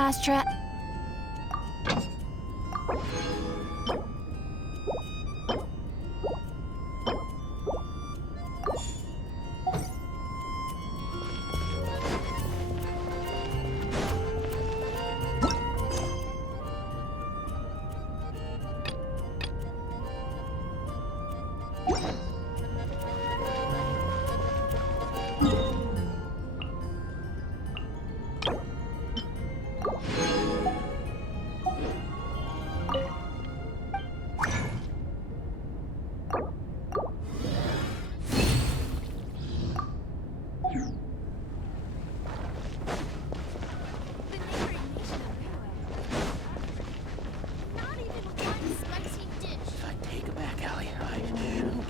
Astra.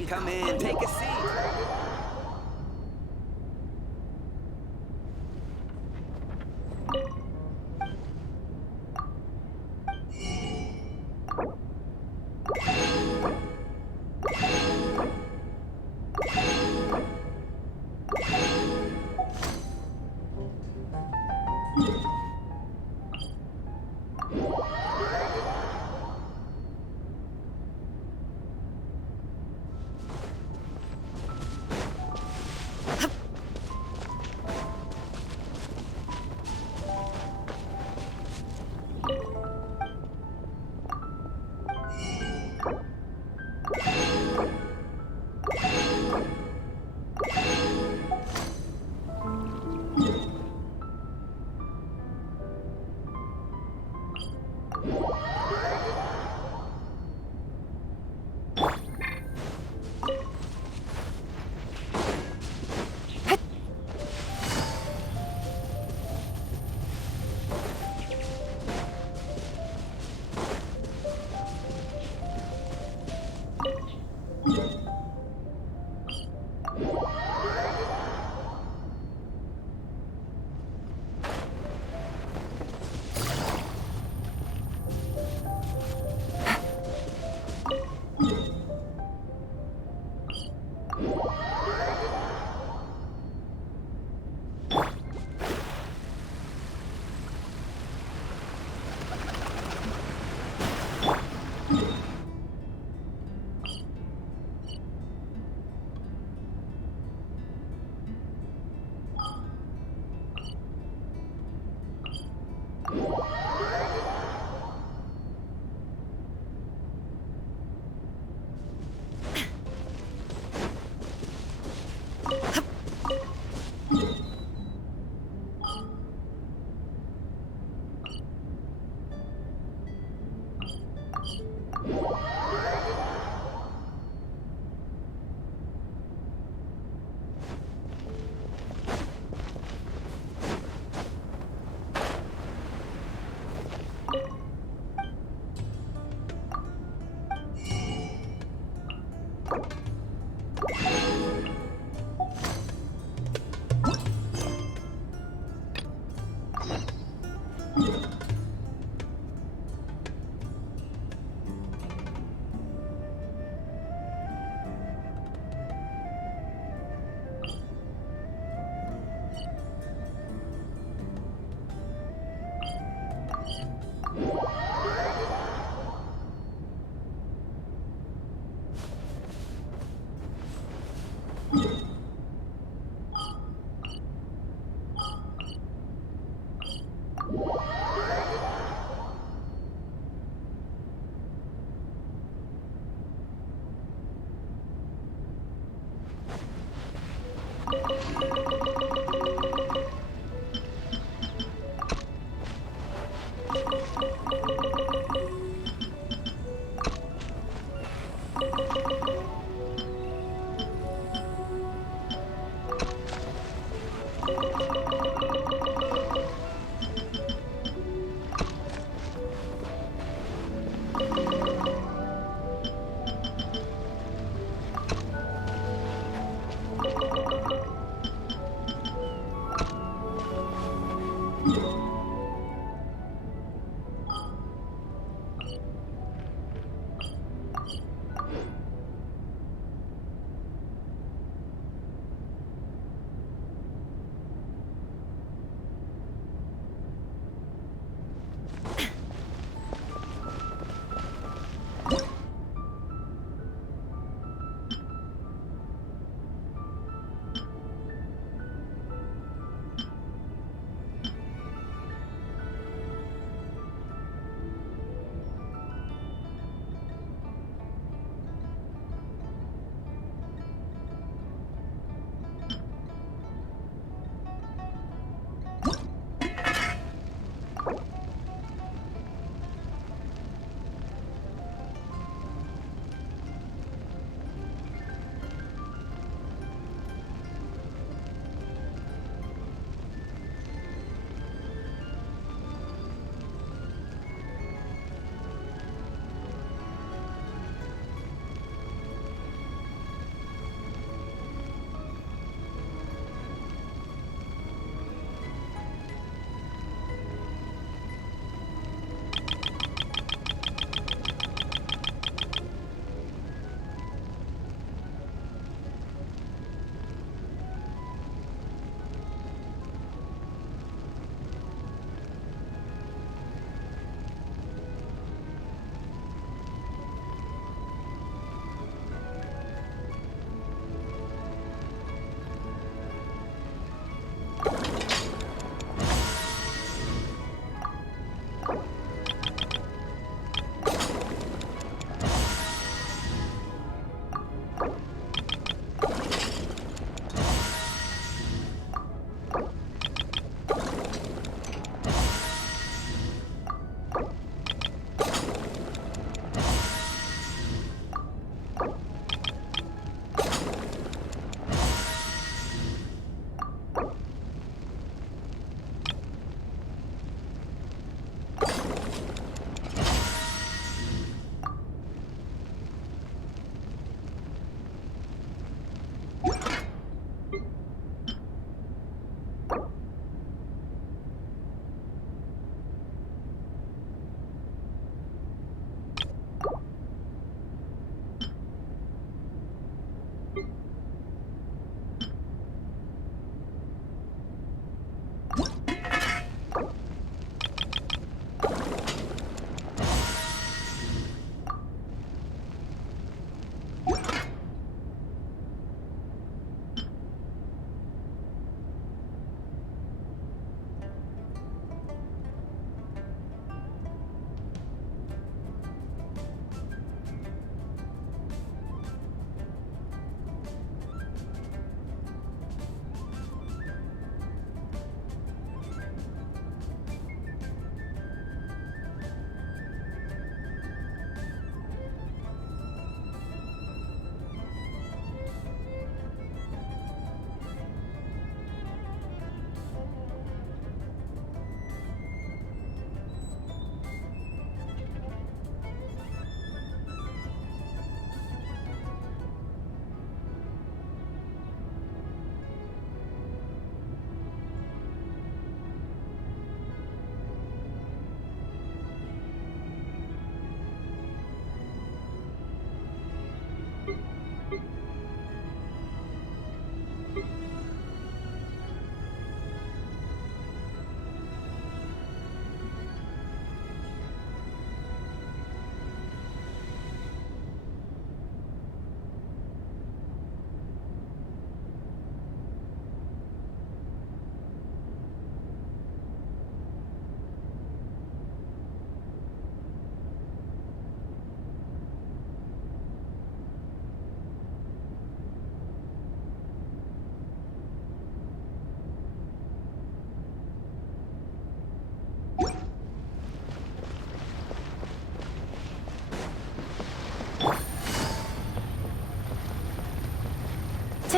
Come in, take a seat.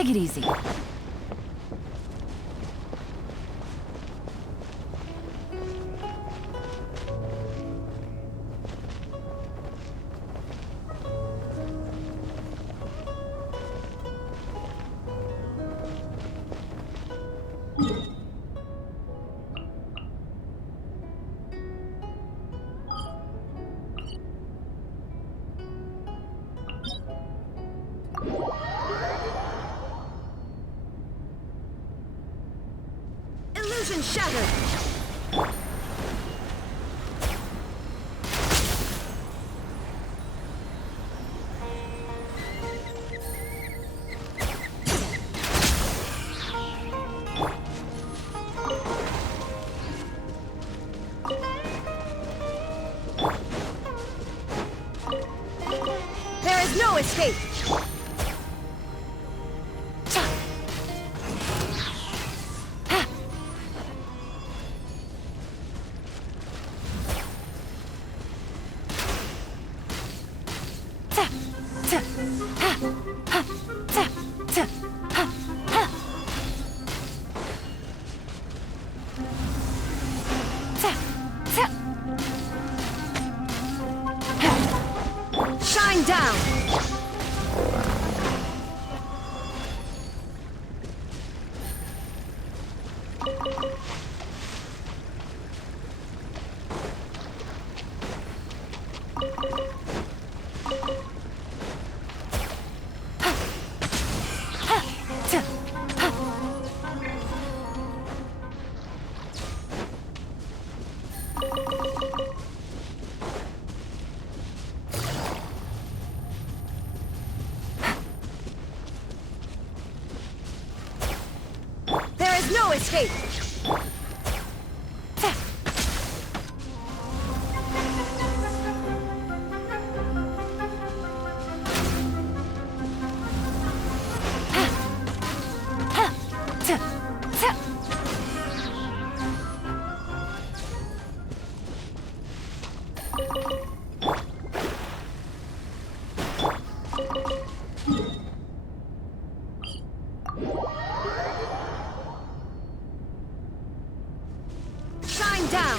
Take it easy. Illusion shattered! There is no escape! Shine down! There is no escape! Shine down!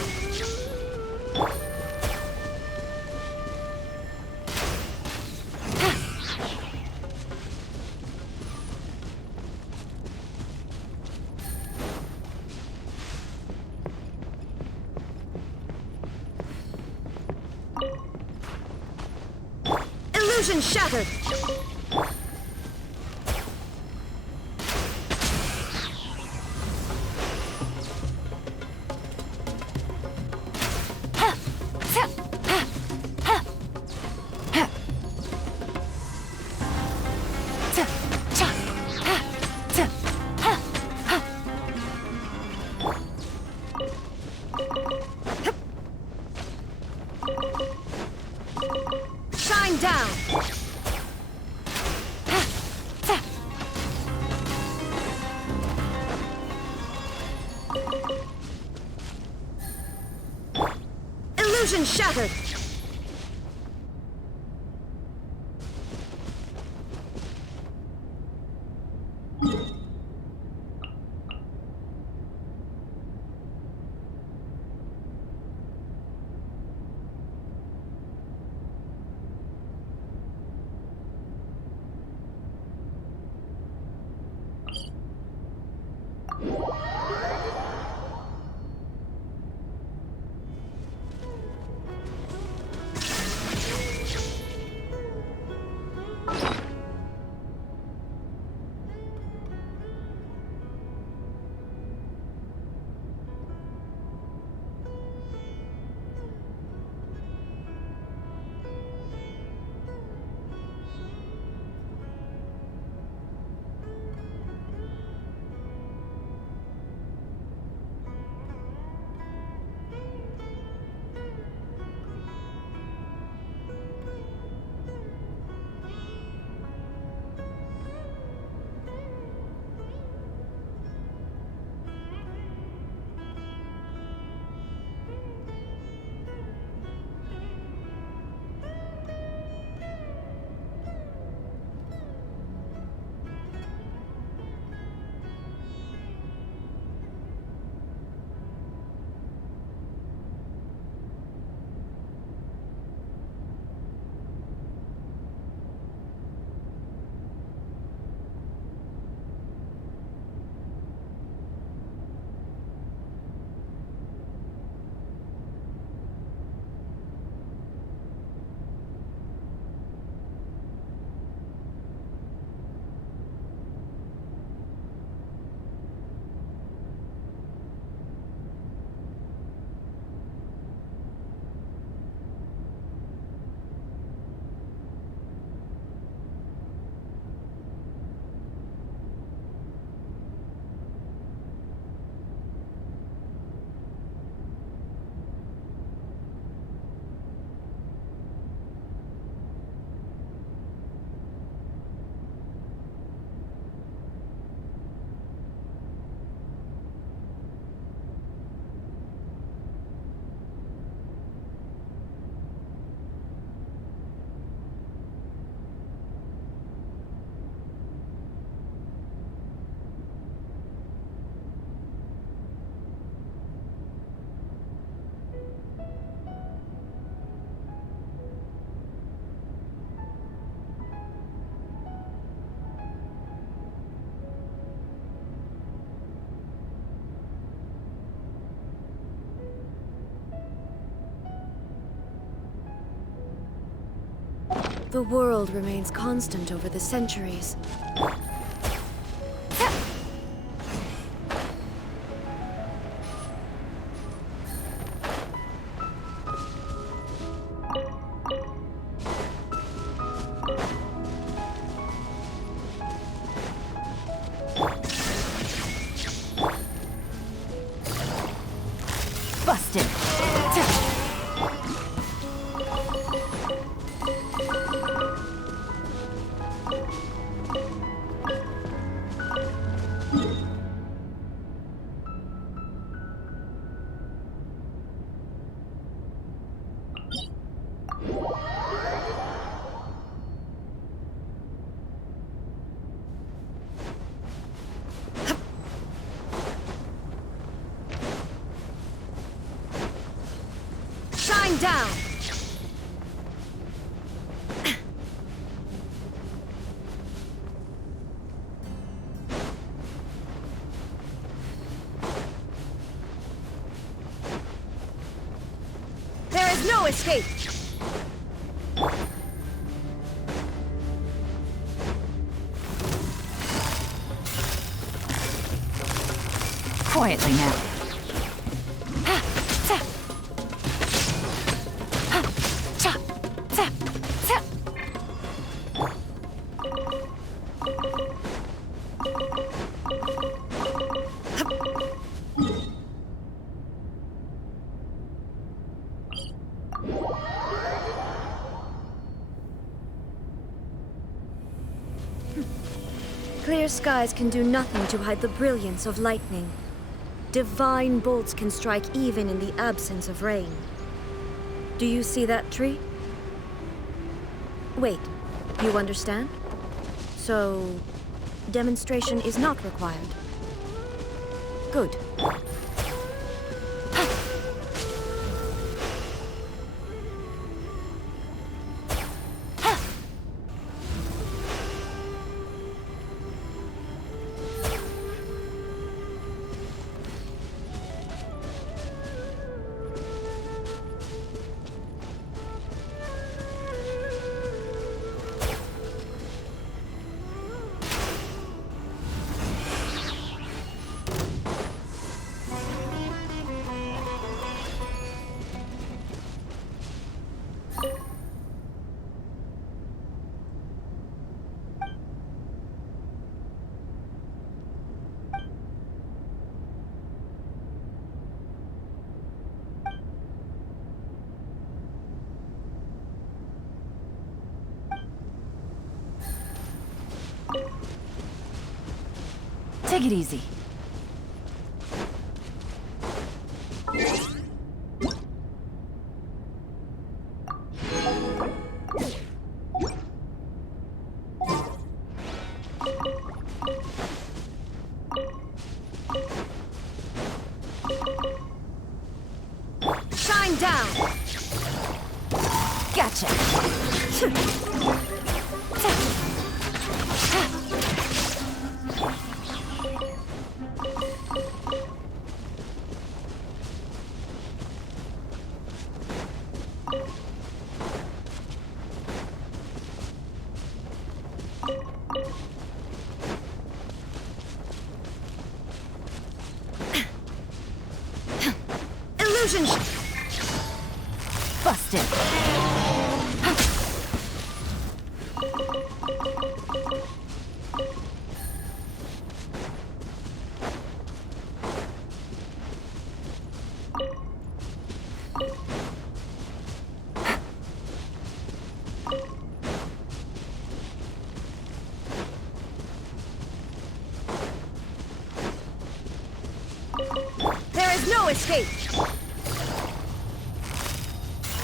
Illusion shattered! Shine down! Illusion shattered! The world remains constant over the centuries. Busted. Shine down! There is no escape! Quietly now. Clear skies can do nothing to hide the brilliance of lightning. Divine bolts can strike even in the absence of rain. Do you see that tree? Wait, you understand? So, demonstration is not required. Good. Take it easy. Shine down! Gotcha. Illusion! Busted. There is no escape!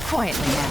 Quietly now.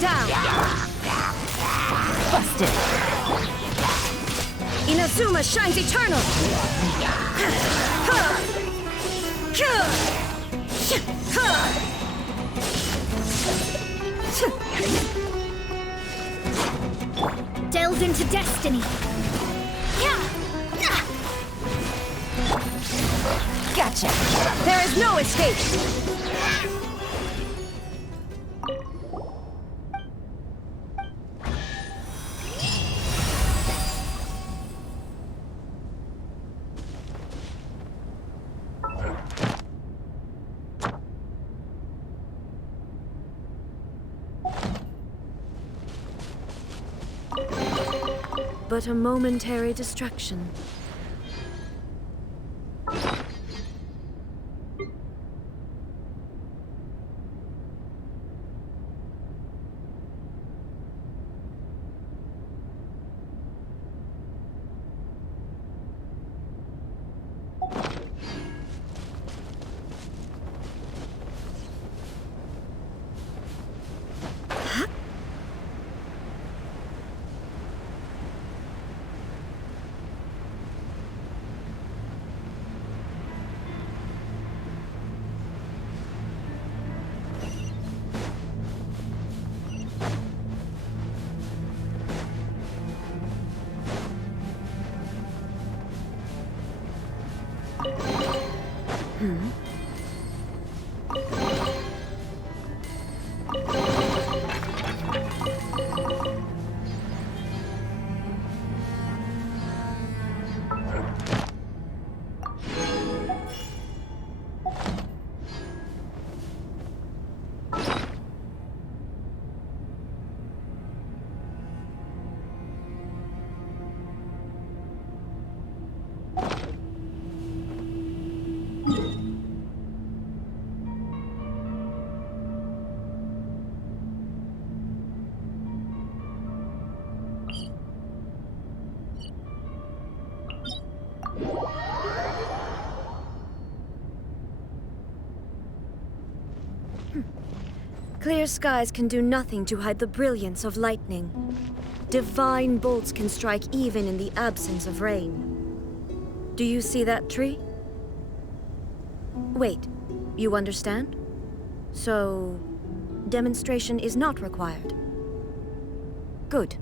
Down! Busted. Inazuma shines eternal! Delved into destiny! Gotcha. There is no escape! But a momentary distraction. Clear skies can do nothing to hide the brilliance of lightning. Divine bolts can strike even in the absence of rain. Do you see that tree? Wait, you understand? So, demonstration is not required. Good.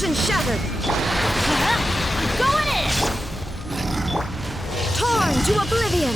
Illusion shattered! Going in! Torn to oblivion!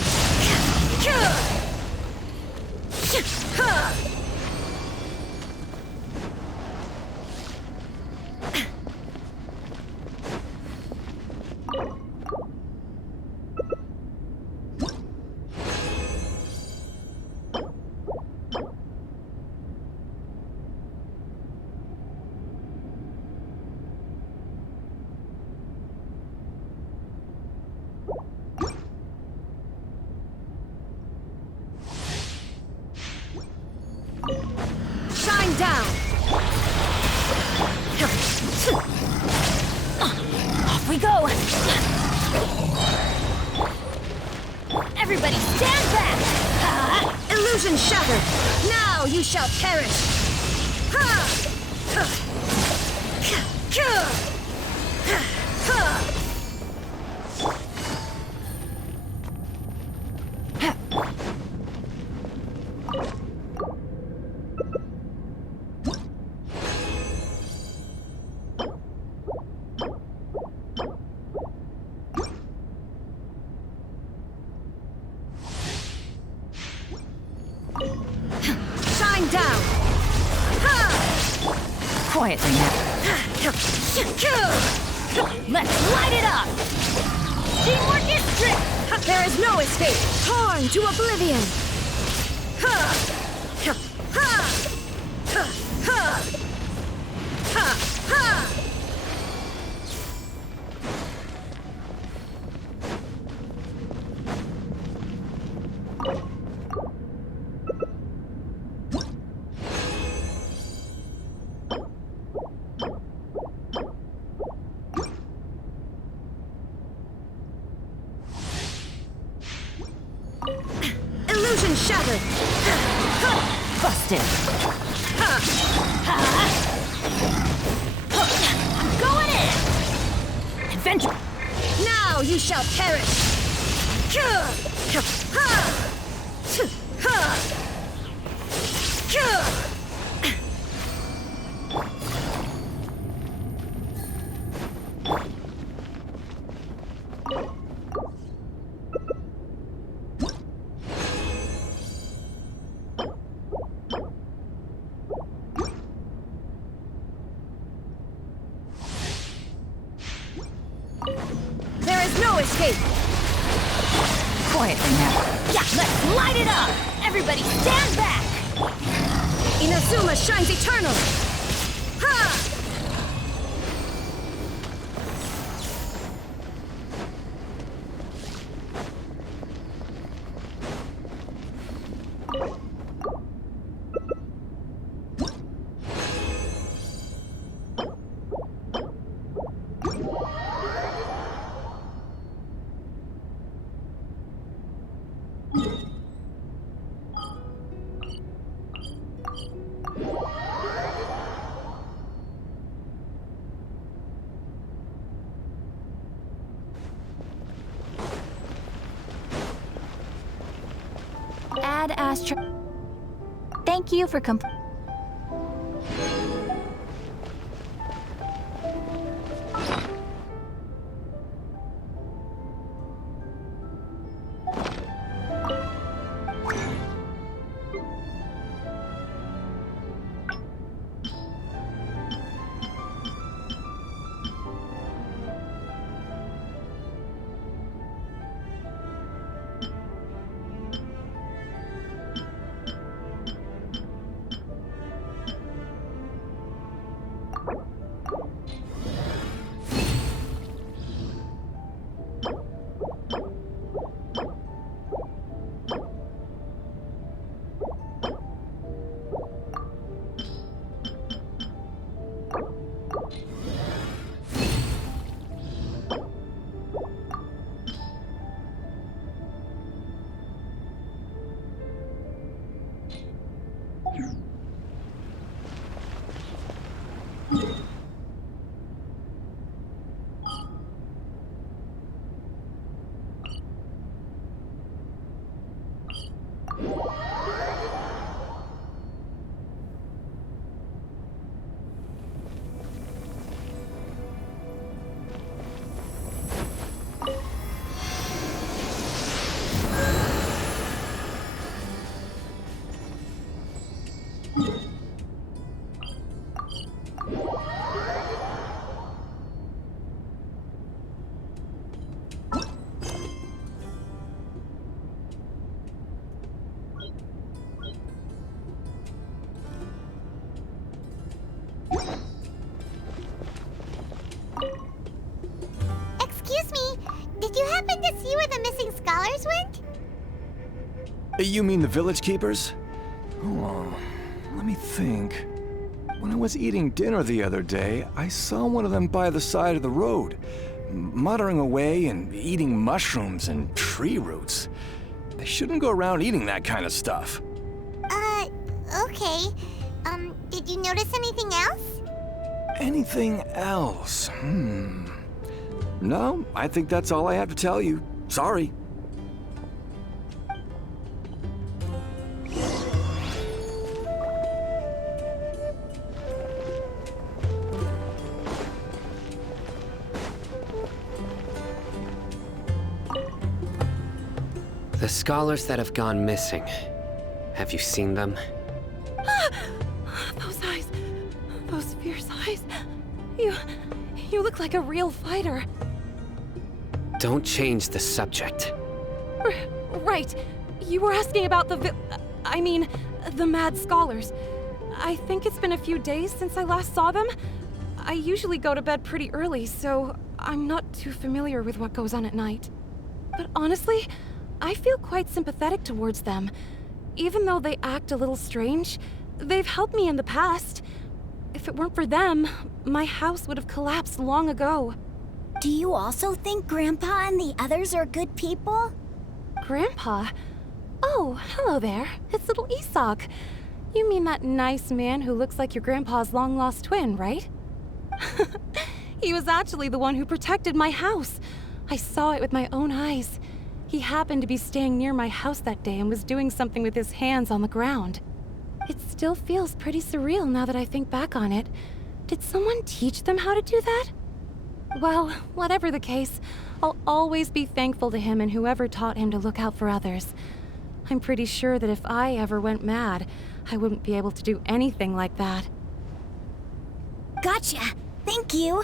Shine down! Off we go! Everybody stand back! Illusion shattered! Now you shall perish! Shine down! Quietly now. Let's light it up! Teamwork is strict! There is no escape! Torn to oblivion! Illusion shattered! Busted. I'm going in! Adventure! Now you shall perish! There is no escape! Quietly now. Yeah, let's light it up! Everybody stand back! Inazuma shines eternal! Ha! Ad Astra. Thank you for You mean the village keepers? Oh, let me think. When I was eating dinner the other day, I saw one of them by the side of the road, muttering away and eating mushrooms and tree roots. They shouldn't go around eating that kind of stuff. Okay. Did you notice anything else? Anything else? No, I think that's all I have to tell you. Sorry. The scholars that have gone missing. Have you seen them? Those eyes. Those fierce eyes. You look like a real fighter. Don't change the subject. Right. You were asking about the mad scholars. I think it's been a few days since I last saw them. I usually go to bed pretty early, so I'm not too familiar with what goes on at night. But honestly, I feel quite sympathetic towards them. Even though they act a little strange, they've helped me in the past. If it weren't for them, my house would have collapsed long ago. Do you also think Grandpa and the others are good people? Grandpa? Oh, hello there. It's little Isak. You mean that nice man who looks like your grandpa's long-lost twin, right? He was actually the one who protected my house. I saw it with my own eyes. He happened to be staying near my house that day and was doing something with his hands on the ground. It still feels pretty surreal now that I think back on it. Did someone teach them how to do that? Well, whatever the case, I'll always be thankful to him and whoever taught him to look out for others. I'm pretty sure that if I ever went mad, I wouldn't be able to do anything like that. Gotcha. Thank you.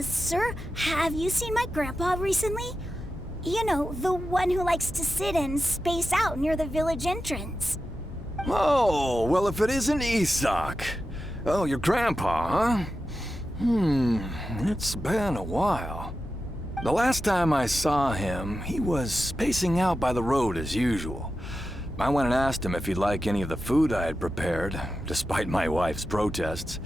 Sir, have you seen my grandpa recently? You know, the one who likes to sit and space out near the village entrance. Oh, well, if it isn't Isak. Oh, your grandpa, huh? It's been a while. The last time I saw him, he was spacing out by the road as usual. I went and asked him if he'd like any of the food I had prepared, despite my wife's protests.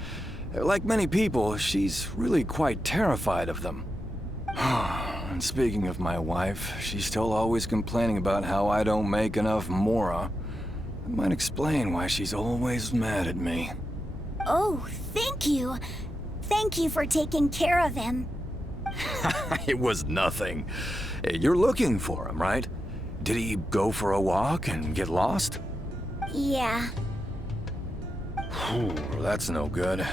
Like many people, she's really quite terrified of them. And speaking of my wife, she's still always complaining about how I don't make enough mora. That might explain why she's always mad at me. Oh, thank you. Thank you for taking care of him. It was nothing. You're looking for him, right? Did he go for a walk and get lost? Yeah. That's no good.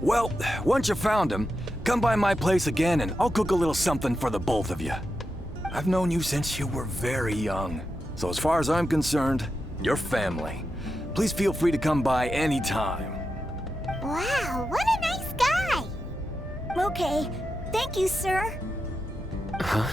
Well, once you found him, come by my place again and I'll cook a little something for the both of you. I've known you since you were very young, so as far as I'm concerned, you're family. Please feel free to come by anytime. Wow, what a nice guy. Okay, thank you, sir. Huh?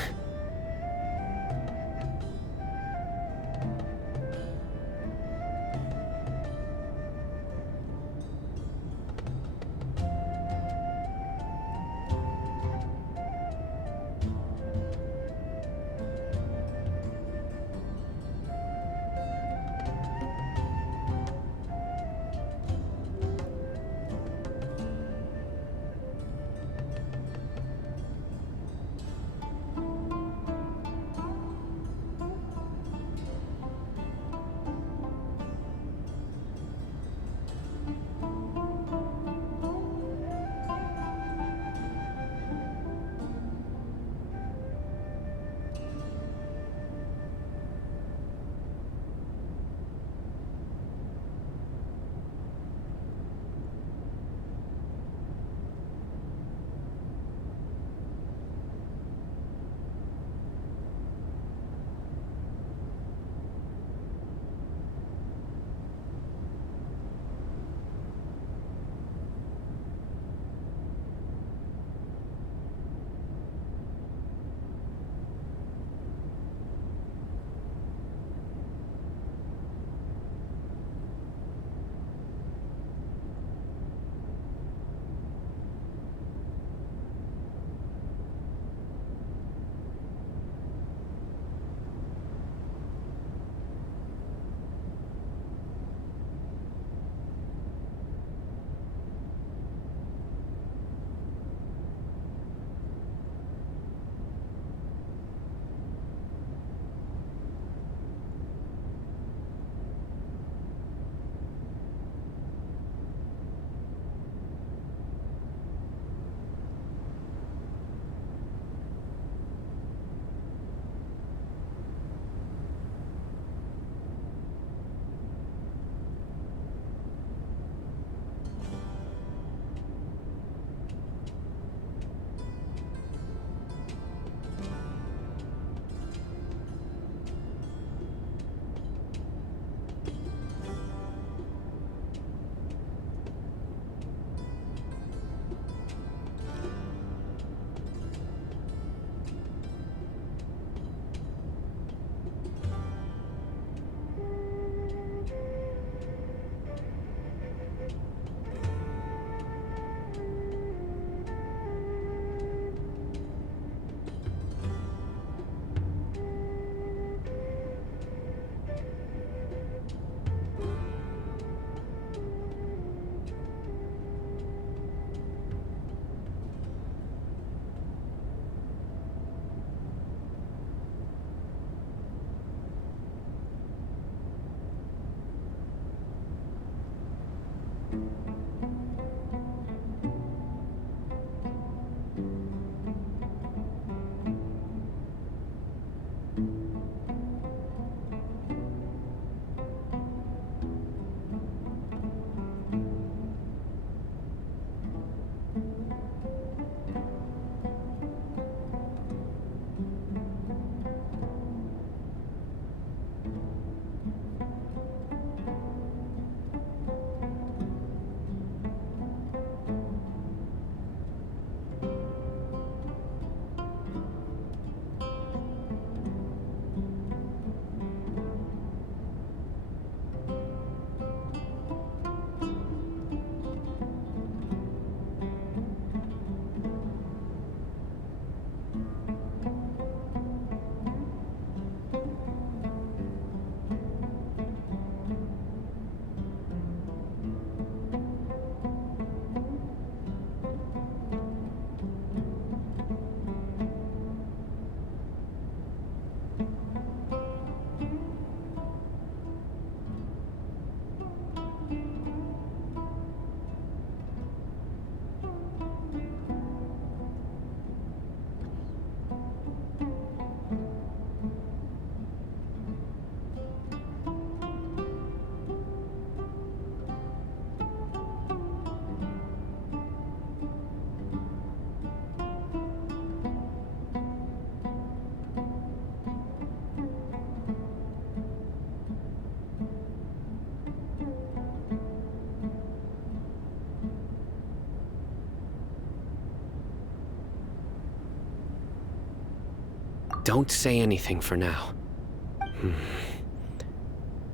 Don't say anything for now.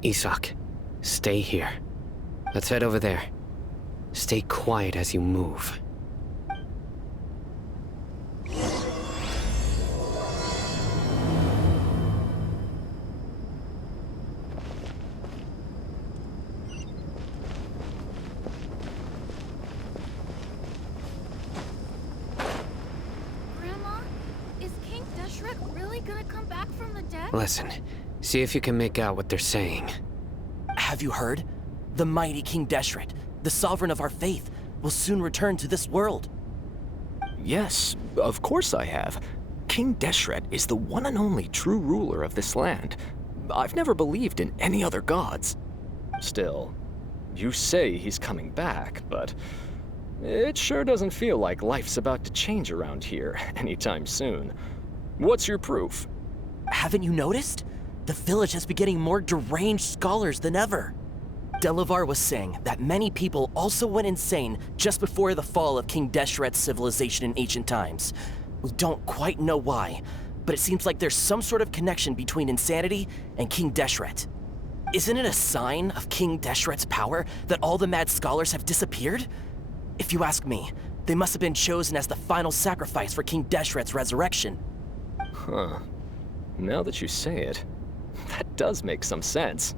Isak, stay here. Let's head over there. Stay quiet as you move. Grandma, is King Deshret really gonna come back from the dead? Listen, see if you can make out what they're saying. Have you heard? The mighty King Deshret, the sovereign of our faith, will soon return to this world. Yes, of course I have. King Deshret is the one and only true ruler of this land. I've never believed in any other gods. Still, you say he's coming back, but it sure doesn't feel like life's about to change around here anytime soon. What's your proof? Haven't you noticed? The village has been getting more deranged scholars than ever. Delavar was saying that many people also went insane just before the fall of King Deshret's civilization in ancient times. We don't quite know why, but it seems like there's some sort of connection between insanity and King Deshret. Isn't it a sign of King Deshret's power that all the mad scholars have disappeared? If you ask me, they must have been chosen as the final sacrifice for King Deshret's resurrection. Huh. Now that you say it, that does make some sense.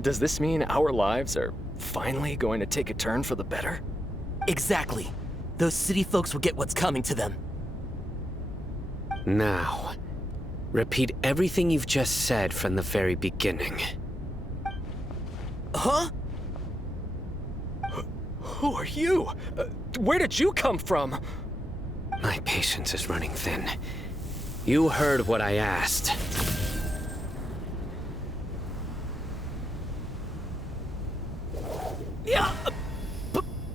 Does this mean our lives are finally going to take a turn for the better? Exactly. Those city folks will get what's coming to them. Now, repeat everything you've just said from the very beginning. Huh? Who are you? Where did you come from? My patience is running thin. You heard what I asked. Yeah,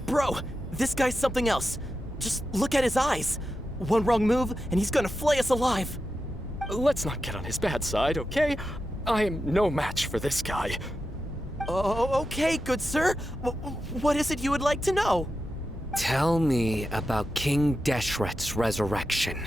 bro, this guy's something else. Just look at his eyes. One wrong move, and he's gonna flay us alive. Let's not get on his bad side, okay? I am no match for this guy. Oh, okay, good sir. What is it you would like to know? Tell me about King Deshret's resurrection.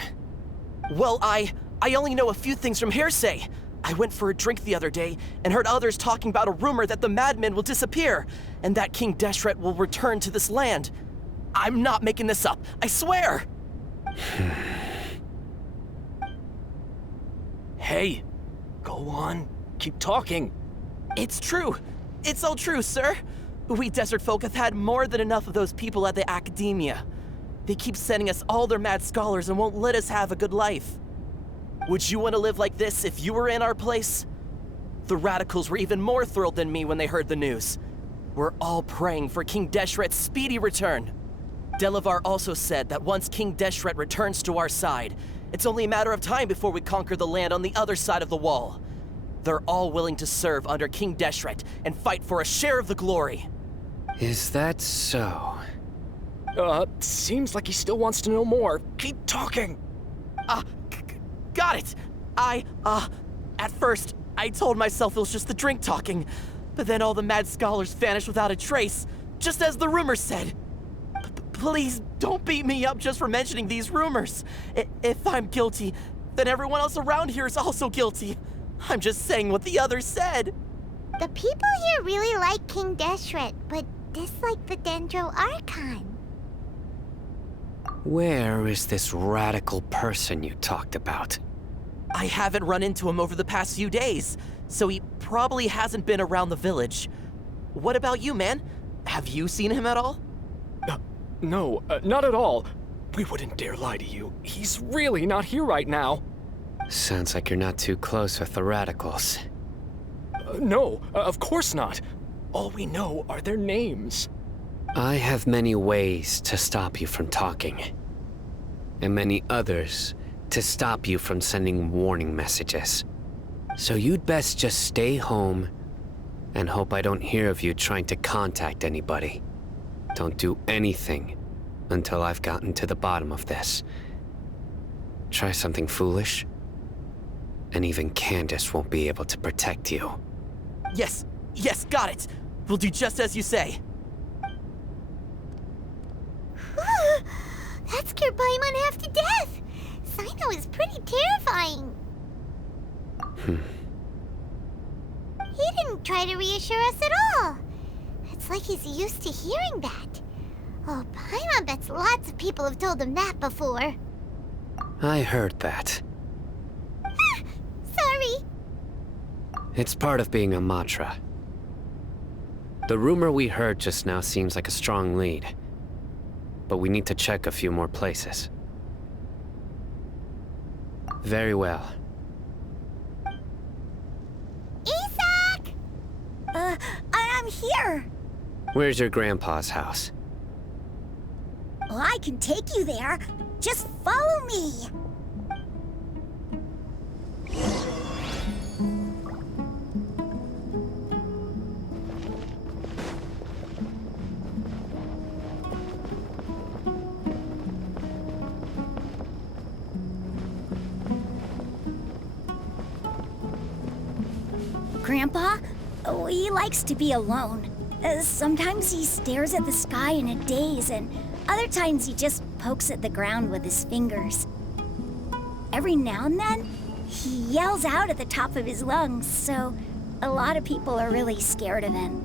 Well, I only know a few things from hearsay. I went for a drink the other day and heard others talking about a rumor that the madmen will disappear and that King Deshret will return to this land. I'm not making this up, I swear! Hey, go on. Keep talking. It's true. It's all true, sir. We desert folk have had more than enough of those people at the academia. They keep sending us all their mad scholars and won't let us have a good life. Would you want to live like this if you were in our place? The radicals were even more thrilled than me when they heard the news. We're all praying for King Deshret's speedy return. Delavar also said that once King Deshret returns to our side, it's only a matter of time before we conquer the land on the other side of the wall. They're all willing to serve under King Deshret and fight for a share of the glory. Is that so? Seems like he still wants to know more. Keep talking. Got it. At first, I told myself it was just the drink talking, but then all the mad scholars vanished without a trace, just as the rumors said. Please don't beat me up just for mentioning these rumors. If I'm guilty, then everyone else around here is also guilty. I'm just saying what the others said. The people here really like King Deshret, but dislike the Dendro Archon. Where is this radical person you talked about? I haven't run into him over the past few days, so he probably hasn't been around the village. What about you, man? Have you seen him at all? No, not at all. We wouldn't dare lie to you. He's really not here right now. Sounds like you're not too close with the radicals. No, of course not. All we know are their names. I have many ways to stop you from talking, and many others to stop you from sending warning messages. So you'd best just stay home and hope I don't hear of you trying to contact anybody. Don't do anything until I've gotten to the bottom of this. Try something foolish, and even Candace won't be able to protect you. Yes, got it. We'll do just as you say. That scared Paimon half to death. Sino is pretty terrifying. He didn't try to reassure us at all. It's like he's used to hearing that. Oh, Paimon bets lots of people have told him that before. I heard that. Sorry. It's part of being a Matra. The rumor we heard just now seems like a strong lead. But we need to check a few more places. Very well. Isak! I'm here. Where's your grandpa's house? Well, I can take you there. Just follow me. Grandpa? Oh, he likes to be alone. Sometimes he stares at the sky in a daze, and other times he just pokes at the ground with his fingers. Every now and then, he yells out at the top of his lungs, so a lot of people are really scared of him.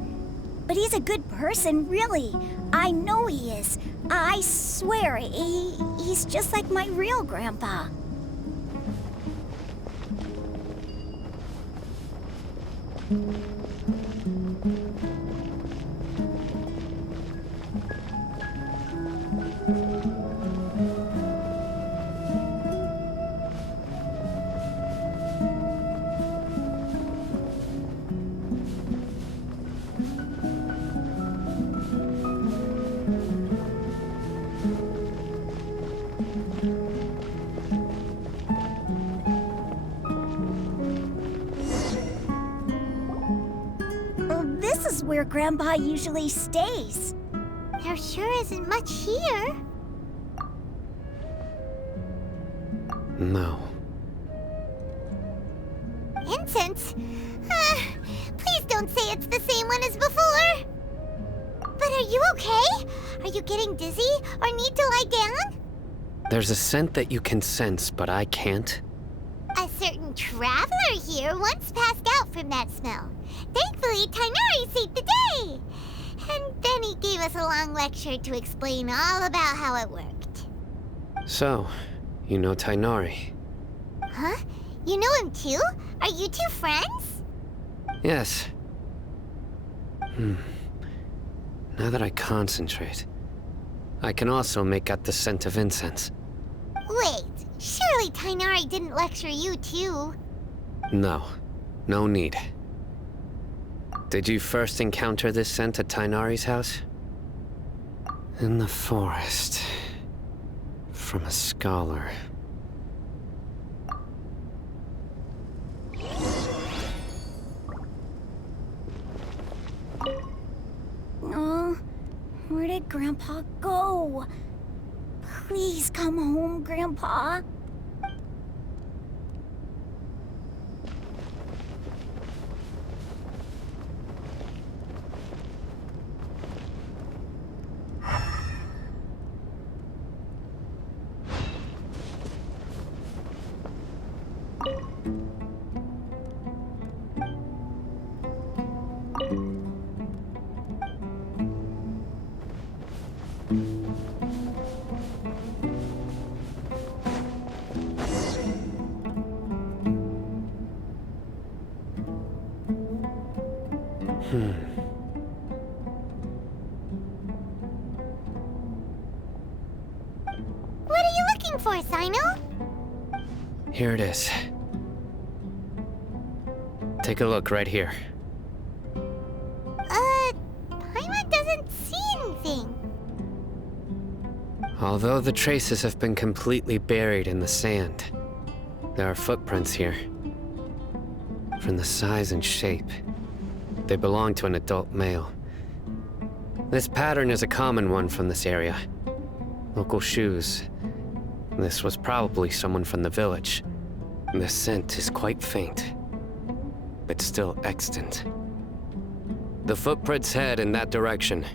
But he's a good person, really. I know he is. I swear, he's just like my real grandpa. This is where Grandpa usually stays. There sure isn't much here. No. Incense? Please don't say it's the same one as before. But are you okay? Are you getting dizzy or need to lie down? There's a scent that you can sense, but I can't. A certain traveler here once passed out from that smell. Thankfully, Tainari saved the day. And then he gave us a long lecture to explain all about how it worked. So, you know Tainari? Huh? You know him too? Are you two friends? Yes. Now that I concentrate, I can also make out the scent of incense. Wait, surely Tainari didn't lecture you too? No. No need. Did you first encounter this scent at Tainari's house? In the forest. From a scholar. Oh, where did Grandpa go? Please come home, Grandpa. What are you looking for, Sino? Here it is. Take a look right here. Paimon doesn't see anything. Although the traces have been completely buried in the sand, there are footprints here. From the size and shape, they belong to an adult male. This pattern is a common one from this area. Local shoes. This was probably someone from the village. The scent is quite faint, but still extant. The footprints head in that direction.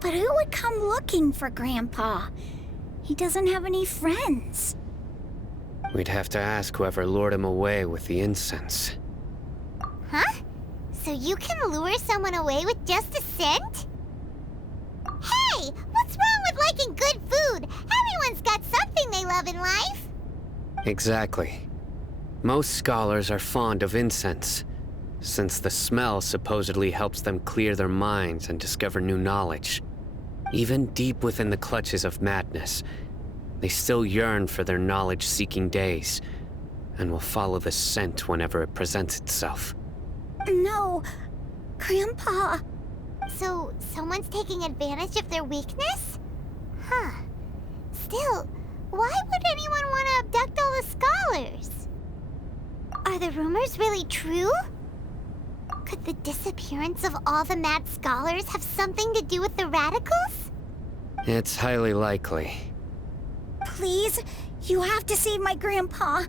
But who would come looking for Grandpa? He doesn't have any friends. We'd have to ask whoever lured him away with the incense. Huh? So you can lure someone away with just a scent? Hey! What's wrong with liking good food? Everyone's got something they love in life. Exactly. Most scholars are fond of incense, since the smell supposedly helps them clear their minds and discover new knowledge. Even deep within the clutches of madness, they still yearn for their knowledge-seeking days, and will follow the scent whenever it presents itself. No, Grandpa. So, someone's taking advantage of their weakness? Huh. Still, why would anyone want to abduct all the scholars? Are the rumors really true? Could the disappearance of all the mad scholars have something to do with the radicals? It's highly likely. Please, you have to save my Grandpa.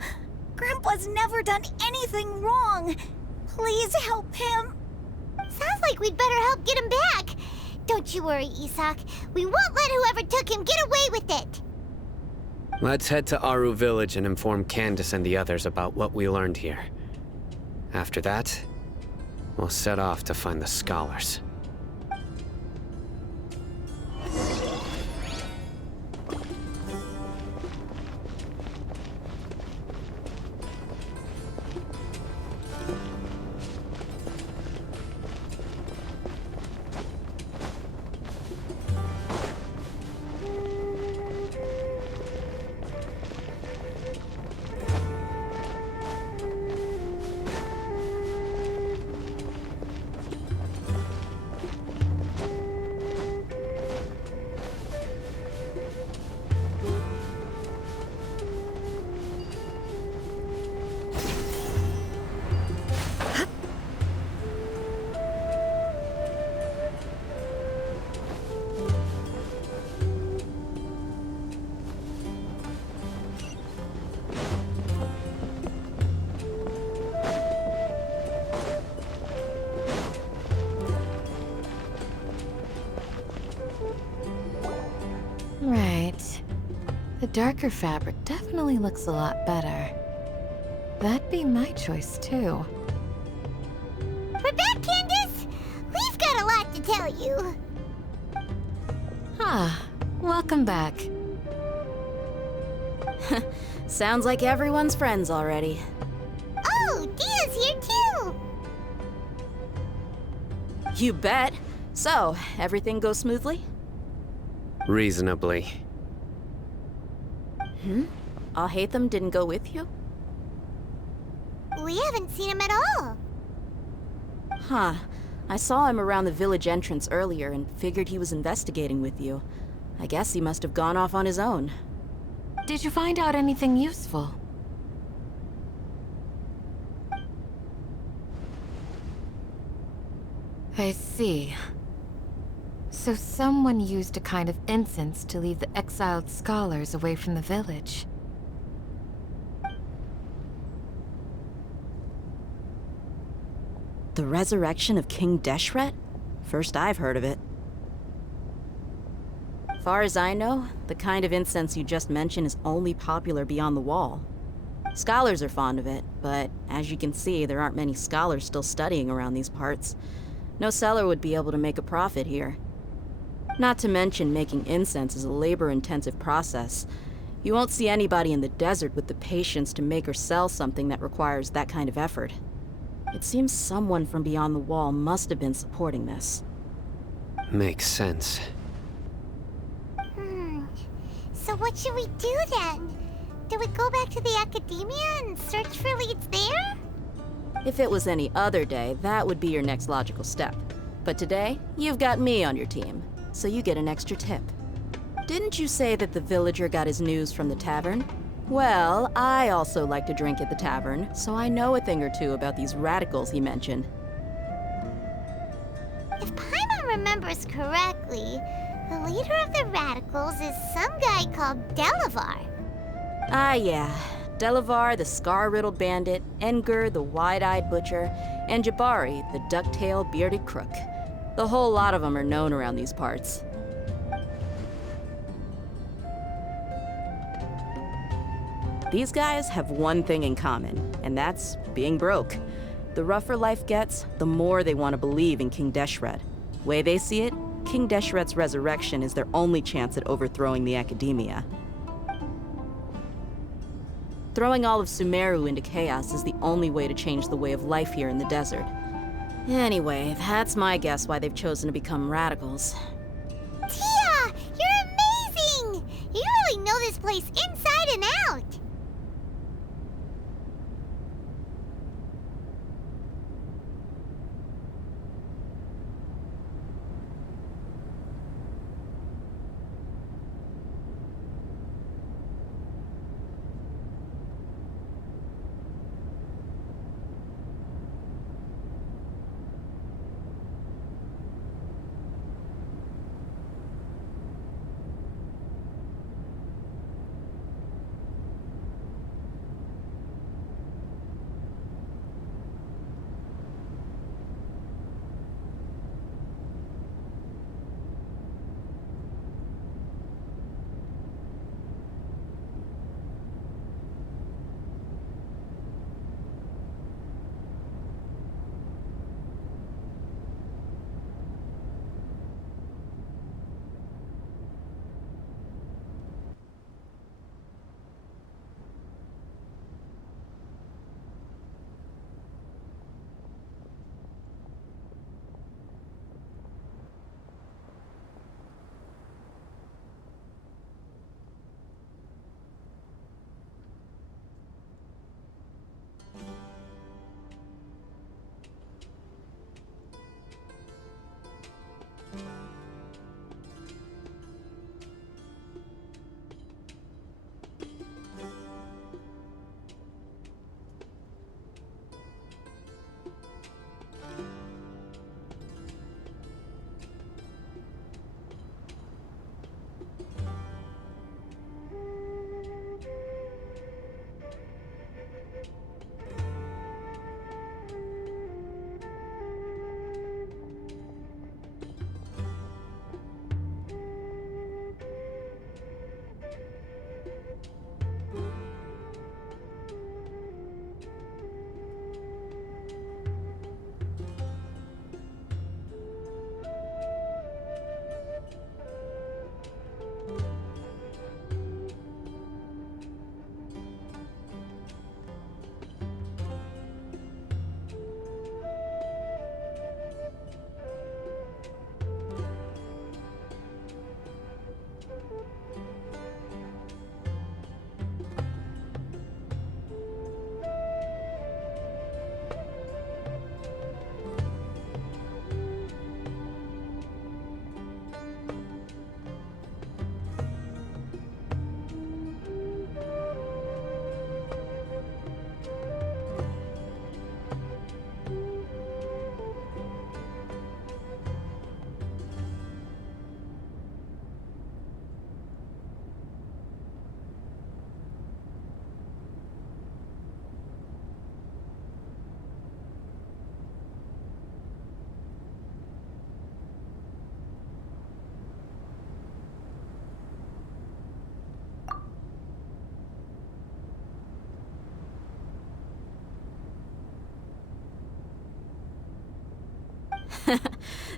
Grandpa's never done anything wrong. Please help him. Sounds like we'd better help get him back. Don't you worry, Isak. We won't let whoever took him get away with it. Let's head to Aru Village and inform Candace and the others about what we learned here. After that, we'll set off to find the scholars. Right. The darker fabric definitely looks a lot better. That'd be my choice, too. We're back, Candace! We've got a lot to tell you. Ah, welcome back. Sounds like everyone's friends already. Oh, Dia's here too! You bet. So, everything goes smoothly? Reasonably. Alhaitham didn't go with you? We haven't seen him at all. Huh. I saw him around the village entrance earlier and figured he was investigating with you. I guess he must have gone off on his own. Did you find out anything useful? I see. So someone used a kind of incense to lead the exiled scholars away from the village. The resurrection of King Deshret? First I've heard of it. Far as I know, the kind of incense you just mentioned is only popular beyond the wall. Scholars are fond of it, but as you can see, there aren't many scholars still studying around these parts. No seller would be able to make a profit here. Not to mention, making incense is a labor-intensive process. You won't see anybody in the desert with the patience to make or sell something that requires that kind of effort. It seems someone from beyond the wall must have been supporting this. Makes sense. So what should we do then? Do we go back to the academia and search for leads there? If it was any other day, that would be your next logical step. But today, you've got me on your team, so you get an extra tip. Didn't you say that the villager got his news from the tavern? Well, I also like to drink at the tavern, so I know a thing or two about these radicals he mentioned. If Paimon remembers correctly, the leader of the radicals is some guy called Delavar. Ah, yeah. Delavar, the scar-riddled bandit, Engur, the wide-eyed butcher, and Jabari, the duck-tailed bearded crook. The whole lot of them are known around these parts. These guys have one thing in common, and that's being broke. The rougher life gets, the more they want to believe in King Deshret. Way they see it, King Deshret's resurrection is their only chance at overthrowing the academia. Throwing all of Sumeru into chaos is the only way to change the way of life here in the desert. Anyway, that's my guess why they've chosen to become radicals. Tia! You're amazing! You really know this place inside and out!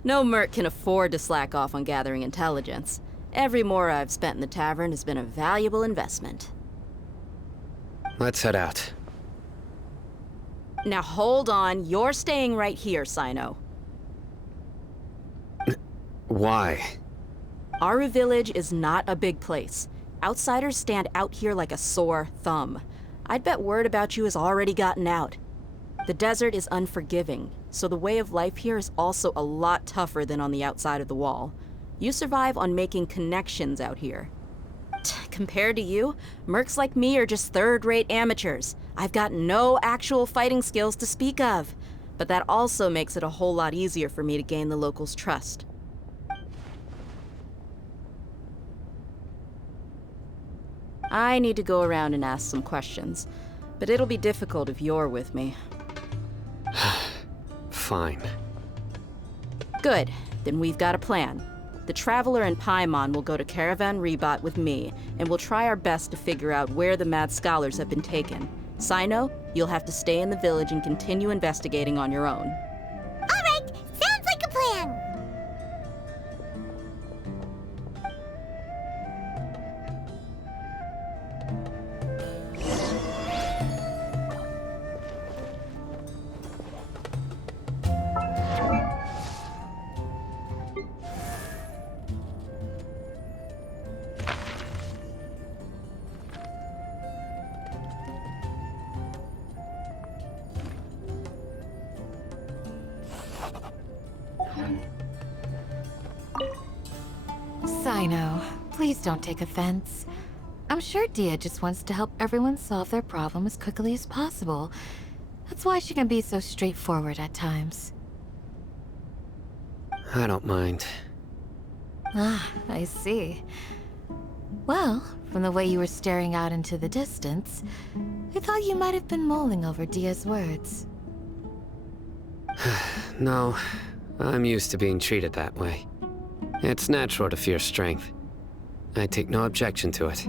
No merc can afford to slack off on gathering intelligence. Every mora I've spent in the tavern has been a valuable investment. Let's head out. Now hold on, you're staying right here, Sino. Why? Aru Village is not a big place. Outsiders stand out here like a sore thumb. I'd bet word about you has already gotten out. The desert is unforgiving, so the way of life here is also a lot tougher than on the outside of the wall. You survive on making connections out here. Compared to you, mercs like me are just third-rate amateurs. I've got no actual fighting skills to speak of. But that also makes it a whole lot easier for me to gain the locals' trust. I need to go around and ask some questions, but it'll be difficult if you're with me. Fine. Good. Then we've got a plan. The Traveler and Paimon will go to Caravan Rebot with me, and we'll try our best to figure out where the mad scholars have been taken. Sino, you'll have to stay in the village and continue investigating on your own. All right, sounds like a plan. Sino, please don't take offense. I'm sure Dia just wants to help everyone solve their problem as quickly as possible. That's why she can be so straightforward at times. I don't mind. Ah, I see. Well, from the way you were staring out into the distance, I thought you might have been mulling over Dia's words. No, I'm used to being treated that way. It's natural to fear strength. I take no objection to it.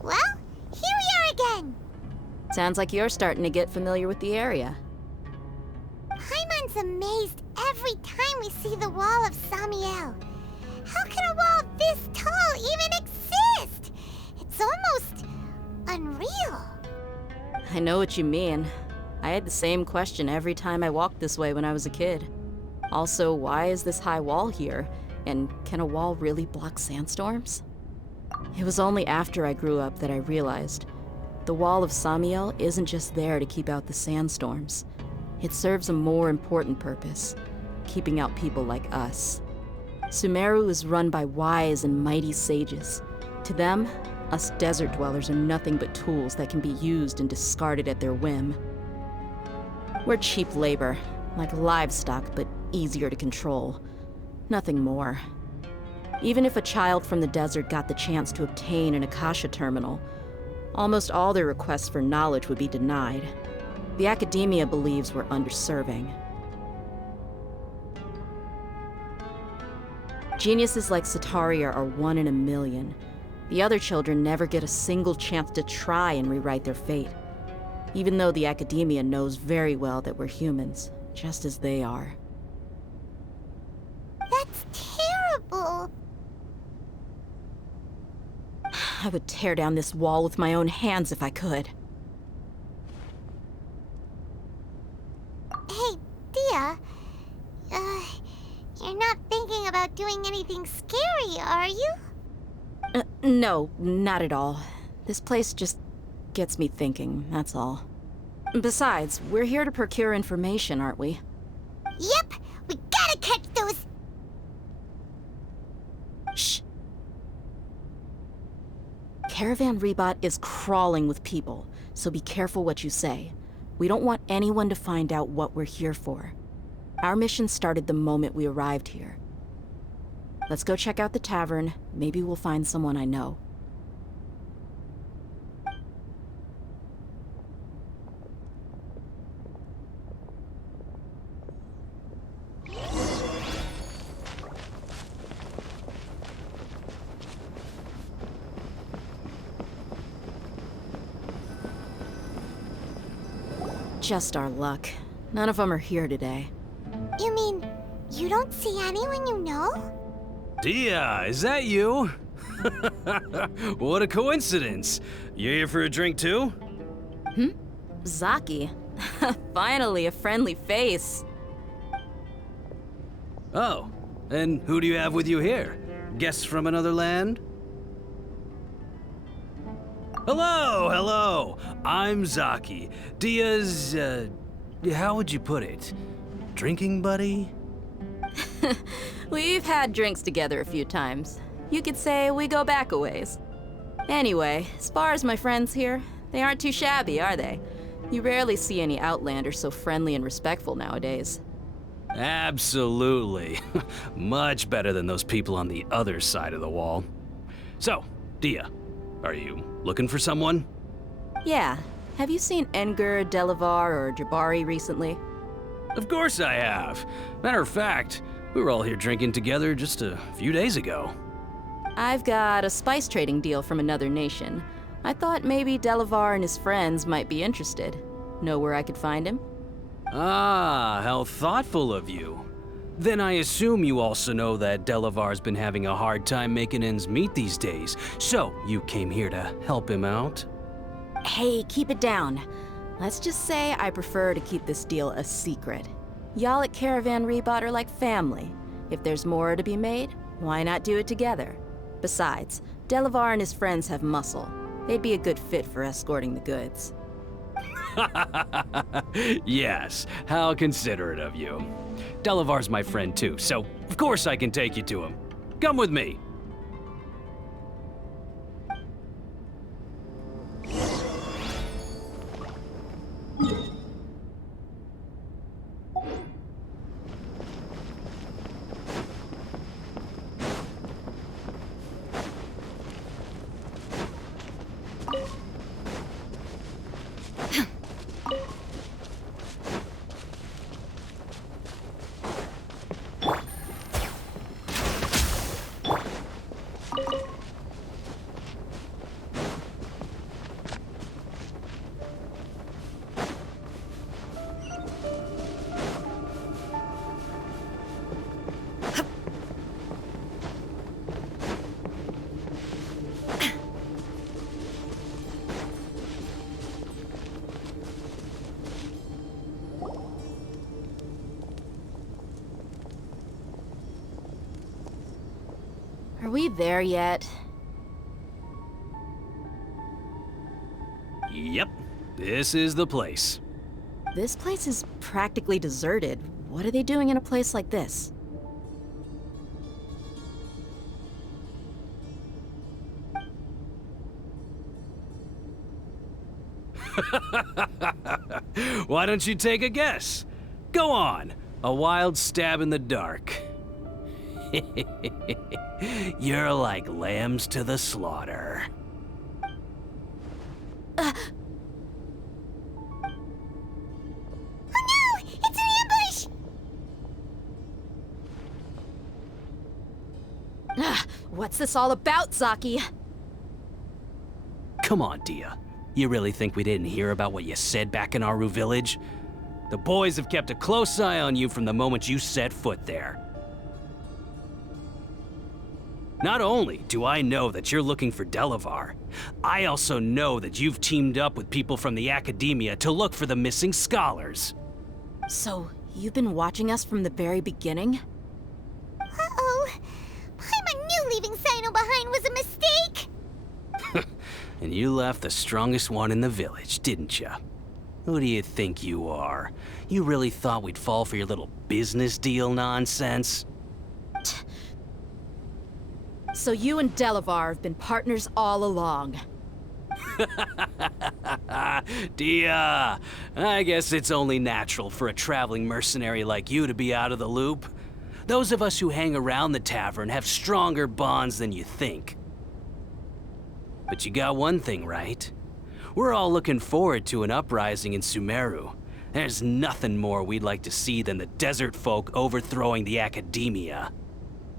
Well, here we are again. Sounds like you're starting to get familiar with the area. Paimon's amazed every time we see the wall of Samiel. How can a wall this tall even exist? It's almost unreal. I know what you mean. I had the same question every time I walked this way when I was a kid. Also, why is this high wall here? And can a wall really block sandstorms? It was only after I grew up that I realized the wall of Samiel isn't just there to keep out the sandstorms. It serves a more important purpose, keeping out people like us. SUMERU is run by wise and mighty sages. To them, us desert dwellers are nothing but tools that can be used and discarded at their whim. We're cheap labor, like livestock, but easier to control. Nothing more. Even if a child from the desert got the chance to obtain an Akasha terminal, almost all their requests for knowledge would be denied. The academia believes we're underserving. Geniuses like Sataria are 1 in a million. The other children never get a single chance to try and rewrite their fate, even though the academia knows very well that we're humans, just as they are. That's terrible. I would tear down this wall with my own hands if I could. Hey, Dia. You're not thinking about doing anything scary, are you? No, not at all. This place just gets me thinking, that's all. Besides, we're here to procure information, aren't we? Yep, we gotta catch those. Shh. Caravan Rebot is crawling with people, so be careful what you say. We don't want anyone to find out what we're here for. Our mission started the moment we arrived here. Let's go check out the tavern. Maybe we'll find someone I know. Just our luck. None of them are here today. You mean, you don't see anyone you know? Dia, is that you? What a coincidence. You here for a drink too? Zaki. Finally, a friendly face. Oh, and who do you have with you here? Guests from another land? Hello, hello. I'm Zaki. Dia's, how would you put it? Drinking buddy? We've had drinks together a few times. You could say we go back a ways. Anyway, as far as my friends here, they aren't too shabby, are they? You rarely see any Outlanders so friendly and respectful nowadays. Absolutely. Much better than those people on the other side of the wall. So, Dia, are you looking for someone? Yeah. Have you seen Engur, Delavar, or Jabari recently? Of course I have. Matter of fact, we were all here drinking together just a few days ago. I've got a spice trading deal from another nation. I thought maybe Delavar and his friends might be interested. Know where I could find him? Ah, how thoughtful of you. Then I assume you also know that Delavar's been having a hard time making ends meet these days, so you came here to help him out? Hey, keep it down. Let's just say I prefer to keep this deal a secret. Y'all at Caravan Rebot are like family. If there's more to be made, why not do it together? Besides, Delavar and his friends have muscle. They'd be a good fit for escorting the goods. Yes, how considerate of you. Delavar's my friend too, so of course I can take you to him. Come with me. Are we there yet? Yep, this is the place. This place is practically deserted. What are they doing in a place like this? Why don't you take a guess? Go on, a wild stab in the dark. You're like lambs to the slaughter. Oh no! It's an ambush! What's this all about, Zaki? Come on, Dia. You really think we didn't hear about what you said back in Aru village? The boys have kept a close eye on you from the moment you set foot there. Not only do I know that you're looking for Delavar, I also know that you've teamed up with people from the academia to look for the missing scholars. So, you've been watching us from the very beginning? Uh-oh. Paimon knew leaving Sino behind was a mistake! And you left the strongest one in the village, didn't you? Who do you think you are? You really thought we'd fall for your little business deal nonsense? So you and Delavar have been partners all along. Dia, I guess it's only natural for a traveling mercenary like you to be out of the loop. Those of us who hang around the tavern have stronger bonds than you think. But you got one thing right. We're all looking forward to an uprising in Sumeru. There's nothing more we'd like to see than the desert folk overthrowing the academia.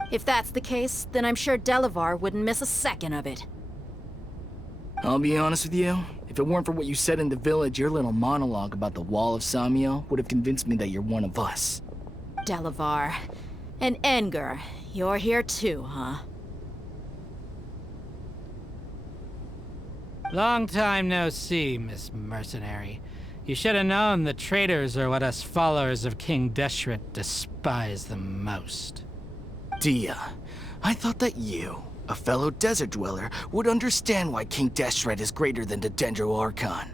If that's the case, then I'm sure Delavar wouldn't miss a second of it. I'll be honest with you. If it weren't for what you said in the village, your little monologue about the Wall of Samiel would have convinced me that you're one of us. Delavar. And Engur. You're here too, huh? Long time no see, Miss Mercenary. You should have known the traitors are what us followers of King Deshret despise the most. Dia, I thought that you, a fellow desert dweller, would understand why King Deshret is greater than the Dendro Archon.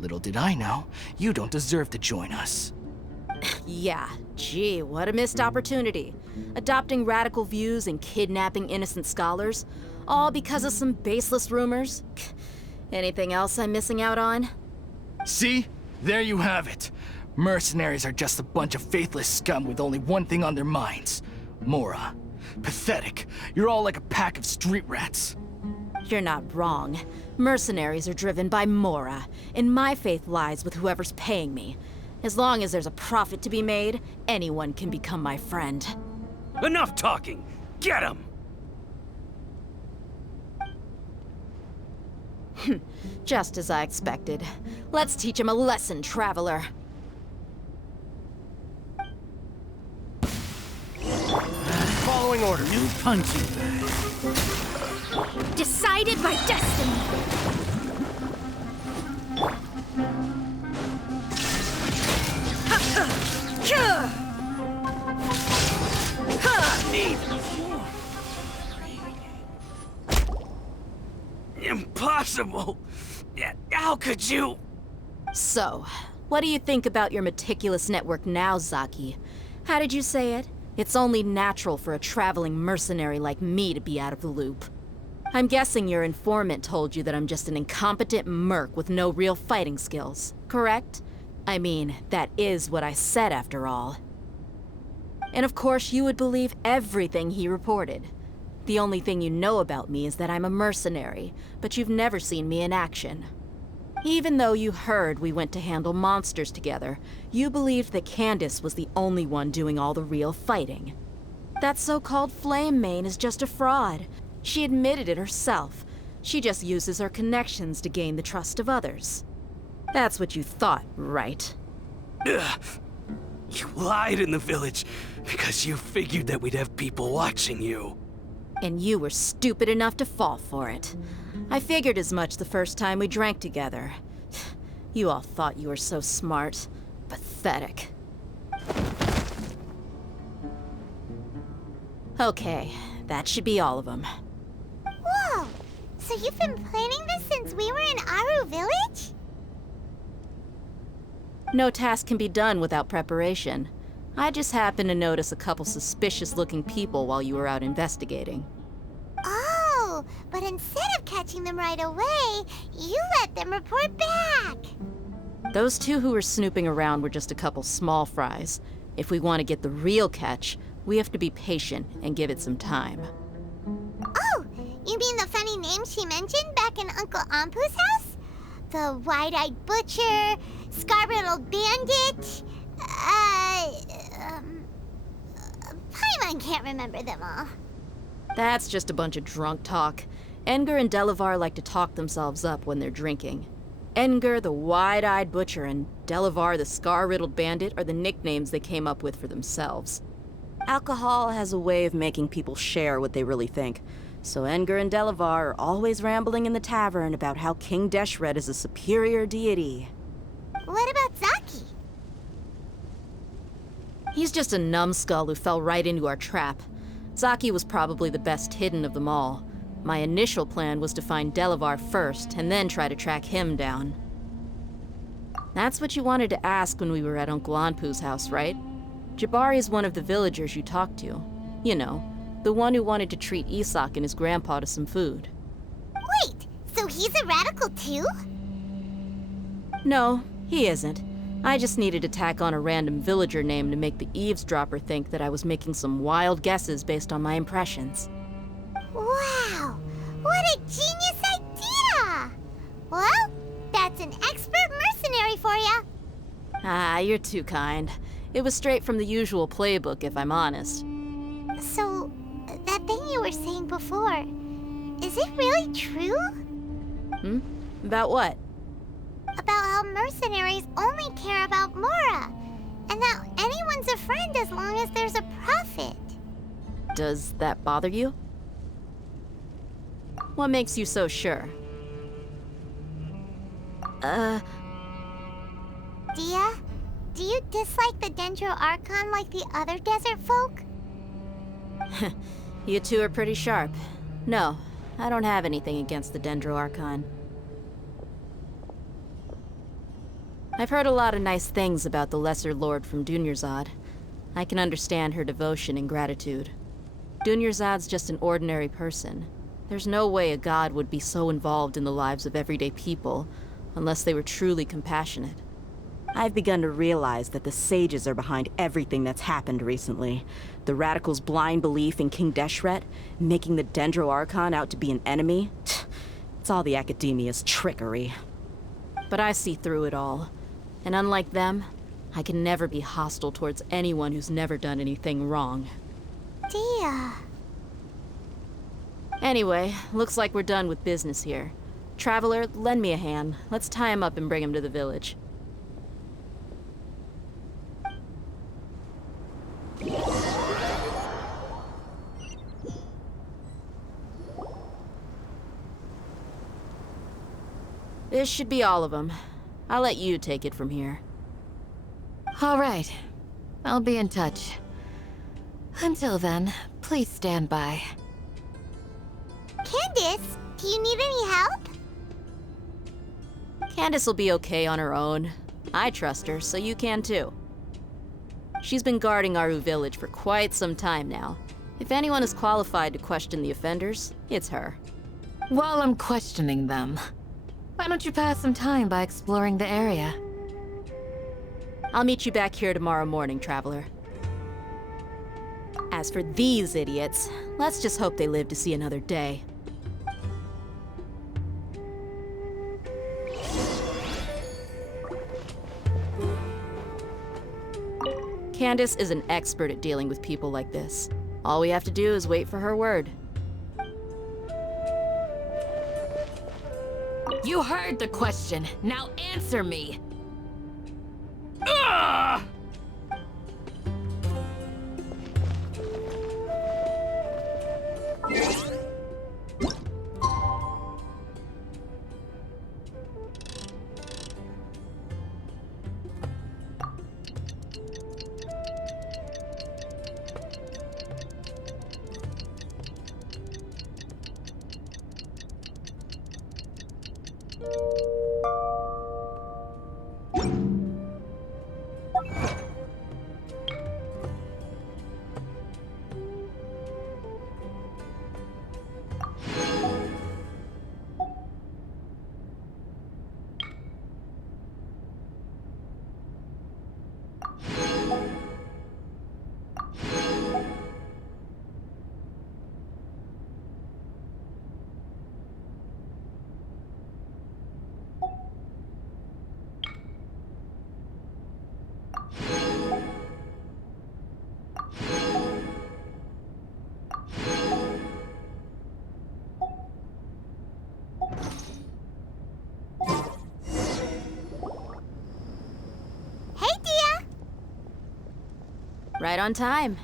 Little did I know, you don't deserve to join us. Yeah, gee, what a missed opportunity. Adopting radical views and kidnapping innocent scholars, all because of some baseless rumors. Anything else I'm missing out on? See? There you have it. Mercenaries are just a bunch of faithless scum with only one thing on their minds. Mora. Pathetic. You're all like a pack of street rats. You're not wrong. Mercenaries are driven by Mora, and my faith lies with whoever's paying me. As long as there's a profit to be made, anyone can become my friend. Enough talking! Get him! Just as I expected. Let's teach him a lesson, traveler. Following order. New punching bag. Decided by destiny. Impossible! How could you? So, what do you think about your meticulous network now, Zaki? How did you say it? It's only natural for a traveling mercenary like me to be out of the loop. I'm guessing your informant told you that I'm just an incompetent merc with no real fighting skills, correct? I mean, that is what I said after all. And of course you would believe everything he reported. The only thing you know about me is that I'm a mercenary, but you've never seen me in action. Even though you heard we went to handle monsters together, you believed that Candace was the only one doing all the real fighting. That so-called Flame Mane is just a fraud. She admitted it herself. She just uses her connections to gain the trust of others. That's what you thought, right? Ugh. You lied in the village because you figured that we'd have people watching you. And you were stupid enough to fall for it. I figured as much the first time we drank together. You all thought you were so smart. Pathetic. Okay, that should be all of them. Whoa! So you've been planning this since we were in Aru Village? No task can be done without preparation. I just happened to notice a couple suspicious-looking people while you were out investigating. Oh, but instead of catching them right away, you let them report back. Those two who were snooping around were just a couple small fries. If we want to get the real catch, we have to be patient and give it some time. Oh, you mean the funny name she mentioned back in Uncle Ampu's house? The wide-eyed butcher, scar-riddled bandit, Paimon can't remember them all. That's just a bunch of drunk talk. Engar and Delavar like to talk themselves up when they're drinking. Engar, the wide-eyed butcher, and Delavar, the scar-riddled bandit, are the nicknames they came up with for themselves. Alcohol has a way of making people share what they really think, so Engar and Delavar are always rambling in the tavern about how King Deshret is a superior deity. What about Zaki? He's just a numbskull who fell right into our trap. Zaki was probably the best hidden of them all. My initial plan was to find Delavar first, and then try to track him down. That's what you wanted to ask when we were at Uncle Anpu's house, right? Jabari is one of the villagers you talked to. You know, the one who wanted to treat Isak and his grandpa to some food. Wait, so he's a radical too? No, he isn't. I just needed to tack on a random villager name to make the eavesdropper think that I was making some wild guesses based on my impressions. Wow, what a genius idea! Well, that's an expert mercenary for you. Ah, you're too kind. It was straight from the usual playbook, if I'm honest. So, that thing you were saying before, is it really true? About what? About how mercenaries only care about Mora, and that anyone's a friend as long as there's a profit. Does that bother you? What makes you so sure? Dia, do you dislike the Dendro Archon like the other desert folk? You two are pretty sharp. No, I don't have anything against the Dendro Archon. I've heard a lot of nice things about the Lesser Lord from Dunyarzad. I can understand her devotion and gratitude. Dunyarzad's just an ordinary person. There's no way a god would be so involved in the lives of everyday people, unless they were truly compassionate. I've begun to realize that the sages are behind everything that's happened recently. The radicals' blind belief in King Deshret, making the Dendro Archon out to be an enemy. It's all the academia's trickery. But I see through it all. And unlike them, I can never be hostile towards anyone who's never done anything wrong. Dia. Anyway, looks like we're done with business here. Traveler, lend me a hand. Let's tie him up and bring him to the village. This should be all of them. I'll let you take it from here. All right. I'll be in touch. Until then, please stand by. Candace, do you need any help? Candace will be okay on her own. I trust her, so you can too. She's been guarding Aru village for quite some time now. If anyone is qualified to question the offenders, it's her. While I'm questioning them, why don't you pass some time by exploring the area? I'll meet you back here tomorrow morning, Traveler. As for these idiots, let's just hope they live to see another day. Candace is an expert at dealing with people like this. All we have to do is wait for her word. You heard the question. Now answer me. Right on time.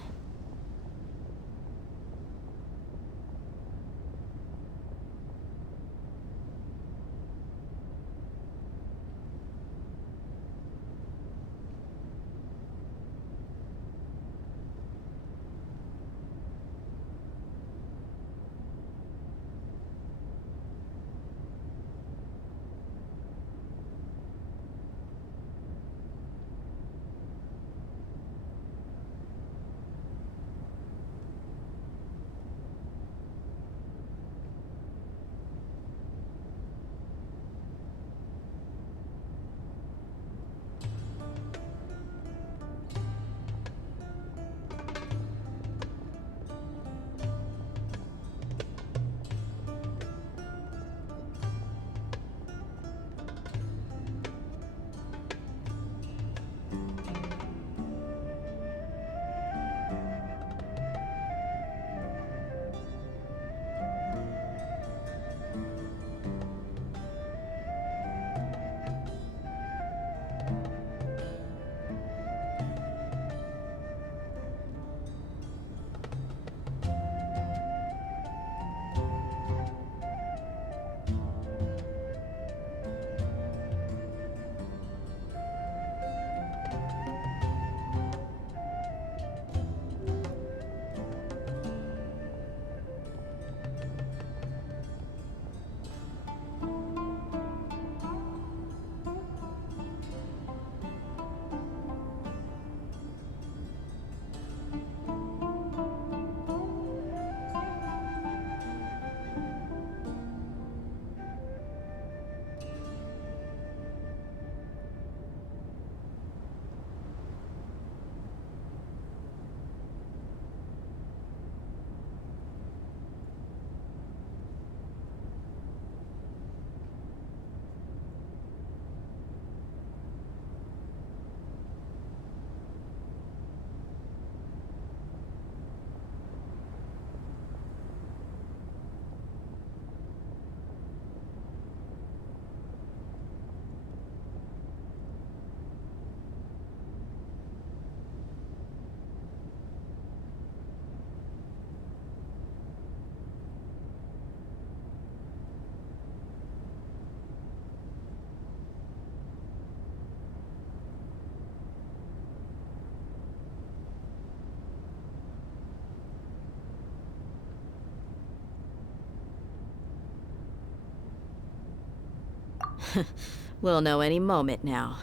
We'll know any moment now.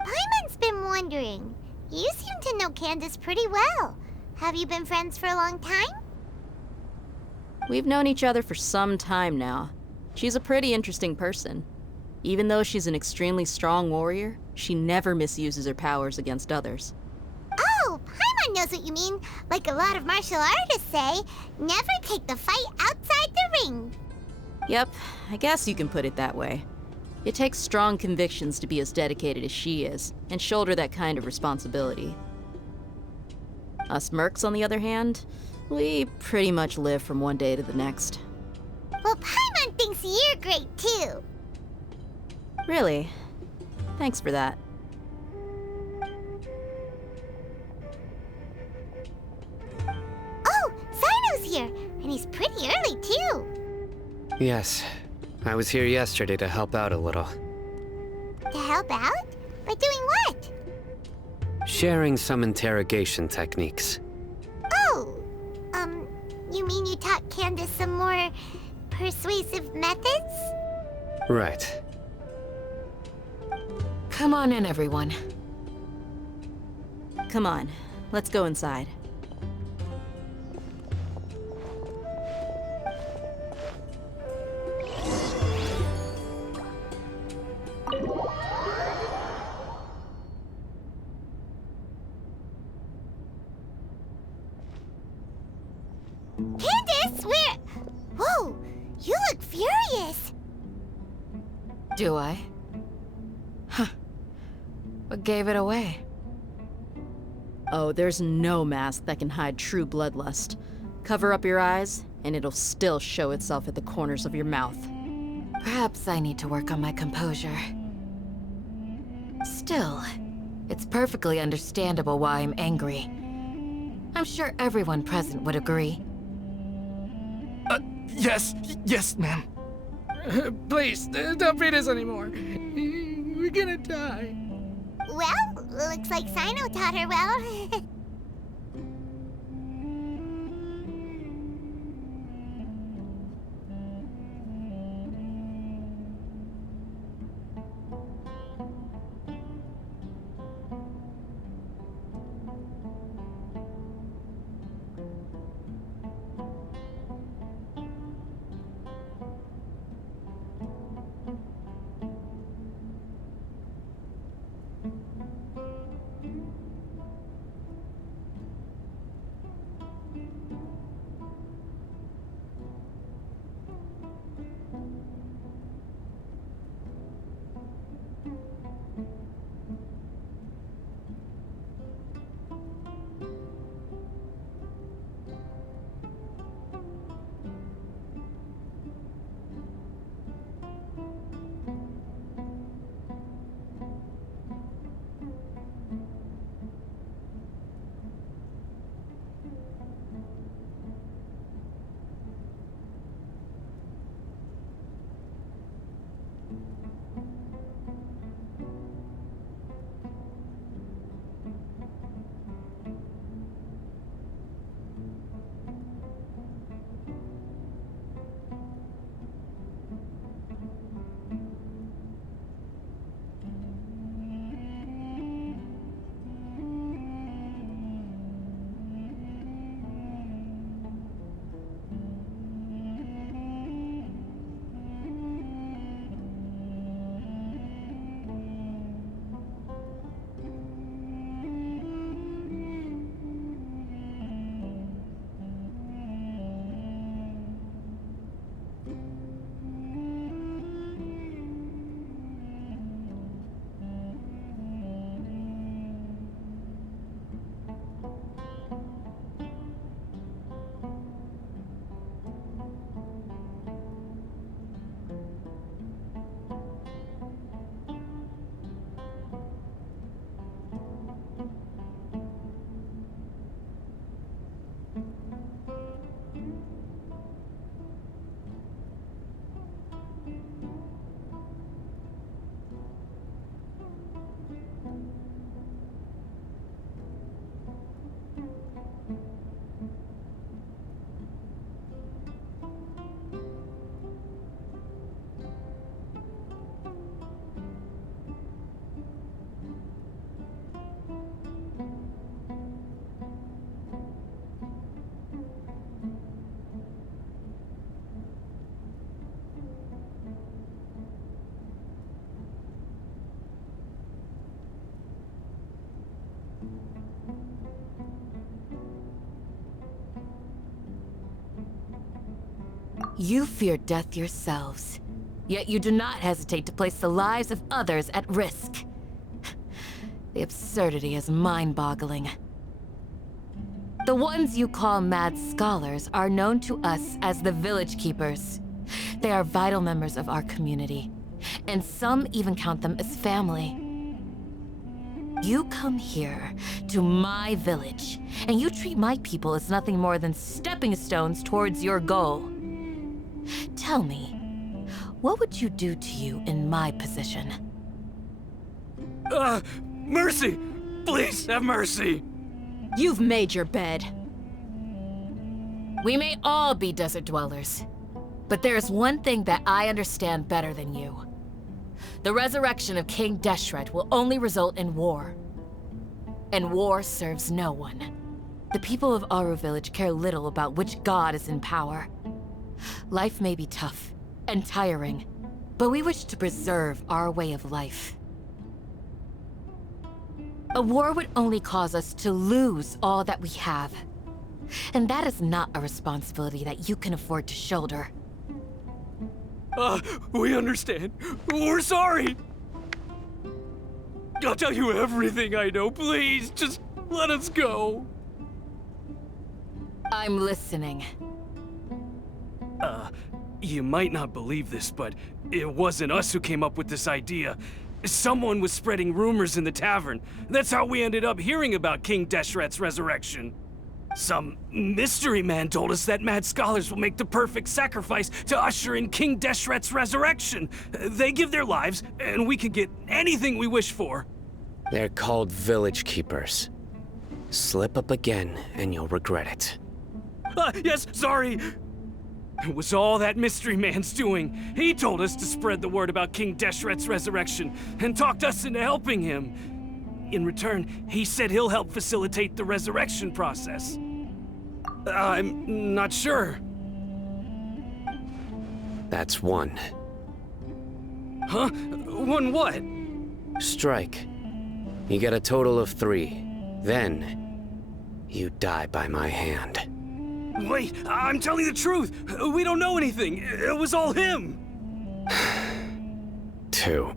Paimon's been wondering. You seem to know Candace pretty well. Have you been friends for a long time? We've known each other for some time now. She's a pretty interesting person. Even though she's an extremely strong warrior, she never misuses her powers against others. Oh, Paimon knows what you mean. Like a lot of martial artists say, never take the fight outside the ring. Yep, I guess you can put it that way. It takes strong convictions to be as dedicated as she is, and shoulder that kind of responsibility. Us mercs, on the other hand, we pretty much live from one day to the next. Well, Paimon thinks you're great too. Really? Thanks for that. Oh, Sino's here, and he's pretty early too. Yes, I was here yesterday to help out a little. To help out? By doing what? Sharing some interrogation techniques. Oh, you mean you taught Candace some more persuasive methods? Right. Come on in, everyone. Come on, let's go inside. Candace, where? Whoa, you look furious. Do I? Huh. What gave it away? Oh, there's no mask that can hide true bloodlust. Cover up your eyes, and it'll still show itself at the corners of your mouth. Perhaps I need to work on my composure. Still, it's perfectly understandable why I'm angry. I'm sure everyone present would agree. Yes, ma'am. Please, don't beat us anymore. We're gonna die. Well, looks like Sino taught her well. You fear death yourselves, yet you do not hesitate to place the lives of others at risk. The absurdity is mind-boggling. The ones you call mad scholars are known to us as the Village Keepers. They are vital members of our community, and some even count them as family. You come here, to my village, and you treat my people as nothing more than stepping stones towards your goal. Tell me, what would you do to you in my position? Mercy! Please, have mercy! You've made your bed. We may all be desert dwellers, but there's one thing that I understand better than you. The resurrection of King Deshret will only result in war. And war serves no one. The people of Aru Village care little about which god is in power. Life may be tough and tiring, but we wish to preserve our way of life. A war would only cause us to lose all that we have. And that is not a responsibility that you can afford to shoulder. We understand. We're sorry! I'll tell you everything I know, please. Just let us go. I'm listening. You might not believe this, but it wasn't us who came up with this idea. Someone was spreading rumors in the tavern. That's how we ended up hearing about King Deshret's resurrection. Some mystery man told us that mad scholars will make the perfect sacrifice to usher in King Deshret's resurrection. They give their lives, and we can get anything we wish for. They're called Village Keepers. Slip up again, and you'll regret it. Yes, sorry. It was all that mystery man's doing. He told us to spread the word about King Deshret's resurrection, and talked us into helping him. In return, he said he'll help facilitate the resurrection process. I'm not sure. That's one. Huh? One what? Strike. You get a total of 3. Then, you die by my hand. Wait, I'm telling the truth. We don't know anything. It was all him. 2.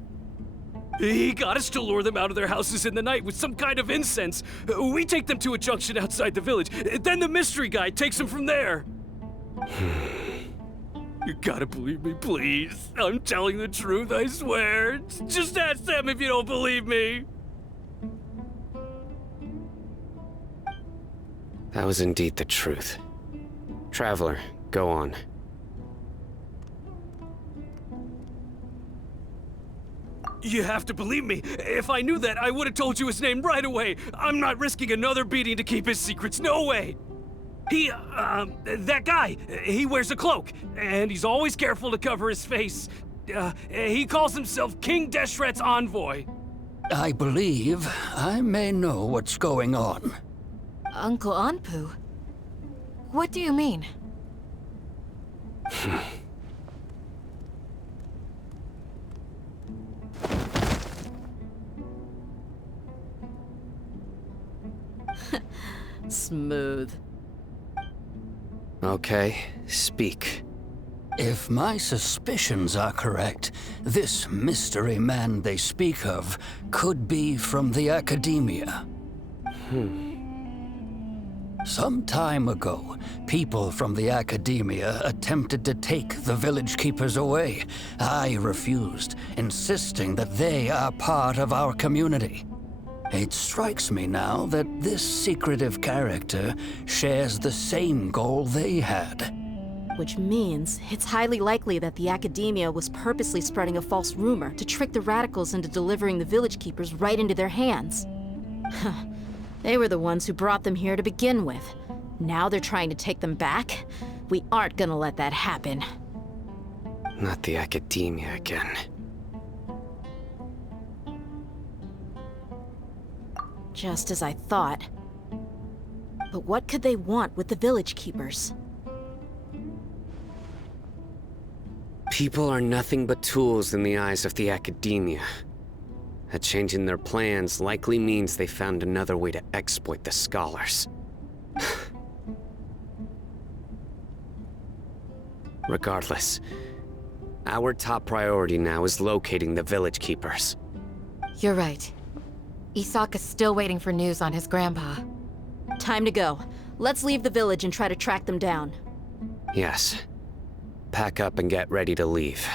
He got us to lure them out of their houses in the night with some kind of incense. We take them to a junction outside the village. Then the mystery guy takes them from there. You gotta believe me, please. I'm telling the truth, I swear. Just ask them if you don't believe me. That was indeed the truth. Traveler, go on. You have to believe me. If I knew that, I would have told you his name right away. I'm not risking another beating to keep his secrets. No way. That guy, he wears a cloak, and he's always careful to cover his face. He calls himself King Deshret's envoy. I believe I may know what's going on. Uncle Anpu? What do you mean? Smooth. Okay, speak. If my suspicions are correct, this mystery man they speak of could be from the Academia. Some time ago, people from the Academia attempted to take the Village Keepers away. I refused, insisting that they are part of our community. It strikes me now that this secretive character shares the same goal they had. Which means it's highly likely that the Academia was purposely spreading a false rumor to trick the radicals into delivering the Village Keepers right into their hands. They were the ones who brought them here to begin with. Now they're trying to take them back? We aren't gonna let that happen. Not the Academia again. Just as I thought. But what could they want with the Village Keepers? People are nothing but tools in the eyes of the Academia. A change in their plans likely means they found another way to exploit the scholars. Regardless, our top priority now is locating the village keepers. You're right. Isak is still waiting for news on his grandpa. Time to go. Let's leave the village and try to track them down. Yes. Pack up and get ready to leave.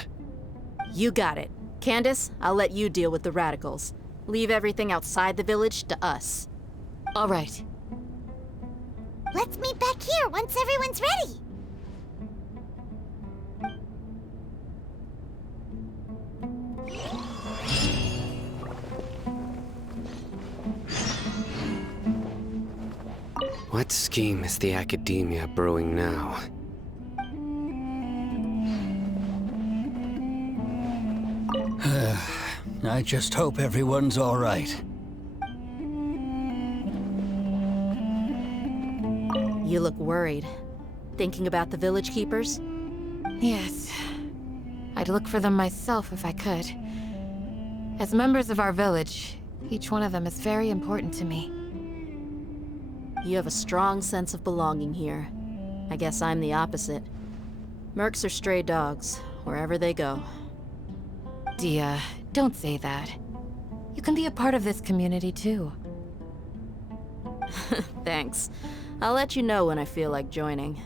You got it. Candace, I'll let you deal with the radicals. Leave everything outside the village to us. All right. Let's meet back here once everyone's ready. What scheme is the Academia brewing now? I just hope everyone's all right. You look worried. Thinking about the village keepers? Yes. I'd look for them myself if I could. As members of our village, each one of them is very important to me. You have a strong sense of belonging here. I guess I'm the opposite. Mercs are stray dogs, wherever they go. Dia, don't say that. You can be a part of this community too. Thanks. I'll let you know when I feel like joining.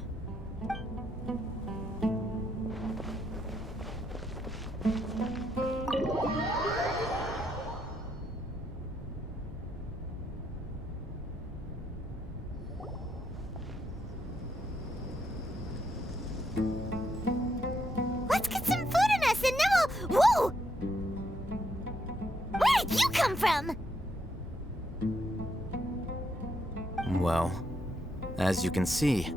Let's get some food in us and then we'll... Whoa! Where did you come from? Well, as you can see,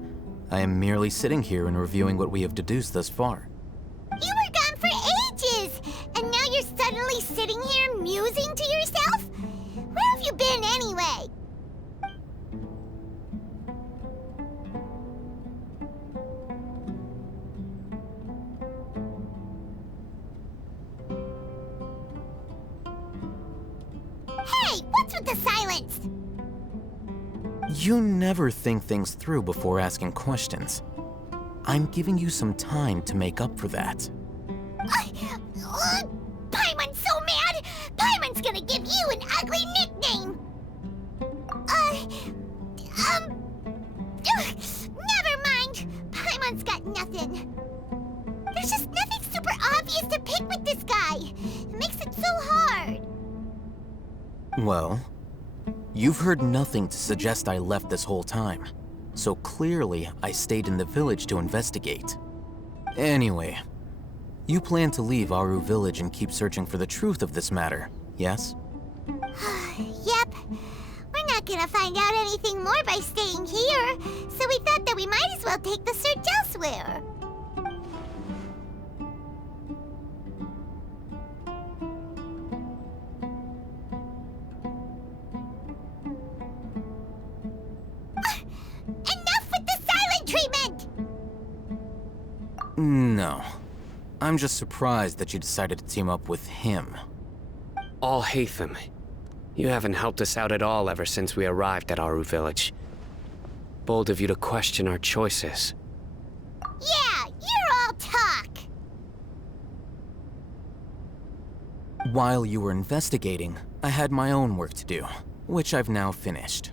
I am merely sitting here and reviewing what we have deduced thus far. You were gone for ages! And now you're suddenly sitting here musing to yourself? Where have you been anyway? Hey, what's with the silence? You never think things through before asking questions. I'm giving you some time to make up for that. Paimon's so mad! Paimon's gonna give you an ugly nickname! Never mind! Paimon's got nothing. There's just nothing super obvious to pick with this guy. It makes it so hard. Well, you've heard nothing to suggest I left this whole time, so clearly I stayed in the village to investigate. Anyway, you plan to leave Aru village and keep searching for the truth of this matter, yes? Yep. We're not gonna find out anything more by staying here, so we thought that we might as well take the search elsewhere. Enough with the silent treatment! No. I'm just surprised that you decided to team up with him. Alhaitham, you haven't helped us out at all ever since we arrived at Aru village. Bold of you to question our choices. Yeah, you're all talk! While you were investigating, I had my own work to do, which I've now finished.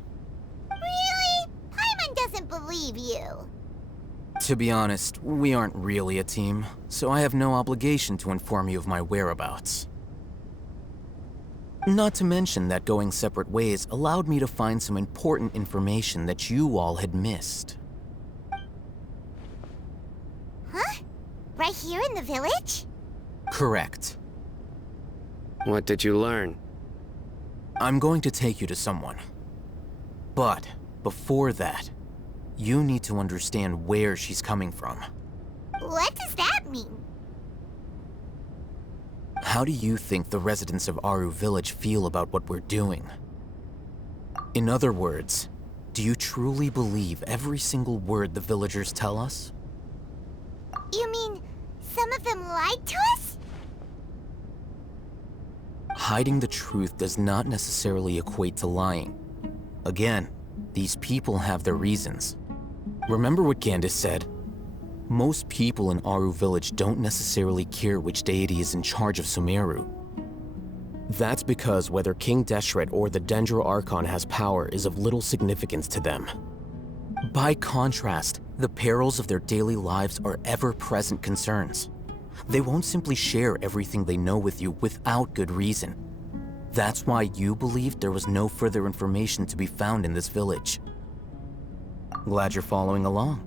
Really? Paimon doesn't believe you. To be honest, we aren't really a team, so I have no obligation to inform you of my whereabouts. Not to mention that going separate ways allowed me to find some important information that you all had missed. Huh? Right here in the village? Correct. What did you learn? I'm going to take you to someone. But before that, you need to understand where she's coming from. What does that mean? How do you think the residents of Aru village feel about what we're doing? In other words, do you truly believe every single word the villagers tell us? You mean some of them lied to us? Hiding the truth does not necessarily equate to lying. Again, these people have their reasons. Remember what Candace said? Most people in Aru Village don't necessarily care which deity is in charge of Sumeru. That's because whether King Deshret or the Dendro Archon has power is of little significance to them. By contrast, the perils of their daily lives are ever-present concerns. They won't simply share everything they know with you without good reason. That's why you believed there was no further information to be found in this village. Glad you're following along.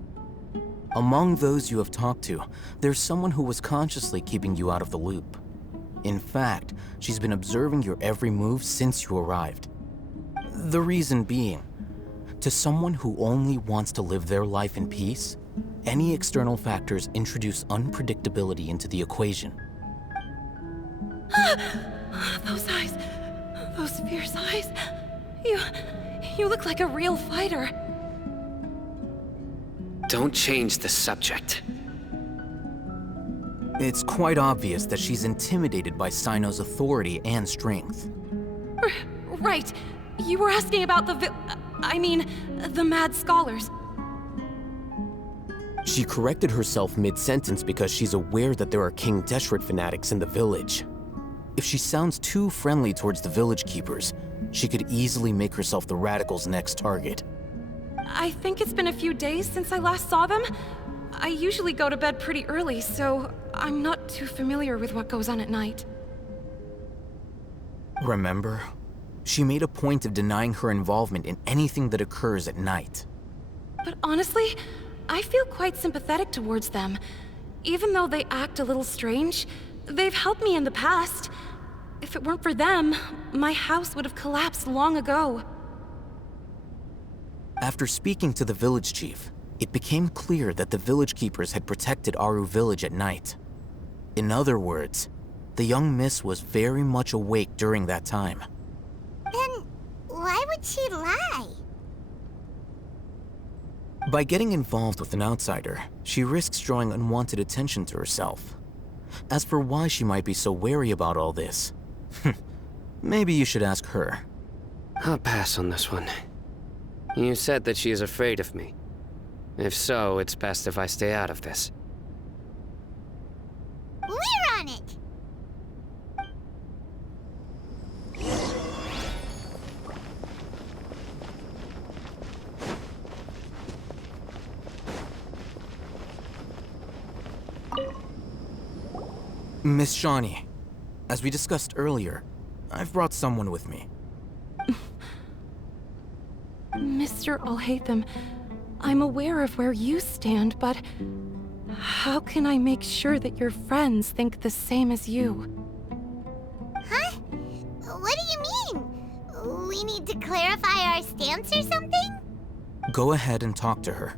Among those you have talked to, there's someone who was consciously keeping you out of the loop. In fact, she's been observing your every move since you arrived. The reason being, to someone who only wants to live their life in peace, any external factors introduce unpredictability into the equation. Those eyes. Those fierce eyes. You look like a real fighter. Don't change the subject. It's quite obvious that she's intimidated by Sino's authority and strength. Right. You were asking about the mad scholars. She corrected herself mid-sentence because she's aware that there are King Deshret fanatics in the village. If she sounds too friendly towards the village keepers, she could easily make herself the radicals' next target. I think it's been a few days since I last saw them. I usually go to bed pretty early, so I'm not too familiar with what goes on at night. Remember? She made a point of denying her involvement in anything that occurs at night. But honestly, I feel quite sympathetic towards them. Even though they act a little strange, they've helped me in the past. If it weren't for them, my house would have collapsed long ago. After speaking to the village chief, it became clear that the village keepers had protected Aru Village at night. In other words, the young miss was very much awake during that time. Then why would she lie? By getting involved with an outsider, she risks drawing unwanted attention to herself. As for why she might be so wary about all this, maybe you should ask her. I'll pass on this one. You said that she is afraid of me. If so, it's best if I stay out of this. We're on it! Miss Shawnee, as we discussed earlier, I've brought someone with me. Mr. Alhaitham, I'm aware of where you stand, but how can I make sure that your friends think the same as you? Huh? What do you mean? We need to clarify our stance or something? Go ahead and talk to her.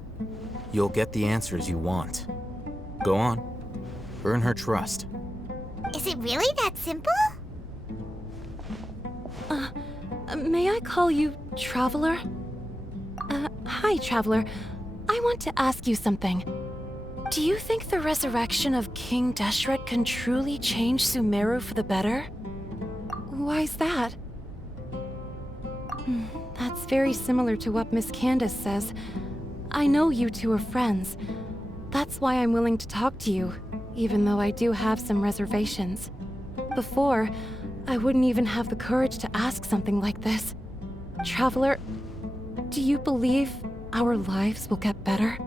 You'll get the answers you want. Go on. Earn her trust. Is it really that simple? May I call you Traveler? Hi, Traveler. I want to ask you something. Do you think the resurrection of King Deshret can truly change Sumeru for the better? Why's that? That's very similar to what Miss Candace says. I know you two are friends. That's why I'm willing to talk to you, even though I do have some reservations. Before, I wouldn't even have the courage to ask something like this. Traveler, do you believe our lives will get better?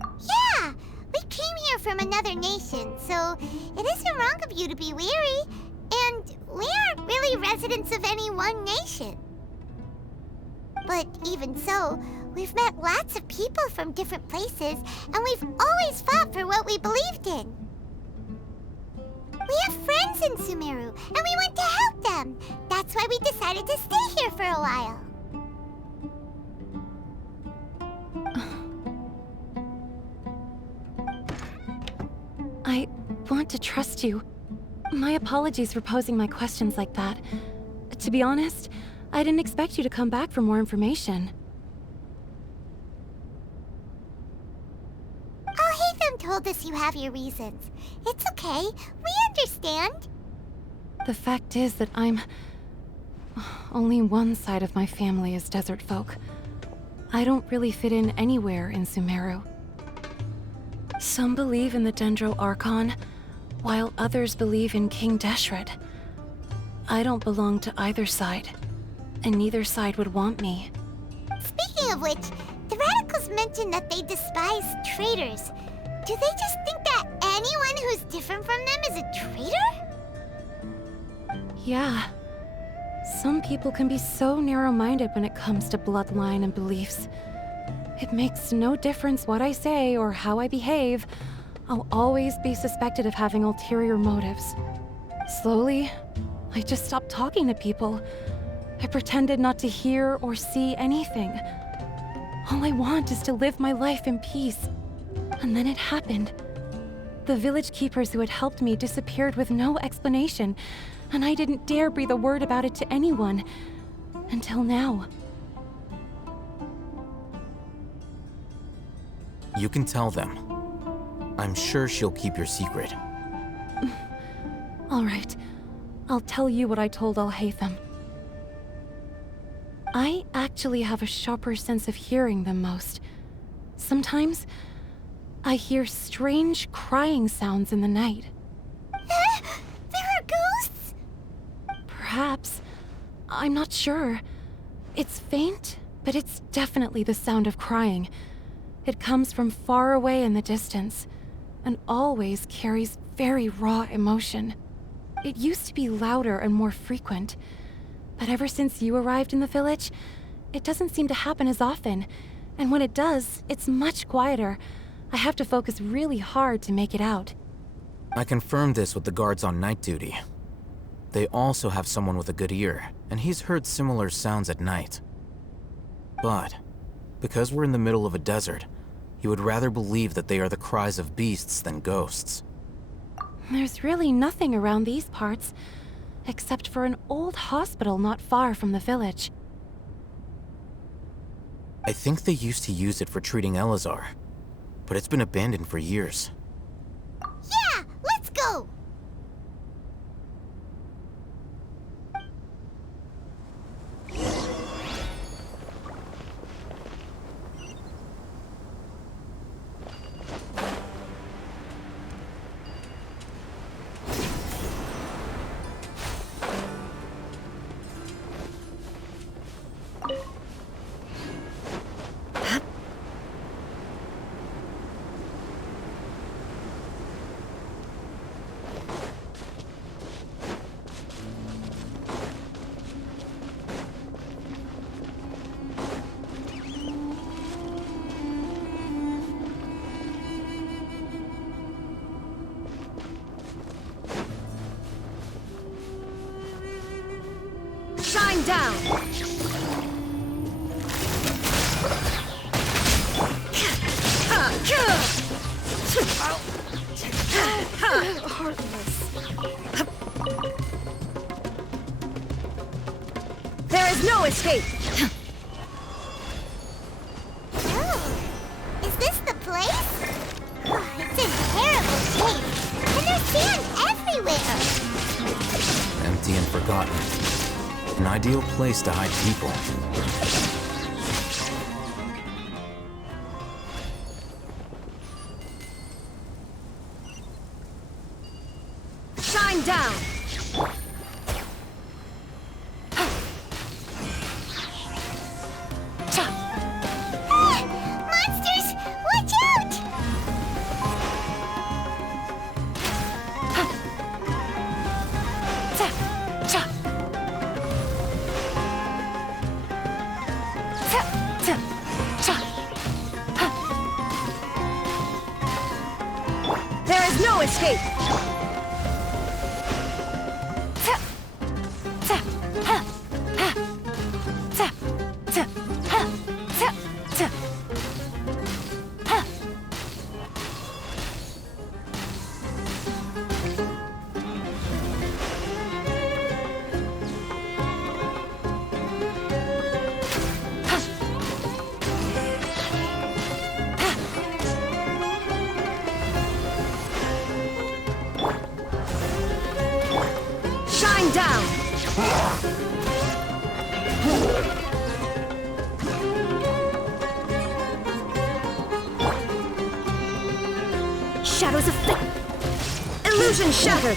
Yeah! We came here from another nation, so it isn't wrong of you to be weary. And we aren't really residents of any one nation. But even so, we've met lots of people from different places, and we've always fought for what we believed in. We have friends in Sumeru, and we want to help them. That's why we decided to stay here for a while. I want to trust you. My apologies for posing my questions like that. To be honest, I didn't expect you to come back for more information. Alhaitham told us you have your reasons. It's okay. We understand. The fact is that only one side of my family is desert folk. I don't really fit in anywhere in Sumeru. Some believe in the Dendro Archon, while others believe in King Deshret. I don't belong to either side, and neither side would want me. Speaking of which, the radicals mentioned that they despise traitors. Do they just think that anyone who's different from them is a traitor? Yeah. Some people can be so narrow-minded when it comes to bloodline and beliefs. It makes no difference what I say or how I behave. I'll always be suspected of having ulterior motives. Slowly, I just stopped talking to people. I pretended not to hear or see anything. All I want is to live my life in peace. And then it happened. The village keepers who had helped me disappeared with no explanation, and I didn't dare breathe a word about it to anyone. Until now. You can tell them. I'm sure she'll keep your secret. All right. I'll tell you what I told Alhaitham. I actually have a sharper sense of hearing than most. Sometimes, I hear strange crying sounds in the night. There are ghosts? Perhaps. I'm not sure. It's faint, but it's definitely the sound of crying. It comes from far away in the distance, and always carries very raw emotion. It used to be louder and more frequent, but ever since you arrived in the village, it doesn't seem to happen as often, and when it does, it's much quieter. I have to focus really hard to make it out. I confirmed this with the guards on night duty. They also have someone with a good ear, and he's heard similar sounds at night. But, because we're in the middle of a desert, he would rather believe that they are the cries of beasts than ghosts. There's really nothing around these parts, except for an old hospital not far from the village. I think they used to use it for treating Elazar, but it's been abandoned for years. Yeah, let's go! Shine down! There is no escape! Oh, is this the place? Oh, it's in terrible shape, and there's sand everywhere. Empty and forgotten. An ideal place to hide people. Shine down! Monsters, watch out! There is no escape! Shadows of illusion shattered.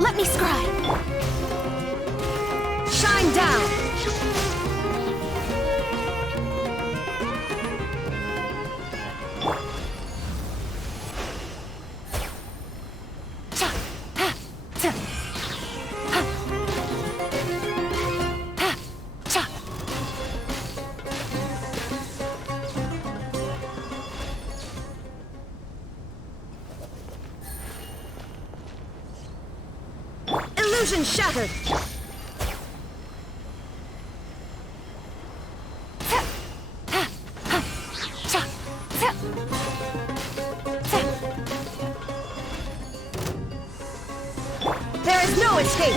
Let me scry. Shine down. Illusion shattered. There is no escape.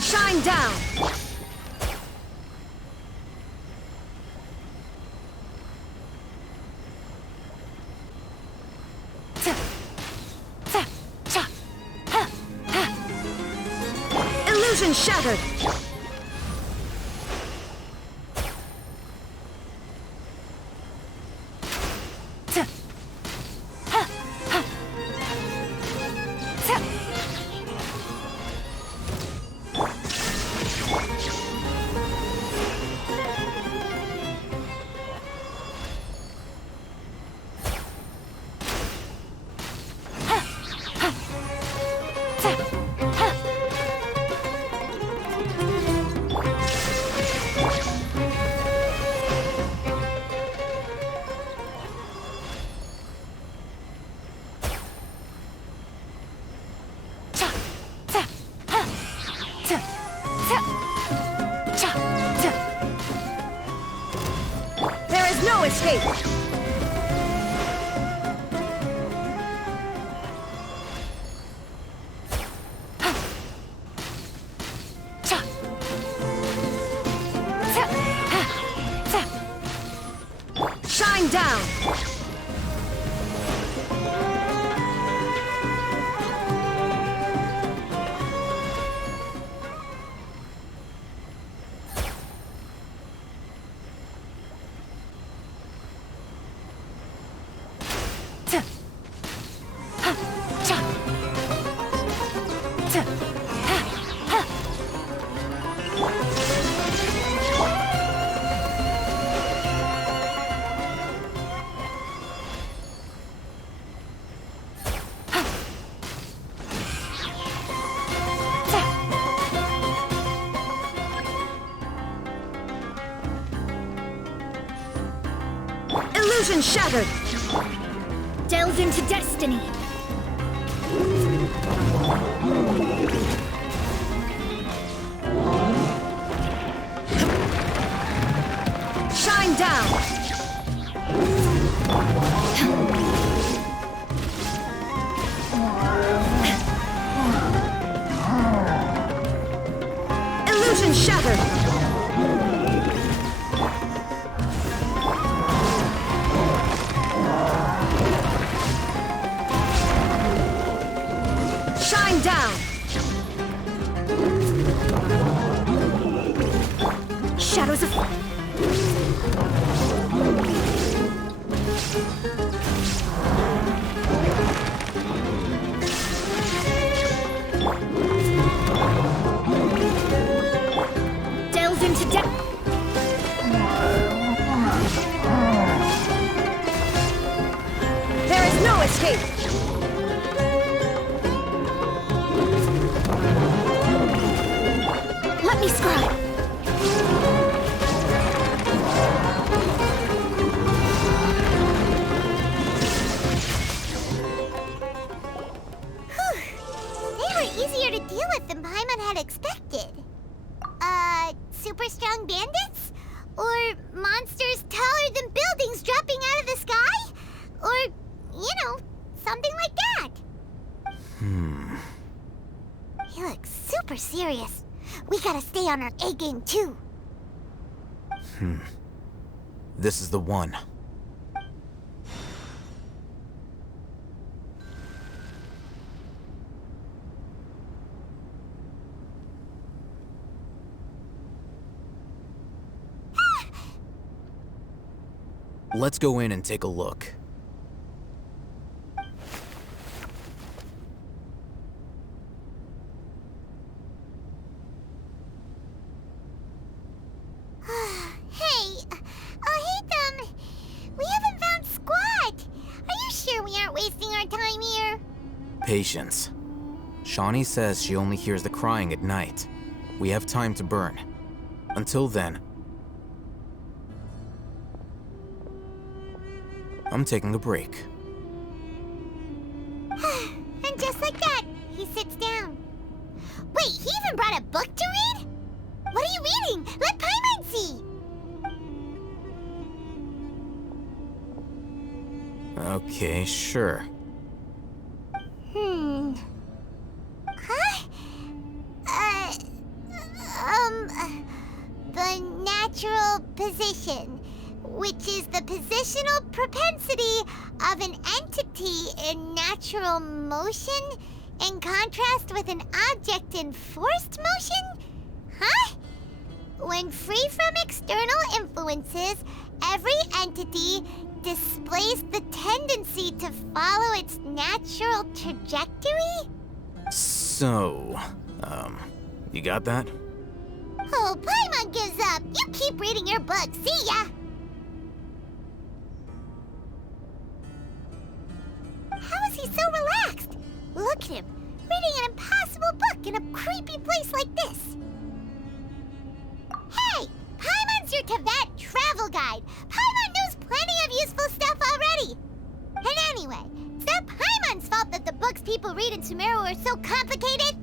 Shine down. Illusion shattered. There is no escape. Shine down. Illusion shattered. Delve into destiny. Shine down. Illusion shattered. Shine down. Shadows of Delve into There is no escape. Let me scry. Or monsters taller than buildings dropping out of the sky? Or, you know, something like that. He looks super serious. We gotta stay on our A game too. This is the one. Let's go in and take a look. Hey, Hatham, we haven't found Squat. Are you sure we aren't wasting our time here? Patience. Shawnee says she only hears the crying at night. We have time to burn. Until then, I'm taking a break. And just like that, he sits down. Wait, he even brought a book to read? What are you reading? Let Paimon see! Okay, sure. Huh? The natural position, which is the positional propensity of an entity in natural motion in contrast with an object in forced motion? Huh? When free from external influences, every entity displays the tendency to follow its natural trajectory? So, you got that? Oh, Paimon gives up. You keep reading your book. See ya! How is he so relaxed? Look at him, reading an impossible book in a creepy place like this. Hey! Paimon's your Tibet travel guide. Paimon knows plenty of useful stuff already. And anyway, it's not Paimon's fault that the books people read in Sumeru are so complicated.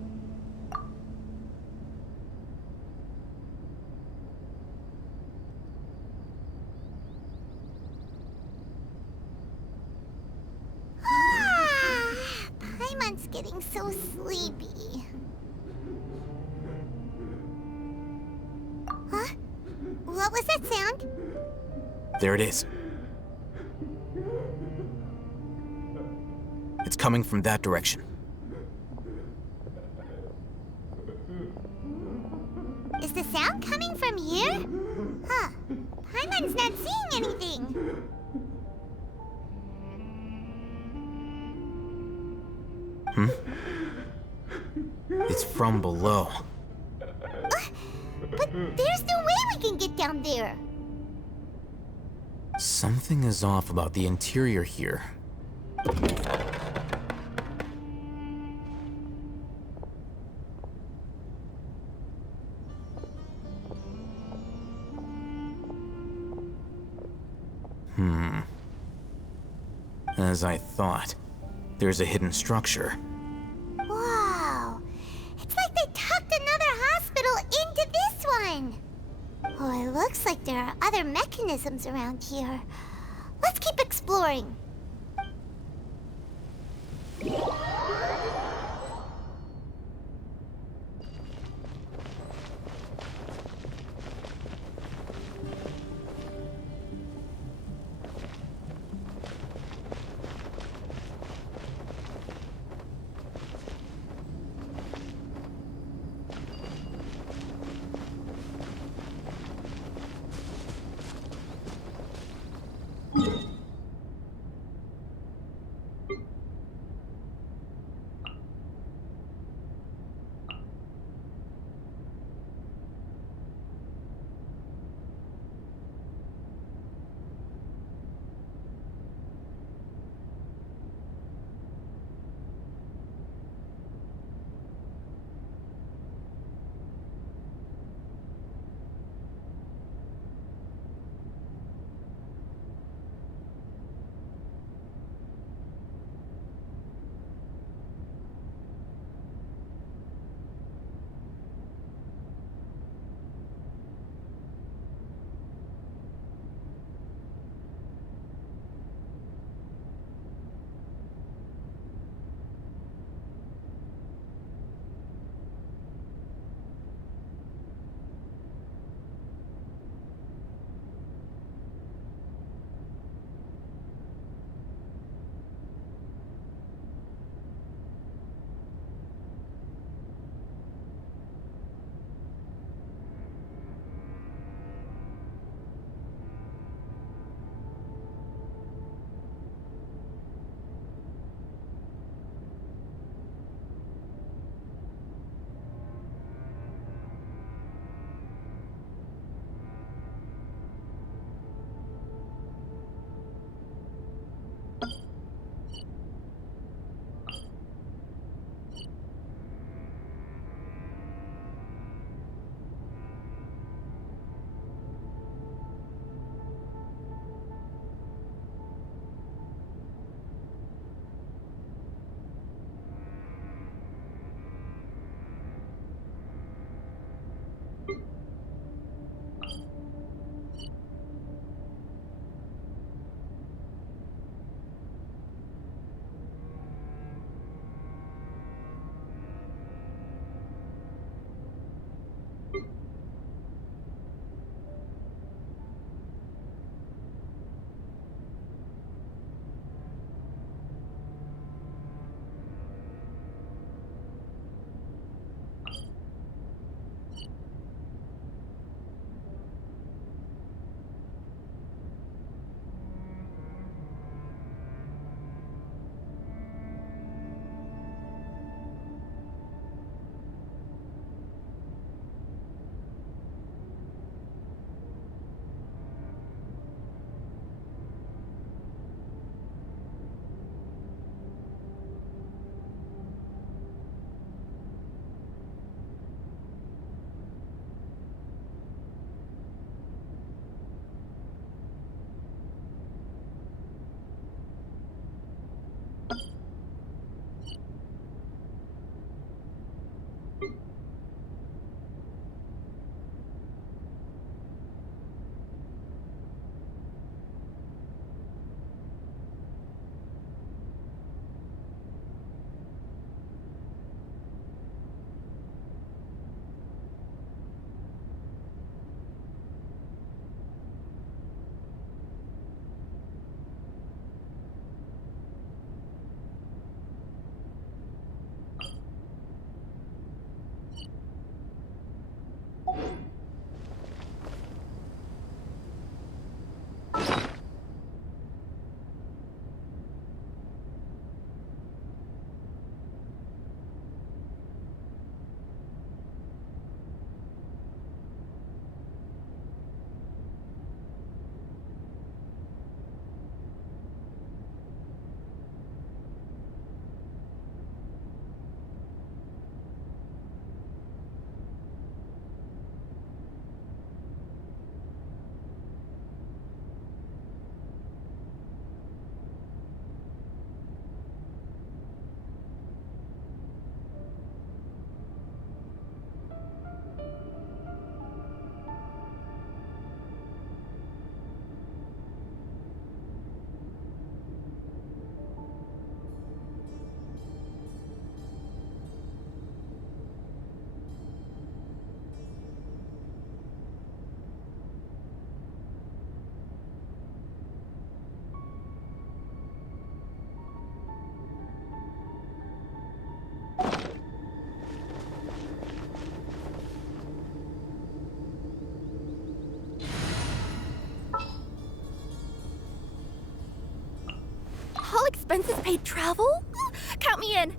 Paimon's getting so sleepy. Huh? What was that sound? There it is. It's coming from that direction. Is the sound coming from here? Huh. Paimon's not seeing anything. It's from below. But there's no way we can get down there. Something is off about the interior here. As I thought, there's a hidden structure. Wow. It's like they tucked another hospital into this one. Oh, it looks like there are other mechanisms around here. Let's keep exploring. All expenses paid travel? Count me in.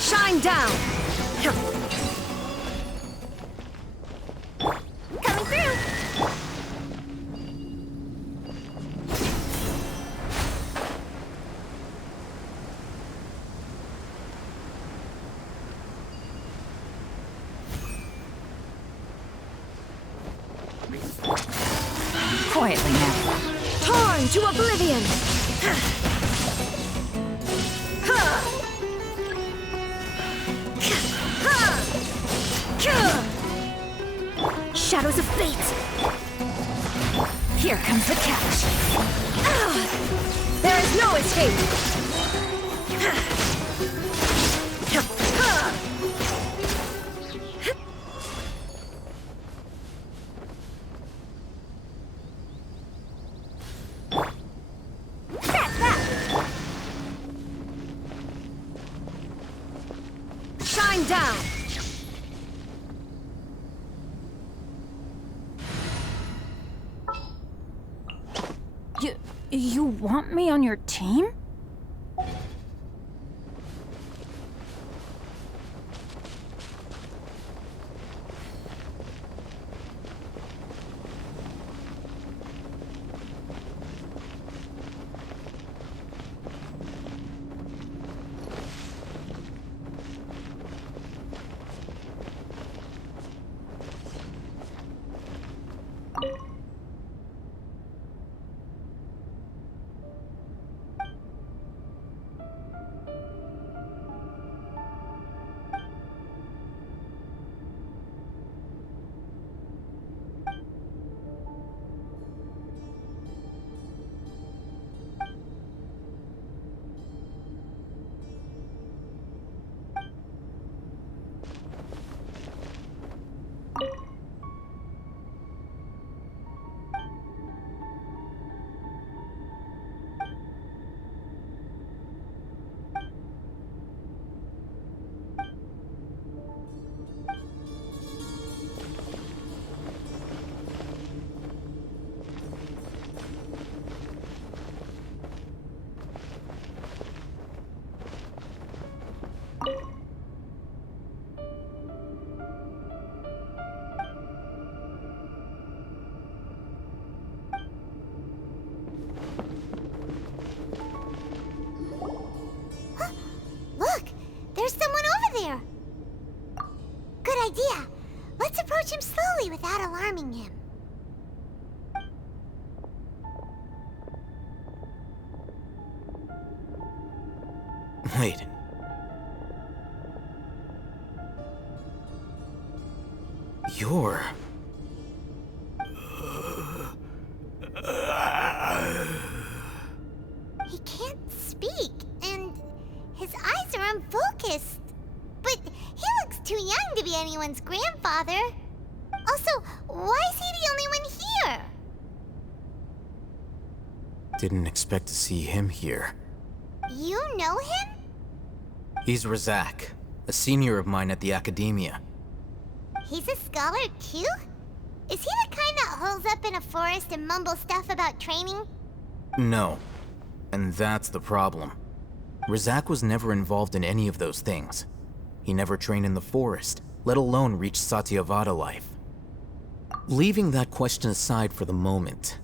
Shine down! Coming through! Quietly now. Torn to oblivion! Shadows of fate! Here comes the catch. There is no escape! Shine down! You want me on your team? Look! There's someone over there! Good idea. Let's approach him slowly without alarming him. Wait. You're... He can't speak, and his eyes are unfocused. But he looks too young to be anyone's grandfather. Also, why is he the only one here? Didn't expect to see him here. You know him? He's Razak, a senior of mine at the academia. He's a scholar too? Is he the kind that holes up in a forest and mumbles stuff about training? No. And that's the problem. Razak was never involved in any of those things. He never trained in the forest, let alone reach Satyavada life. Leaving that question aside for the moment,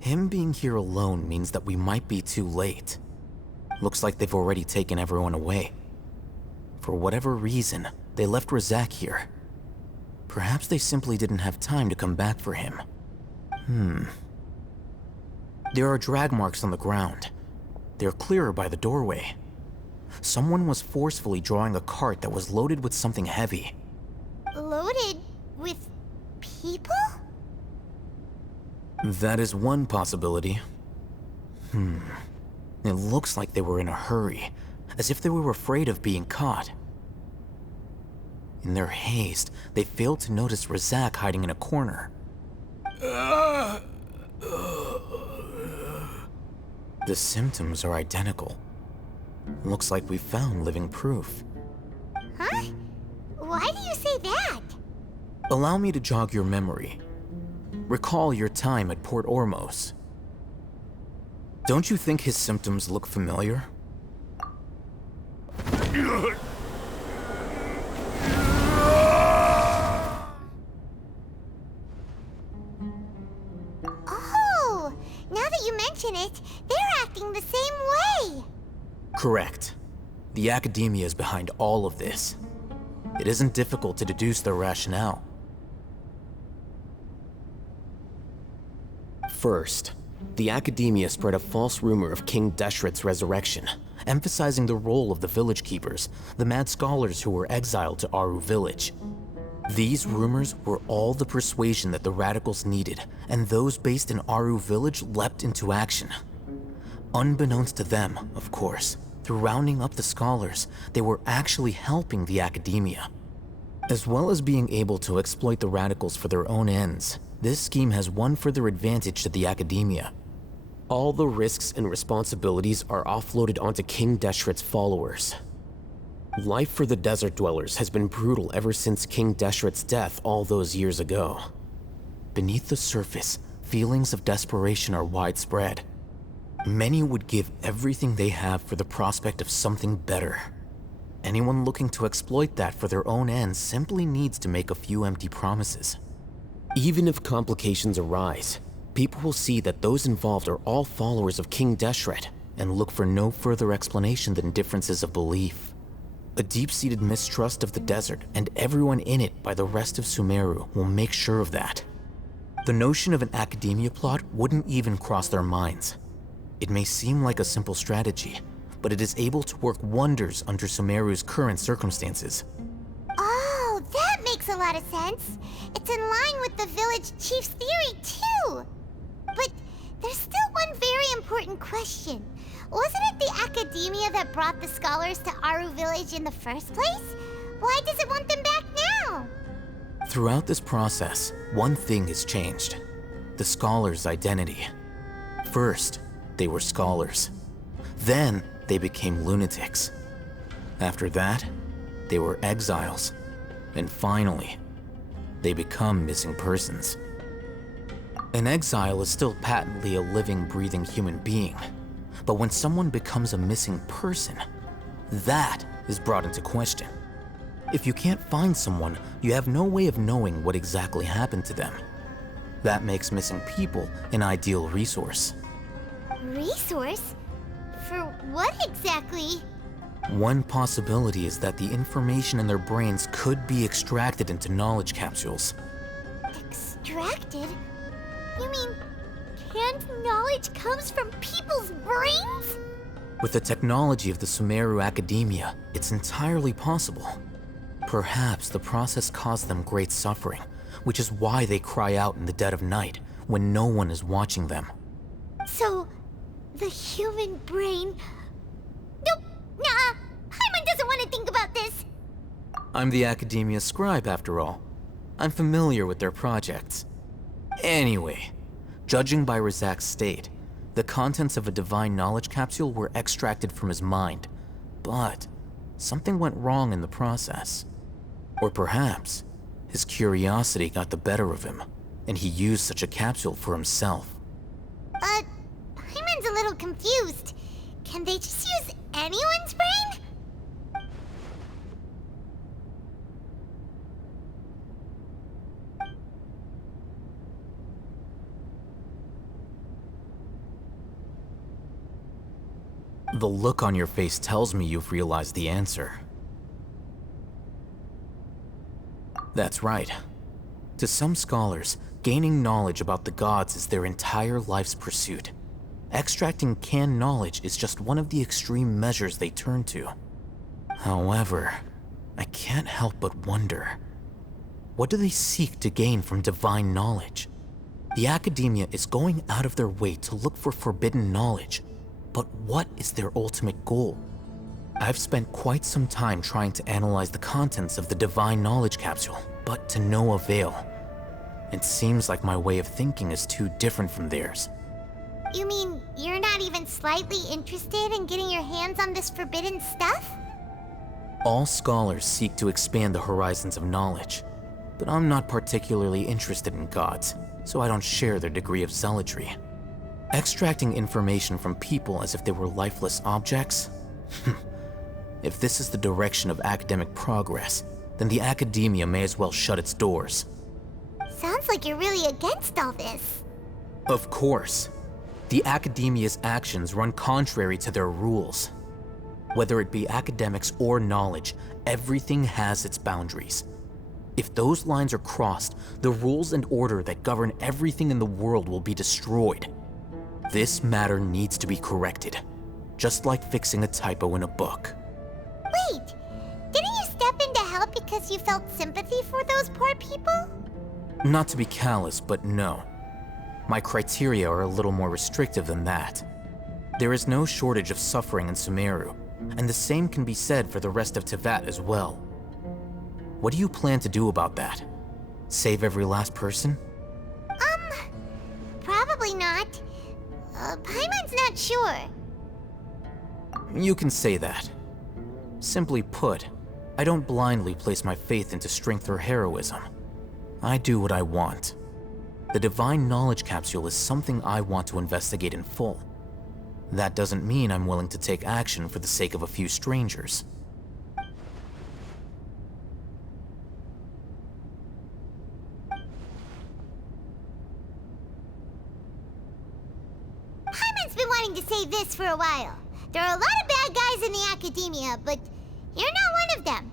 him being here alone means that we might be too late. Looks like they've already taken everyone away. For whatever reason, they left Razak here. Perhaps they simply didn't have time to come back for him. There are drag marks on the ground. They're clearer by the doorway. Someone was forcefully drawing a cart that was loaded with something heavy. Loaded with people? That is one possibility. It looks like they were in a hurry, as if they were afraid of being caught. In their haste, they failed to notice Razak hiding in a corner. The symptoms are identical. Looks like we found living proof. Huh? Why do you say that? Allow me to jog your memory. Recall your time at Port Ormos. Don't you think his symptoms look familiar? Oh, now that you mention it, they're acting the same way. Correct. The academia is behind all of this. It isn't difficult to deduce their rationale. First, the academia spread a false rumor of King Deshret's resurrection, emphasizing the role of the village keepers, the mad scholars who were exiled to Aru village. These rumors were all the persuasion that the radicals needed, and those based in Aru village leapt into action. Unbeknownst to them, of course, through rounding up the scholars, they were actually helping the academia. As well as being able to exploit the radicals for their own ends, this scheme has one further advantage to the academia. All the risks and responsibilities are offloaded onto King Deshret's followers. Life for the desert dwellers has been brutal ever since King Deshret's death all those years ago. Beneath the surface, feelings of desperation are widespread. Many would give everything they have for the prospect of something better. Anyone looking to exploit that for their own ends simply needs to make a few empty promises. Even if complications arise, people will see that those involved are all followers of King Deshret and look for no further explanation than differences of belief. A deep-seated mistrust of the desert and everyone in it by the rest of Sumeru will make sure of that. The notion of an academia plot wouldn't even cross their minds. It may seem like a simple strategy, but it is able to work wonders under Sumeru's current circumstances. Oh, that makes a lot of sense. It's in line with the village chief's theory, too. But there's still one very important question. Wasn't it the academia that brought the scholars to Aru village in the first place? Why does it want them back now? Throughout this process, one thing has changed: the scholars' identity. First, they were scholars. Then, they became lunatics. After that, they were exiles. And finally, they become missing persons. An exile is still patently a living, breathing human being. But when someone becomes a missing person, that is brought into question. If you can't find someone, you have no way of knowing what exactly happened to them. That makes missing people an ideal resource. Resource? For what exactly? One possibility is that the information in their brains could be extracted into knowledge capsules. Extracted? You mean canned knowledge comes from people's brains? With the technology of the Sumeru Academia, it's entirely possible. Perhaps the process caused them great suffering, which is why they cry out in the dead of night when no one is watching them. So, the human brain... Nope, nah, Paimon doesn't want to think about this. I'm the Academia scribe, after all. I'm familiar with their projects. Anyway, judging by Razak's state, the contents of a divine knowledge capsule were extracted from his mind. But something went wrong in the process. Or perhaps his curiosity got the better of him, and he used such a capsule for himself. Paimon's a little confused. Can they just use anyone's brain? The look on your face tells me you've realized the answer. That's right. To some scholars, gaining knowledge about the gods is their entire life's pursuit. Extracting canned knowledge is just one of the extreme measures they turn to. However, I can't help but wonder, what do they seek to gain from divine knowledge? The Academia is going out of their way to look for forbidden knowledge, but what is their ultimate goal? I've spent quite some time trying to analyze the contents of the Divine Knowledge Capsule, but to no avail. It seems like my way of thinking is too different from theirs. You mean you're not even slightly interested in getting your hands on this forbidden stuff? All scholars seek to expand the horizons of knowledge, but I'm not particularly interested in gods, so I don't share their degree of zealotry. Extracting information from people as if they were lifeless objects? If this is the direction of academic progress, then the academia may as well shut its doors. Sounds like you're really against all this. Of course. The academia's actions run contrary to their rules. Whether it be academics or knowledge, everything has its boundaries. If those lines are crossed, the rules and order that govern everything in the world will be destroyed. This matter needs to be corrected, just like fixing a typo in a book. Wait, didn't you step in to help because you felt sympathy for those poor people? Not to be callous, but no. My criteria are a little more restrictive than that. There is no shortage of suffering in Sumeru, and the same can be said for the rest of Teyvat as well. What do you plan to do about that? Save every last person? Probably not. Paimon's not sure. You can say that. Simply put, I don't blindly place my faith into strength or heroism. I do what I want. The Divine Knowledge Capsule is something I want to investigate in full. That doesn't mean I'm willing to take action for the sake of a few strangers. Paimon's been wanting to say this for a while. There are a lot of bad guys in the academia, but you're not one of them.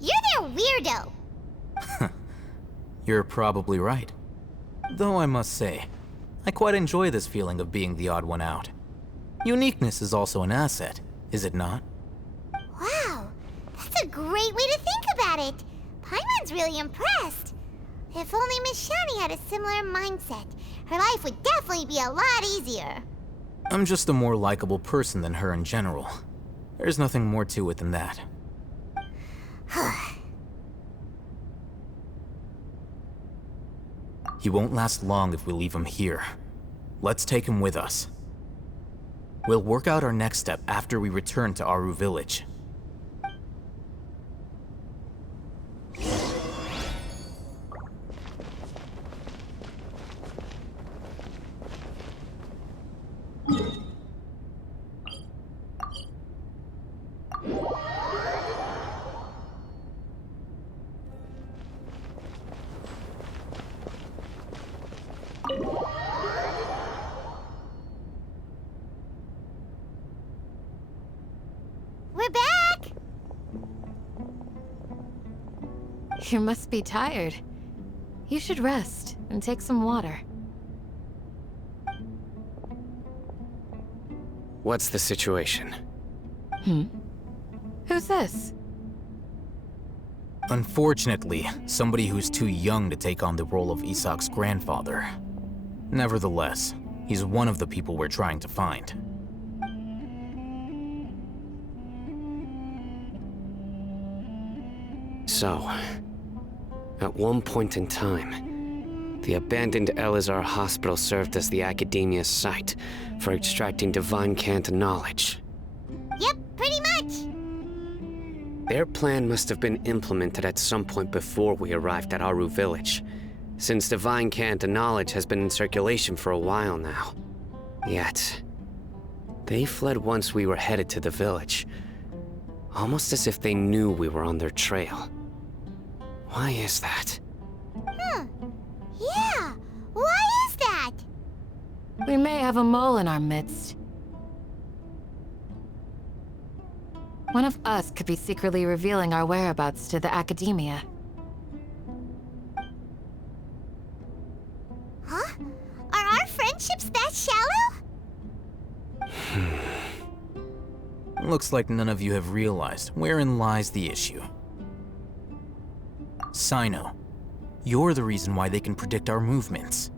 You're their weirdo. You're probably right. Though I must say, I quite enjoy this feeling of being the odd one out. Uniqueness is also an asset, is it not? Wow, that's a great way to think about it. Paimon's really impressed. If only Miss Shani had a similar mindset, her life would definitely be a lot easier. I'm just a more likable person than her in general. There's nothing more to it than that. He won't last long if we leave him here. Let's take him with us. We'll work out our next step after we return to Aru Village. We're back! You must be tired. You should rest and take some water. What's the situation? Who's this? Unfortunately, somebody who's too young to take on the role of Isak's grandfather. Nevertheless, he's one of the people we're trying to find. So, at one point in time, the abandoned Elazar Hospital served as the Academia's site for extracting divine cant knowledge. Yep, pretty much. Their plan must have been implemented at some point before we arrived at Aru Village, since divine cant knowledge has been in circulation for a while now. Yet, they fled once we were headed to the village, almost as if they knew we were on their trail. Why is that? Yeah, why is that? We may have a mole in our midst. One of us could be secretly revealing our whereabouts to the Academia. Huh? Are our friendships that shallow? Looks like none of you have realized wherein lies the issue. Sino, you're the reason why they can predict our movements.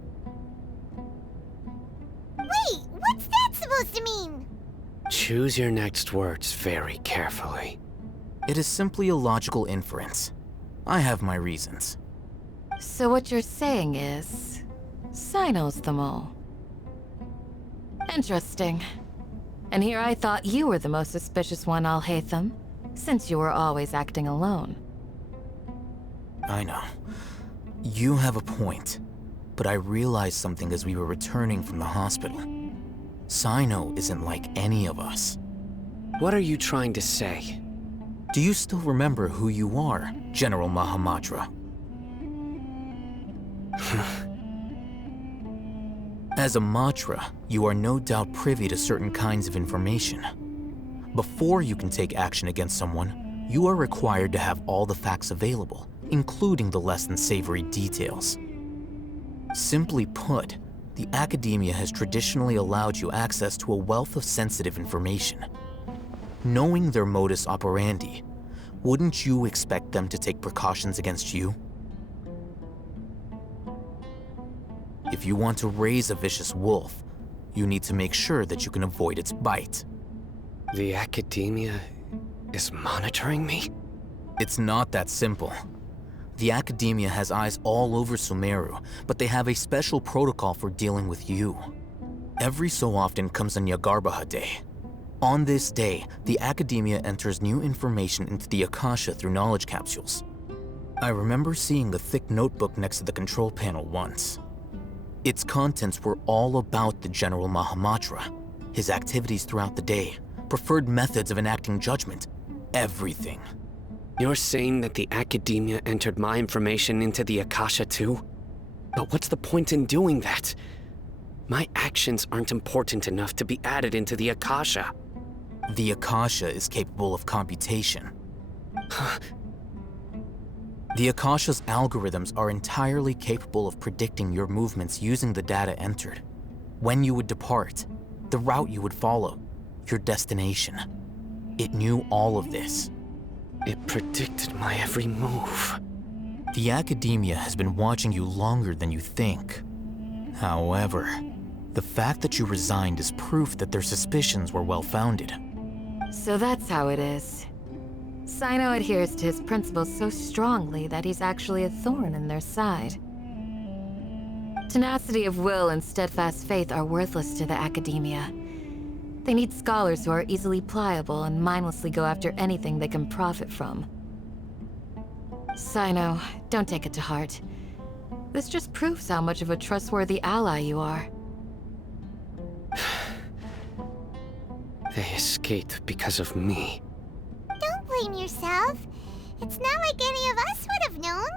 Wait, what's that supposed to mean? Choose your next words very carefully. It is simply a logical inference. I have my reasons. So what you're saying is, Sino's the mole. Interesting. And here I thought you were the most suspicious one, Alhaitham, since you were always acting alone. I know. You have a point, but I realized something as we were returning from the hospital. Sino isn't like any of us. What are you trying to say? Do you still remember who you are, General Mahamatra? As a Matra, you are no doubt privy to certain kinds of information. Before you can take action against someone, you are required to have all the facts available, including the less than savory details. Simply put, the academia has traditionally allowed you access to a wealth of sensitive information. Knowing their modus operandi, wouldn't you expect them to take precautions against you? If you want to raise a vicious wolf, you need to make sure that you can avoid its bite. The academia is monitoring me? It's not that simple. The academia has eyes all over Sumeru, but they have a special protocol for dealing with you. Every so often comes a Nyagarbaha Day. On this day, the academia enters new information into the Akasha through knowledge capsules. I remember seeing the thick notebook next to the control panel once. Its contents were all about the General Mahamatra, his activities throughout the day, preferred methods of enacting judgment, everything. You're saying that the academia entered my information into the Akasha too? But what's the point in doing that? My actions aren't important enough to be added into the Akasha. The Akasha is capable of computation. The Akasha's algorithms are entirely capable of predicting your movements using the data entered. When you would depart, the route you would follow, your destination. It knew all of this. It predicted my every move. The academia has been watching you longer than you think. However, the fact that you resigned is proof that their suspicions were well-founded. So that's how it is. Sino adheres to his principles so strongly that he's actually a thorn in their side. Tenacity of will and steadfast faith are worthless to the academia. They need scholars who are easily pliable and mindlessly go after anything they can profit from. Sino, don't take it to heart. This just proves how much of a trustworthy ally you are. They escaped because of me. Don't blame yourself. It's not like any of us would have known.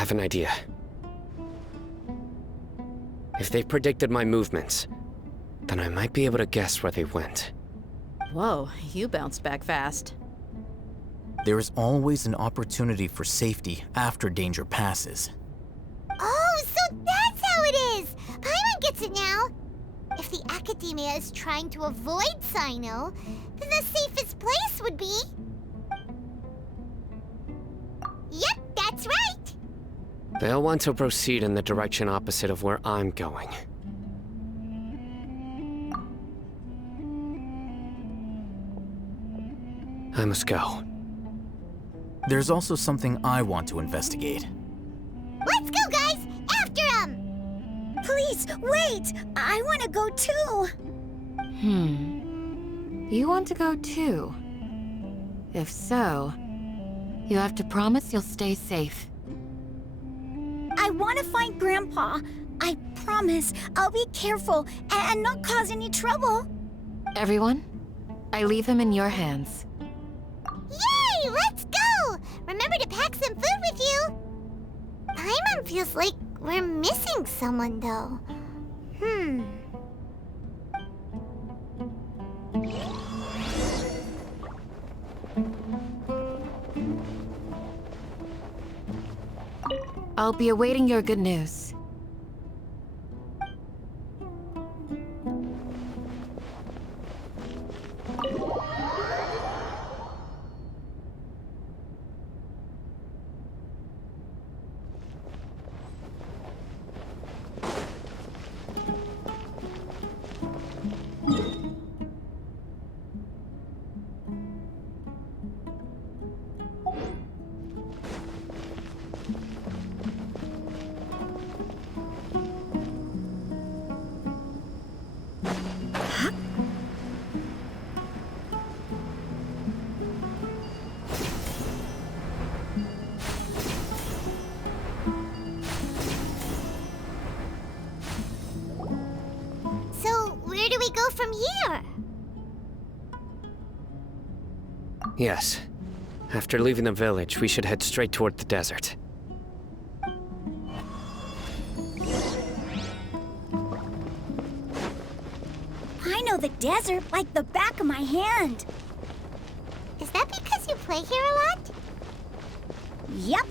have an idea. If they predicted my movements, then I might be able to guess where they went. Whoa, you bounced back fast. There is always an opportunity for safety after danger passes. Oh, so that's how it is! Paimon gets it now! If the Academia is trying to avoid Sino, then the safest place would be... Yep, that's right! They'll want to proceed in the direction opposite of where I'm going. I must go. There's also something I want to investigate. Let's go, guys! After him! Please, wait! I want to go too! You want to go too? If so, you have to promise you'll stay safe. I want to find Grandpa. I promise I'll be careful and not cause any trouble. Everyone, I leave him in your hands. Yay! Let's go! Remember to pack some food with you! Paimon feels like we're missing someone, though. I'll be awaiting your good news. From here? Yes. After leaving the village, we should head straight toward the desert. I know the desert like the back of my hand. Is that because you play here a lot? Yep.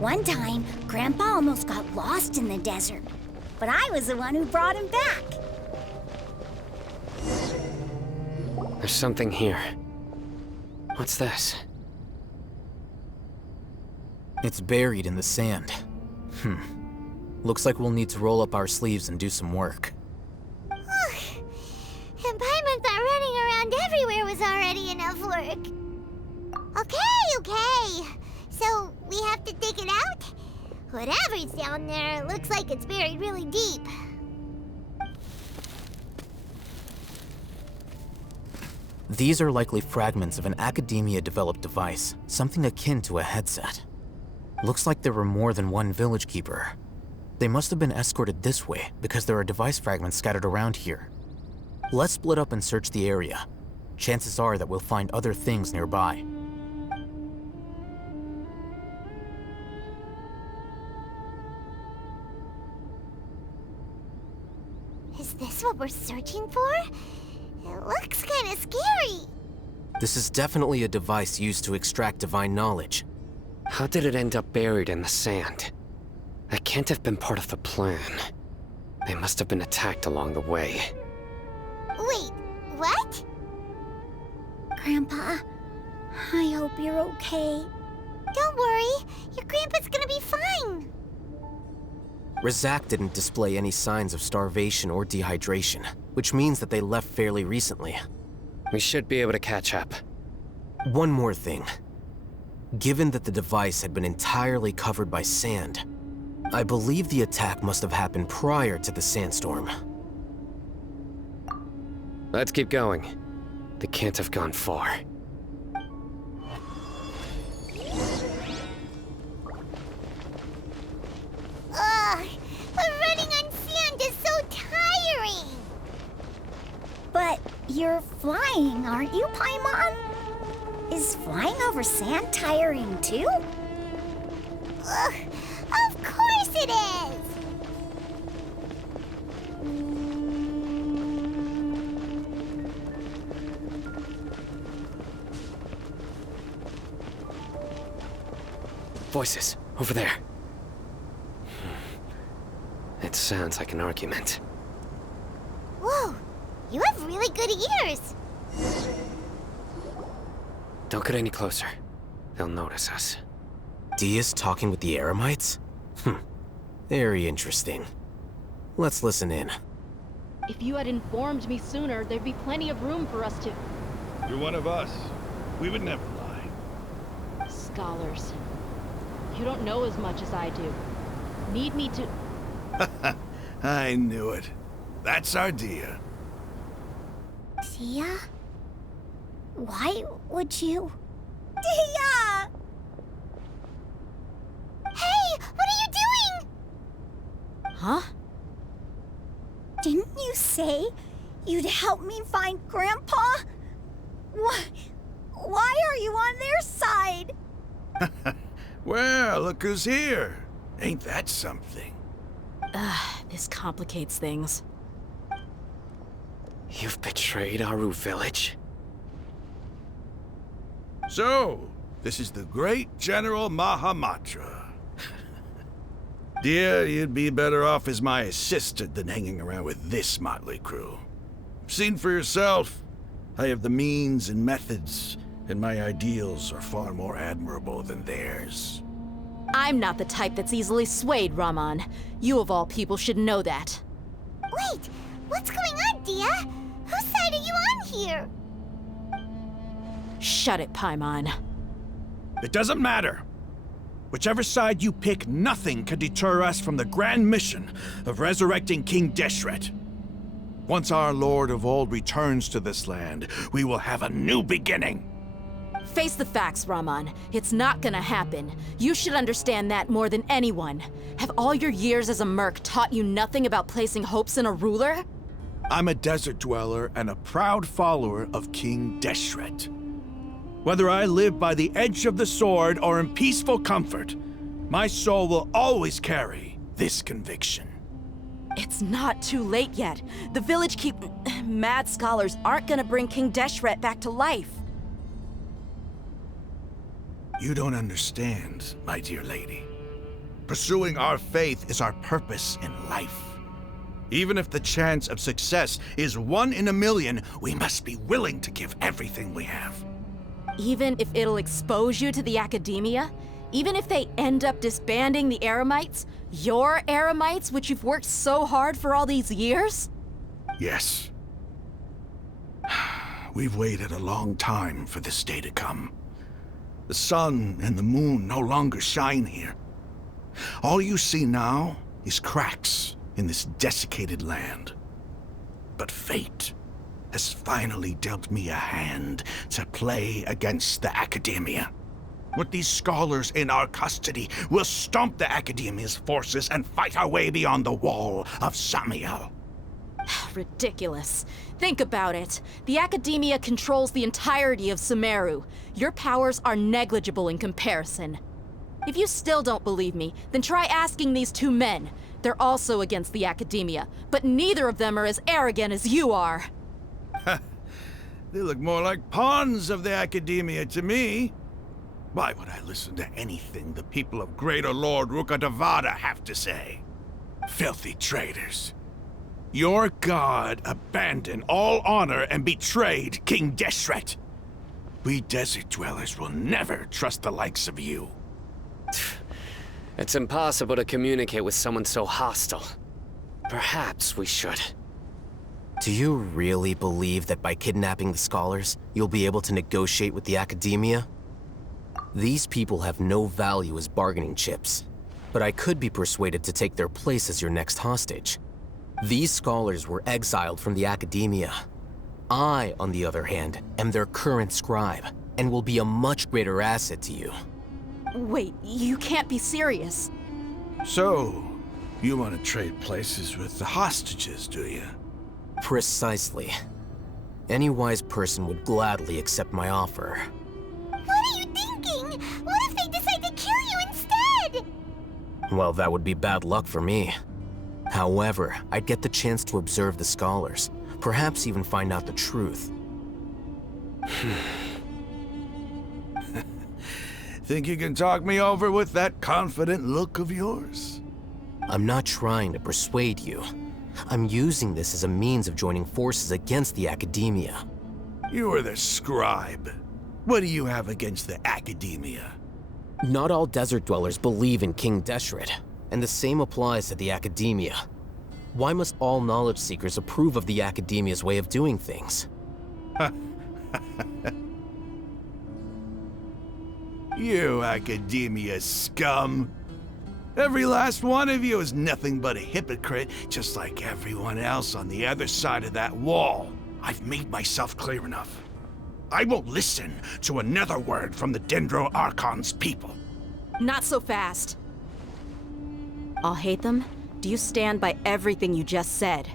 One time, Grandpa almost got lost in the desert, but I was the one who brought him back. There's something here. What's this? It's buried in the sand. Looks like we'll need to roll up our sleeves and do some work. And Paimon thought running around everywhere was already enough work. Okay. So, we have to dig it out? Whatever's down there looks like it's buried really deep. These are likely fragments of an Academia-developed device, something akin to a headset. Looks like there were more than one village keeper. They must have been escorted this way because there are device fragments scattered around here. Let's split up and search the area. Chances are that we'll find other things nearby. Is this what we're searching for? It looks kind of scary. This is definitely a device used to extract divine knowledge. How did it end up buried in the sand? That can't have been part of the plan. They must have been attacked along the way. Wait, what? Grandpa, I hope you're okay. Don't worry, your grandpa's gonna be fine. Razak didn't display any signs of starvation or dehydration, which means that they left fairly recently. We should be able to catch up. One more thing. Given that the device had been entirely covered by sand, I believe the attack must have happened prior to the sandstorm. Let's keep going. They can't have gone far. Ugh, but running on sand is so tiring. But you're flying, aren't you, Paimon? Is flying over sand tiring too? Ugh, Voices, over there. It sounds like an argument. Whoa, you have really good ears. Don't get any closer. They'll notice us. Dia's talking with the Eremites? Very interesting. Let's listen in. If you had informed me sooner, there'd be plenty of room for us to... You're one of us. We would never lie. Scholars. You don't know as much as I do. Need me to... I knew it. That's our Dia. Dia? Why would you? Dia! Hey, what are you doing? Huh? Didn't you say you'd help me find Grandpa? Why are you on their side? Well, look who's here. Ain't that something? This complicates things. You've betrayed Aru village? So, this is the great General Mahamatra. Dear, you'd be better off as my assistant than hanging around with this motley crew. Seen for yourself, I have the means and methods, and my ideals are far more admirable than theirs. I'm not the type that's easily swayed, Raman. You of all people should know that. Wait, what's going on, Dia? Whose side are you on here? Shut it, Paimon. It doesn't matter. Whichever side you pick, nothing can deter us from the grand mission of resurrecting King Deshret. Once our Lord of Old returns to this land, we will have a new beginning. Face the facts, Raman. It's not gonna happen. You should understand that more than anyone. Have all your years as a merc taught you nothing about placing hopes in a ruler? I'm a desert dweller and a proud follower of King Deshret. Whether I live by the edge of the sword or in peaceful comfort, my soul will always carry this conviction. It's not too late yet. The village keep... Mad scholars aren't gonna bring King Deshret back to life. You don't understand, my dear lady. Pursuing our faith is our purpose in life. Even if the chance of success is 1 in a million, we must be willing to give everything we have. Even if it'll expose you to the academia? Even if they end up disbanding the Eremites? Your Eremites, which you've worked so hard for all these years? Yes. We've waited a long time for this day to come. The sun and the moon no longer shine here. All you see now is cracks in this desiccated land. But fate has finally dealt me a hand to play against the academia. With these scholars in our custody, we'll stomp the academia's forces and fight our way beyond the wall of Samiel. Ridiculous. Think about it. The academia controls the entirety of Sumeru. Your powers are negligible in comparison. If you still don't believe me, then try asking these 2 men. They're also against the academia, but neither of them are as arrogant as you are. They look more like pawns of the academia to me. Why would I listen to anything the people of Greater Lord Rukkhadevada have to say? Filthy traitors. Your god abandoned all honor and betrayed King Deshret. We desert dwellers will never trust the likes of you. It's impossible to communicate with someone so hostile. Perhaps we should. Do you really believe that by kidnapping the scholars, you'll be able to negotiate with the academia? These people have no value as bargaining chips, but I could be persuaded to take their place as your next hostage. These scholars were exiled from the academia. I, on the other hand, am their current scribe, and will be a much greater asset to you. Wait, you can't be serious. So, you want to trade places with the hostages, do you? Precisely. Any wise person would gladly accept my offer. What are you thinking? What if they decide to kill you instead? Well, that would be bad luck for me. However, I'd get the chance to observe the scholars, perhaps even find out the truth. Think you can talk me over with that confident look of yours? I'm not trying to persuade you. I'm using this as a means of joining forces against the Academia. You are the scribe. What do you have against the Academia? Not all desert dwellers believe in King Deshret, and the same applies to the Academia. Why must all knowledge seekers approve of the Academia's way of doing things? You Academia scum! Every last one of you is nothing but a hypocrite, just like everyone else on the other side of that wall. I've made myself clear enough. I won't listen to another word from the Dendro Archon's people. Not so fast. I'll hate them. Do you stand by everything you just said?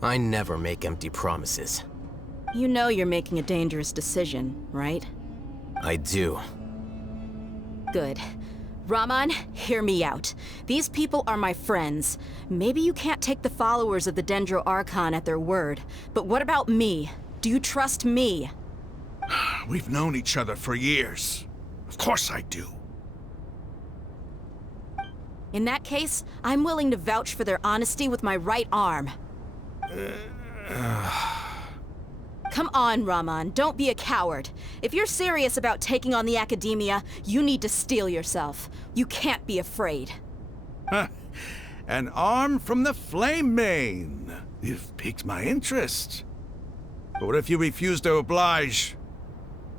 I never make empty promises. You know you're making a dangerous decision, right? I do. Good. Raman, hear me out. These people are my friends. Maybe you can't take the followers of the Dendro Archon at their word, but what about me? Do you trust me? We've known each other for years. Of course I do. In that case, I'm willing to vouch for their honesty with my right arm. Come on, Raman, don't be a coward. If you're serious about taking on the Academia, you need to steel yourself. You can't be afraid. An arm from the Flame Mane. You've piqued my interest. But what if you refuse to oblige?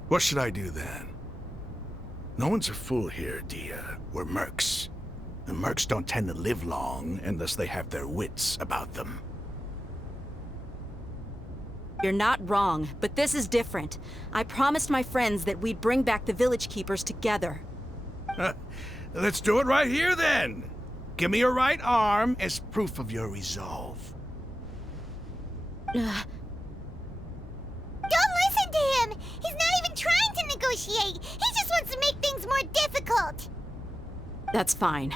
What should I do then? No one's a fool here, Dia. We're mercs. And mercs don't tend to live long unless they have their wits about them. You're not wrong, but this is different. I promised my friends that we'd bring back the Village Keepers together. Let's do it right here then. Give me your right arm as proof of your resolve. Don't listen to him! He's not even trying to negotiate! He just wants to make things more difficult! That's fine.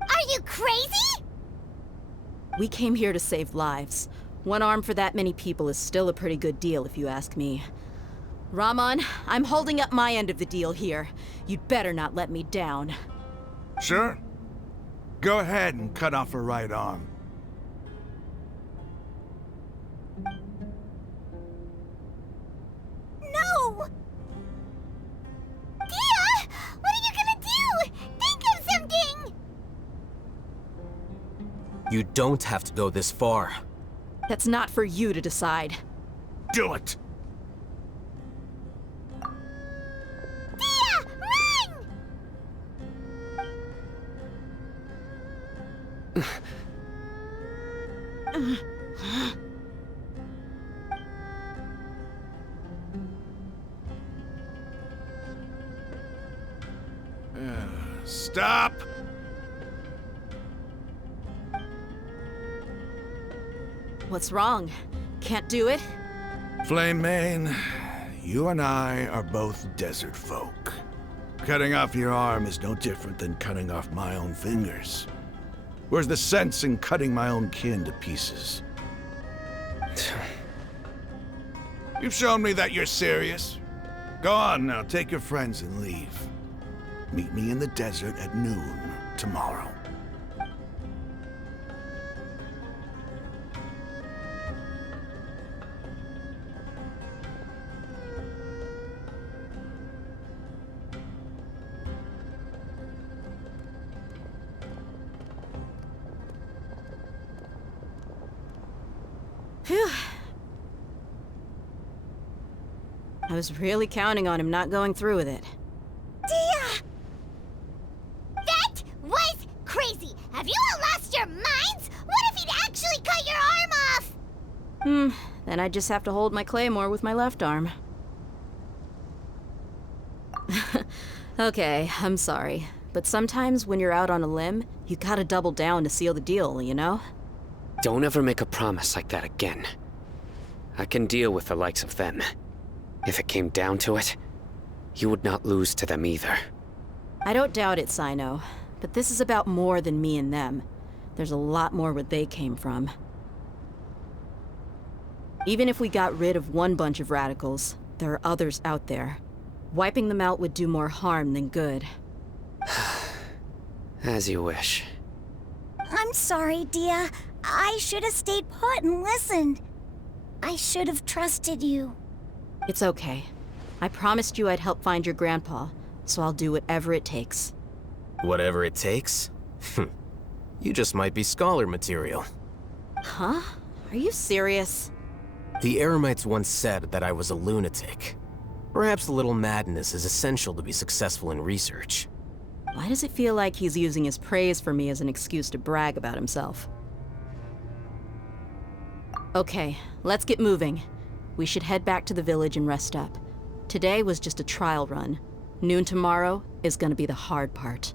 Are you crazy? We came here to save lives. One arm for that many people is still a pretty good deal, if you ask me. Raman, I'm holding up my end of the deal here. You'd better not let me down. Sure. Go ahead and cut off her right arm. No! Dia! What are you gonna do? Think of something! You don't have to go this far. That's not for you to decide. Do it! Dia! Run! Stop! What's wrong? Can't do it? Flame Mane, you and I are both desert folk. Cutting off your arm is no different than cutting off my own fingers. Where's the sense in cutting my own kin to pieces? You've shown me that you're serious. Go on now, take your friends and leave. Meet me in the desert at noon tomorrow. Phew. I was really counting on him not going through with it. Dia! That was crazy! Have you all lost your minds? What if he'd actually cut your arm off? Then I just have to hold my claymore with my left arm. Okay, I'm sorry. But sometimes when you're out on a limb, you gotta double down to seal the deal, you know? Don't ever make a promise like that again. I can deal with the likes of them. If it came down to it, you would not lose to them either. I don't doubt it, Sino. But this is about more than me and them. There's a lot more where they came from. Even if we got rid of one bunch of radicals, there are others out there. Wiping them out would do more harm than good. As you wish. I'm sorry, Dia. I should have stayed put and listened. I should have trusted you. It's okay. I promised you I'd help find your grandpa, so I'll do whatever it takes. Whatever it takes? You just might be scholar material. Huh? Are you serious? The Eremites once said that I was a lunatic. Perhaps a little madness is essential to be successful in research. Why does it feel like he's using his praise for me as an excuse to brag about himself? Okay, let's get moving. We should head back to the village and rest up. Today was just a trial run. Noon tomorrow is gonna be the hard part.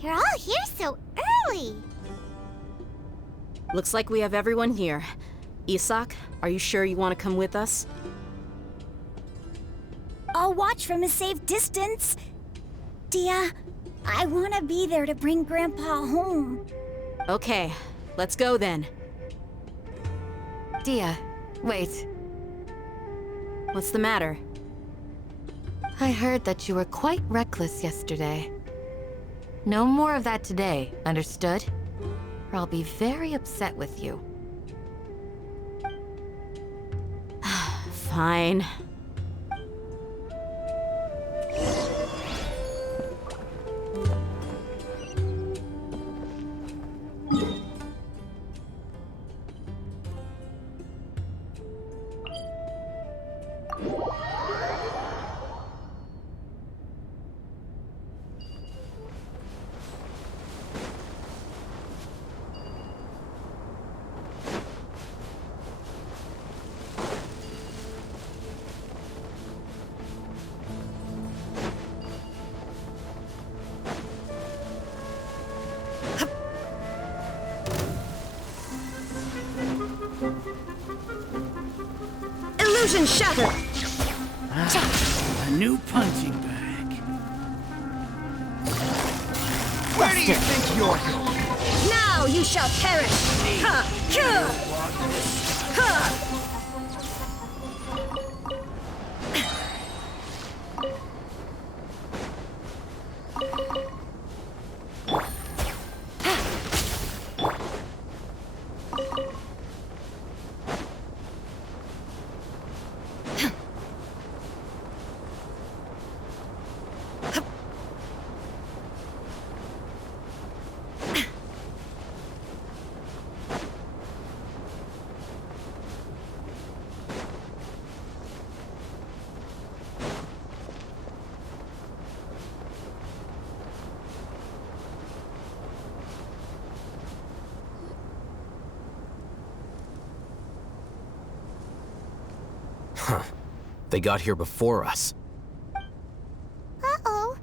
You're all here so early. Looks like we have everyone here. Isak, are you sure you want to come with us? I'll watch from a safe distance. Dia, I want to be there to bring Grandpa home. Okay, let's go then. Dia, wait. What's the matter? I heard that you were quite reckless yesterday. No more of that today, understood? Or I'll be very upset with you. Fine. Illusion shattered! A new punching bag. Where do you think you're going? Now you shall perish! Ha! Kill! Ha! They got here before us. Uh-oh.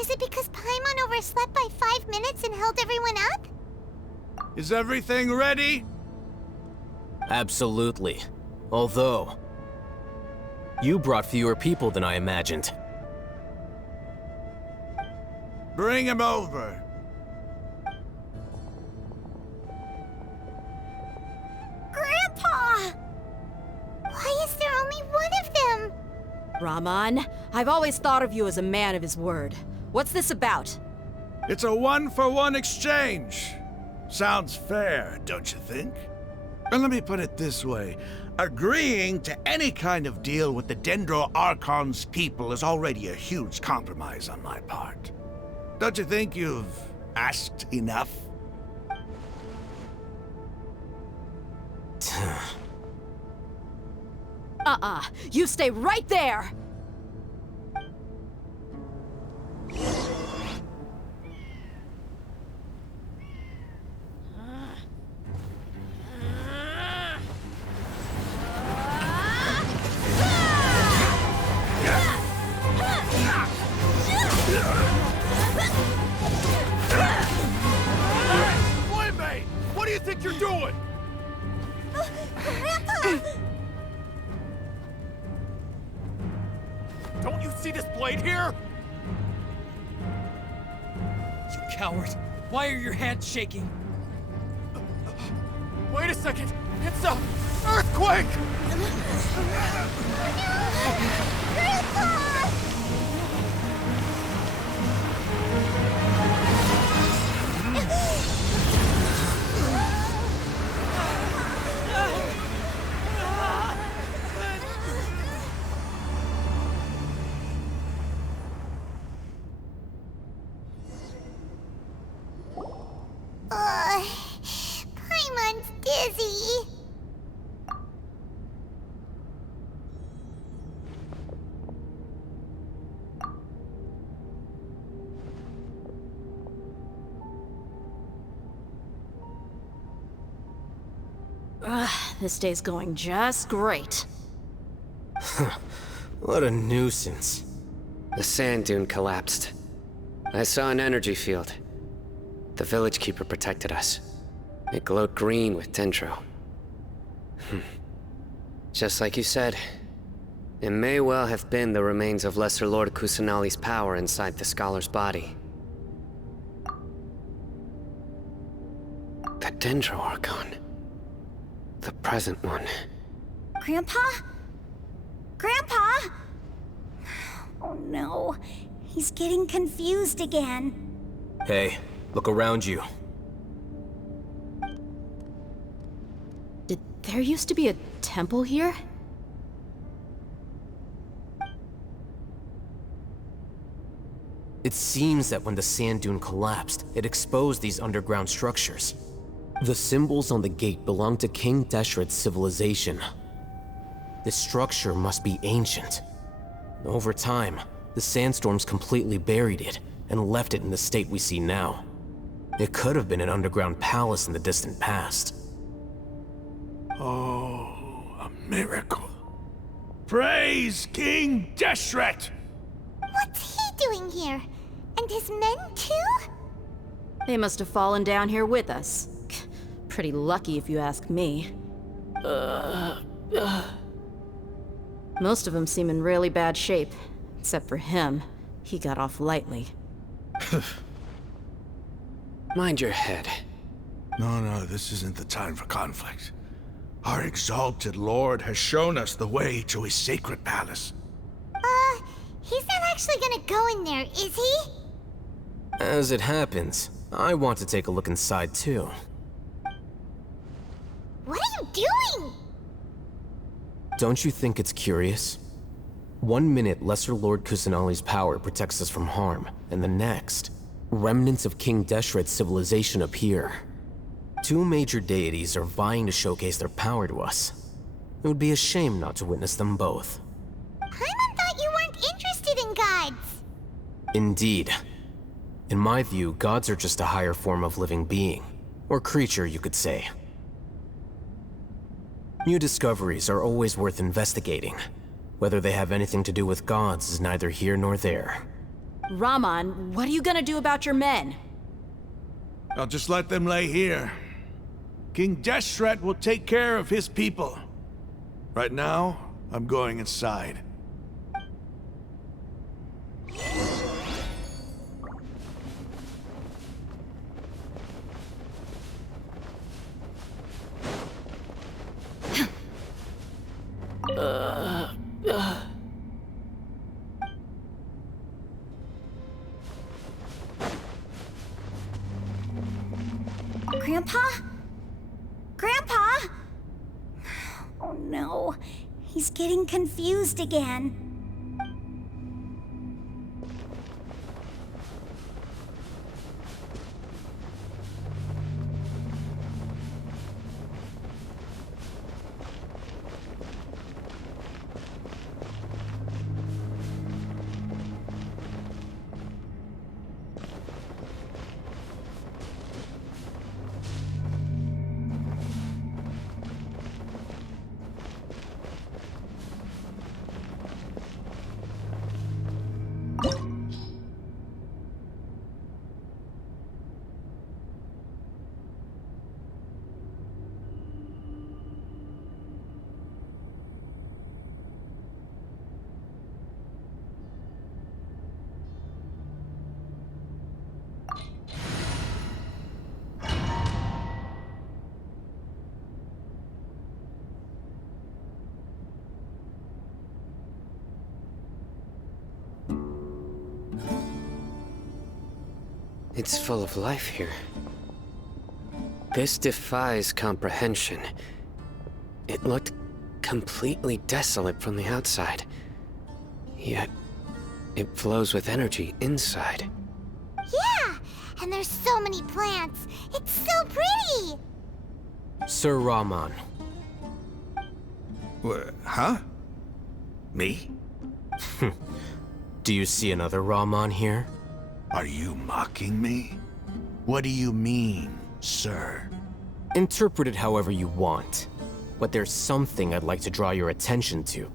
Is it because Paimon overslept by 5 minutes and held everyone up? Is everything ready? Absolutely. Although, you brought fewer people than I imagined. Bring him over. Grandpa! Why is there only one of them? Rahman, I've always thought of you as a man of his word. What's this about? It's a one-for-one exchange. Sounds fair, don't you think? And let me put it this way. Agreeing to any kind of deal with the Dendro Archon's people is already a huge compromise on my part. Don't you think you've asked enough? You stay right there! Flame, what do you think you're doing? Grandpa! Don't you see this blade here? You coward! Why are your hands shaking? Wait a second! It's a earthquake! Paimon's dizzy. This day's going just great. What a nuisance. The sand dune collapsed. I saw an energy field. The village keeper protected us. It glowed green with dendro. Just like you said, it may well have been the remains of Lesser Lord Kusanali's power inside the scholar's body. The dendro archon. The present one. Grandpa? Grandpa? Oh no, he's getting confused again. Hey, look around you. Did there used to be a temple here? It seems that when the sand dune collapsed, it exposed these underground structures. The symbols on the gate belong to King Deshret's civilization. This structure must be ancient. Over time, the sandstorms completely buried it and left it in the state we see now. It could have been an underground palace in the distant past. Oh, a miracle. Praise King Deshret! What's he doing here? And his men too? They must have fallen down here with us. Pretty lucky if you ask me. Most of them seem in really bad shape. Except for him. He got off lightly. Mind your head. No, this isn't the time for conflict. Our exalted lord has shown us the way to his sacred palace. He's not actually gonna go in there, is he? As it happens, I want to take a look inside too. What are you doing? Don't you think it's curious? 1 minute, Lesser Lord Kusanali's power protects us from harm, and the next, remnants of King Deshret's civilization appear. 2 major deities are vying to showcase their power to us. It would be a shame not to witness them both. Paimon thought you weren't interested in gods. Indeed. In my view, gods are just a higher form of living being. Or creature, you could say. New discoveries are always worth investigating. Whether they have anything to do with gods is neither here nor there. Raman, what are you gonna do about your men? I'll just let them lay here. King Deshret will take care of his people. Right now, I'm going inside. Grandpa? Grandpa? Oh no, he's getting confused again. It's full of life here. This defies comprehension. It looked completely desolate from the outside. Yet, it flows with energy inside. Yeah, and there's so many plants. It's so pretty. Sir Rahman. Huh? Me? Do you see another Rahman here? Are you mocking me? What do you mean, sir? Interpret it however you want, but there's something I'd like to draw your attention to.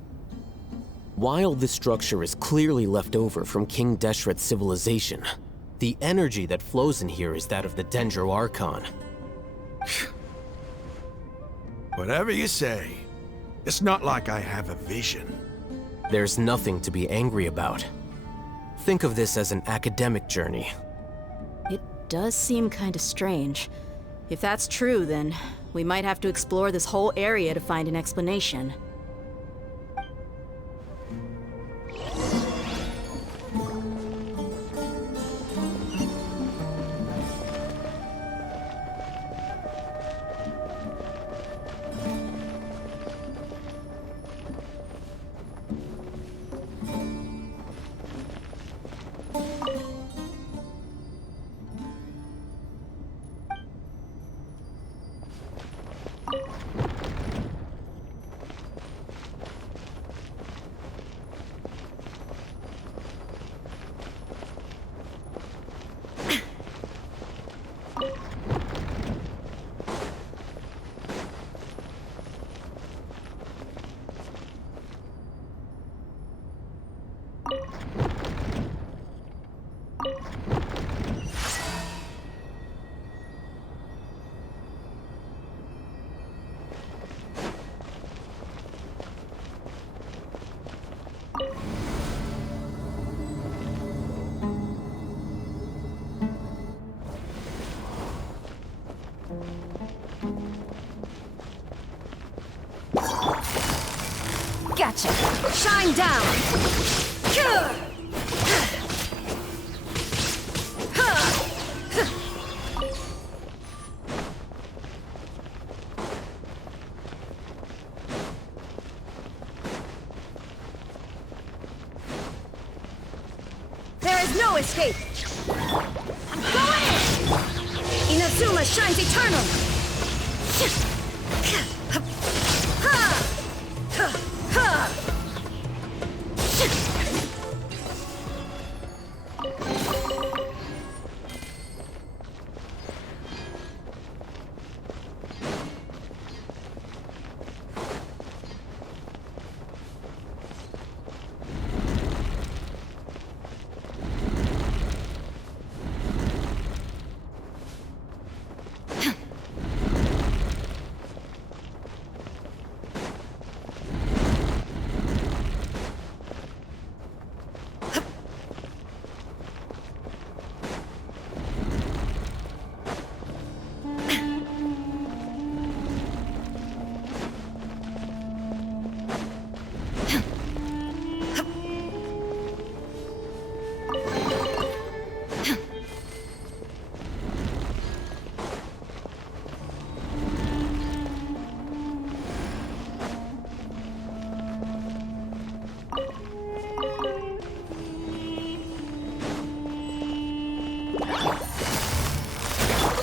While this structure is clearly left over from King Deshret's civilization, the energy that flows in here is that of the Dendro Archon. Whatever you say. It's not like I have a vision. There's nothing to be angry about. Think of this as an academic journey. It does seem kinda strange. If that's true, then we might have to explore this whole area to find an explanation. Gotcha. Shine down! There is no escape! I'm going in! Inazuma shines eternal!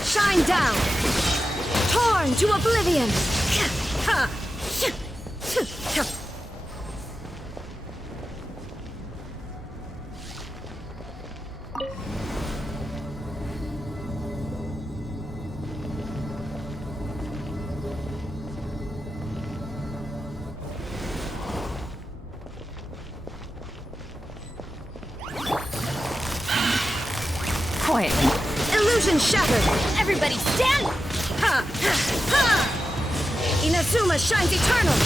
Shine down! Torn to oblivion! Quietly. Illusion shattered! Everybody stand! Ha! Ha! Inazuma shines eternal!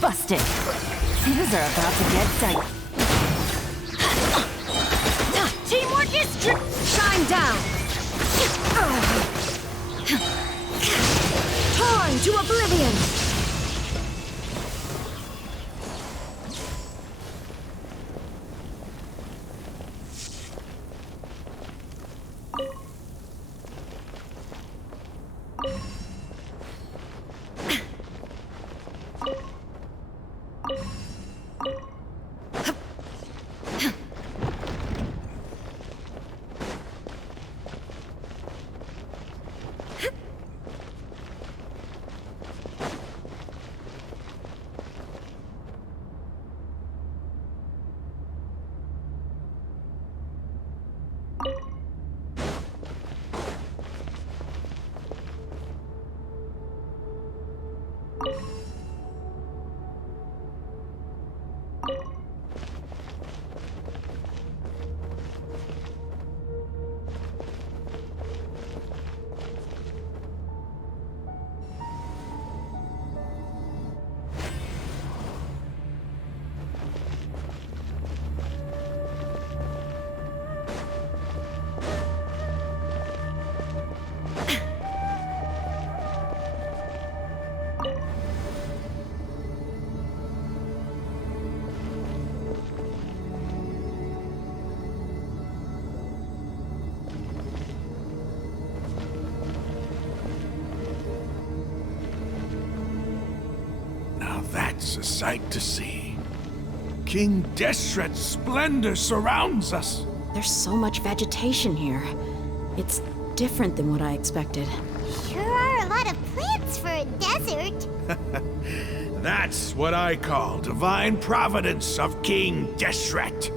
Busted. Things are about to get tight. Teamwork is shine down. Torn to oblivion. That's a sight to see. King Deshret's splendor surrounds us. There's so much vegetation here. It's different than what I expected. Sure are a lot of plants for a desert. That's what I call divine providence of King Deshret.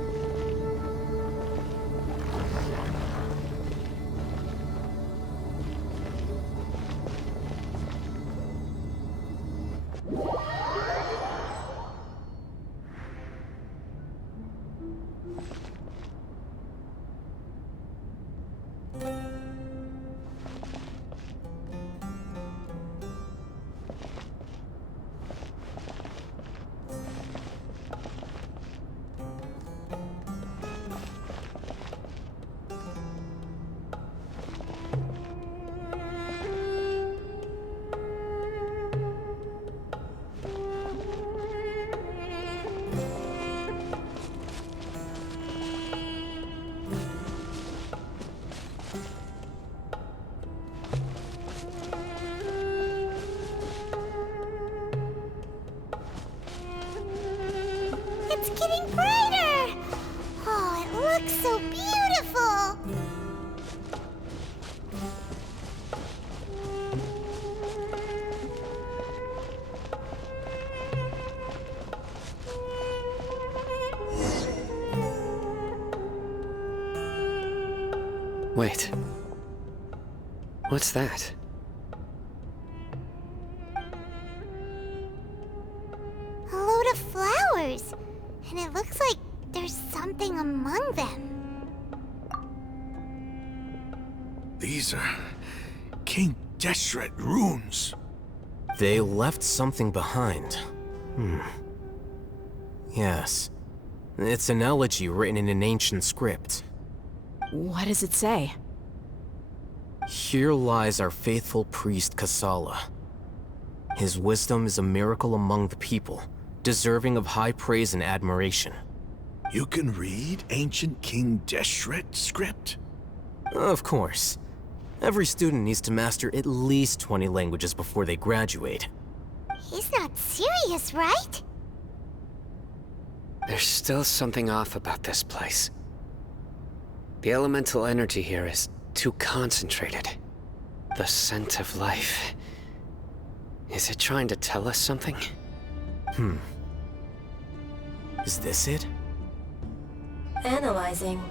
It's getting brighter! Oh, it looks so beautiful! Wait. What's that? A load of flowers. And it looks like there's something among them. These are King Deshret runes. They left something behind. Yes. It's an elegy written in an ancient script. What does it say? Here lies our faithful priest Kasala. His wisdom is a miracle among the people, deserving of high praise and admiration. You can read ancient King Deshret script? Of course. Every student needs to master at least 20 languages before they graduate. He's not serious, right? There's still something off about this place. The elemental energy here is too concentrated. The scent of life. Is it trying to tell us something? Is this it? Analyzing.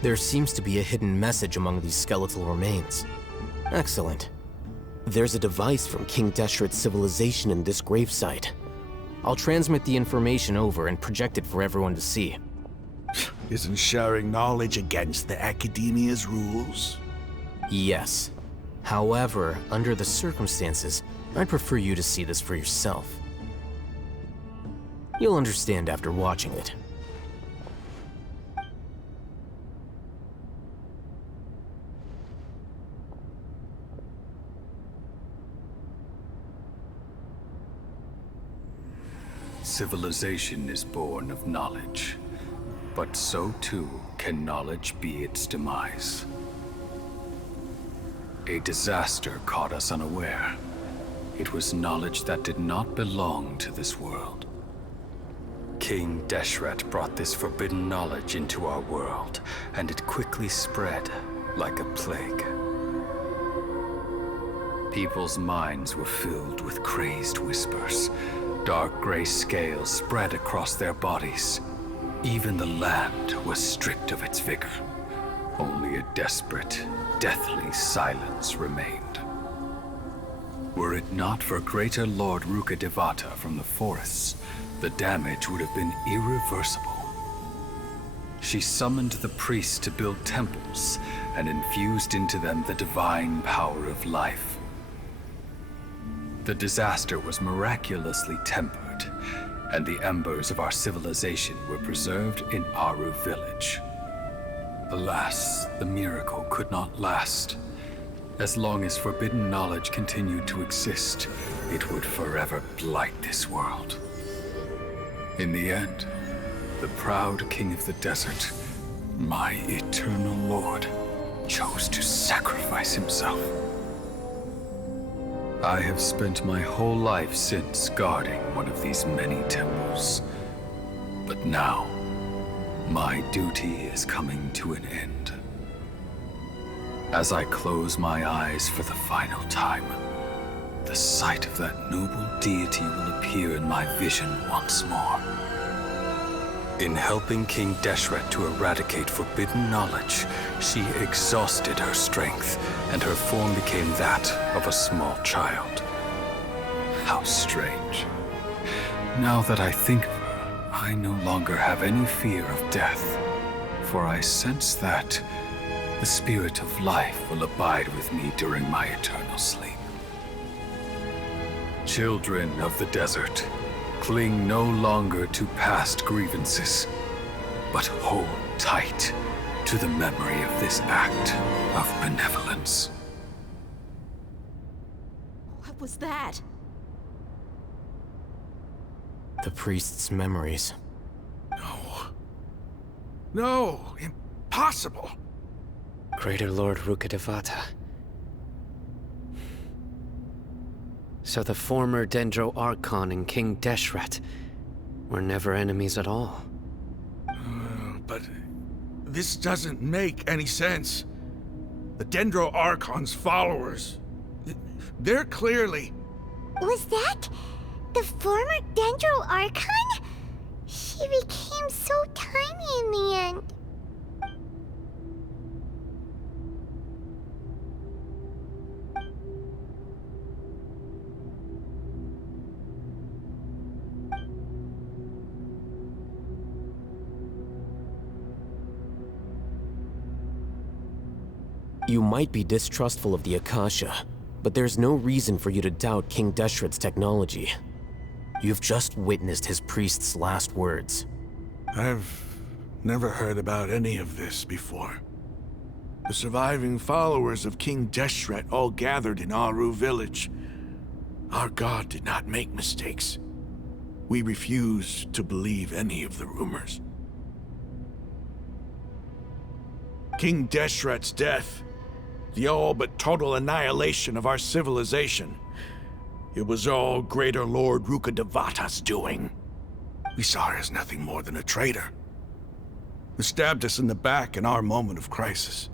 There seems to be a hidden message among these skeletal remains. Excellent. There's a device from King Deshret's civilization in this gravesite. I'll transmit the information over and project it for everyone to see. Isn't sharing knowledge against the Academia's rules? Yes. However, under the circumstances, I'd prefer you to see this for yourself. You'll understand after watching it. Civilization is born of knowledge, but so too can knowledge be its demise. A disaster caught us unaware. It was knowledge that did not belong to this world. King Deshret brought this forbidden knowledge into our world, and it quickly spread like a plague. People's minds were filled with crazed whispers. Dark gray scales spread across their bodies. Even the land was stripped of its vigor. Only a desperate, deathly silence remained. Were it not for greater Lord Rukkhadevata from the forests, the damage would have been irreversible. She summoned the priests to build temples and infused into them the divine power of life. The disaster was miraculously tempered, and the embers of our civilization were preserved in Aru village. Alas, the miracle could not last. As long as forbidden knowledge continued to exist, it would forever blight this world. In the end, the proud king of the desert, my eternal lord, chose to sacrifice himself. I have spent my whole life since guarding one of these many temples. But now, my duty is coming to an end. As I close my eyes for the final time, the sight of that noble deity will appear in my vision once more. In helping King Deshret to eradicate forbidden knowledge, she exhausted her strength, and her form became that of a small child. How strange. Now that I think of her, I no longer have any fear of death, for I sense that the spirit of life will abide with me during my eternal sleep. Children of the desert, cling no longer to past grievances, but hold tight to the memory of this act of benevolence. What was that? The priest's memories. No, impossible. Greater Lord Rukkhadevata. So the former Dendro Archon and King Deshret were never enemies at all. But this doesn't make any sense. The Dendro Archon's followers, they're clearly... Was that the former Dendro Archon? She became so tiny in the end. You might be distrustful of the Akasha, but there's no reason for you to doubt King Deshret's technology. You've just witnessed his priest's last words. I've never heard about any of this before. The surviving followers of King Deshret all gathered in Aru village. Our god did not make mistakes. We refused to believe any of the rumors. King Deshret's death, the all but total annihilation of our civilization, it was all Greater Lord Rukkhadevata's doing. We saw her as nothing more than a traitor, who stabbed us in the back in our moment of crisis.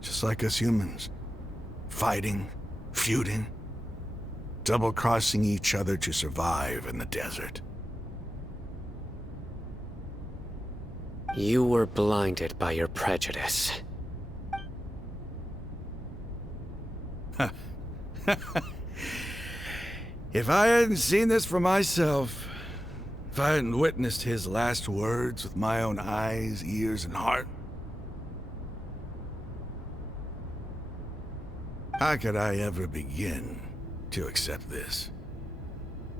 Just like us humans, fighting, feuding, double-crossing each other to survive in the desert. You were blinded by your prejudice. If I hadn't seen this for myself, if I hadn't witnessed his last words with my own eyes, ears, and heart, how could I ever begin to accept this?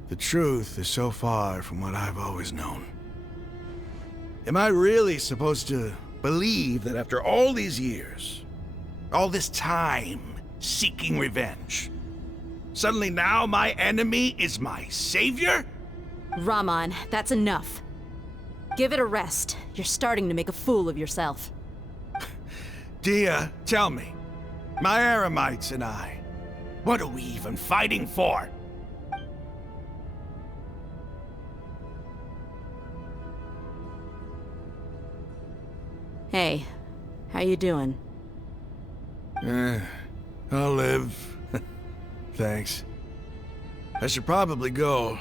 The truth is so far from what I've always known. Am I really supposed to believe that after all these years, all this time seeking revenge, suddenly now my enemy is my savior? Rahman, that's enough. Give it a rest. You're starting to make a fool of yourself. Dia, tell me, my Aramites and I, what are we even fighting for? Hey, how you doing? I'll live. Thanks. I should probably go.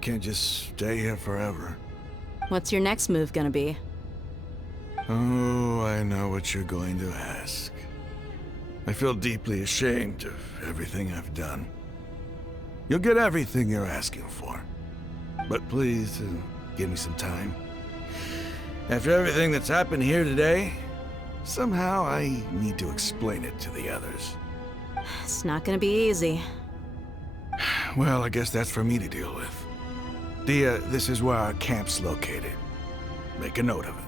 Can't just stay here forever. What's your next move gonna be? Oh, I know what you're going to ask. I feel deeply ashamed of everything I've done. You'll get everything you're asking for. But please, give me some time. After everything that's happened here today, somehow I need to explain it to the others. It's not gonna be easy. Well, I guess that's for me to deal with. Dia, this is where our camp's located. Make a note of it.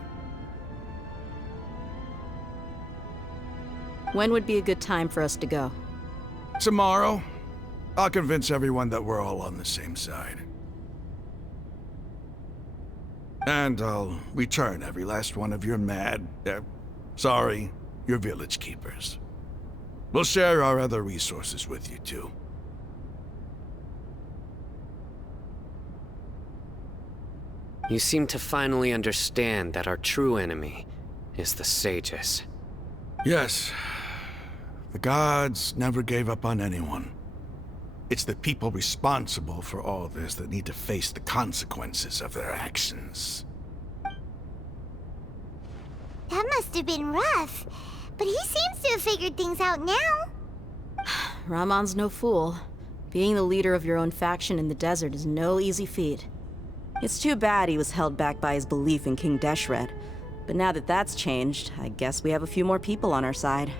When would be a good time for us to go? Tomorrow, I'll convince everyone that we're all on the same side. And I'll return every last one of your your village keepers. We'll share our other resources with you too. You seem to finally understand that our true enemy is the sages. Yes. The gods never gave up on anyone. It's the people responsible for all this that need to face the consequences of their actions. That must have been rough, but he seems to have figured things out now. Rahman's no fool. Being the leader of your own faction in the desert is no easy feat. It's too bad he was held back by his belief in King Deshret, but now that that's changed, I guess we have a few more people on our side.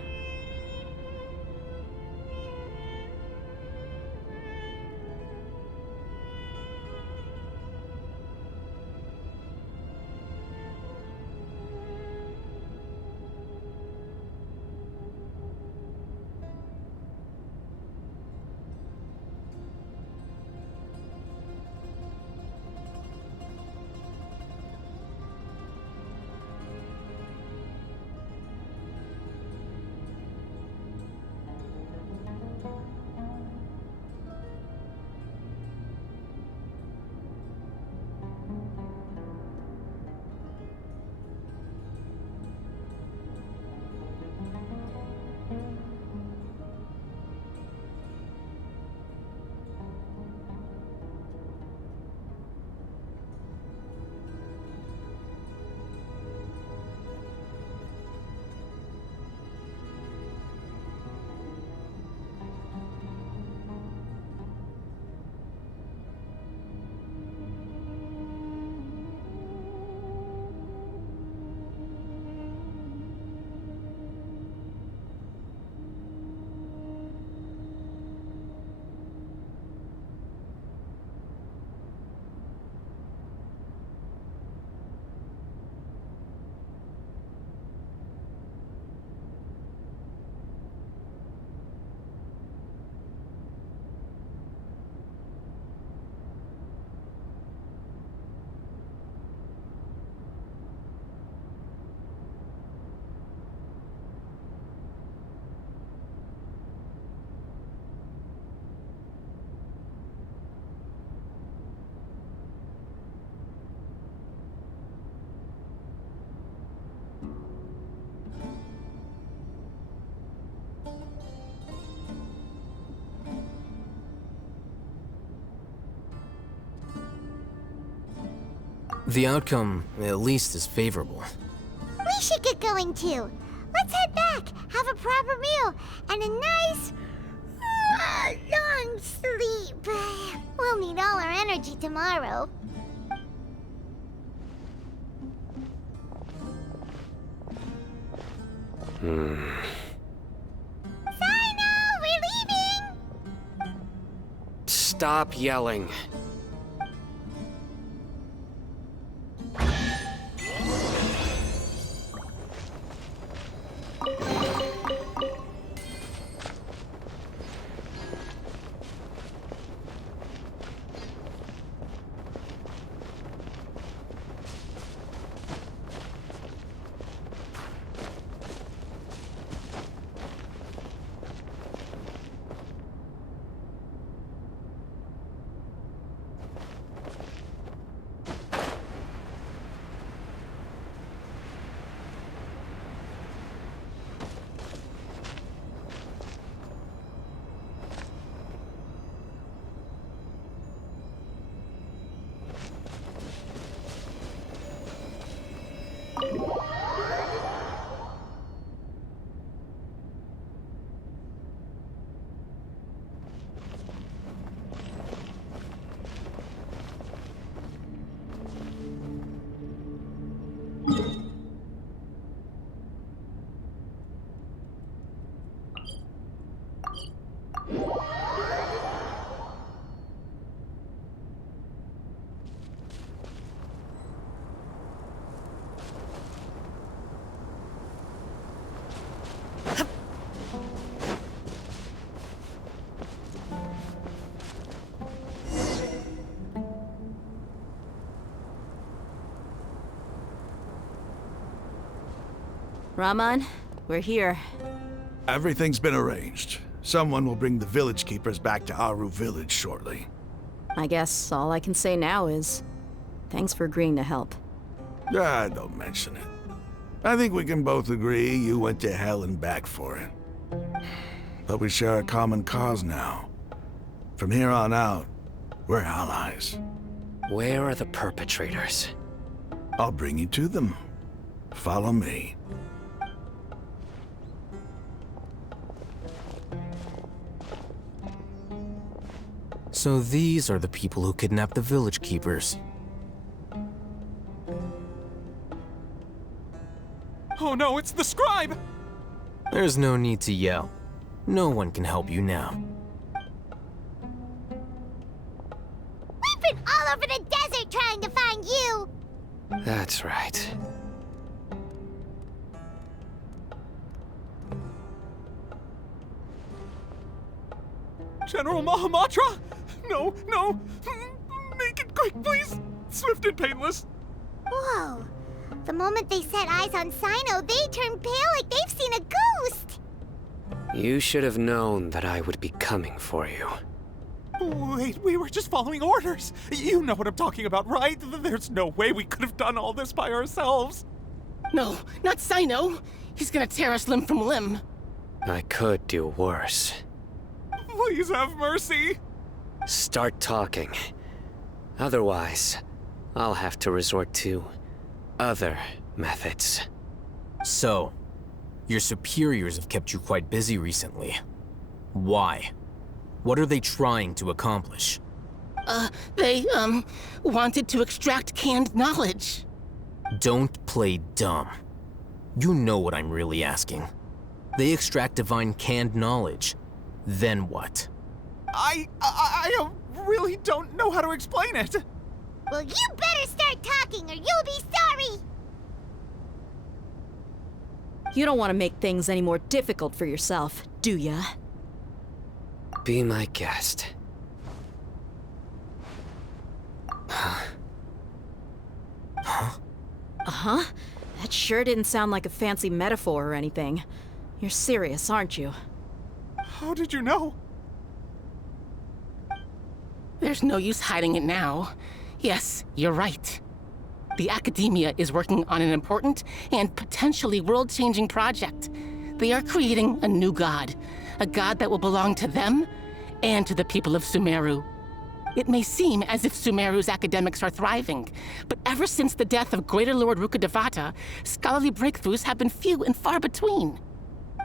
The outcome, at least, is favorable. We should get going too. Let's head back, have a proper meal, and a nice, long sleep. We'll need all our energy tomorrow. Sino, we're leaving! Stop yelling. Raman, we're here. Everything's been arranged. Someone will bring the village keepers back to Aru village shortly. I guess all I can say now is thanks for agreeing to help. Don't mention it. I think we can both agree you went to hell and back for it. But we share a common cause now. From here on out, we're allies. Where are the perpetrators? I'll bring you to them. Follow me. So these are the people who kidnapped the village keepers. Oh no, it's the scribe! There's no need to yell. No one can help you now. We've been all over the desert trying to find you! That's right. General Mahamatra? No, no! Make it quick, please! Swift and painless! Whoa. The moment they set eyes on Sino, they turned pale like they've seen a ghost! You should have known that I would be coming for you. Wait, we were just following orders. You know what I'm talking about, right? There's no way we could have done all this by ourselves. No, not Sino. He's gonna tear us limb from limb. I could do worse. Please have mercy. Start talking. Otherwise, I'll have to resort to other methods. So, your superiors have kept you quite busy recently. Why? What are they trying to accomplish? They wanted to extract canned knowledge. Don't play dumb. You know what I'm really asking. They extract divine canned knowledge. Then what? I really don't know how to explain it. Well, you better start talking or you'll be sorry! You don't want to make things any more difficult for yourself, do ya? Be my guest. Uh-huh. That sure didn't sound like a fancy metaphor or anything. You're serious, aren't you? How did you know? There's no use hiding it now. Yes, you're right. The Academia is working on an important and potentially world-changing project. They are creating a new god. A god that will belong to them and to the people of Sumeru. It may seem as if Sumeru's academics are thriving, but ever since the death of Greater Lord Rukkhadevata, scholarly breakthroughs have been few and far between.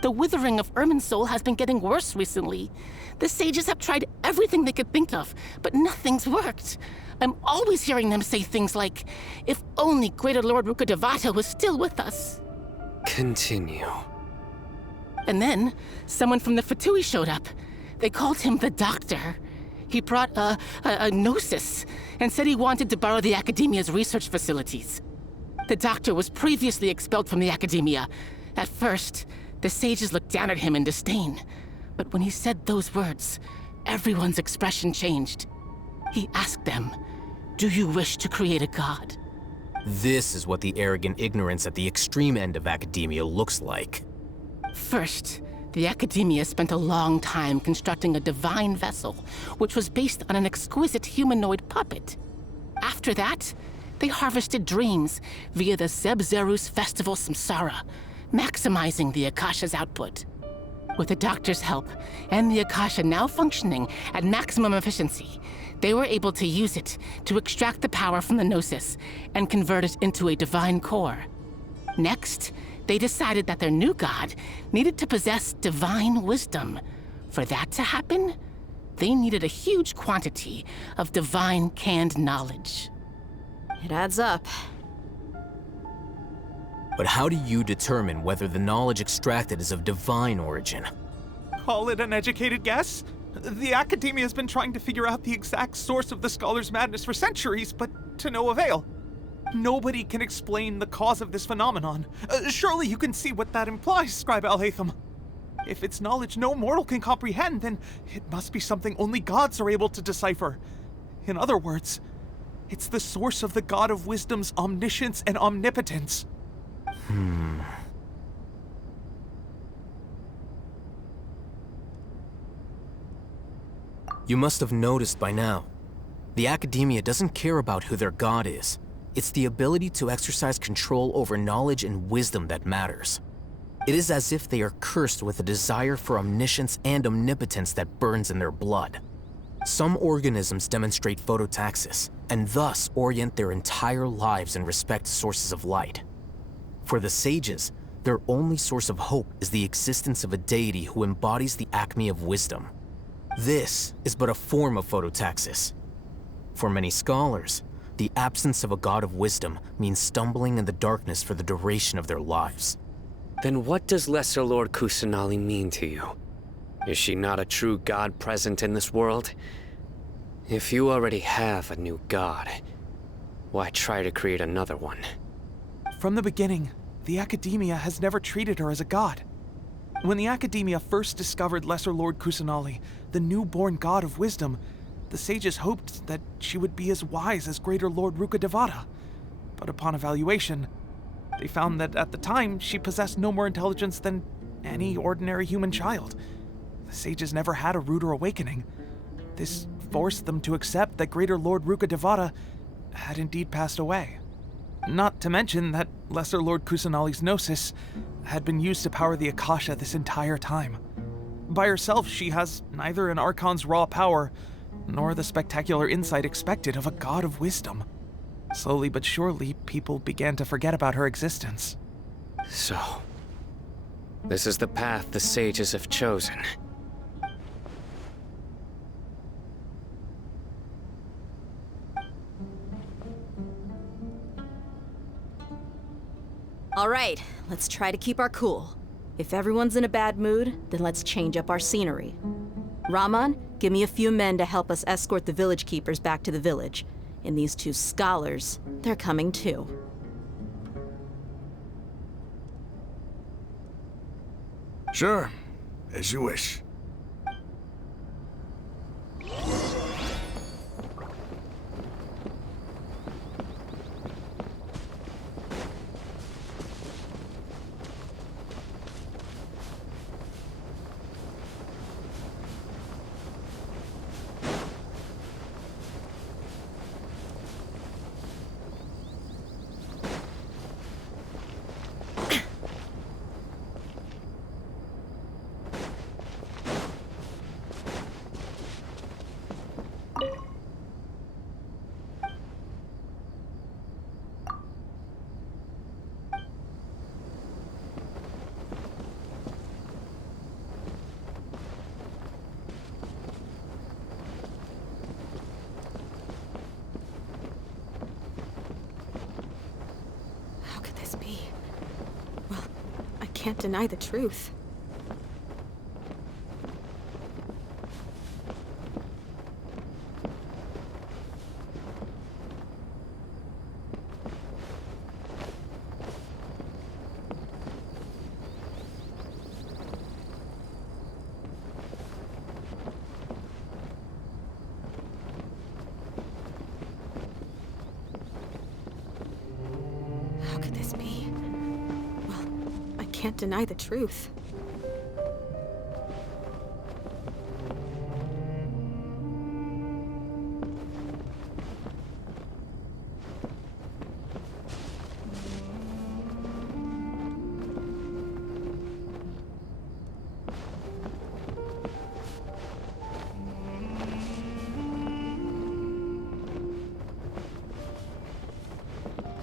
The withering of Irminsul has been getting worse recently. The sages have tried everything they could think of, but nothing's worked. I'm always hearing them say things like, if only Greater Lord Rukkhadevata was still with us. Continue. And then, someone from the Fatui showed up. They called him the Doctor. He brought a gnosis and said he wanted to borrow the Academia's research facilities. The Doctor was previously expelled from the Academia. At first, the sages looked down at him in disdain. But when he said those words, everyone's expression changed. He asked them, "Do you wish to create a god?" This is what the arrogant ignorance at the extreme end of academia looks like. First, the Academia spent a long time constructing a divine vessel, which was based on an exquisite humanoid puppet. After that, they harvested dreams via the Zeb-Zerus Festival Samsara, maximizing the Akasha's output. With the Doctor's help, and the Akasha now functioning at maximum efficiency, they were able to use it to extract the power from the Gnosis and convert it into a divine core. Next, they decided that their new god needed to possess divine wisdom. For that to happen, they needed a huge quantity of divine canned knowledge. It adds up. But how do you determine whether the knowledge extracted is of divine origin? Call it an educated guess? The Academia has been trying to figure out the exact source of the scholar's madness for centuries, but to no avail. Nobody can explain the cause of this phenomenon. Surely you can see what that implies, Scribe Al-Haytham. If it's knowledge no mortal can comprehend, then it must be something only gods are able to decipher. In other words, it's the source of the God of Wisdom's omniscience and omnipotence. You must have noticed by now. The Academia doesn't care about who their god is. It's the ability to exercise control over knowledge and wisdom that matters. It is as if they are cursed with a desire for omniscience and omnipotence that burns in their blood. Some organisms demonstrate phototaxis, and thus orient their entire lives in respect to sources of light. For the sages, their only source of hope is the existence of a deity who embodies the acme of wisdom. This is but a form of phototaxis. For many scholars, the absence of a god of wisdom means stumbling in the darkness for the duration of their lives. Then what does Lesser Lord Kusanali mean to you? Is she not a true god present in this world? If you already have a new god, why try to create another one? From the beginning, the Academia has never treated her as a god. When the Academia first discovered Lesser Lord Kusanali, the newborn god of wisdom, the sages hoped that she would be as wise as Greater Lord Rukkhadevata. But upon evaluation, they found that at the time, she possessed no more intelligence than any ordinary human child. The sages never had a ruder awakening. This forced them to accept that Greater Lord Rukkhadevata had indeed passed away. Not to mention that Lesser Lord Kusanali's Gnosis had been used to power the Akasha this entire time. By herself, she has neither an Archon's raw power, nor the spectacular insight expected of a god of wisdom. Slowly but surely, people began to forget about her existence. So, this is the path the sages have chosen. All right, let's try to keep our cool. If everyone's in a bad mood, then let's change up our scenery. Rahman, give me a few men to help us escort the village keepers back to the village. And these two scholars, they're coming too. Sure, as you wish. can't deny the truth. How could this be? Well, I can't deny the truth.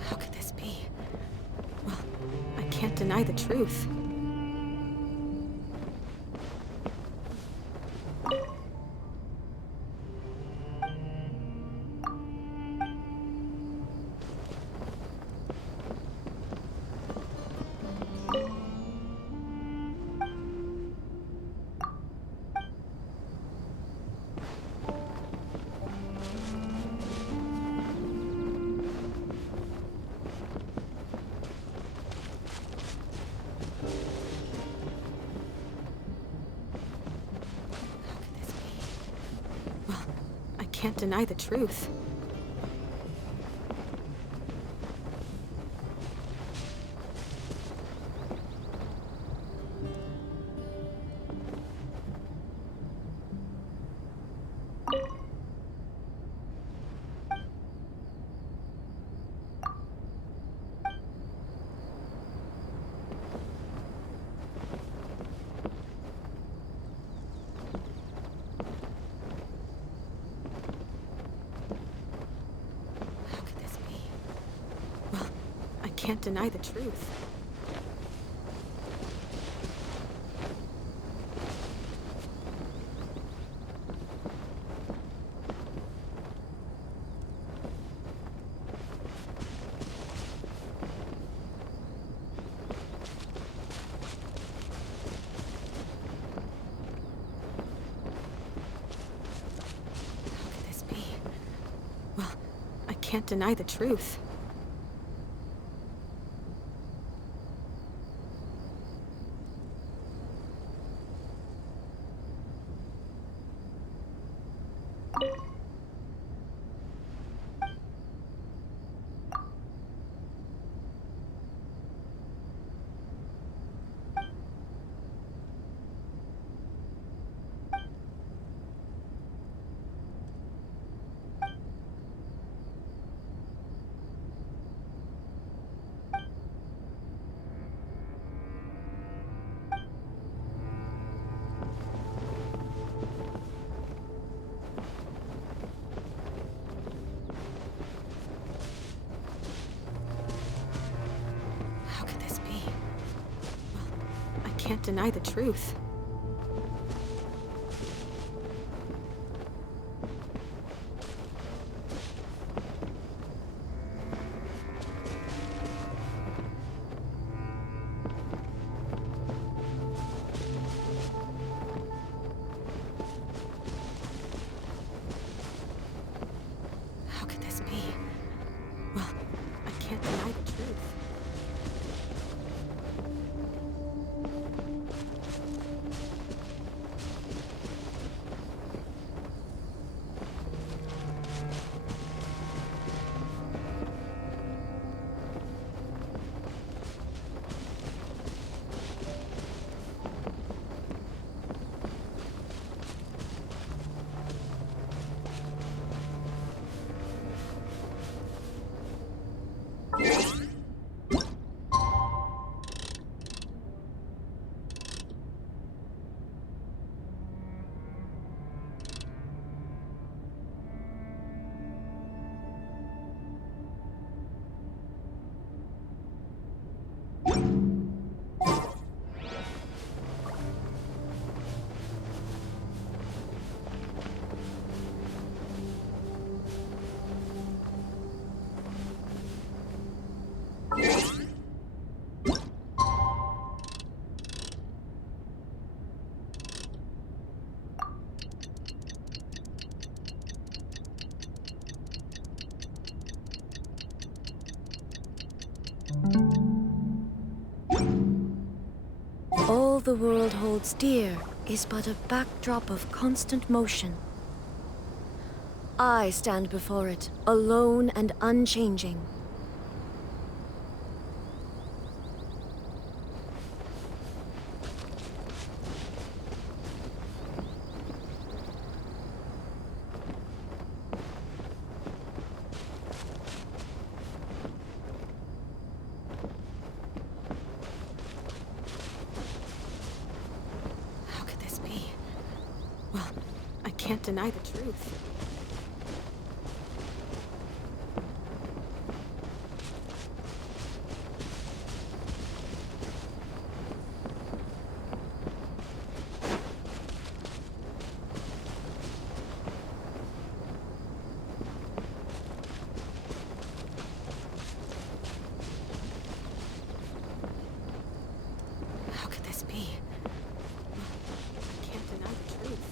How could this be? Well, I can't deny the truth. Well, I can't deny the truth. How could this be? Well, I can't deny the truth. How could this be? Well, I can't deny the truth. How could this be? Well, I can't deny the truth. How could this be? Well, I can't deny the truth. the world holds dear is but a backdrop of constant motion. I stand before it, alone and unchanging. How could this be? Well, I can't deny the truth. How could this be? I can't deny the truth.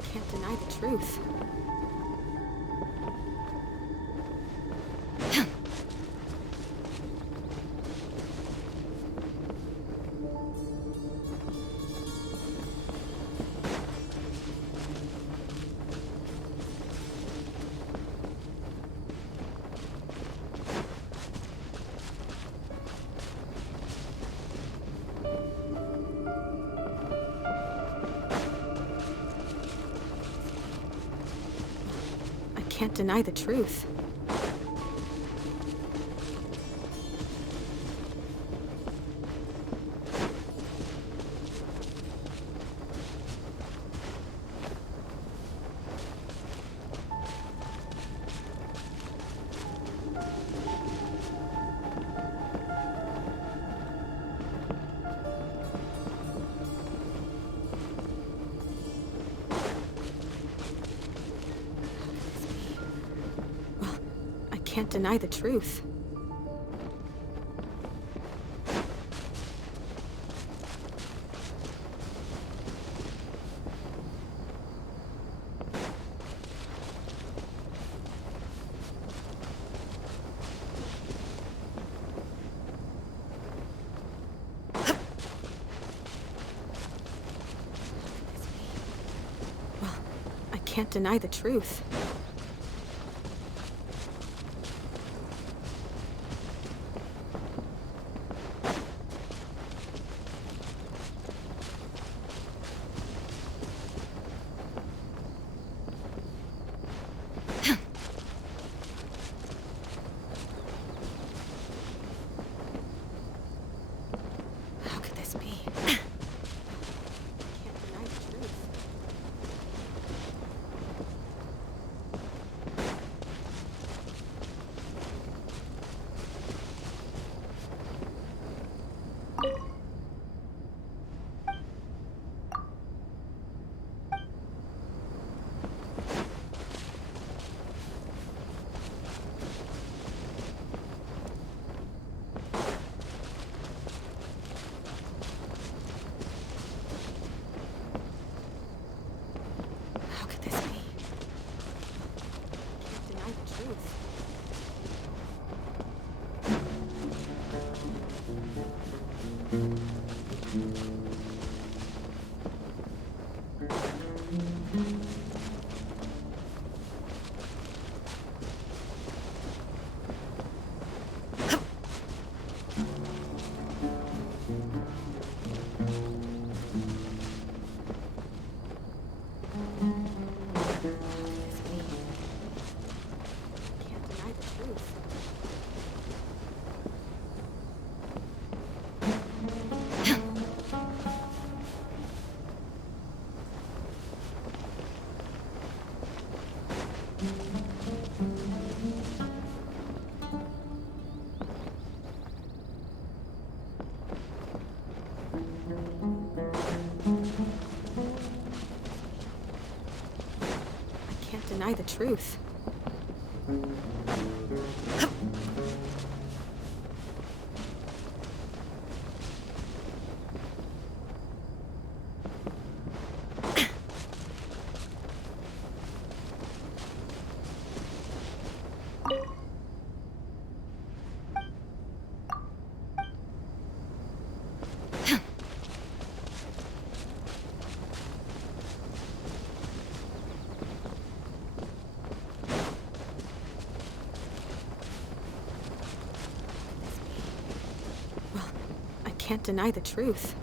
I can't deny the truth. I can't deny the truth. Well, I can't deny the truth. Well, I can't deny the truth. How could this be? I can't deny the truth. How could this be? I can't deny the truth. Can't deny the truth. deny the truth. Can't deny the truth.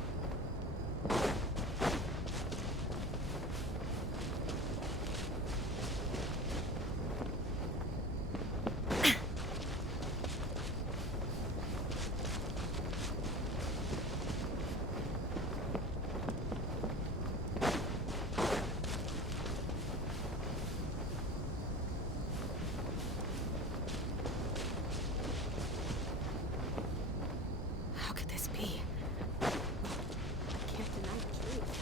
How could this be? I can't deny the truth.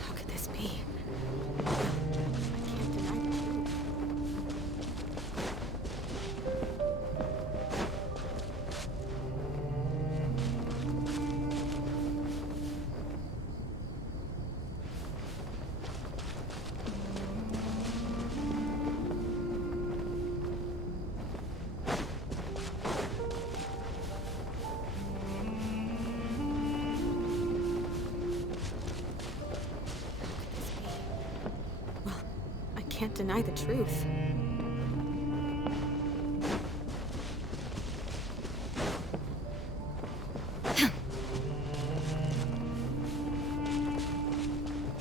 How could this be? I can't deny the truth.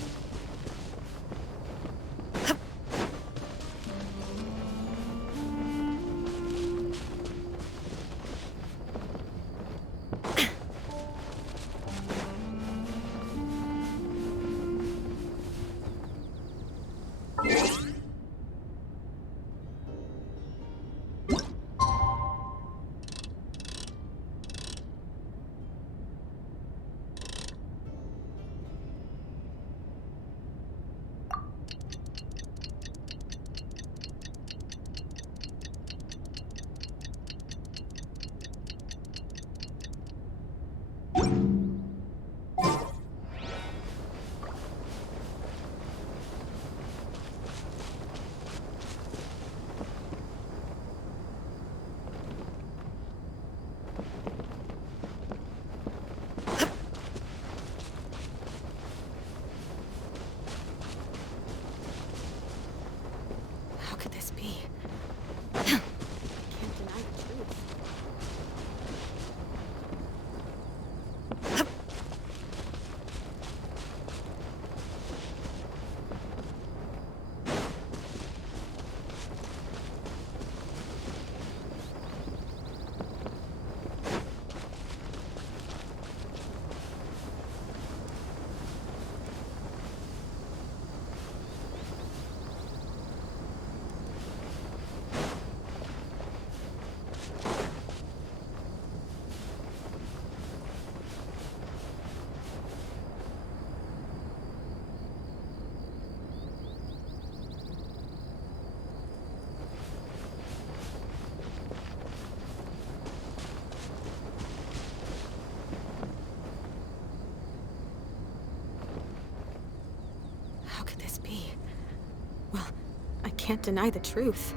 Can't deny the truth. How could this be? I can't deny the truth. How could this be? Well, I can't deny the truth.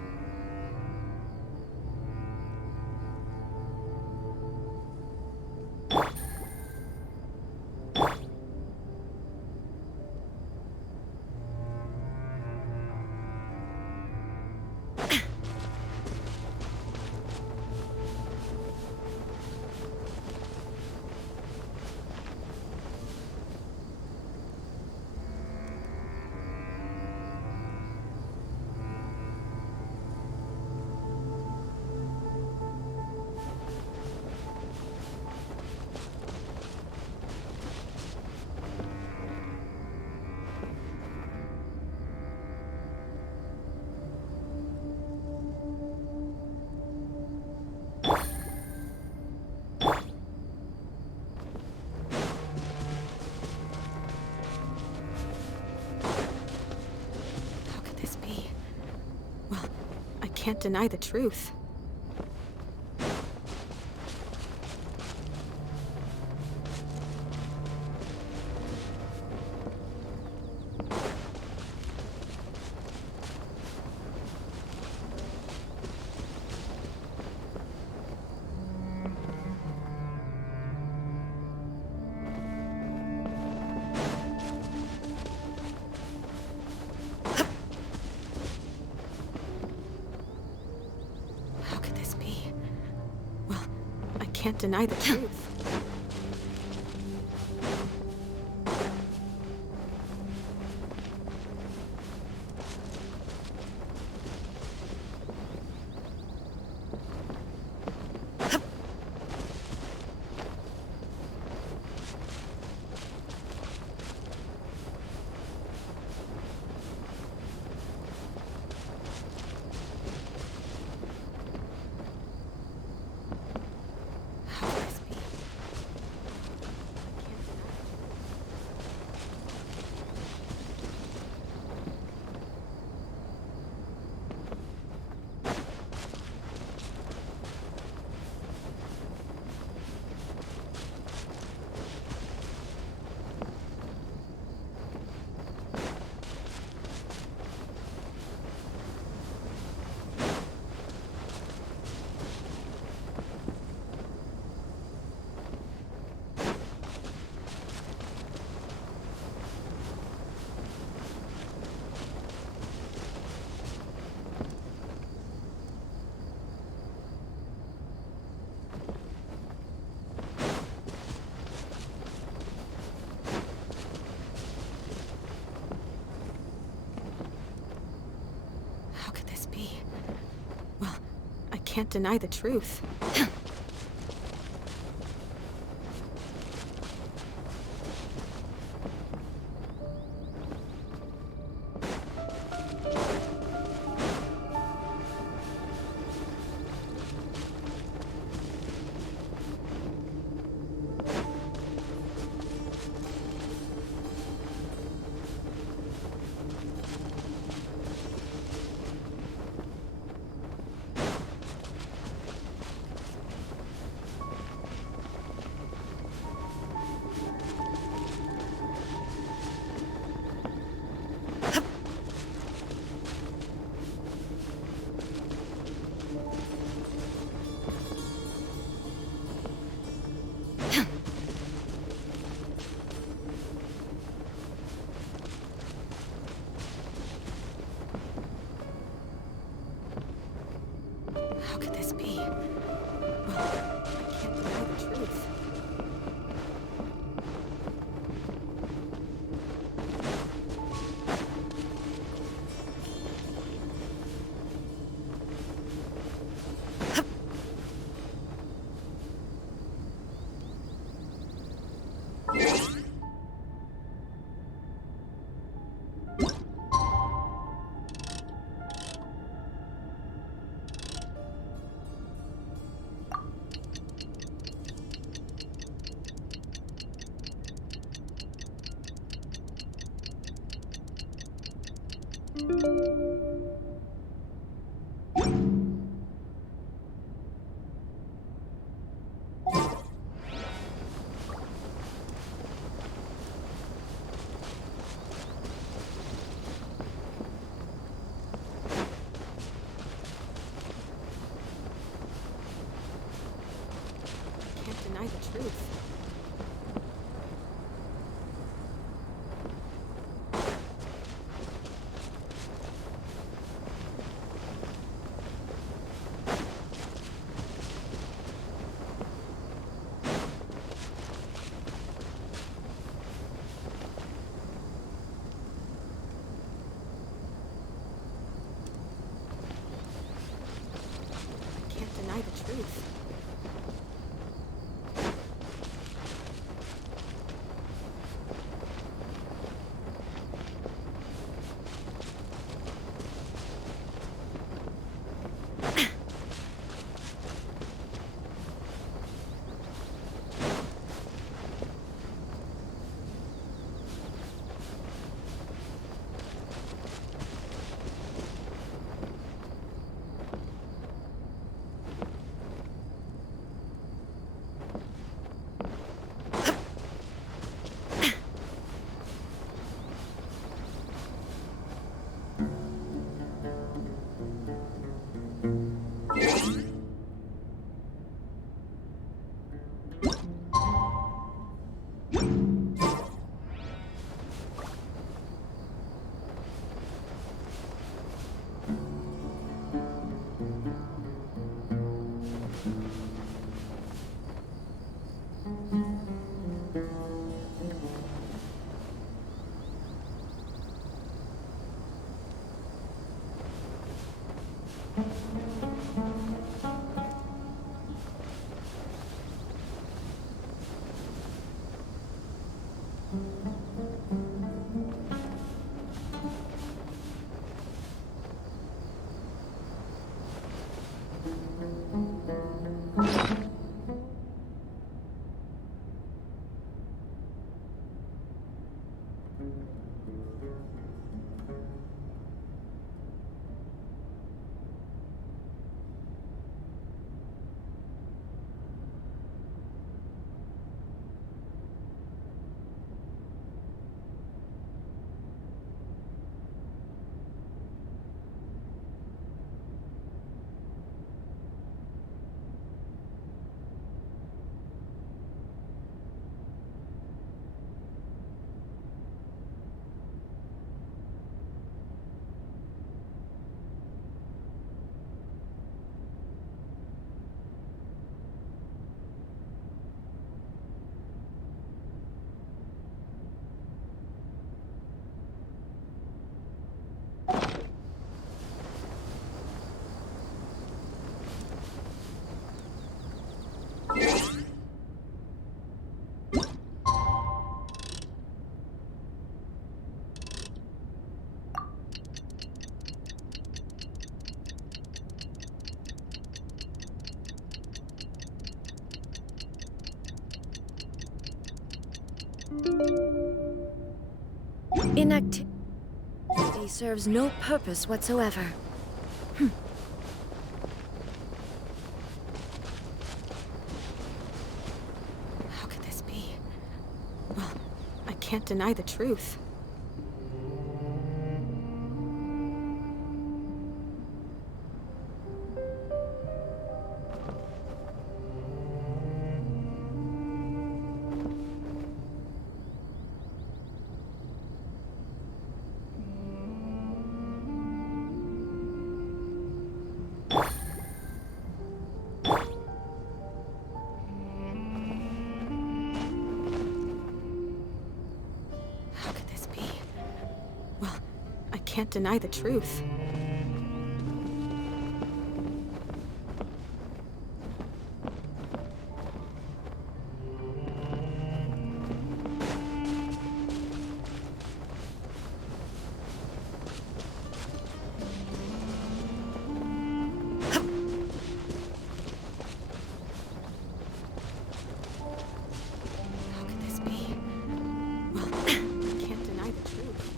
can't deny the truth. How could this be? Well, I can't deny the truth. How could this be? Well, I can't deny the truth. How could this be? Well, I can't deny the truth. Can't deny the truth. I can't deny the truth. Inactivity serves no purpose whatsoever. How could this be? Well, I can't deny the truth. How could this be? Well, I can't deny the truth. How could this be? Well, I can't deny the truth.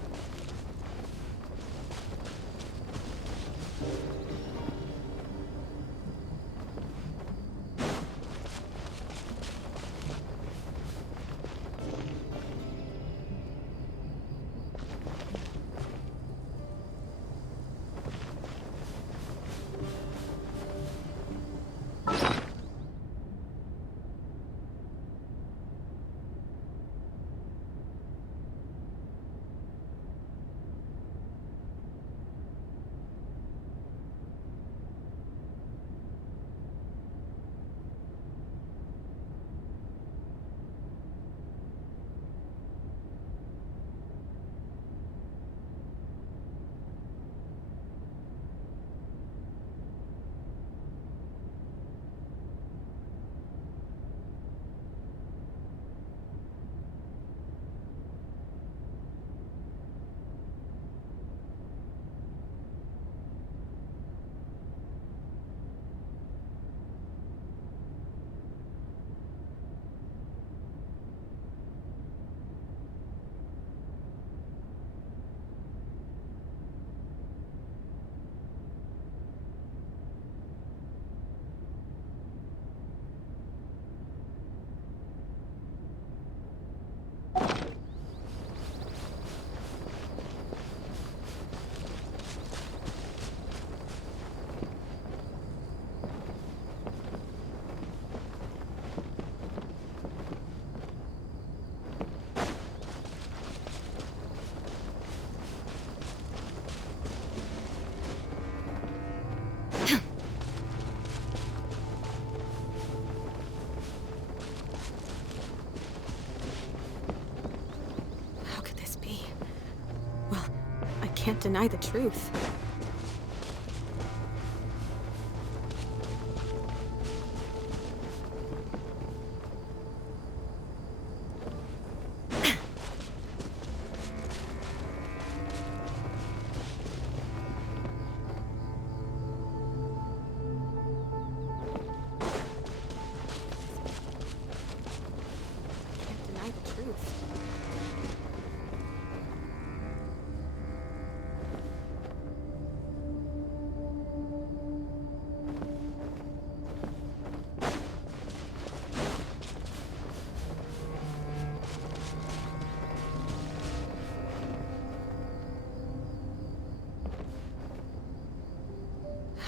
How could this be? Well, I can't deny the truth.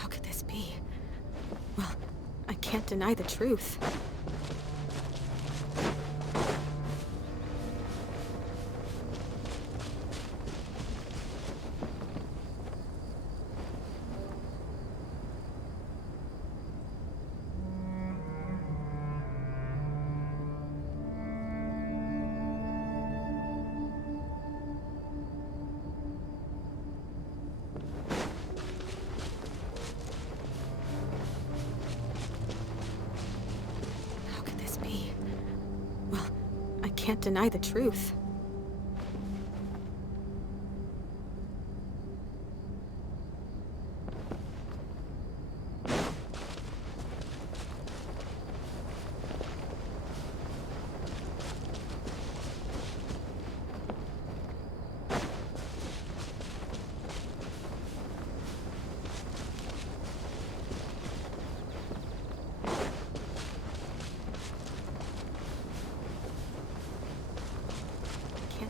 How could this be? Well, I can't deny the truth. Can't deny the truth.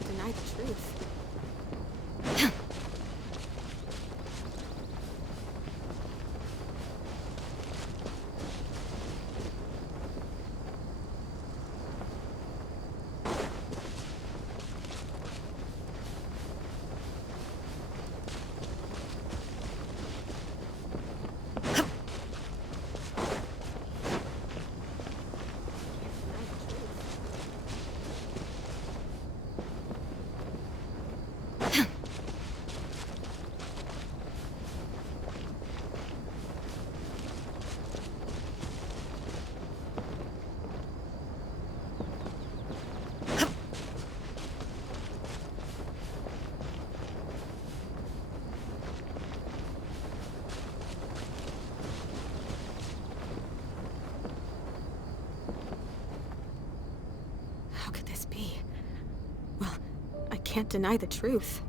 Deny the truth. How could this be? Well, I can't deny the truth.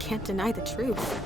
Can't deny the truth.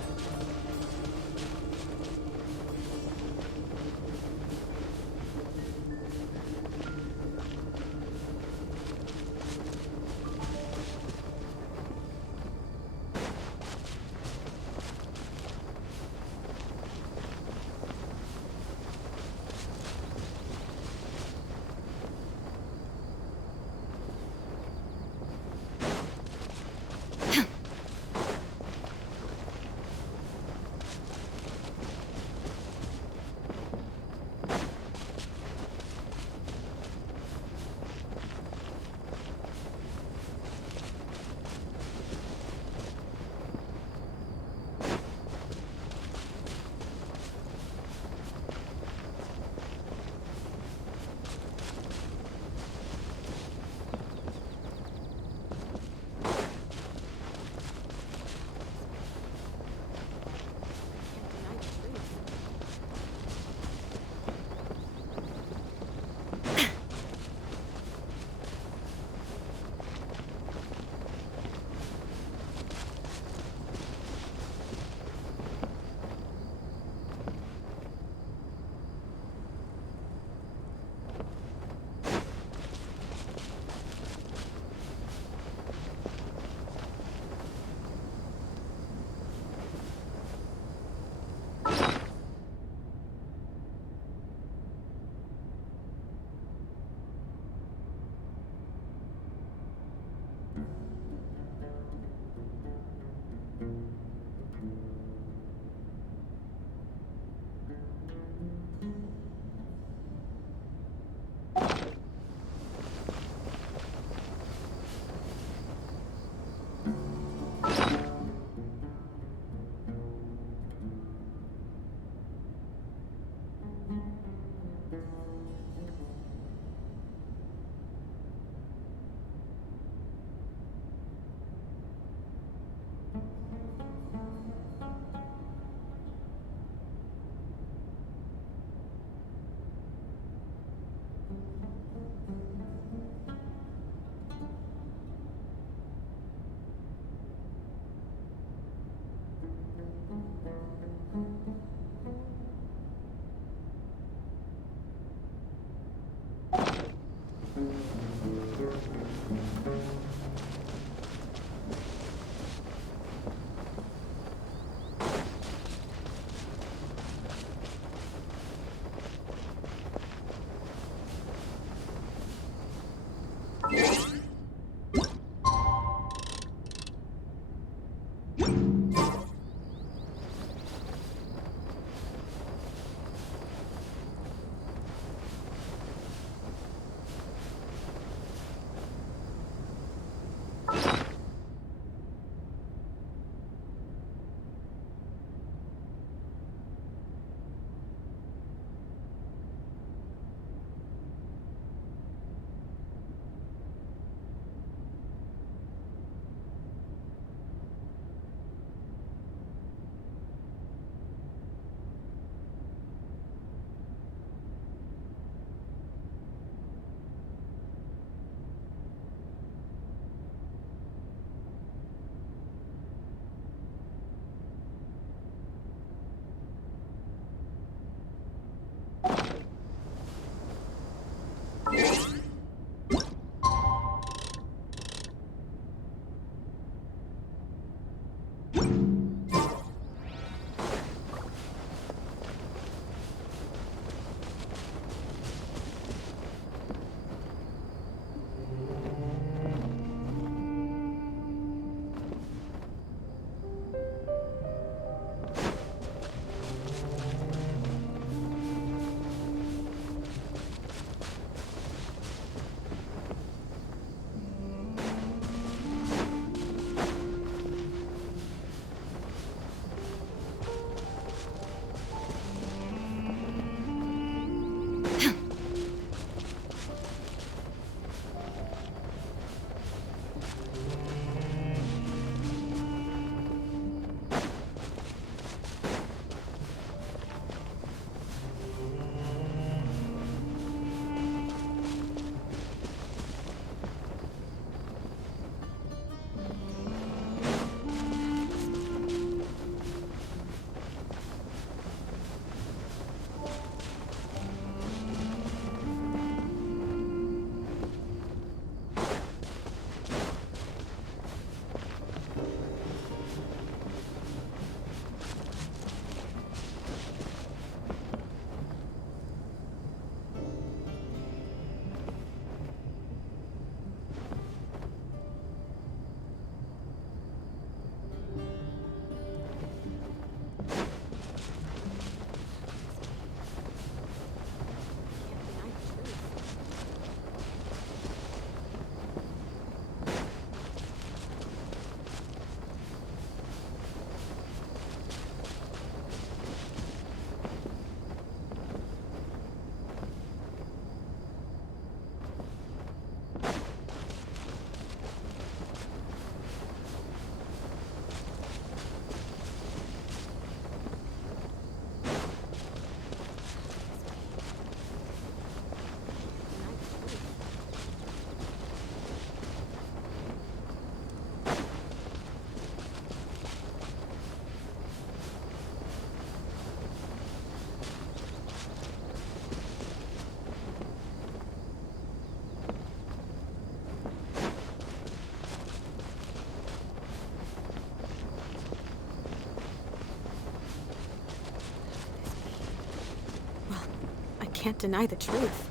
can't deny the truth.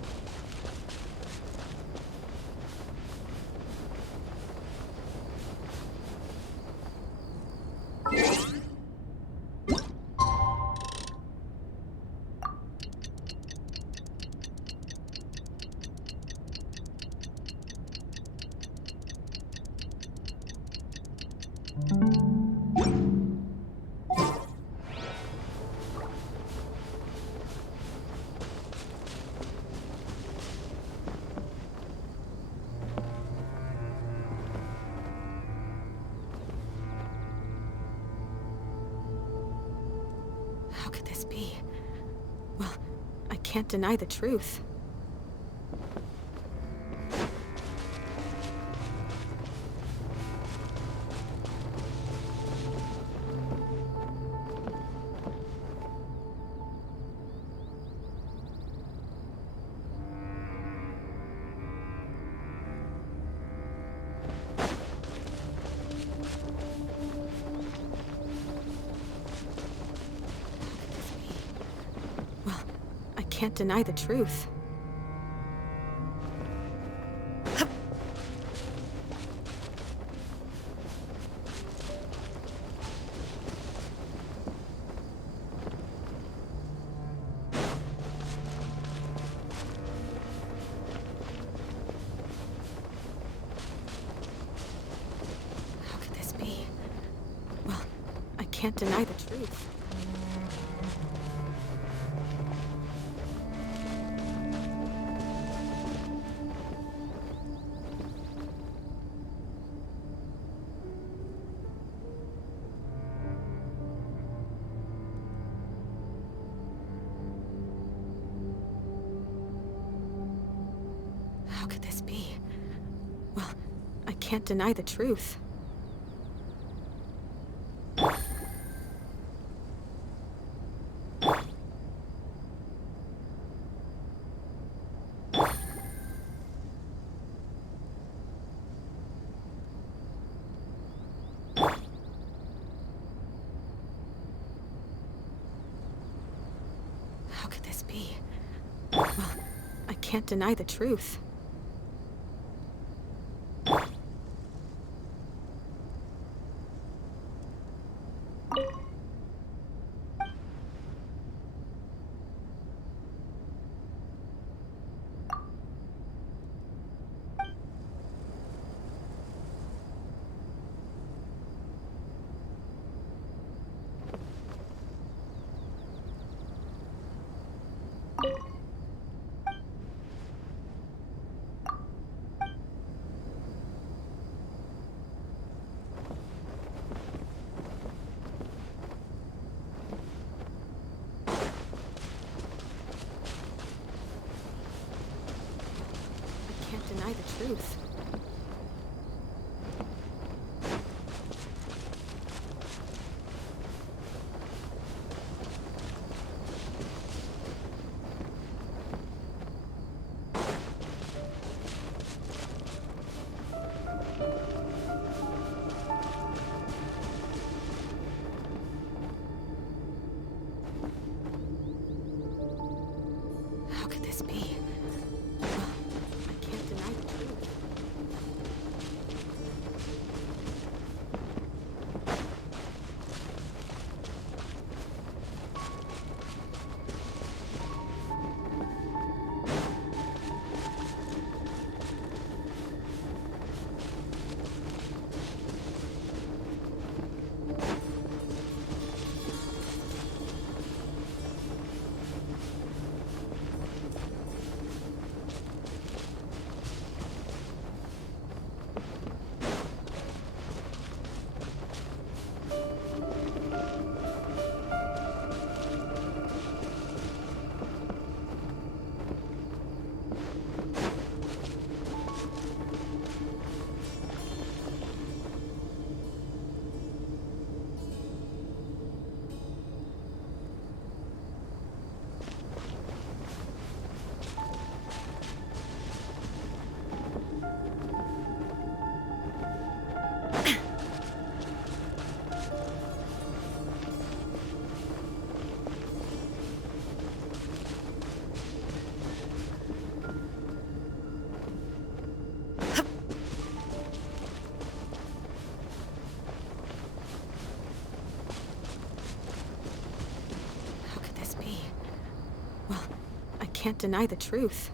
How could this be? Well, I can't deny the truth. Well, I can't deny the truth. How could this be? Well, I can't deny the truth. How could this be? Well, I can't deny the truth. How could this be? Well, I can't deny the truth. I can't deny the truth. How could this be? Well, I can't deny the truth. How could this be? Well, I can't deny the truth.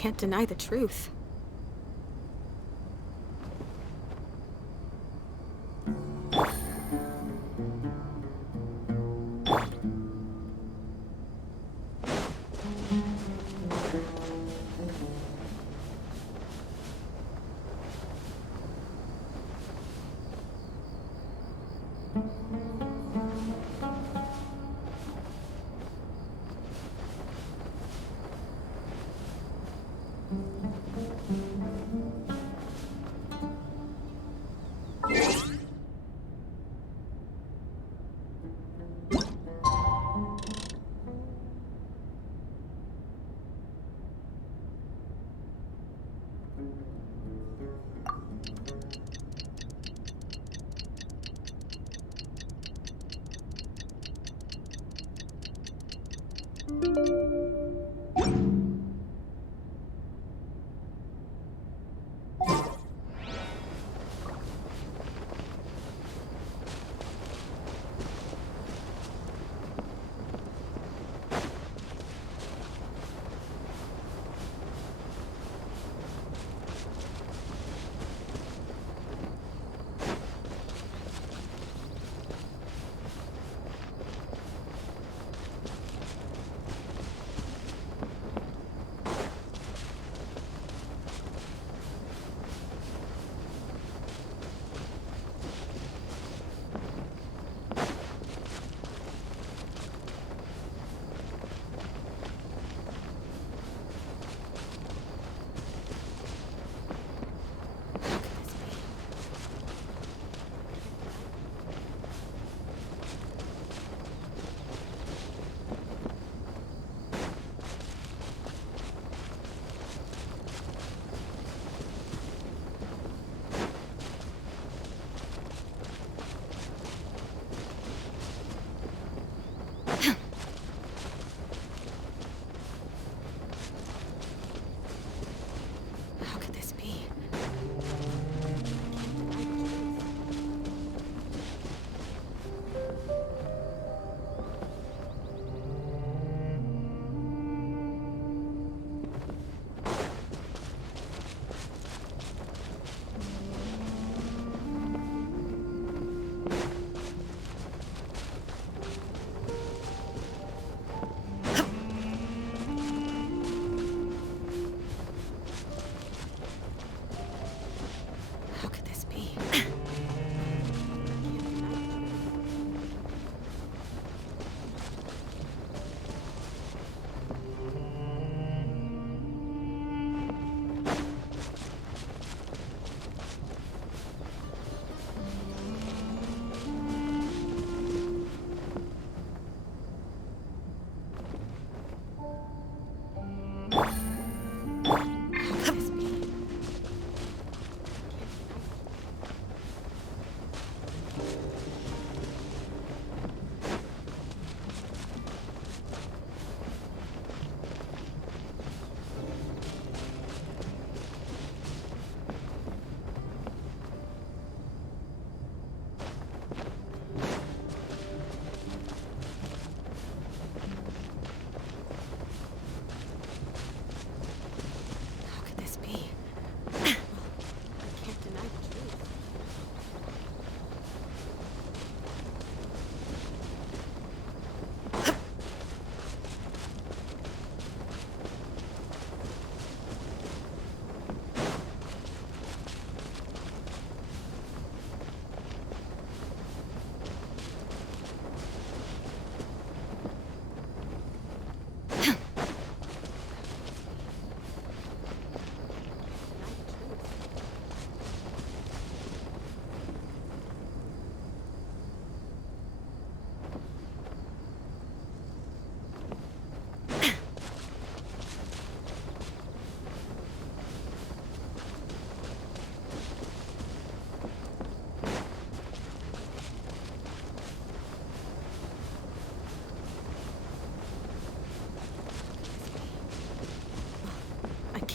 can't deny the truth.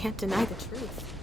Can't deny the truth.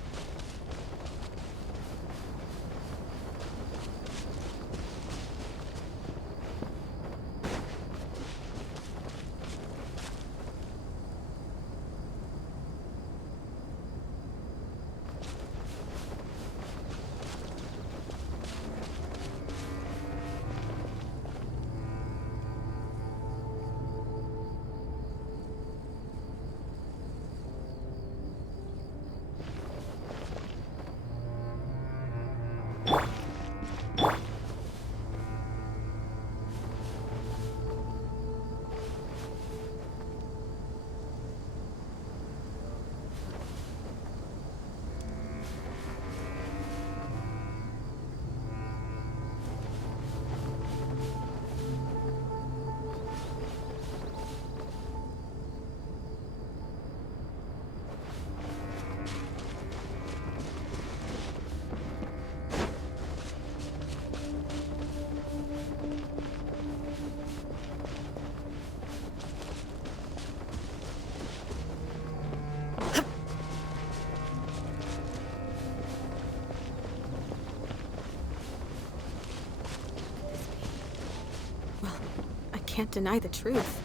can't deny the truth.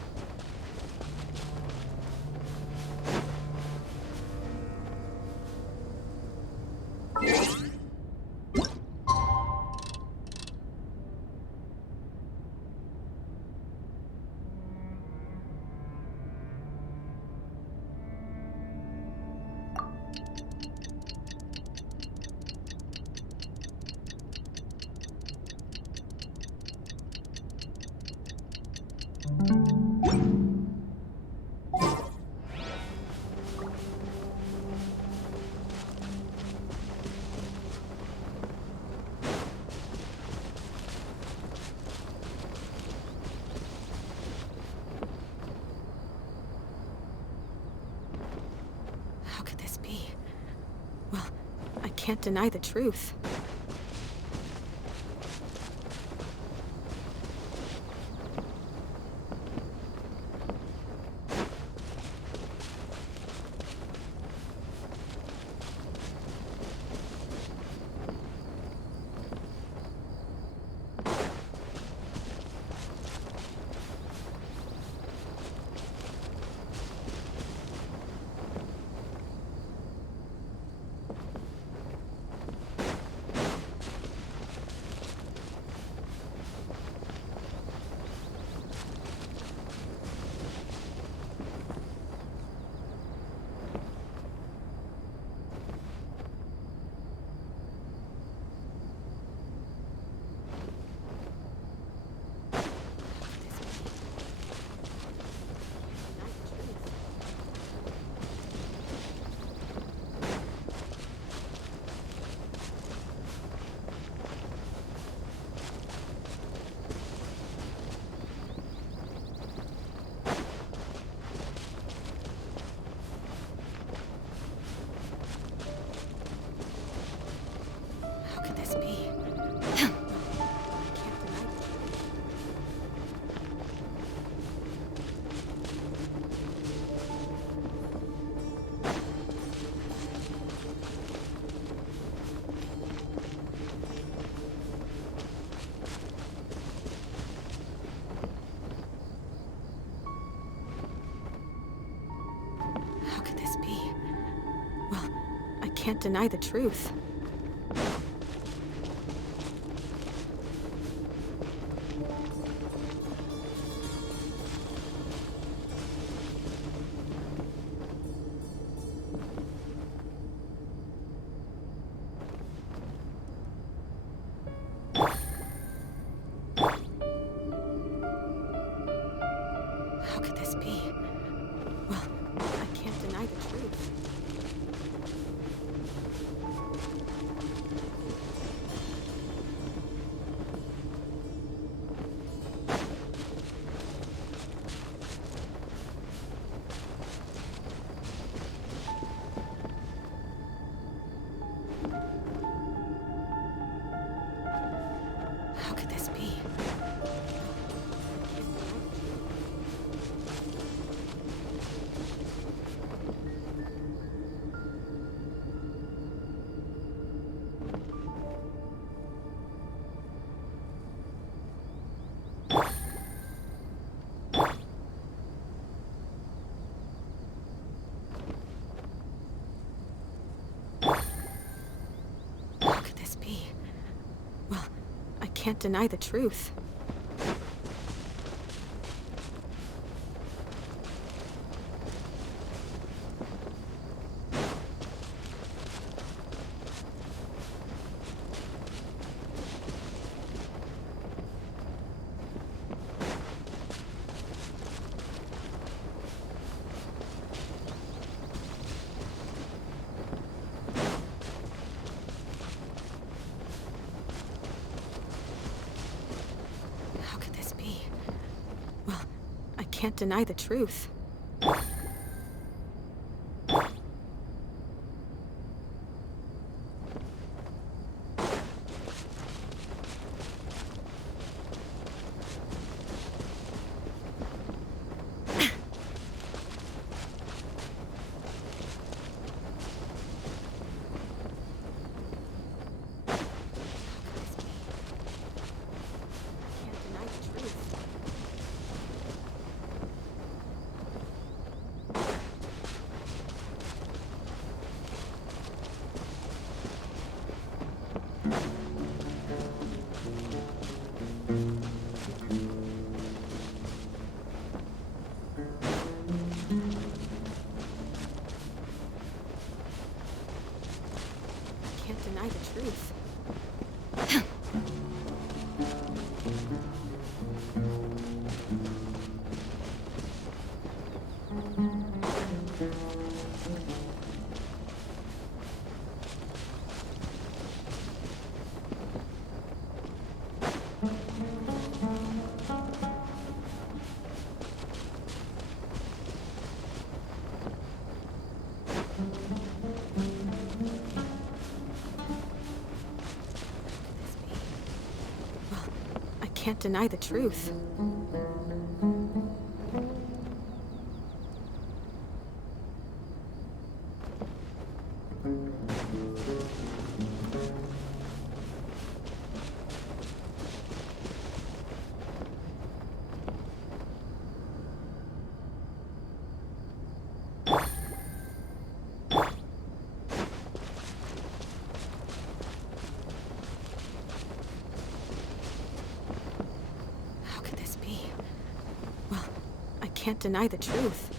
How could this be? Well, I can't deny the truth. How could this be? How could this be? Well, I can't deny the truth. How could this be? Well, I can't deny the truth. How could this be? How could this be? Well, I can't deny the truth. How could this be? Well, I can't deny the truth. can't deny the truth. How could this be? Well, I can't deny the truth.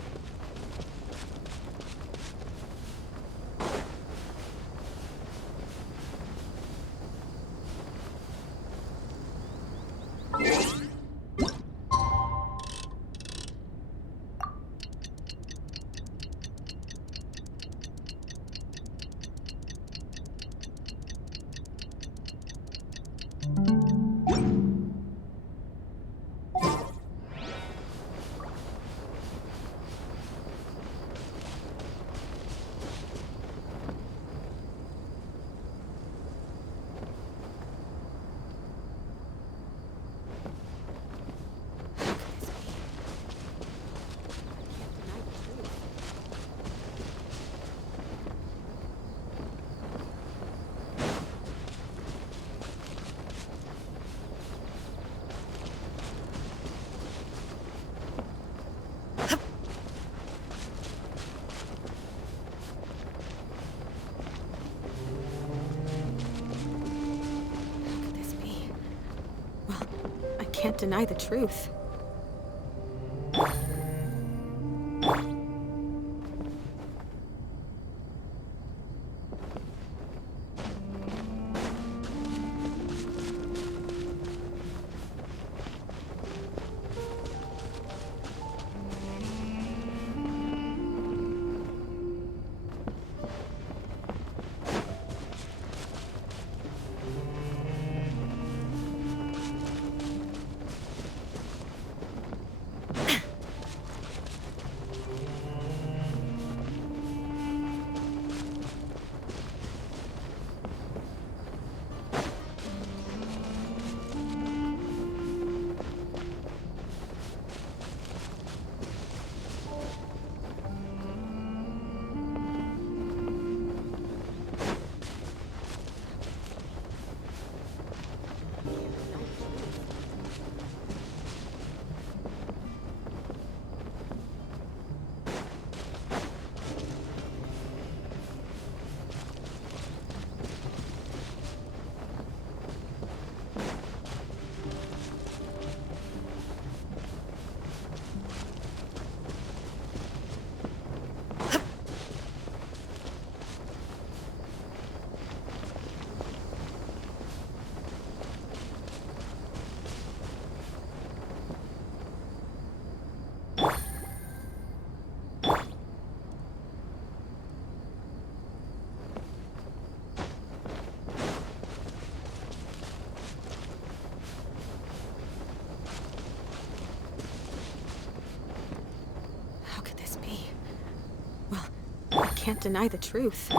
Can't deny the truth. Can't deny the truth.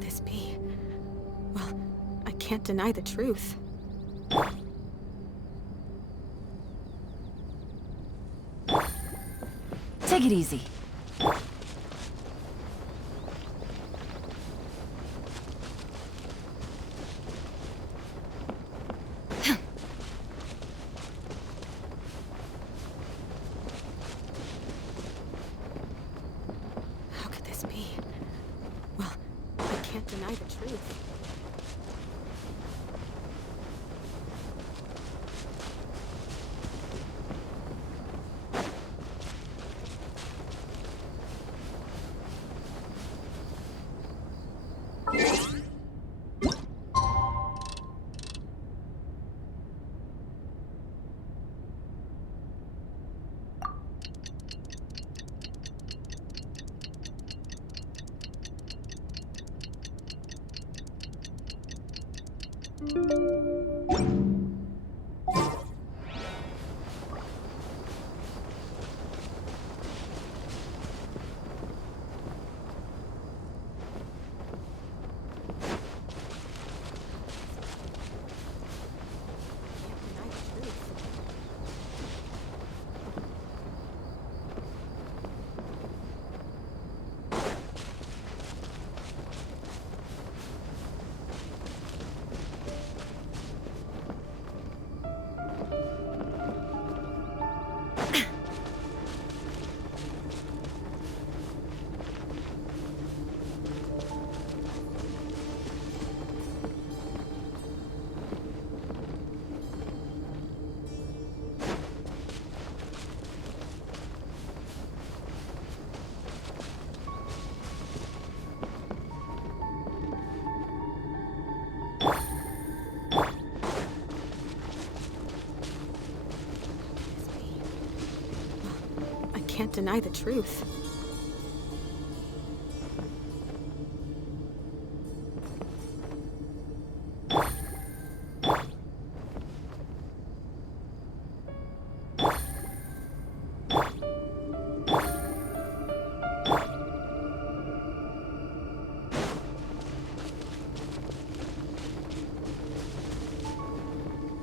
could this be? Well, I can't deny the truth. Take it easy. How could this be? Well, I can't deny the truth. I can't deny the truth.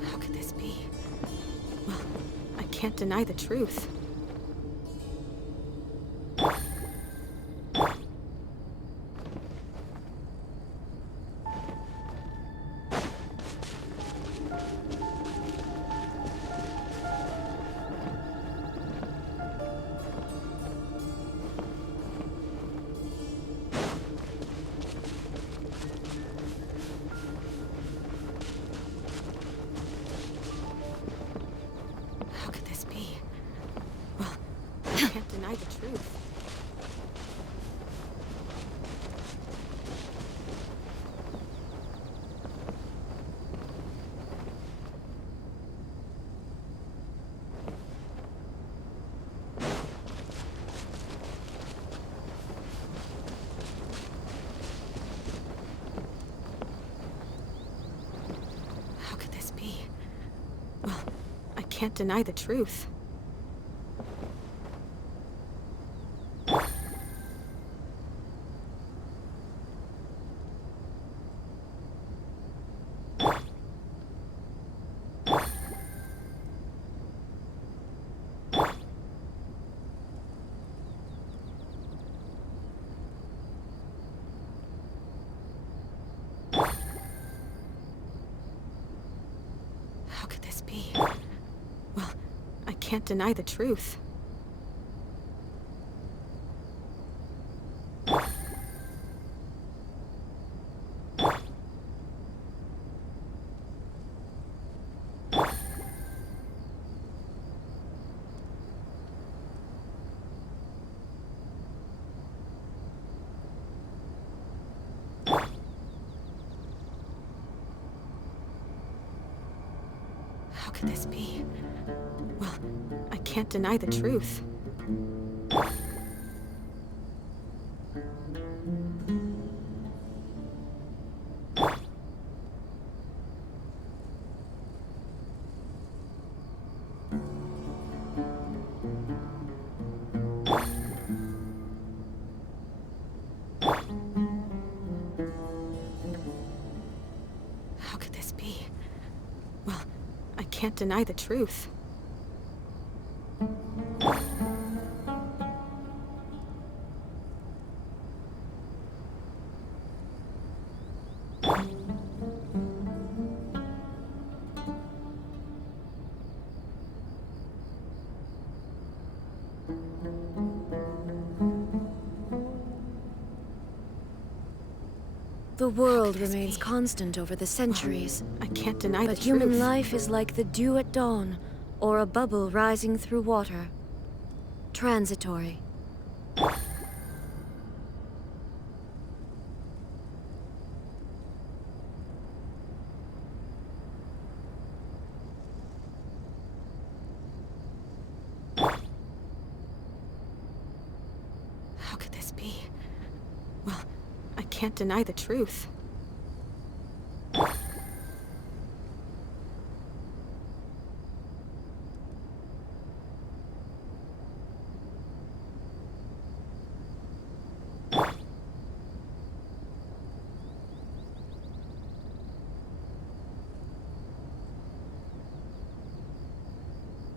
How could this be? Well, I can't deny the truth. How could this be? Well, I can't deny the truth. How could this be? Well, I can't deny the truth. How could this be? Well, I can't deny the truth. How could this be? Well, I can't deny the truth. can't deny the truth. The world remains constant over the centuries. I can't deny the truth. But human life is like the dew at dawn, or a bubble rising through water. Transitory. How could this be? Well, I can't deny the truth.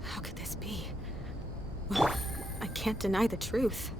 How could this be? Well, I can't deny the truth.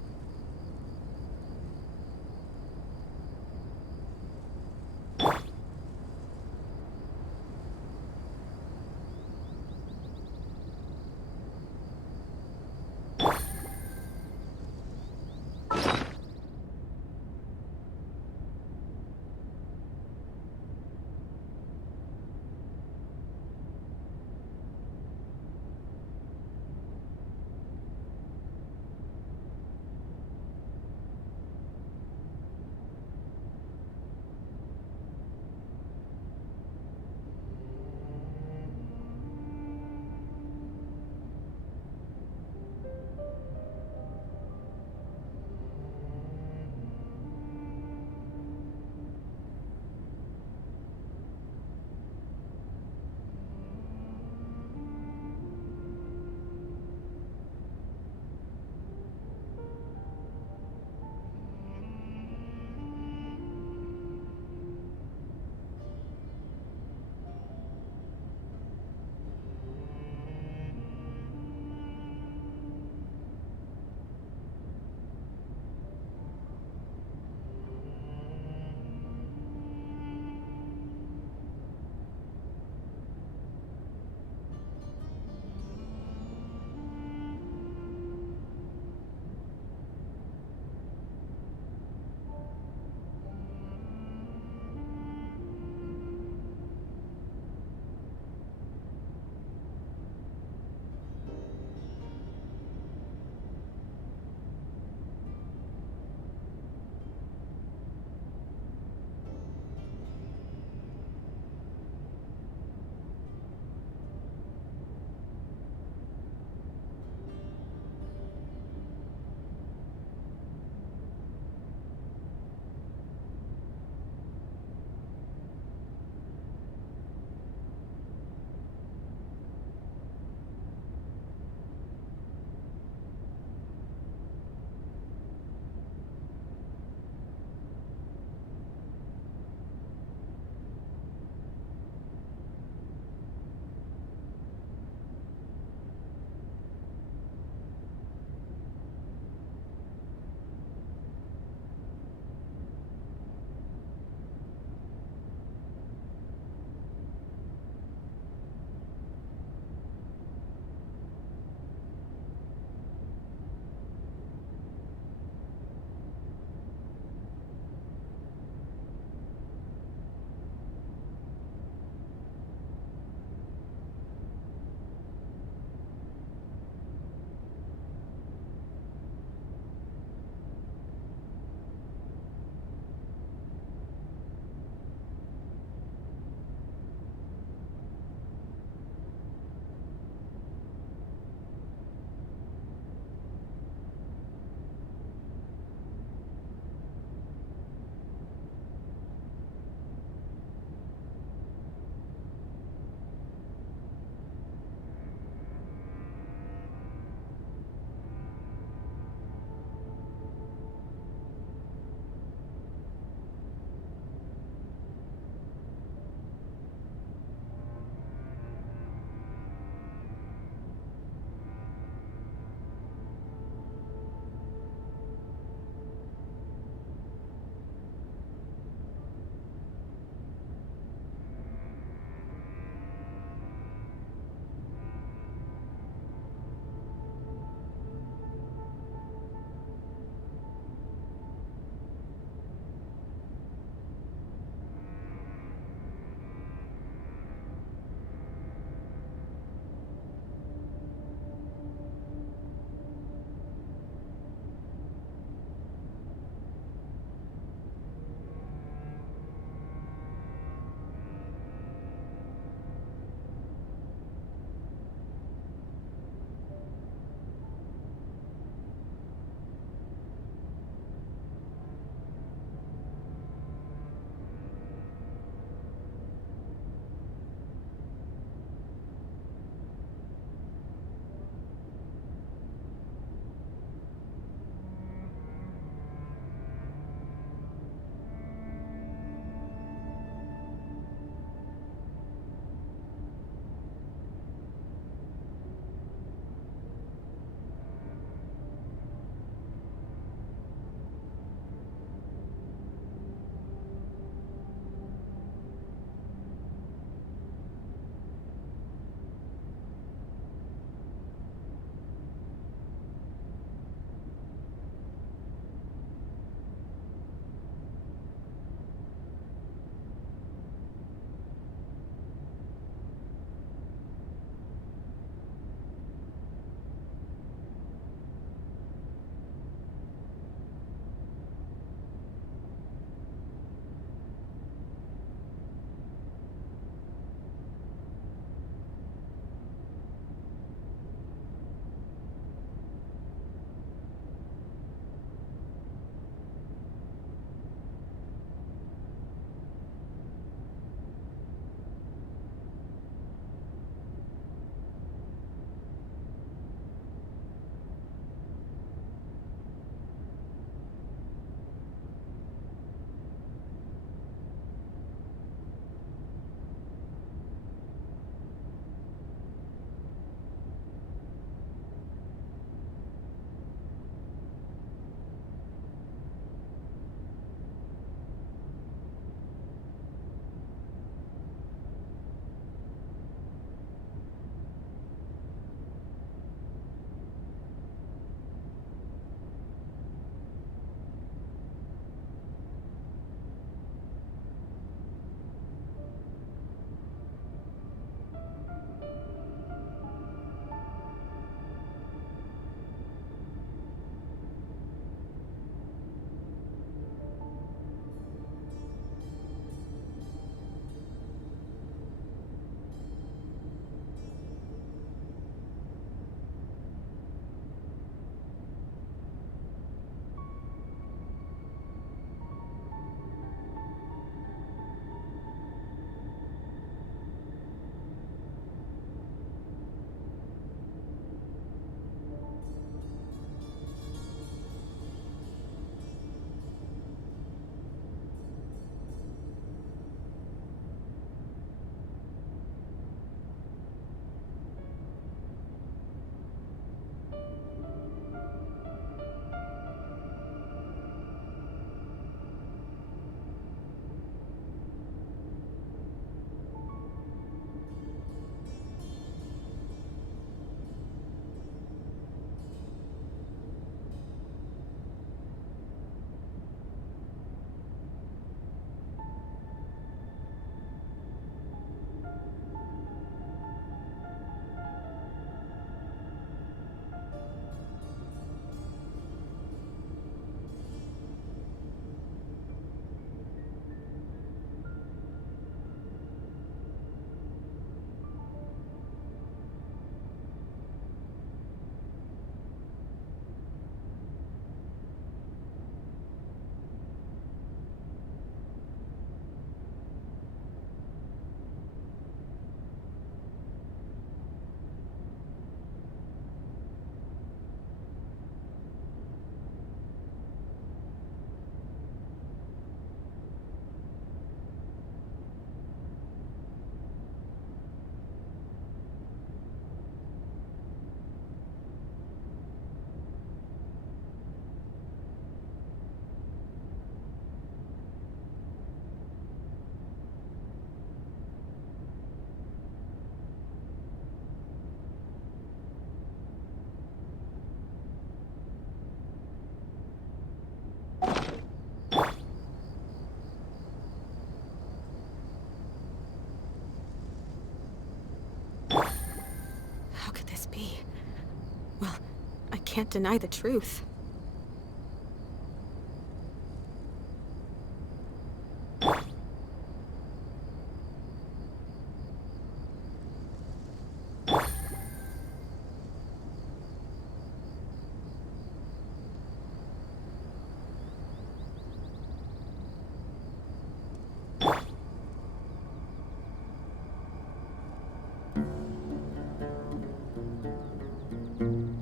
can't deny the truth.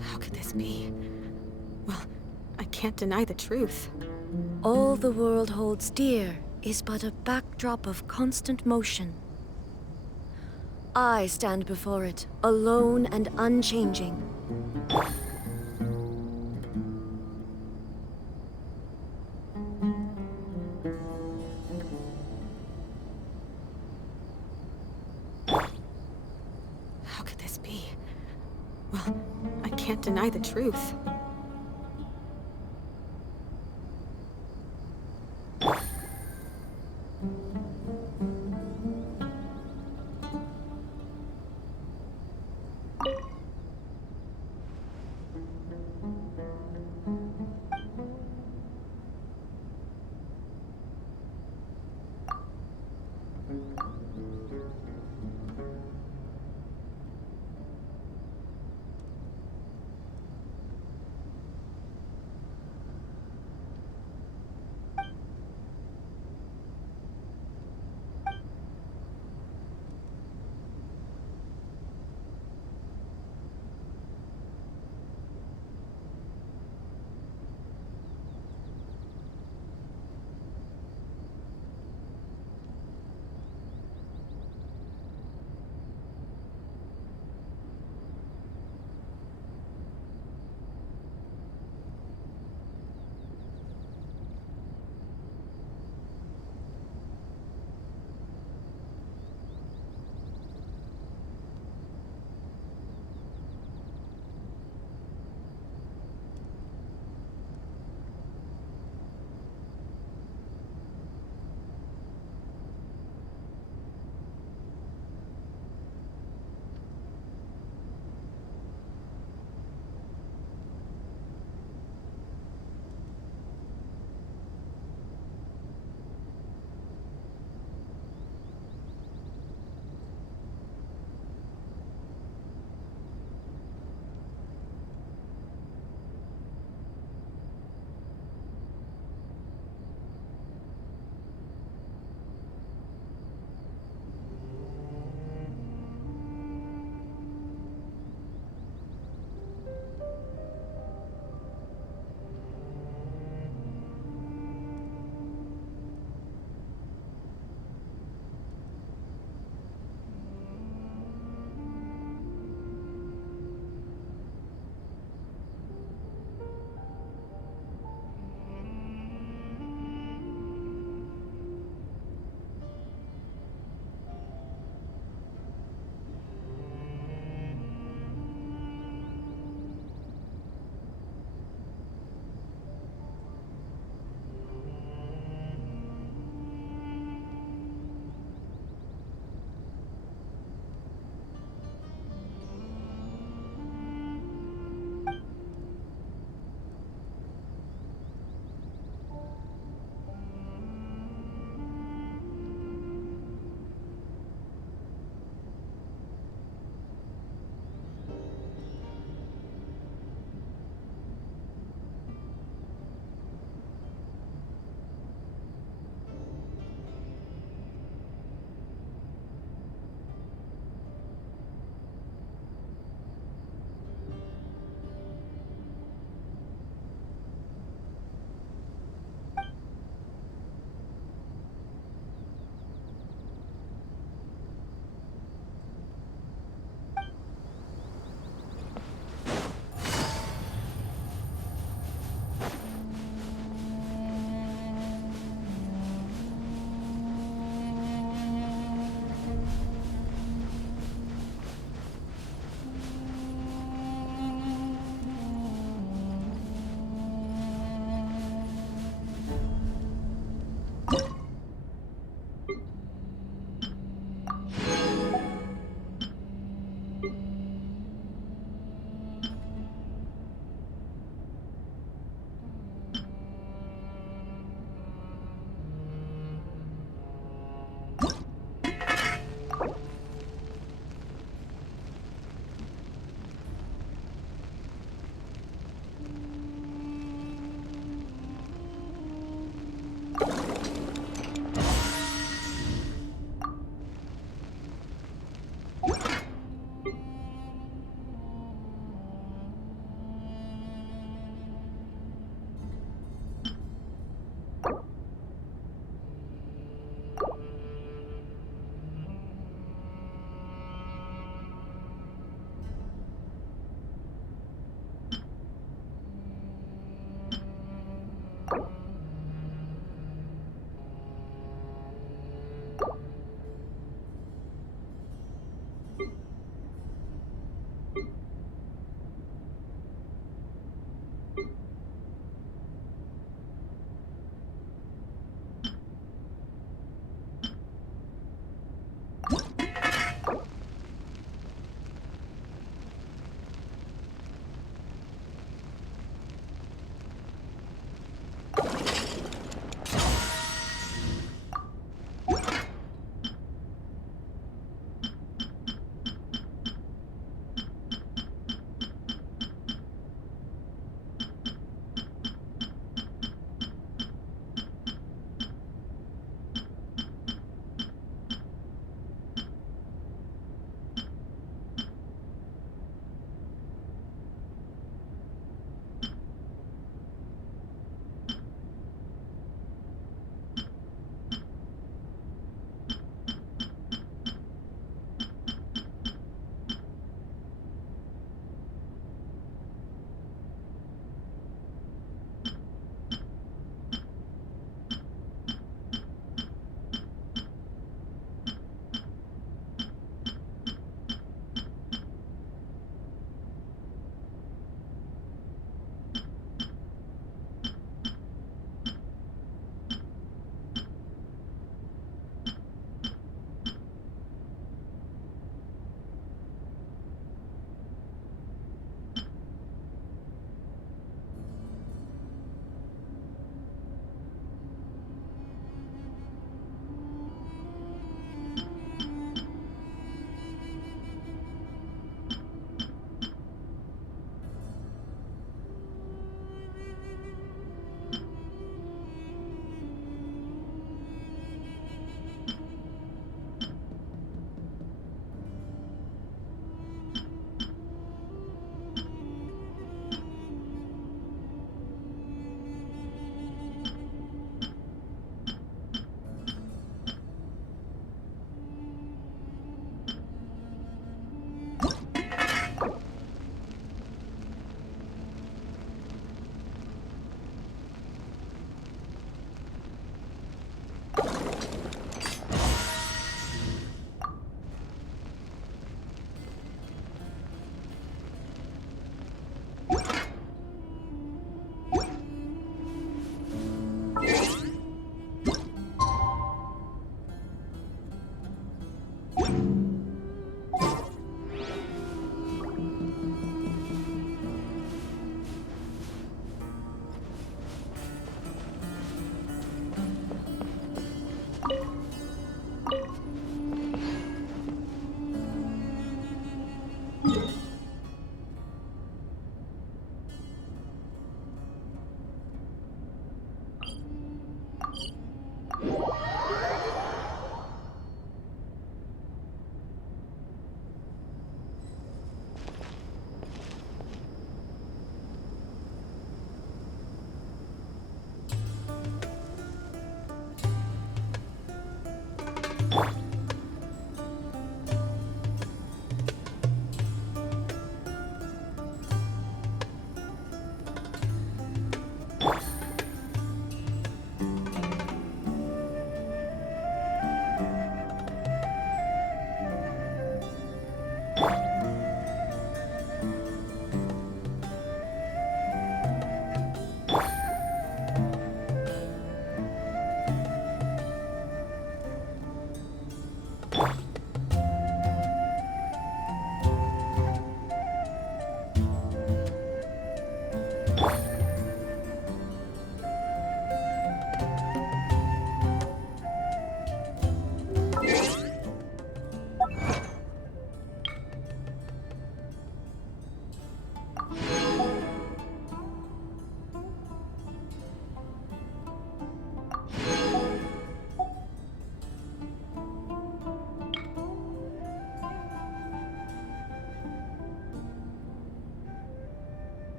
How could this be? Well, I can't deny the truth. All the world holds dear is but a backdrop of constant motion. I stand before it, alone and unchanging. How could this be? Well, I can't deny the truth.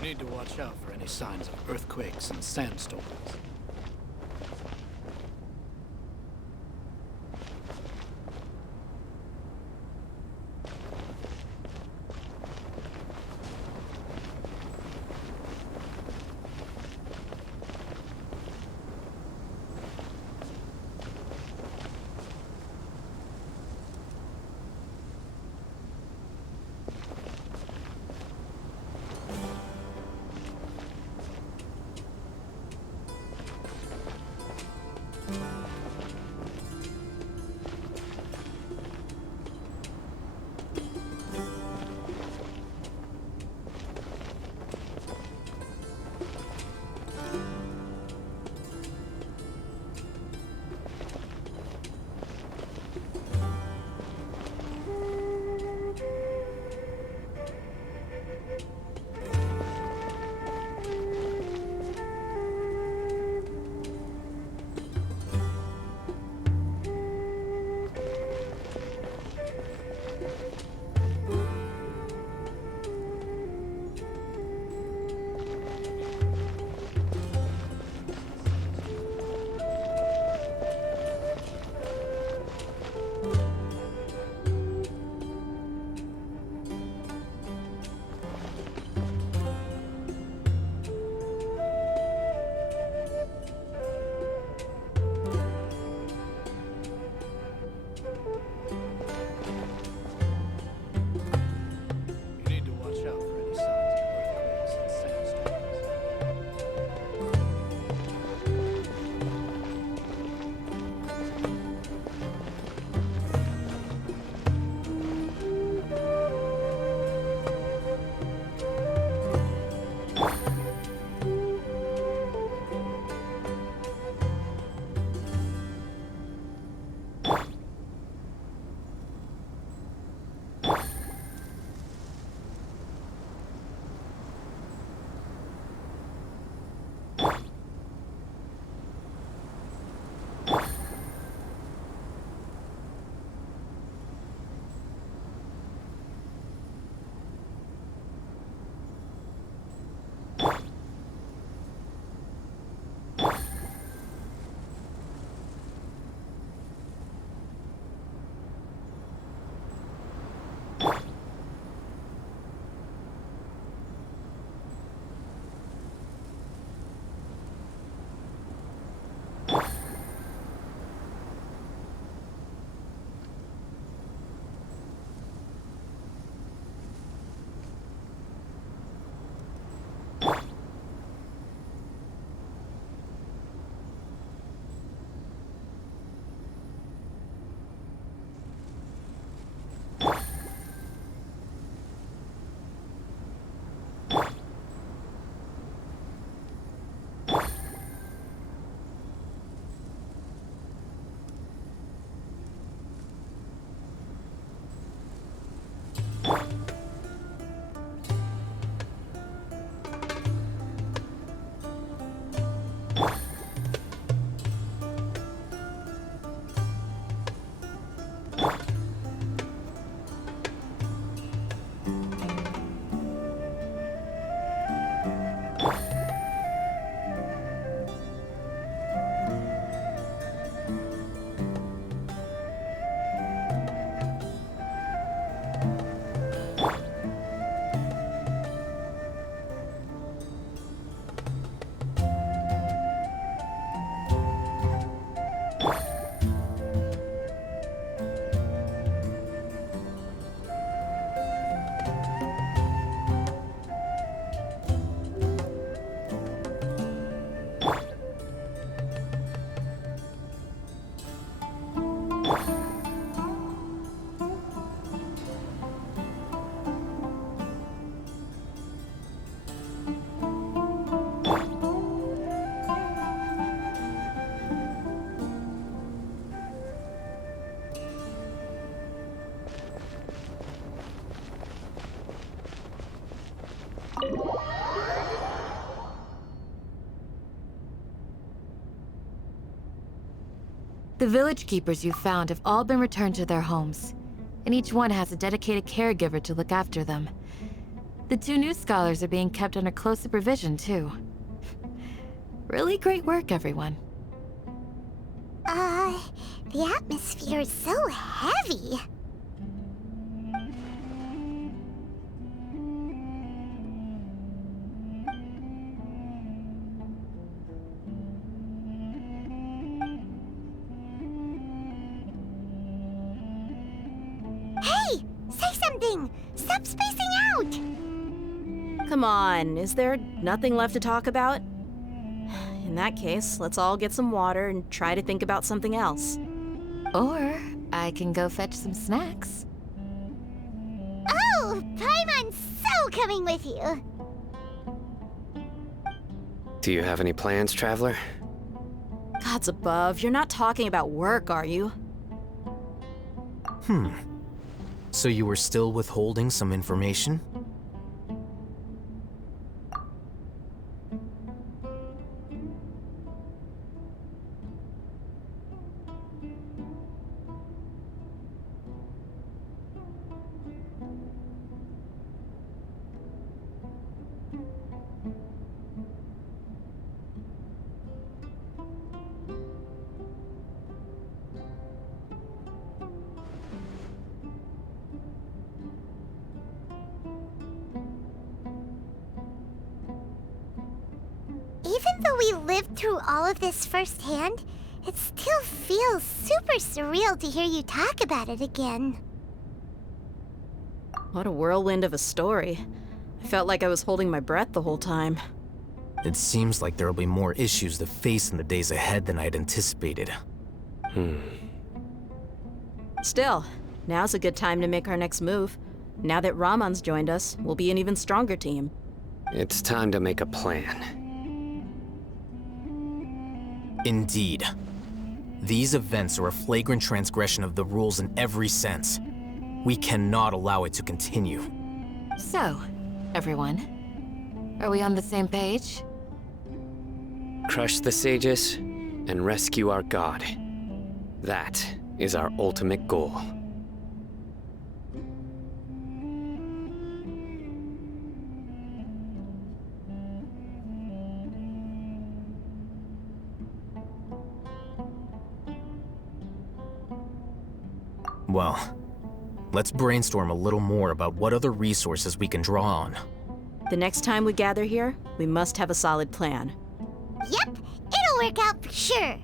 You need to watch out for any signs of earthquakes and sandstorms. The village keepers you found have all been returned to their homes, and each one has a dedicated caregiver to look after them. The 2 new scholars are being kept under close supervision, too. Really great work, everyone. The atmosphere is so heavy. Hey! Say something! Stop spacing out! Come on, is there nothing left to talk about? In that case, let's all get some water and try to think about something else. Or I can go fetch some snacks. Oh! Paimon's so coming with you! Do you have any plans, Traveler? Gods above, you're not talking about work, are you? So you were still withholding some information? Even though we lived through all of this firsthand, it still feels super surreal to hear you talk about it again. What a whirlwind of a story. I felt like I was holding my breath the whole time. It seems like there'll be more issues to face in the days ahead than I'd anticipated. Still, now's a good time to make our next move. Now that Ramon's joined us, we'll be an even stronger team. It's time to make a plan. Indeed. These events are a flagrant transgression of the rules in every sense. We cannot allow it to continue. So, everyone, are we on the same page? Crush the sages and rescue our god. That is our ultimate goal. Well, let's brainstorm a little more about what other resources we can draw on. The next time we gather here, we must have a solid plan. Yep, it'll work out for sure.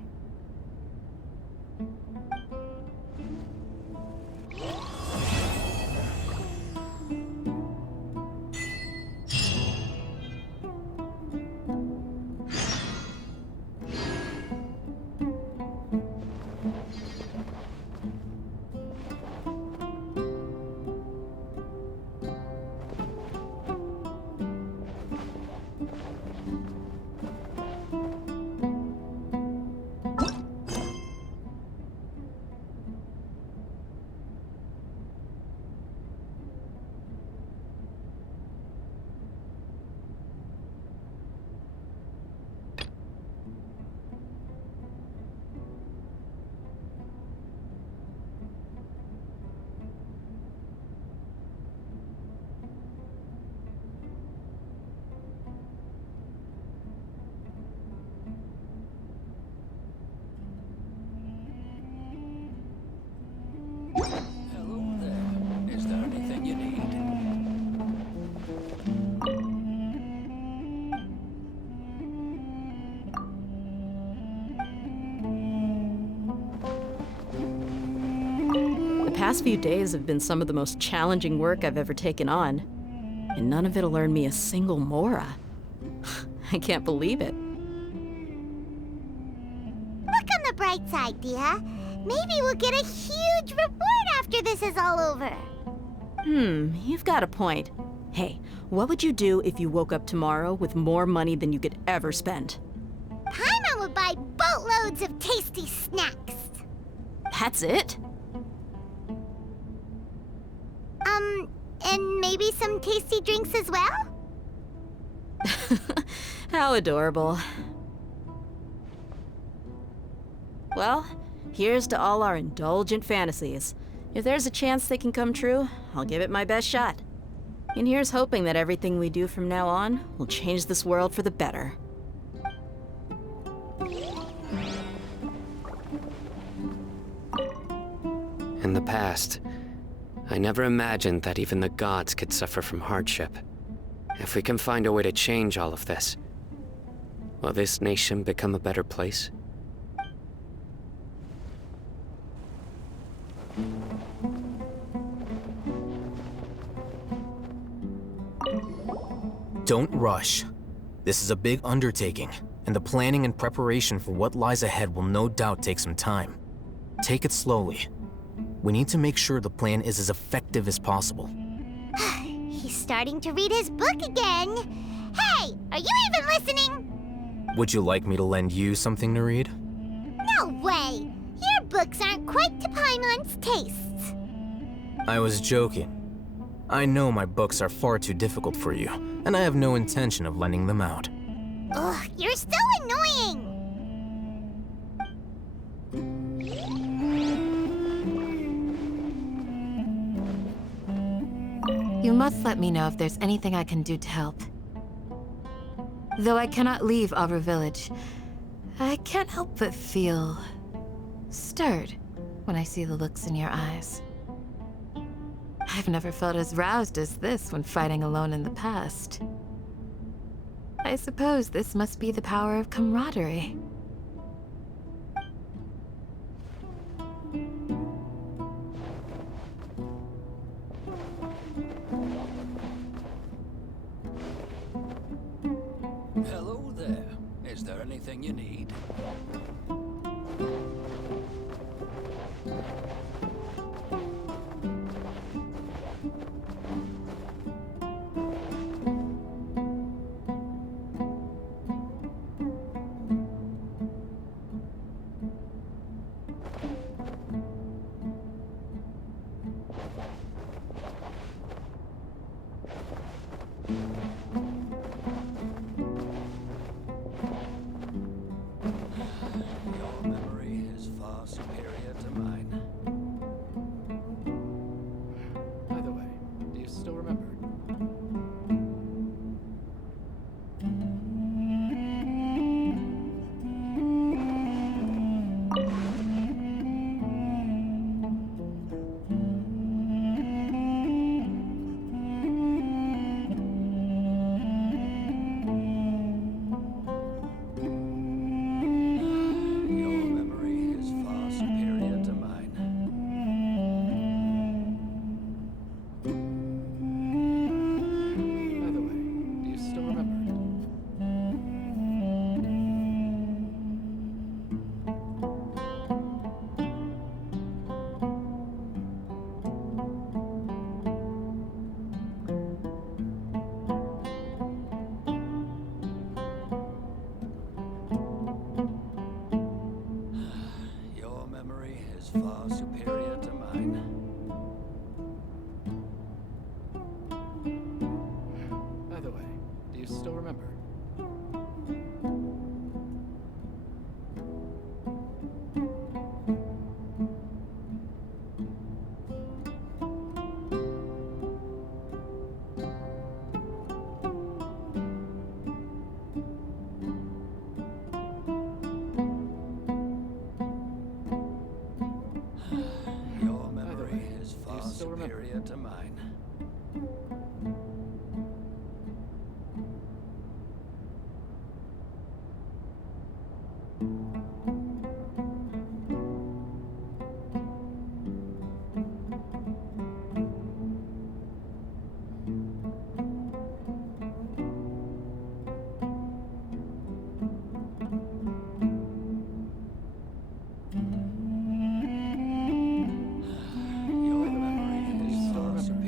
Hello there. Is there anything you need? The past few days have been some of the most challenging work I've ever taken on. And none of it'll earn me a single mora. I can't believe it. Look on the bright side, Dia. Maybe we'll get a huge reward after this is all over. You've got a point. Hey, what would you do if you woke up tomorrow with more money than you could ever spend? Paimon would buy boatloads of tasty snacks. That's it? And maybe some tasty drinks as well? How adorable. Well, Here's to all our indulgent fantasies. If there's a chance they can come true, I'll give it my best shot. And here's hoping that everything we do from now on will change this world for the better. In the past, I never imagined that even the gods could suffer from hardship. If we can find a way to change all of this, will this nation become a better place? Don't rush. This is a big undertaking, and the planning and preparation for what lies ahead will no doubt take some time. Take it slowly. We need to make sure the plan is as effective as possible. He's starting to read his book again. Hey, are you even listening? Would you like me to lend you something to read? No way. Your books aren't quite to Paimon's tastes. I was joking. I know my books are far too difficult for you, and I have no intention of lending them out. Ugh, you're so annoying. You must let me know if there's anything I can do to help. Though I cannot leave Auber Village, I can't help but feel stirred when I see the looks in your eyes. I've never felt as roused as this when fighting alone in the past. I suppose this must be the power of camaraderie. Hello there. Is there anything you need? Your memory is far superior to mine. By the way, do you still remember? Your memory is far superior to mine. By the way, do you still remember? Your memory is far superior to mine. By the way, do you still remember? Your memory is far superior to mine. Your memory is far superior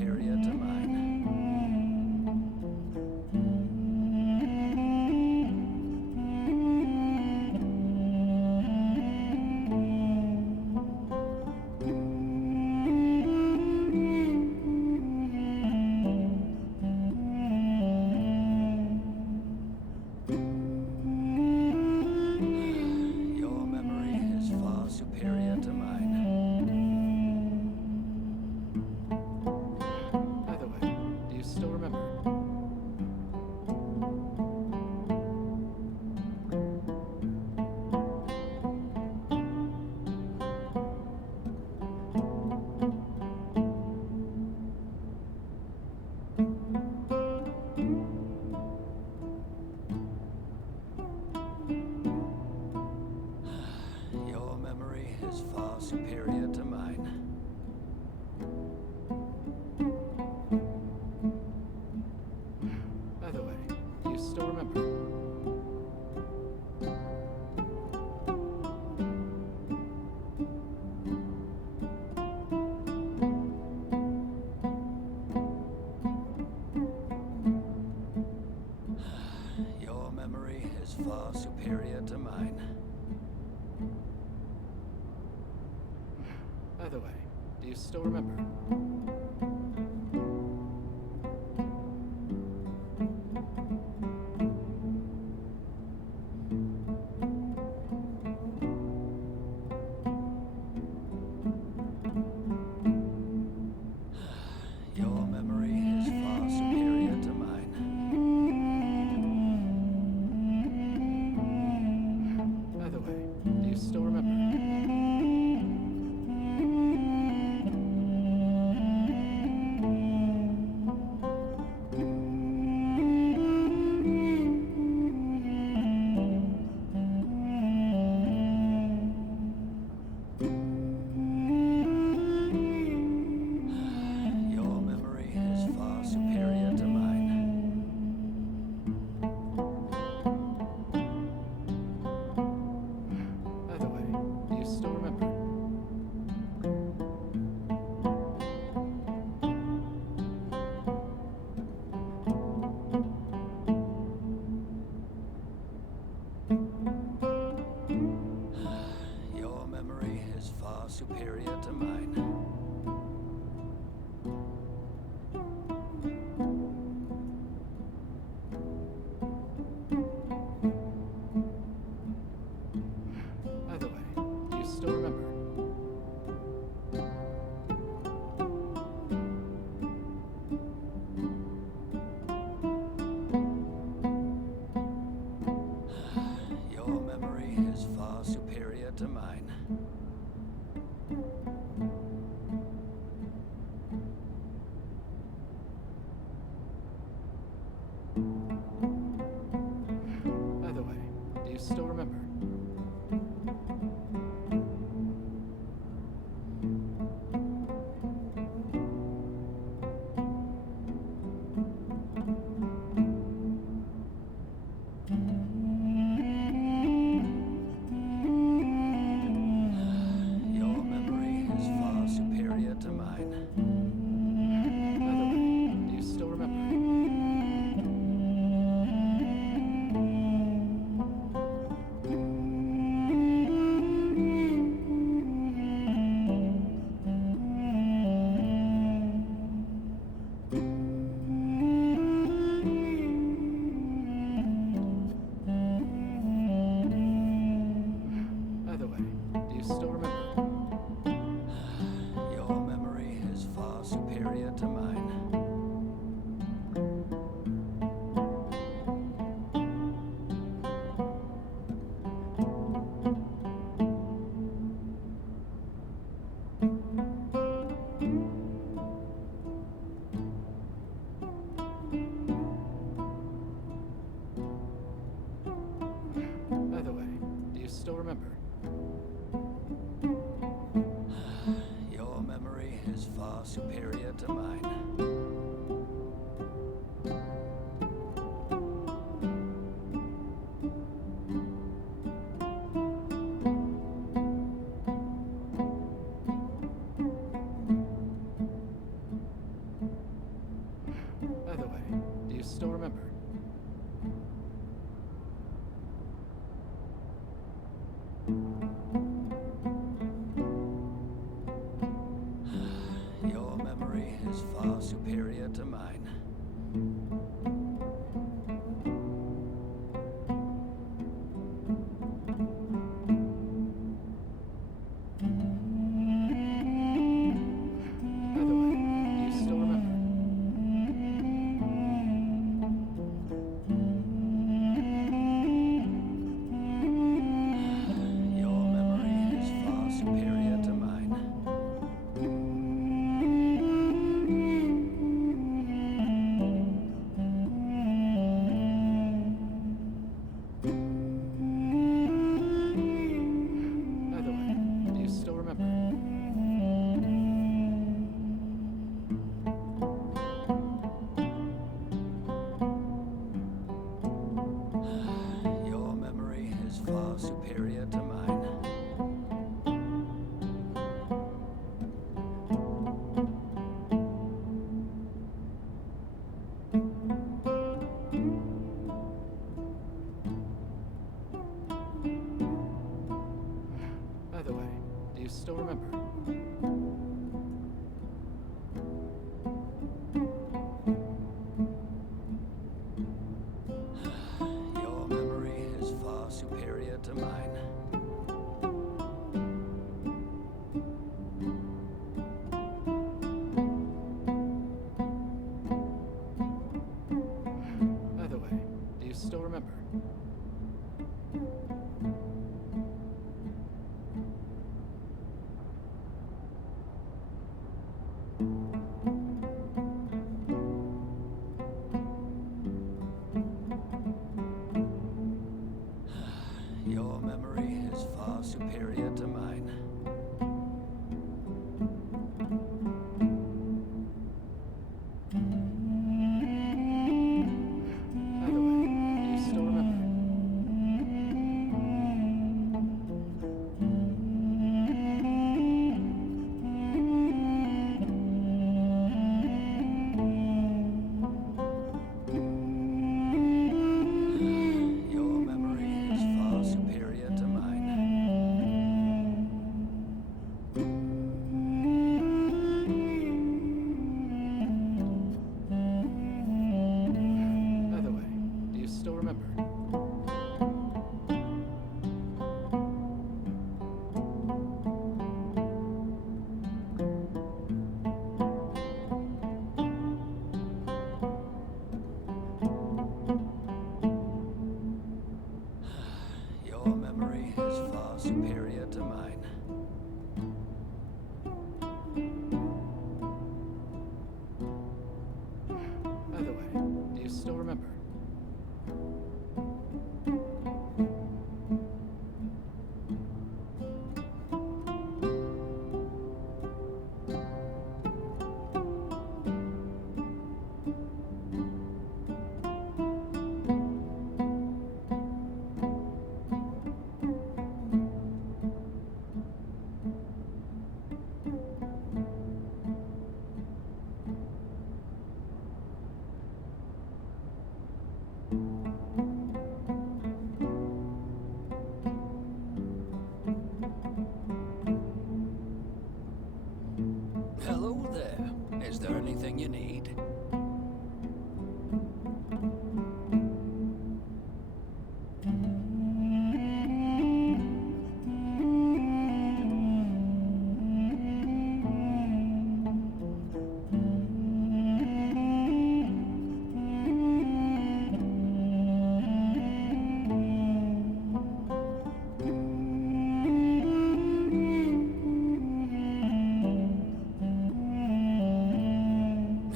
far superior to mine. By the way, do you still remember? Your memory is far superior to mine. By the way, do you still remember? Your memory is far superior to mine. By the way, do you still remember? Your memory is far superior to mine. By the way, do you still remember? Your memory is far superior to mine. By the way, do you still remember? Your memory is far superior to mine. By the way, do you still remember? By the way, do you still remember? Your memory is far superior to mine. By the way, do you still remember? Your memory is far superior to mine. By the way, do you still remember? Your memory is far superior to mine. By the way, do you still remember? Your memory is far superior to mine. mine. By the way, do you still remember? Your memory is far superior to mine. By the way, do you still remember? Your memory is far superior to mine. By the way, do you still remember? Your memory is far superior to mine. By the way, do you still remember? Hello there. Is there anything you need?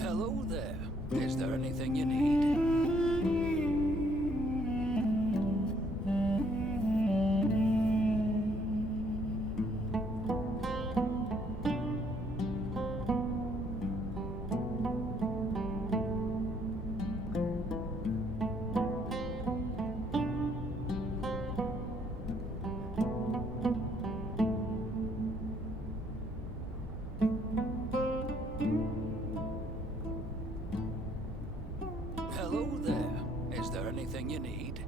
Hello there. Is there anything you need? Hello there. Is there anything you need?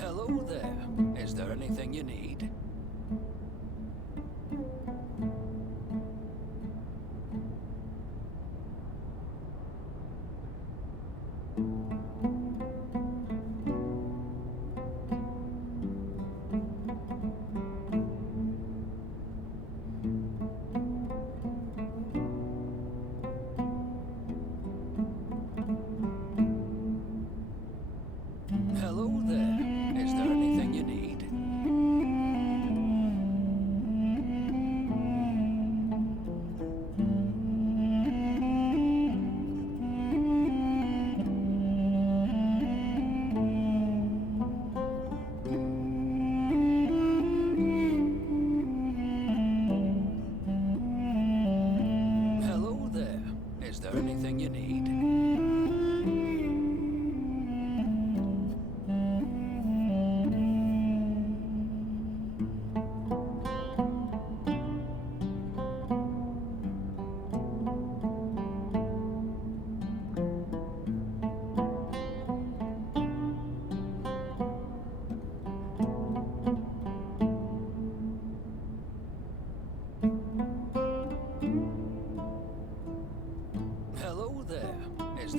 Hello there. Is there anything you need?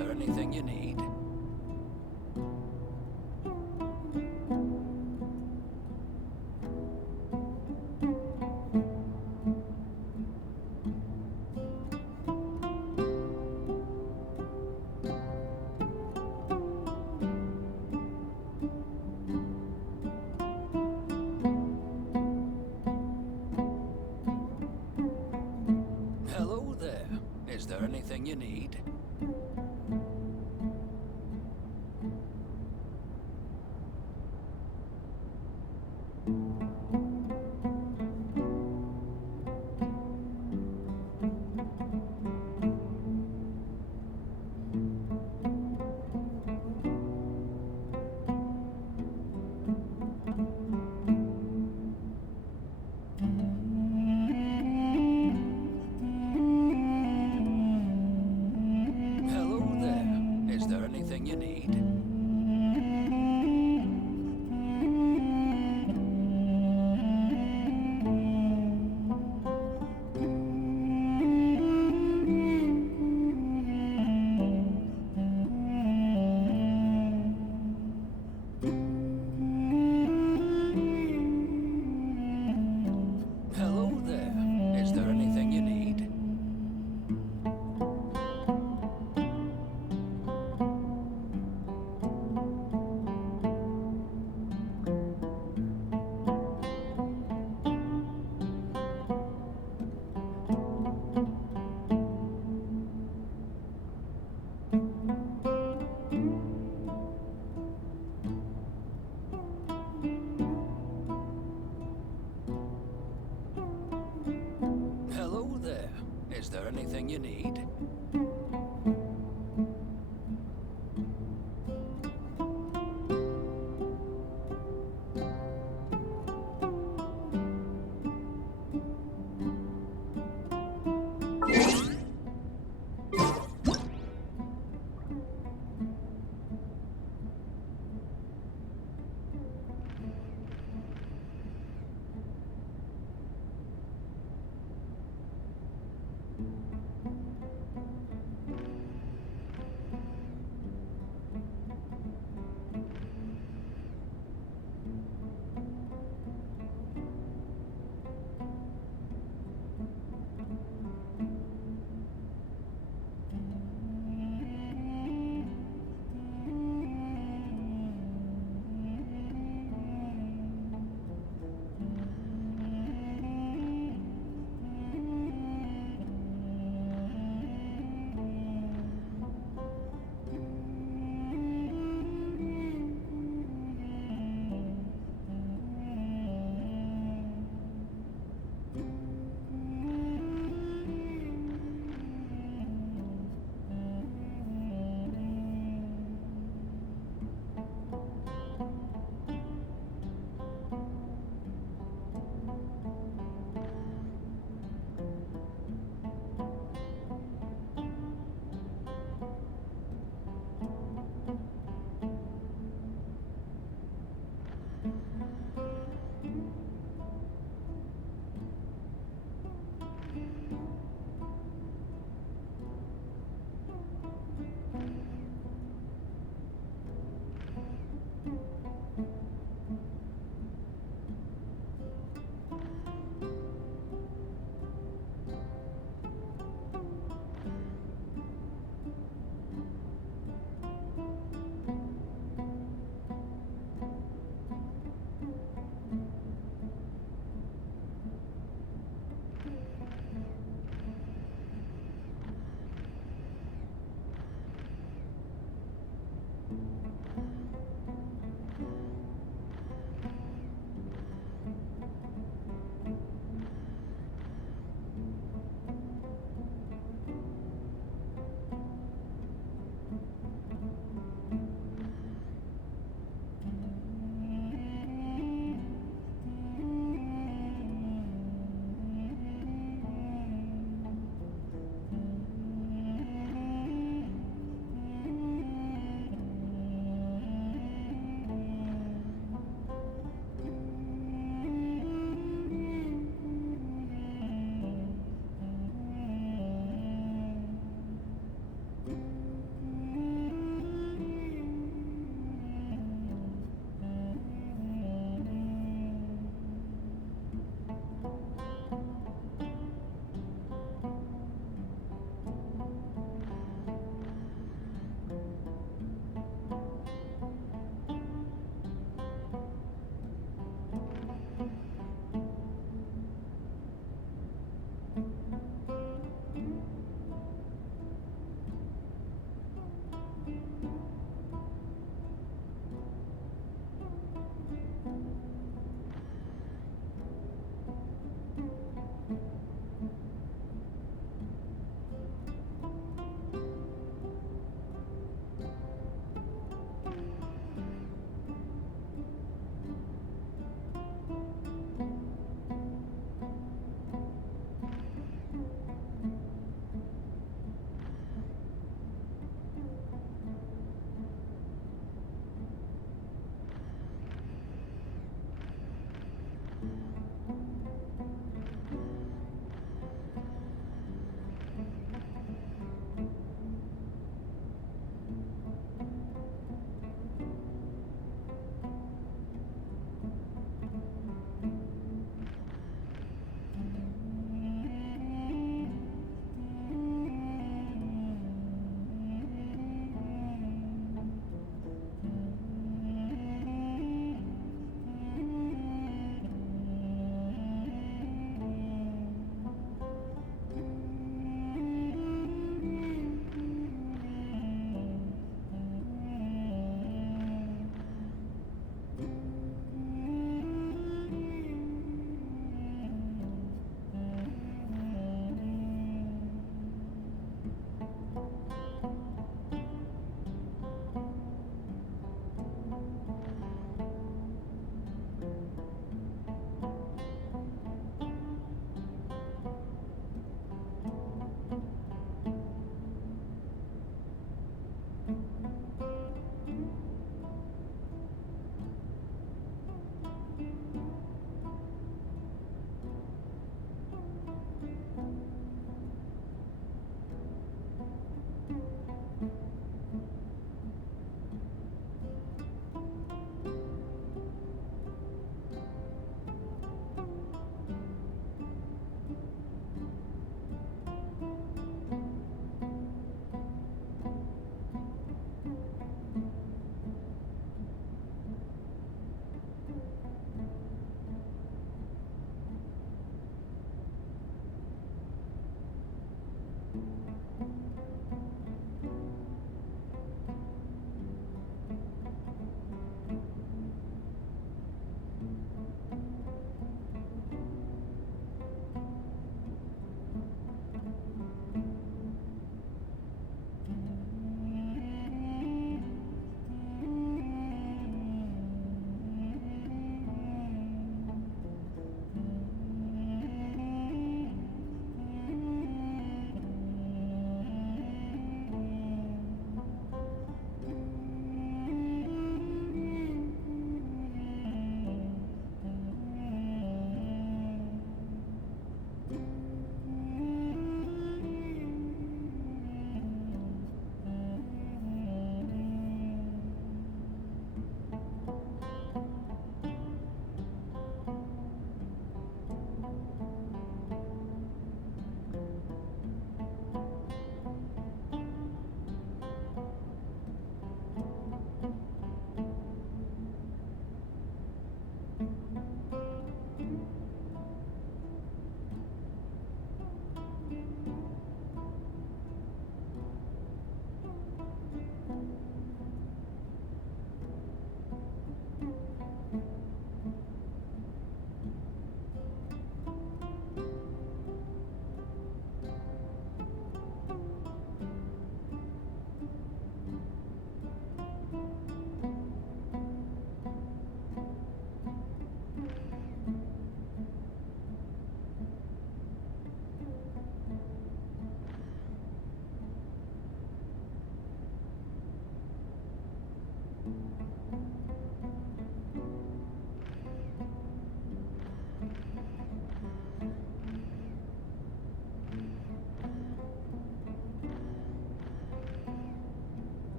there anything you need? Hello there. Is there anything you need? Hello there. Is there anything you need? Hello there. Is there anything you need? Hello there. Is there anything you need?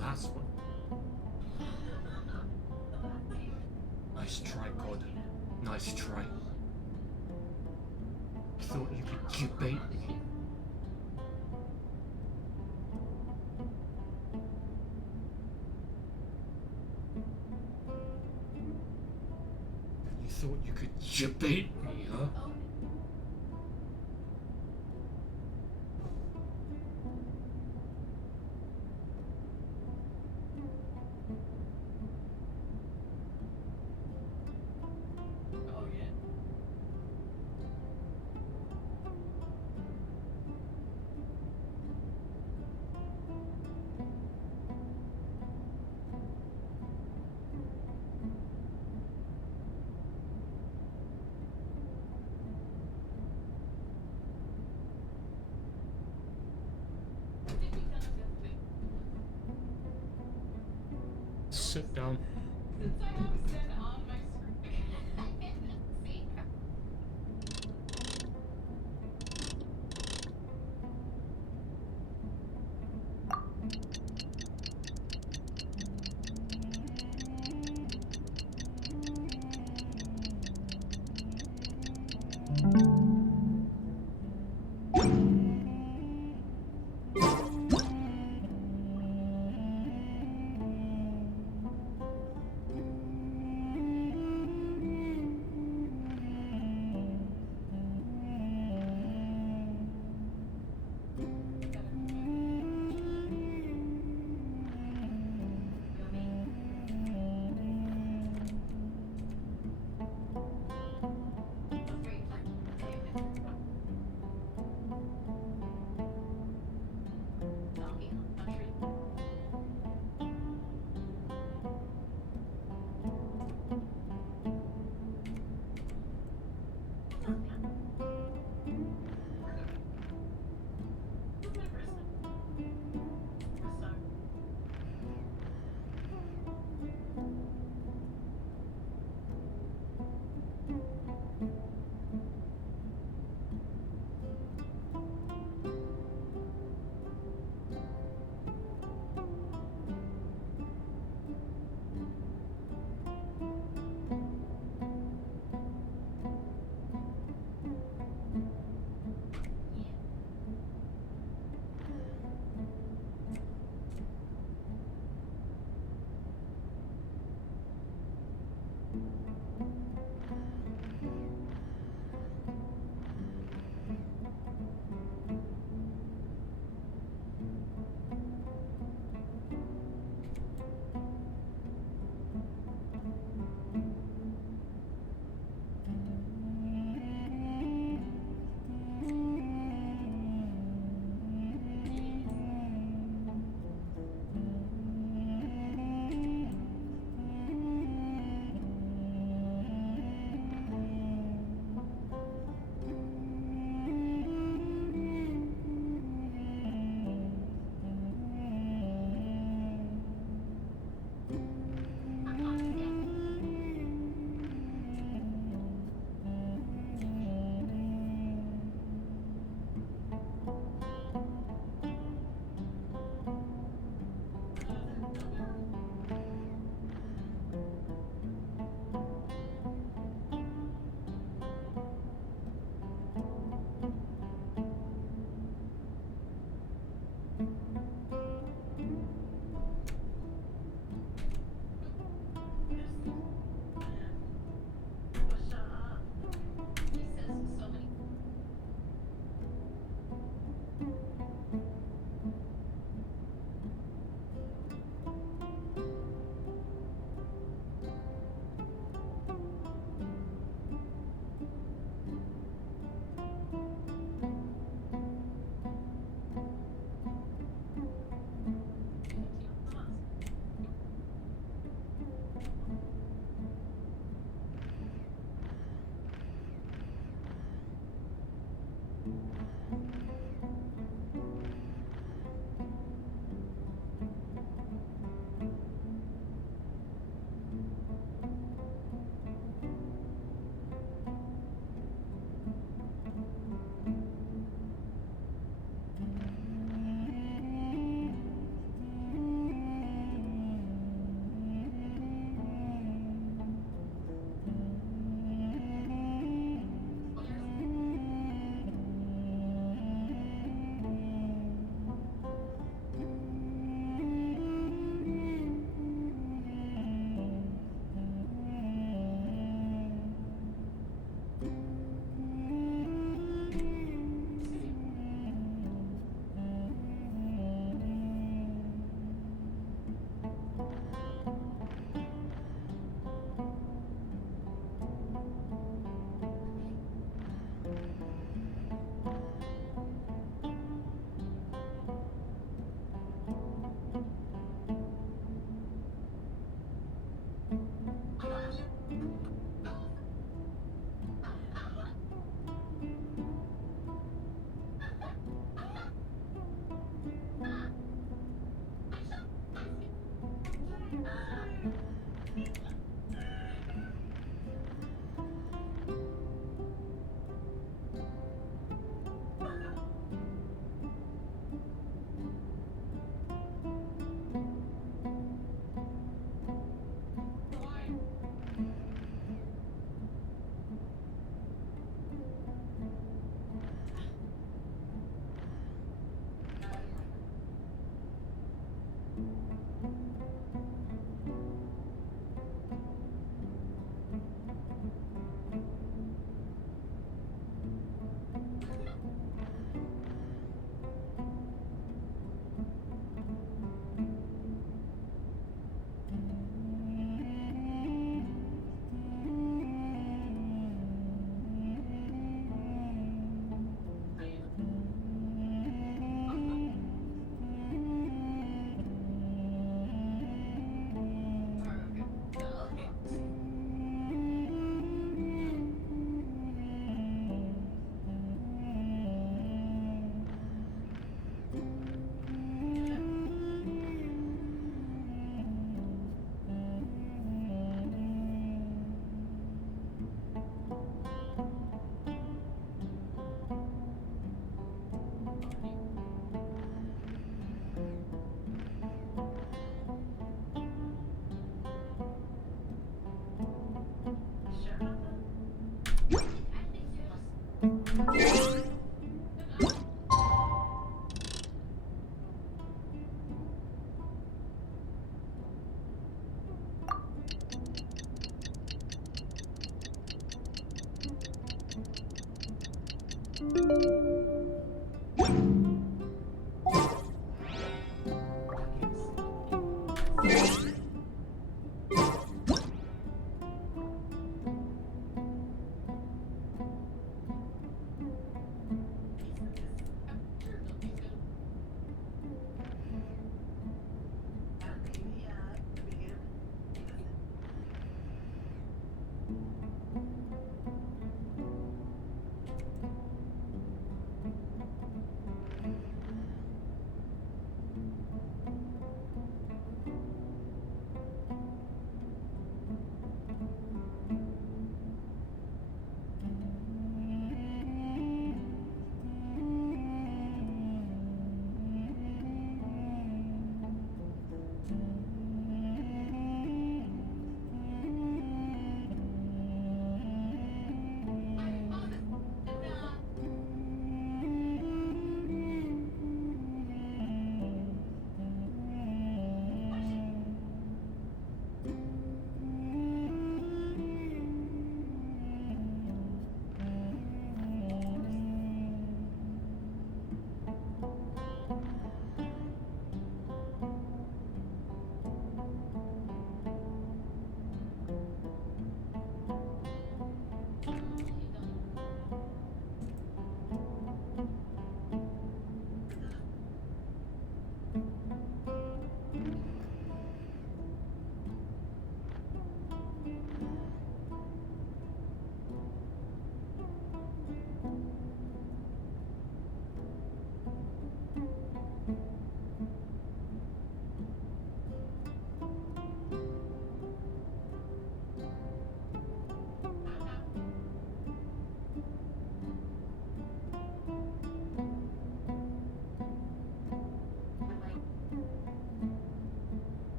Last one. Nice try, God. Nice try. Thought you could bait me. You thought you could bait me, huh? Sit down.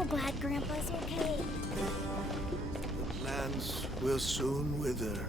so glad Grandpa's okay. The plants will soon wither.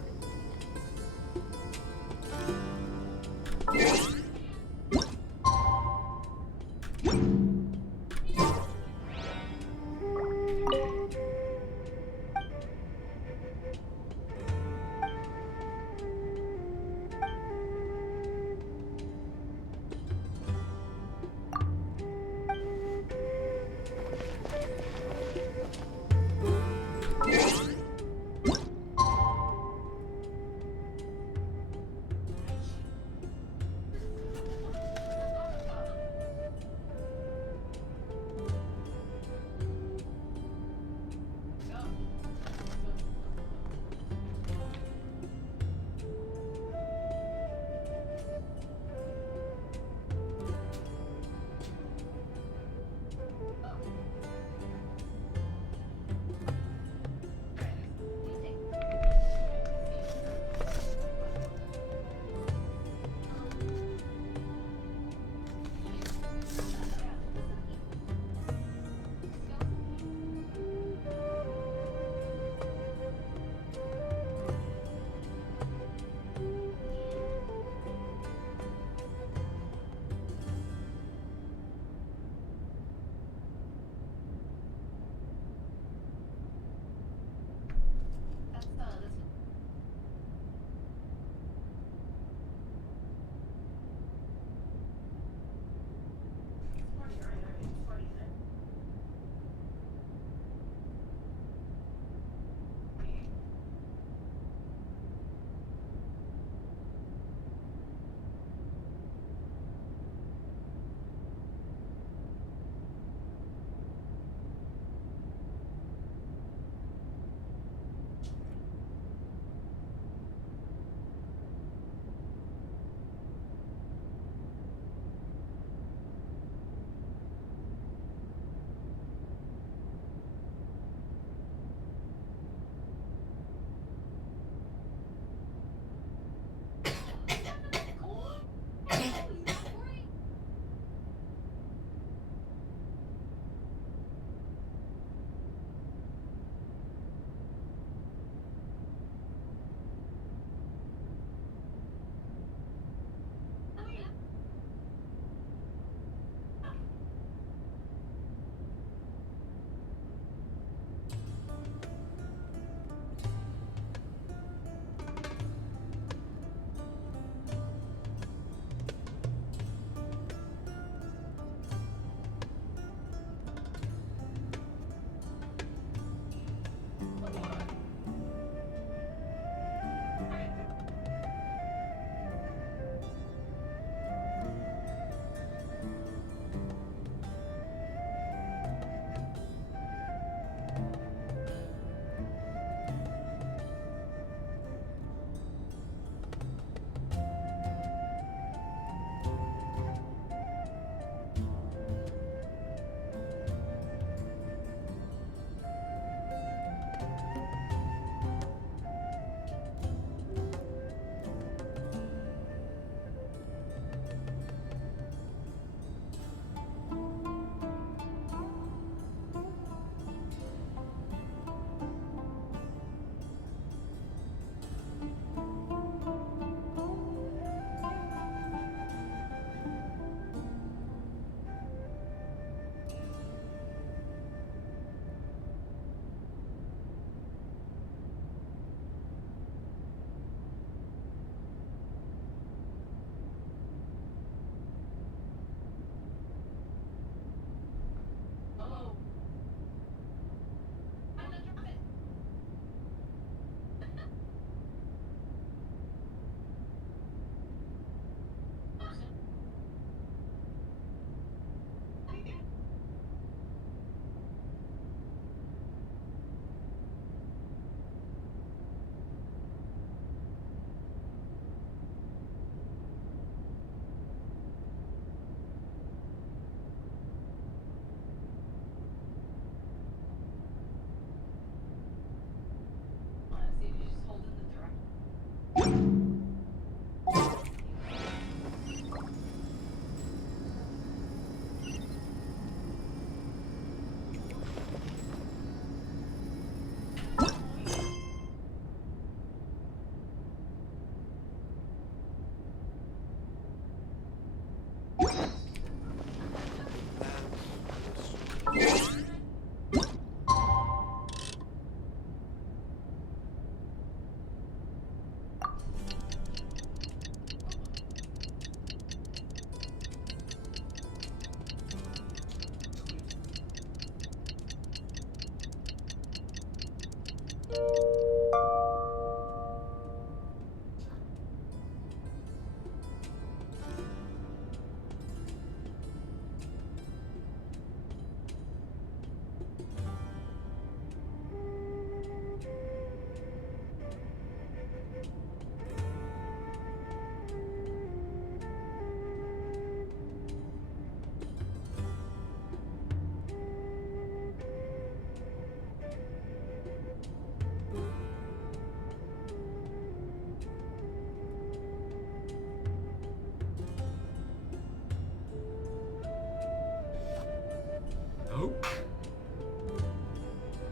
Nope.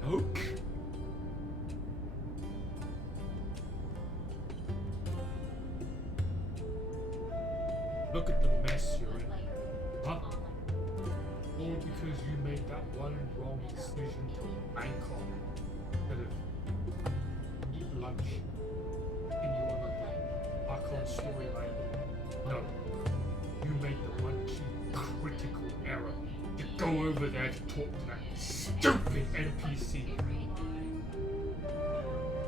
Nope. Look at the mess you're in. Huh? All because you made that one wrong decision to Bangkok instead of eat lunch. Continue on with the Archon storyline. No. You made the one key critical error to go over there to talk to that stupid NPC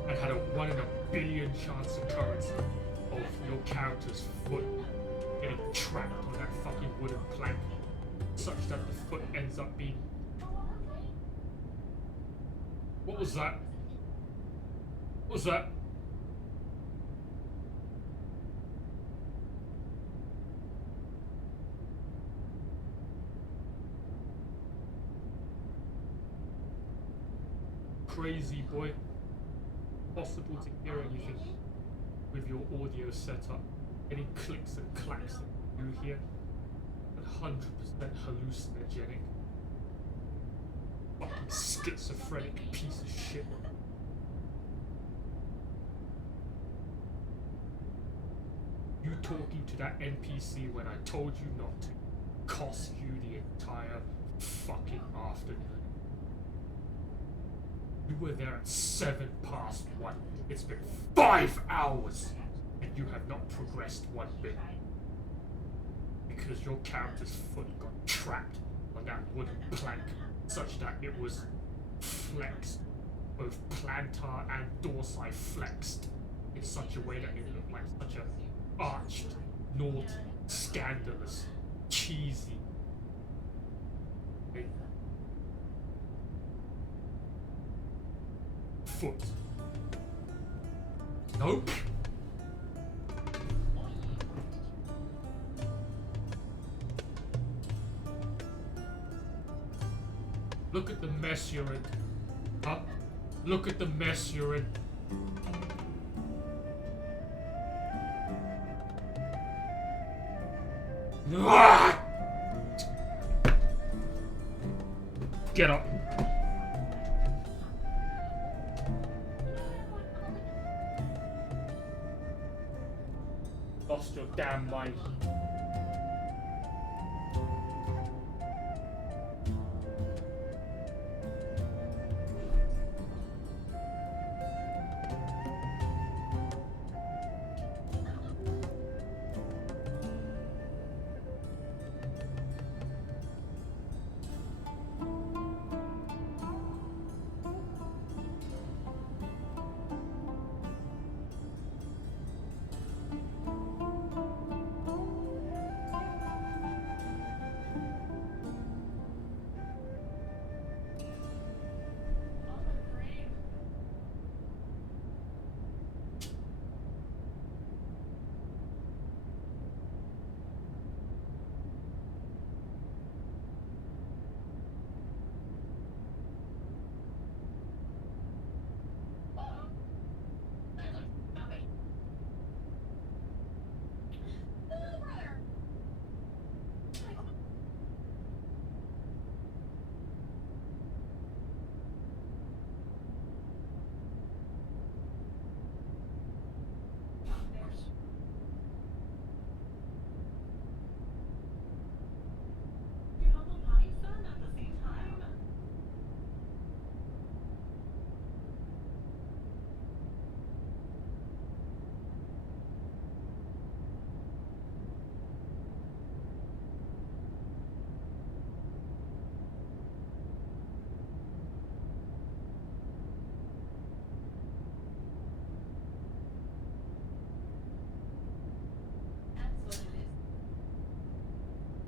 and had a 1 in a billion chance occurrence of your character's foot getting trapped on that fucking wooden plank such that the foot ends up being... What was that? What was that? Crazy boy. Possible to hear anything with your audio setup. Any clicks and clacks that you hear. 100% hallucinogenic. Fucking schizophrenic piece of shit. You talking to that NPC when I told you not to cost you the entire fucking afternoon. You were there at 1:07. It's been 5 hours and you have not progressed one bit. Because your character's foot got trapped on that wooden plank such that it was flexed, both plantar and dorsi flexed in such a way that it looked like such a arched, naughty, scandalous, cheesy foot. Nope. Look at the mess you're in. Huh? Look at the mess you're in. Ah! Get up. Lost your damn mind.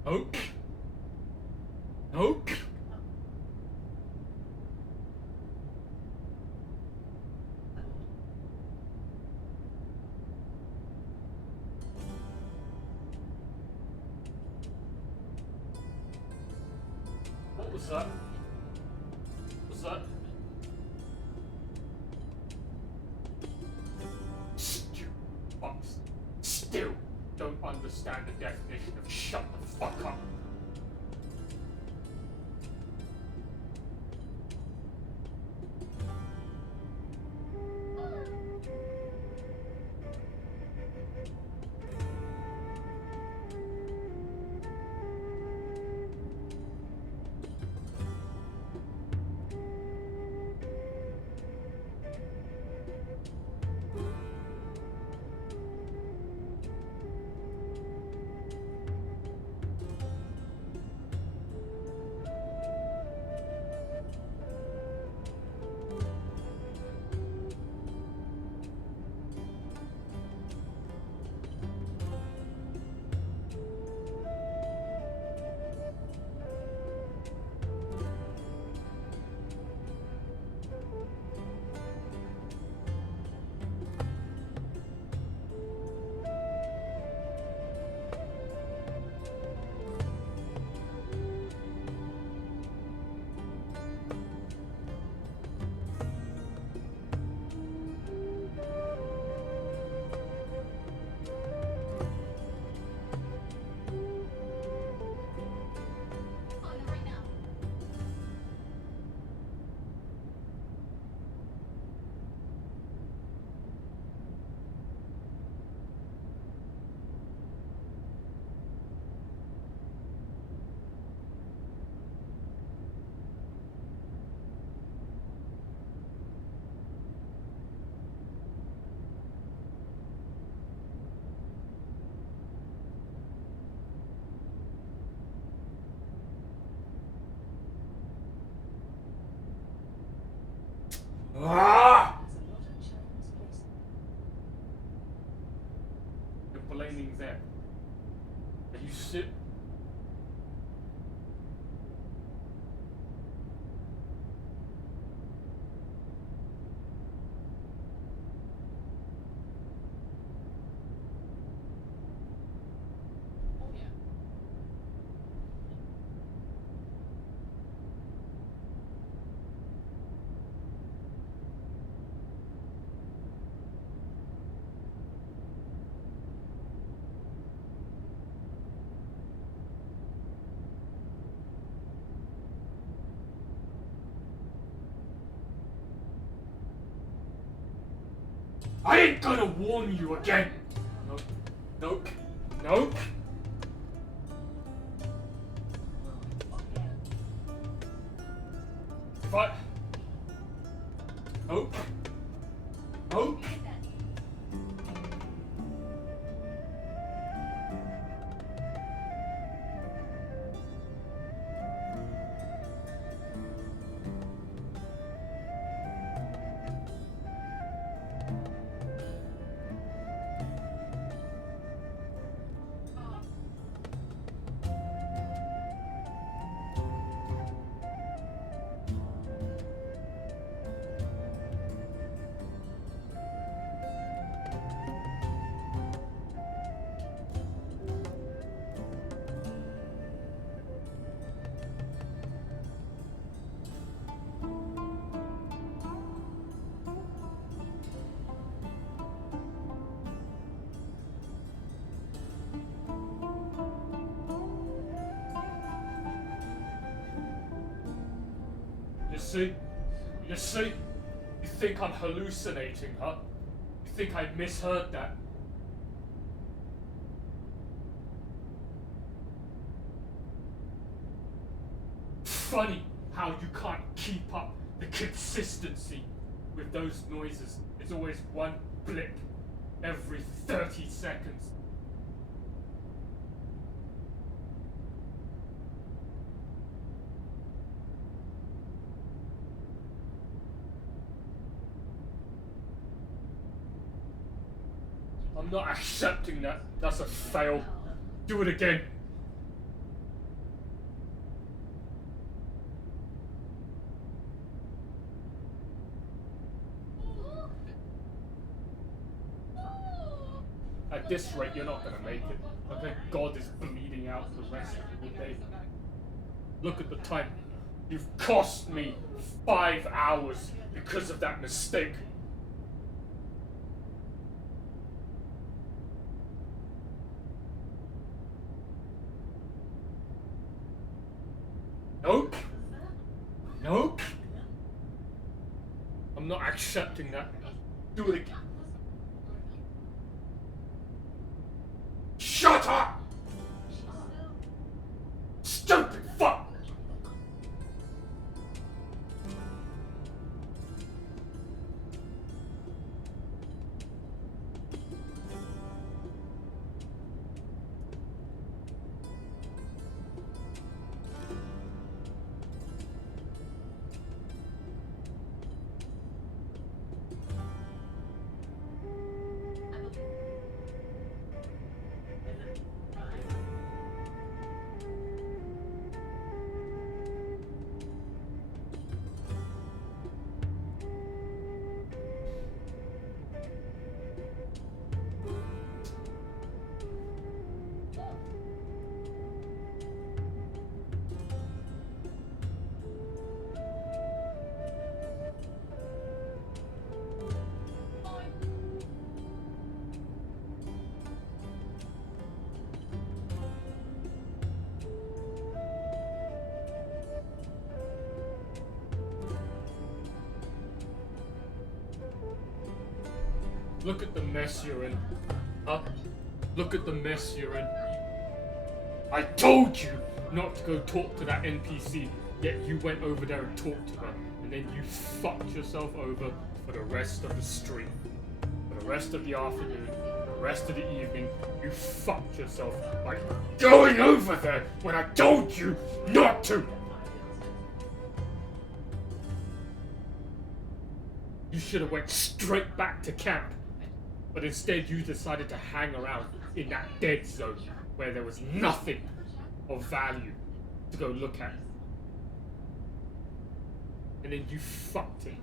Nope. Nope. What was that? What was that? Stupid fucks. Still don't understand the definition of shut the fuck up. Ah! You're blaming them. Are you sick? I ain't gonna warn you again! Nope. Nope. Nope. If I... Nope. Nope. You see, you think I'm hallucinating, huh? You think I misheard that? Funny how you can't keep up the consistency with those noises. It's always one blip every 30 seconds. I'm not accepting that. That's a fail. Do it again. At this rate, you're not gonna make it. Okay, God is bleeding out the rest of the day. Look at the time. You've cost me 5 hours because of that mistake. Nope. Nope. I'm not accepting that. Do it again. Shut up! Stupid fuck! Look at the mess you're in. Huh? Look at the mess you're in. I told you not to go talk to that NPC, yet you went over there and talked to her, and then you fucked yourself over for the rest of the stream. For the rest of the afternoon, the rest of the evening, you fucked yourself by going over there when I told you not to! You should have went straight back to camp. But instead you decided to hang around in that dead zone where there was nothing of value to go look at. And then you fucked it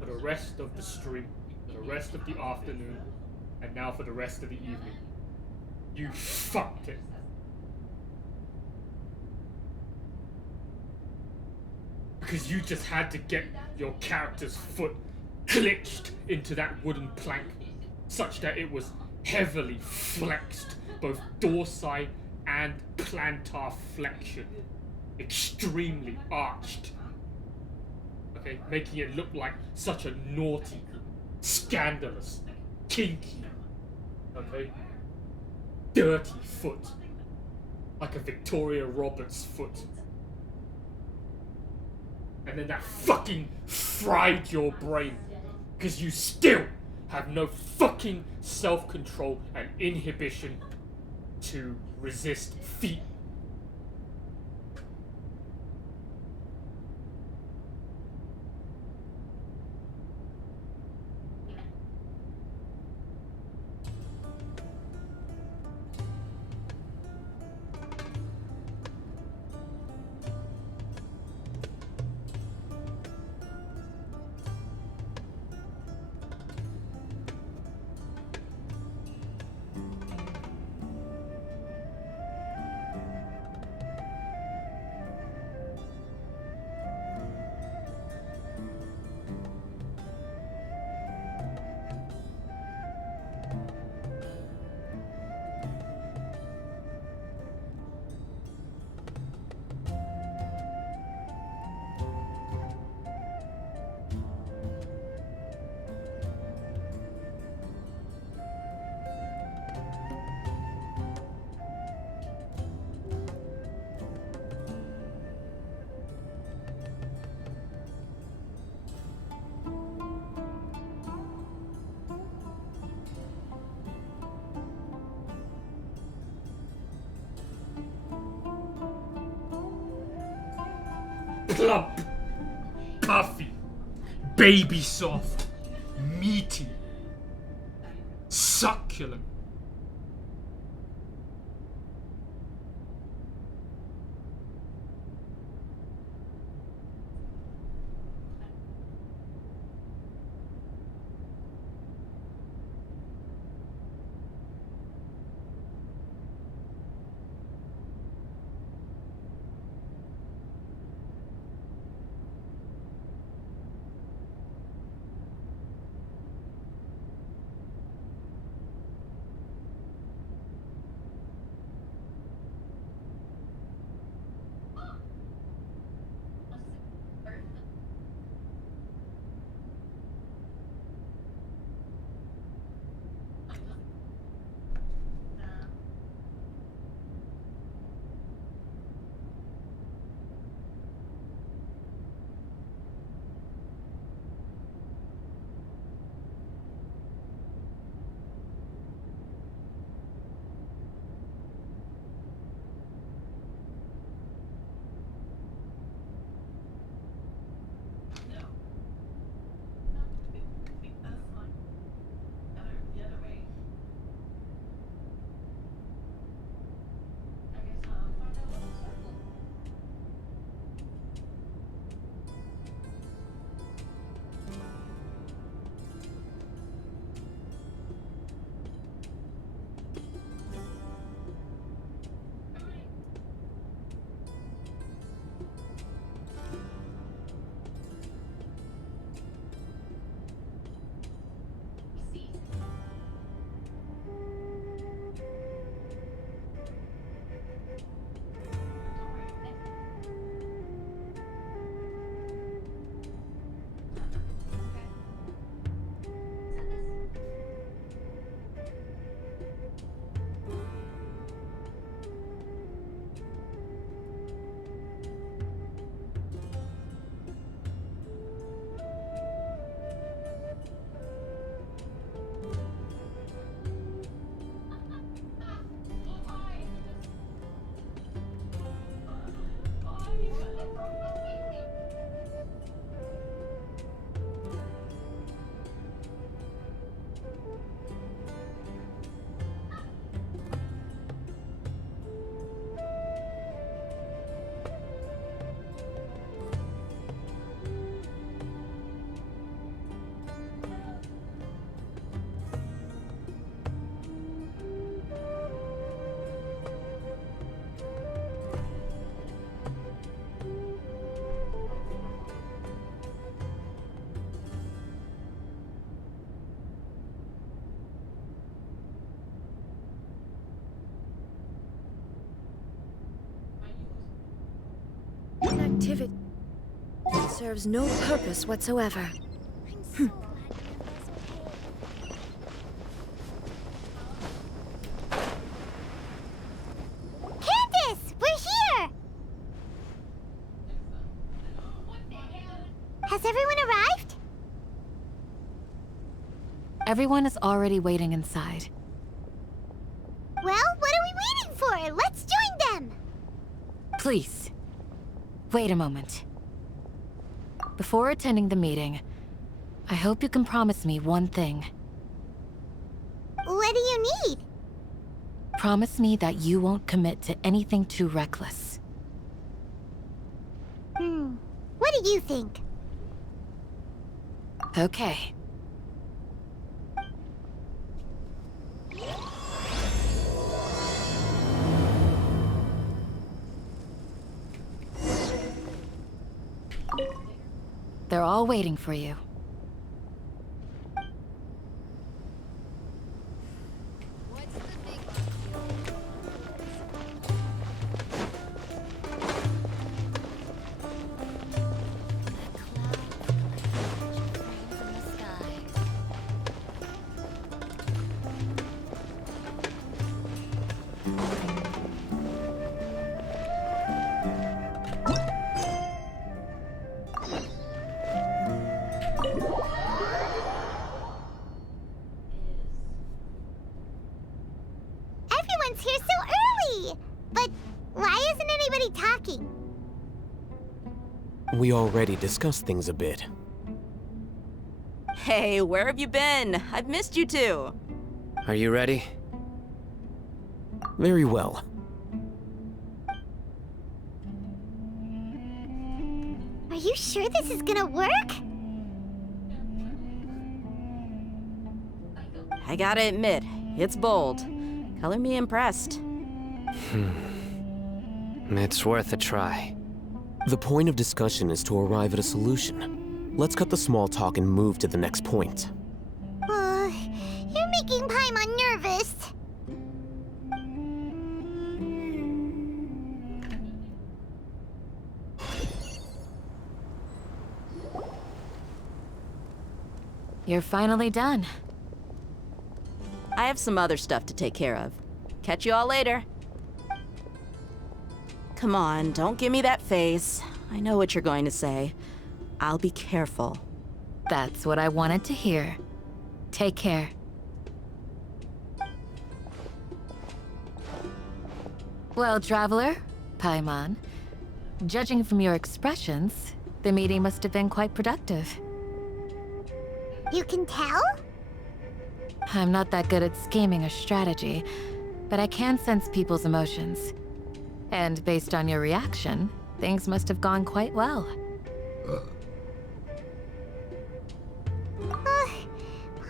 for the rest of the stream, for the rest of the afternoon, and now for the rest of the evening. You fucked it. Because you just had to get your character's foot glitched into that wooden plank such that it was heavily flexed, both dorsi and plantar flexion, extremely arched, okay, making it look like such a naughty, scandalous, kinky, okay, dirty foot, like a Victoria Roberts foot. And then that fucking fried your brain, because you still have no fucking self-control and inhibition to resist feet. Plump, puffy, baby soft, meaty, succulent. activity serves no purpose whatsoever. Candace, we're here! Has everyone arrived? Everyone is already waiting inside. Well, what are we waiting for? Let's join them! Please, wait a moment. Before attending the meeting, I hope you can promise me one thing. What do you need? Promise me that you won't commit to anything too reckless. What do you think? Okay. They're all waiting for you. Everyone's here so early! But why isn't anybody talking? We already discussed things a bit. Hey, where have you been? I've missed you two. Are you ready? Very well. Are you sure this is gonna work? I gotta admit, it's bold. Color me impressed. It's worth a try. The point of discussion is to arrive at a solution. Let's cut the small talk and move to the next point. You're making Paimon nervous. You're finally done. I have some other stuff to take care of. Catch you all later. Come on, don't give me that face. I know what you're going to say. I'll be careful. That's what I wanted to hear. Take care. Well, Traveler, Paimon, judging from your expressions, the meeting must have been quite productive. You can tell? I'm not that good at scheming or strategy, but I can sense people's emotions. And based on your reaction, things must have gone quite well.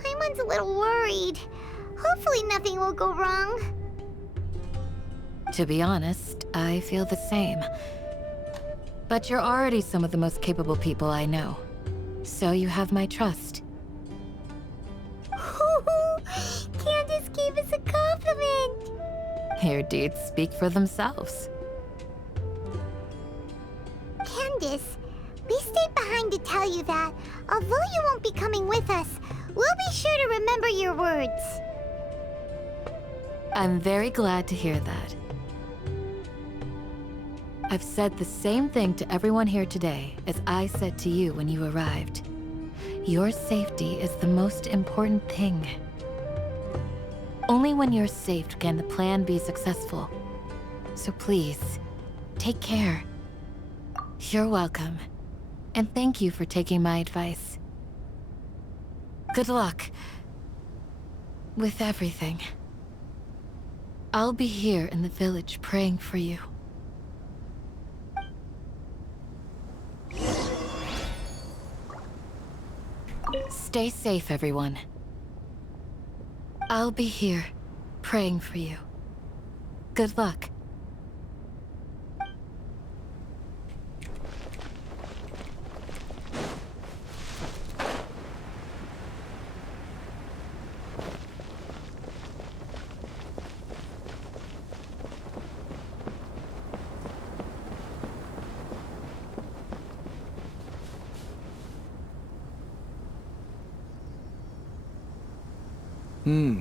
Paimon's a little worried. Hopefully nothing will go wrong. To be honest, I feel the same. But you're already some of the most capable people I know. So you have my trust. Candace gave us a compliment! Your deeds speak for themselves. Candace, we stayed behind to tell you that, although you won't be coming with us, we'll be sure to remember your words. I'm very glad to hear that. I've said the same thing to everyone here today as I said to you when you arrived. Your safety is the most important thing. Only when you're safe can the plan be successful. So please, take care. You're welcome. And thank you for taking my advice. Good luck with everything. I'll be here in the village praying for you. Stay safe, everyone. I'll be here, praying for you. Good luck.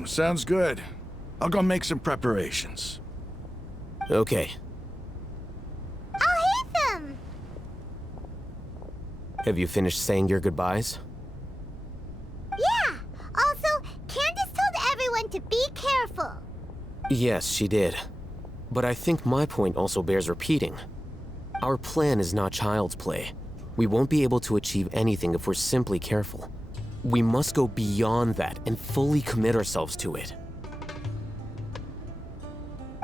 Sounds good. I'll go make some preparations. Okay. I'll hit them! Have you finished saying your goodbyes? Yeah! Also, Candace told everyone to be careful. Yes, she did. But I think my point also bears repeating. Our plan is not child's play. We won't be able to achieve anything if we're simply careful. We must go beyond that and fully commit ourselves to it.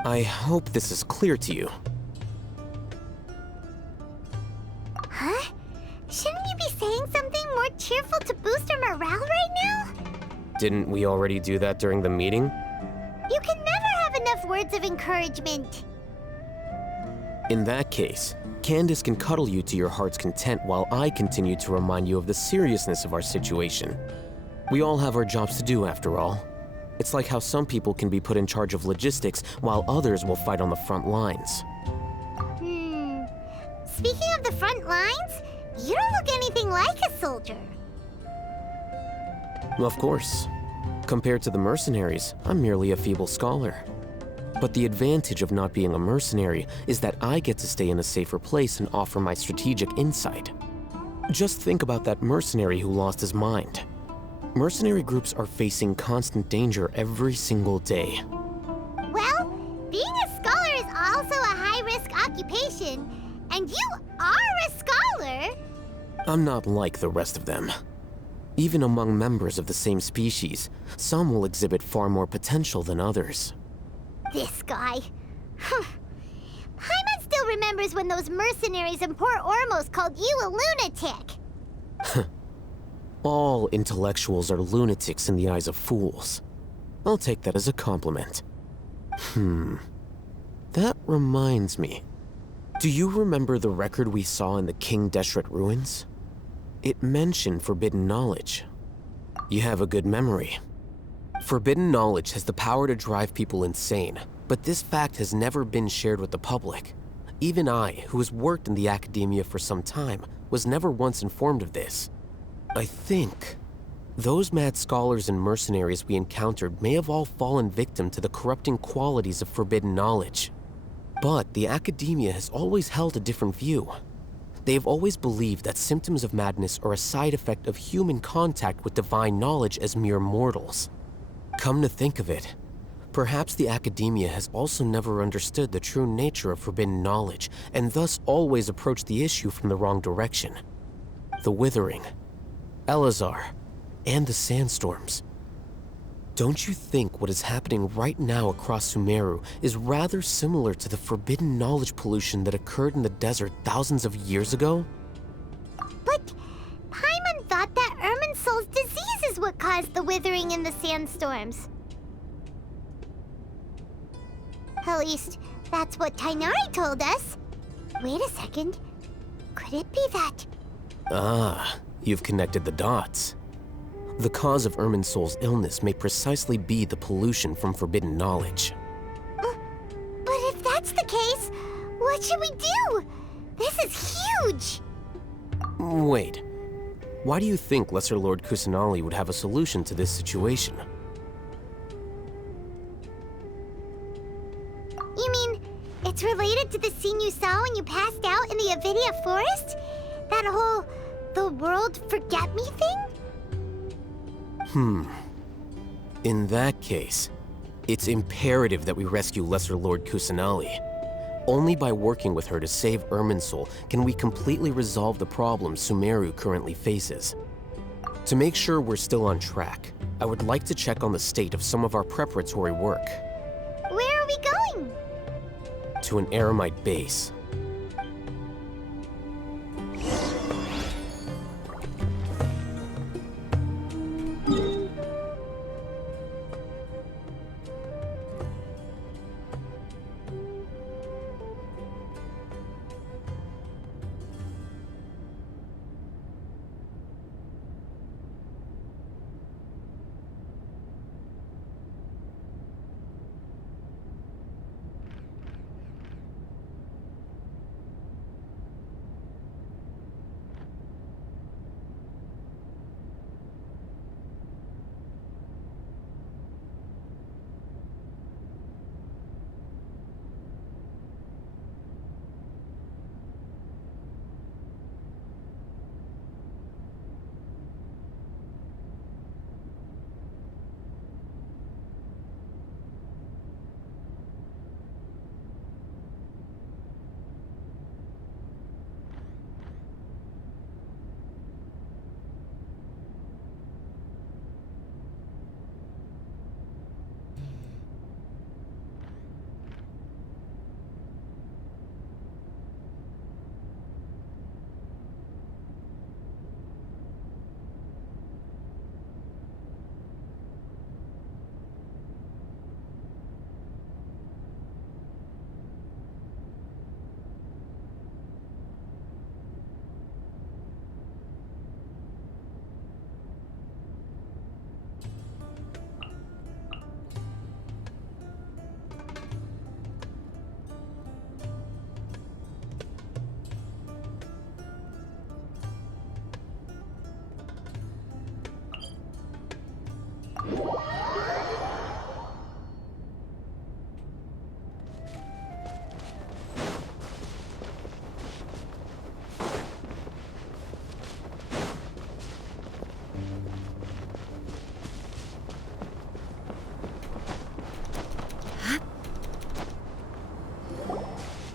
I hope this is clear to you. Huh? Shouldn't you be saying something more cheerful to boost our morale right now? Didn't we already do that during the meeting? You can never have enough words of encouragement. In that case, Candace can cuddle you to your heart's content while I continue to remind you of the seriousness of our situation. We all have our jobs to do, after all. It's like how some people can be put in charge of logistics while others will fight on the front lines. Speaking of the front lines, you don't look anything like a soldier. Of course. Compared to the mercenaries, I'm merely a feeble scholar. But the advantage of not being a mercenary is that I get to stay in a safer place and offer my strategic insight. Just think about that mercenary who lost his mind. Mercenary groups are facing constant danger every single day. Well, being a scholar is also a high-risk occupation, and you are a scholar! I'm not like the rest of them. Even among members of the same species, some will exhibit far more potential than others. This guy. Paimon still remembers when those mercenaries in Port Ormos called you a lunatic. All intellectuals are lunatics in the eyes of fools. I'll take that as a compliment. That reminds me. Do you remember the record we saw in the King Deshret ruins? It mentioned forbidden knowledge. You have a good memory. Forbidden knowledge has the power to drive people insane, but this fact has never been shared with the public. Even I, who has worked in the academia for some time, was never once informed of this. I think those mad scholars and mercenaries we encountered may have all fallen victim to the corrupting qualities of forbidden knowledge. But the academia has always held a different view. They have always believed that symptoms of madness are a side effect of human contact with divine knowledge as mere mortals. Come to think of it, perhaps the academia has also never understood the true nature of forbidden knowledge, and thus always approached the issue from the wrong direction. The Withering, Elazar, and the sandstorms. Don't you think what is happening right now across Sumeru is rather similar to the forbidden knowledge pollution that occurred in the desert thousands of years ago? But Paimon thought that Irminsul's disease is what caused the withering and the sandstorms. At least, that's what Tainari told us. Wait a second. Could it be that? Ah, you've connected the dots. The cause of Irminsul's illness may precisely be the pollution from forbidden knowledge. But if that's the case, what should we do? This is huge! Wait. Why do you think Lesser Lord Kusanali would have a solution to this situation? You mean, it's related to the scene you saw when you passed out in the Avidia forest? That whole, the world forget me thing? In that case, it's imperative that we rescue Lesser Lord Kusanali. Only by working with her to save Irminsul can we completely resolve the problems Sumeru currently faces. To make sure we're still on track, I would like to check on the state of some of our preparatory work. Where are we going? To an Eremite base.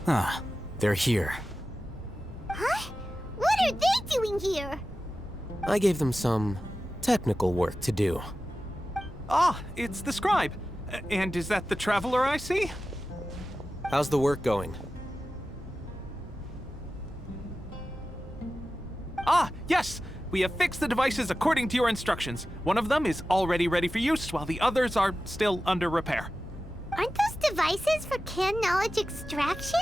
Ah, they're here. Huh? What are they doing here? I gave them some technical work to do. Ah, it's the scribe. And is that the traveler I see? How's the work going? Ah, yes! We have fixed the devices according to your instructions. One of them is already ready for use, while the others are still under repair. Aren't those devices for canned knowledge extraction?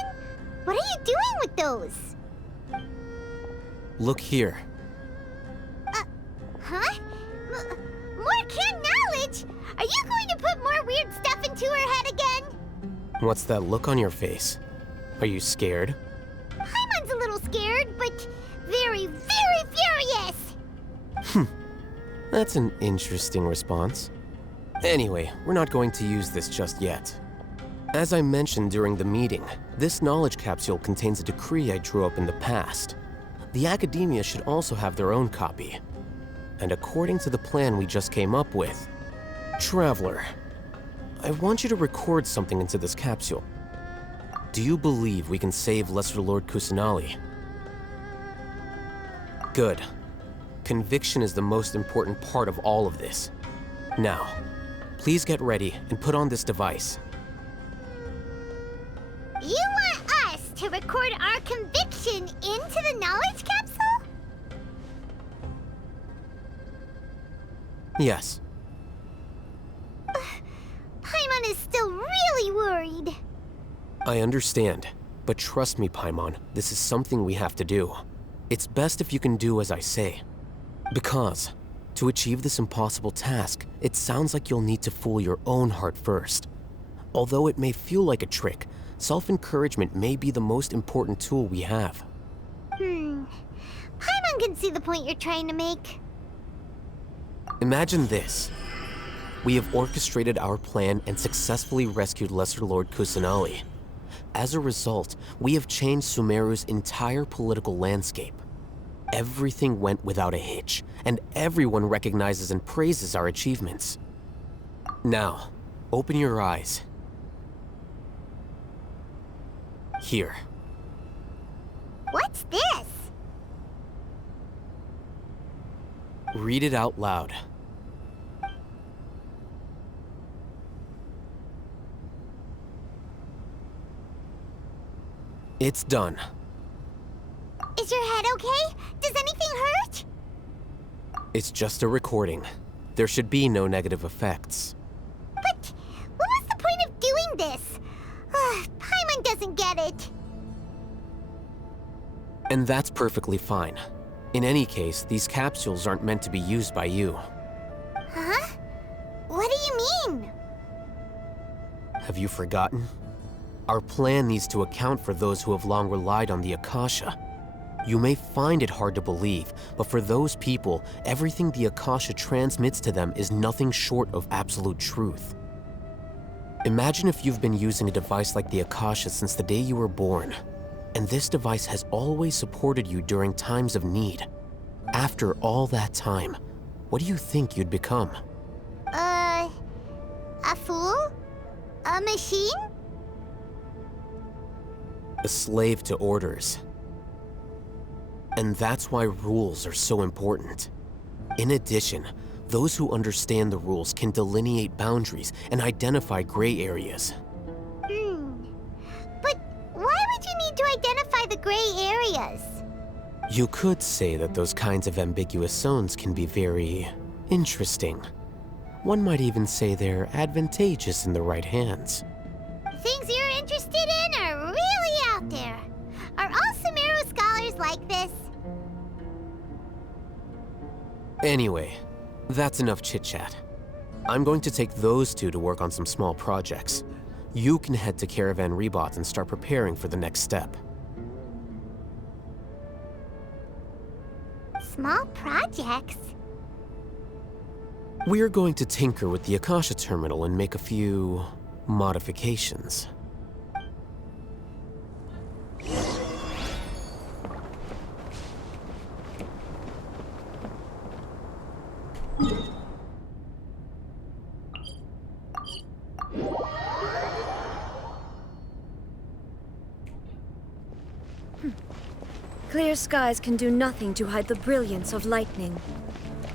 What are you doing with those? Look here. Huh? More canned knowledge? Are you going to put more weird stuff into her head again? What's that look on your face? Are you scared? Paimon's a little scared, but very, very furious! That's an interesting response. Anyway, we're not going to use this just yet. As I mentioned during the meeting, this knowledge capsule contains a decree I drew up in the past. The academia should also have their own copy. And according to the plan we just came up with, Traveler, I want you to record something into this capsule. Do you believe we can save Lesser Lord Kusanali? Good. Conviction is the most important part of all of this. Now, please get ready and put on this device. You want us to record our conviction into the knowledge capsule? Yes. Paimon is still really worried. I understand, but trust me, Paimon, this is something we have to do. It's best if you can do as I say. Because, to achieve this impossible task, it sounds like you'll need to fool your own heart first. Although it may feel like a trick, self-encouragement may be the most important tool we have. Paimon can see the point you're trying to make. Imagine this. We have orchestrated our plan and successfully rescued Lesser Lord Kusanali. As a result, we have changed Sumeru's entire political landscape. Everything went without a hitch, and everyone recognizes and praises our achievements. Now, open your eyes. Here. What's this? Read it out loud. It's done. Is your head okay? Does anything hurt? It's just a recording. There should be no negative effects. But what was the point of doing this? Paimon doesn't get it. And that's perfectly fine. In any case, these capsules aren't meant to be used by you. Huh? What do you mean? Have you forgotten? Our plan needs to account for those who have long relied on the Akasha. You may find it hard to believe, but for those people, everything the Akasha transmits to them is nothing short of absolute truth. Imagine if you've been using a device like the Akasha since the day you were born, and this device has always supported you during times of need. After all that time, what do you think you'd become? A fool? A machine? A slave to orders. And that's why rules are so important. In addition, those who understand the rules can delineate boundaries and identify gray areas. But why would you need to identify the gray areas? You could say that those kinds of ambiguous zones can be very interesting. One might even say they're advantageous in the right hands. Things you're interested in are really out there. Are all Sumeru scholars like this? Anyway, that's enough chit-chat. I'm going to take those two to work on some small projects. You can head to Caravan Rebot and start preparing for the next step. Small projects? We're going to tinker with the Akasha terminal and make a few modifications. Clear skies can do nothing to hide the brilliance of lightning.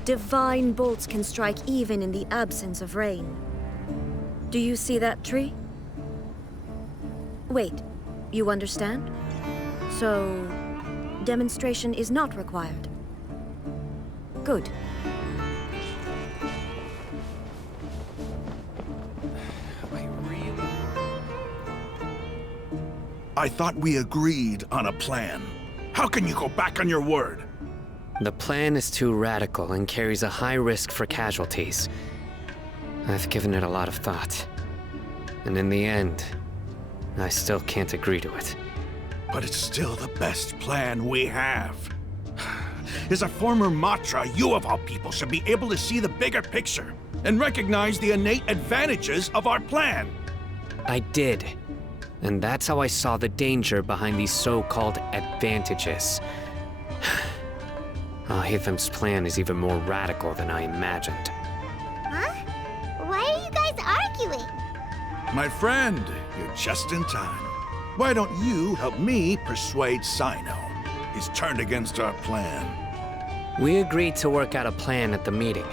Divine bolts can strike even in the absence of rain. Do you see that tree? Wait, you understand? So, demonstration is not required. Good. I thought we agreed on a plan. How can you go back on your word? The plan is too radical and carries a high risk for casualties. I've given it a lot of thought. And in the end, I still can't agree to it. But it's still the best plan we have. As a former Matra, you of all people should be able to see the bigger picture and recognize the innate advantages of our plan. I did. And that's how I saw the danger behind these so-called advantages. Alhaitham's plan is even more radical than I imagined. Huh? Why are you guys arguing? My friend, you're just in time. Why don't you help me persuade Sino? He's turned against our plan. We agreed to work out a plan at the meeting.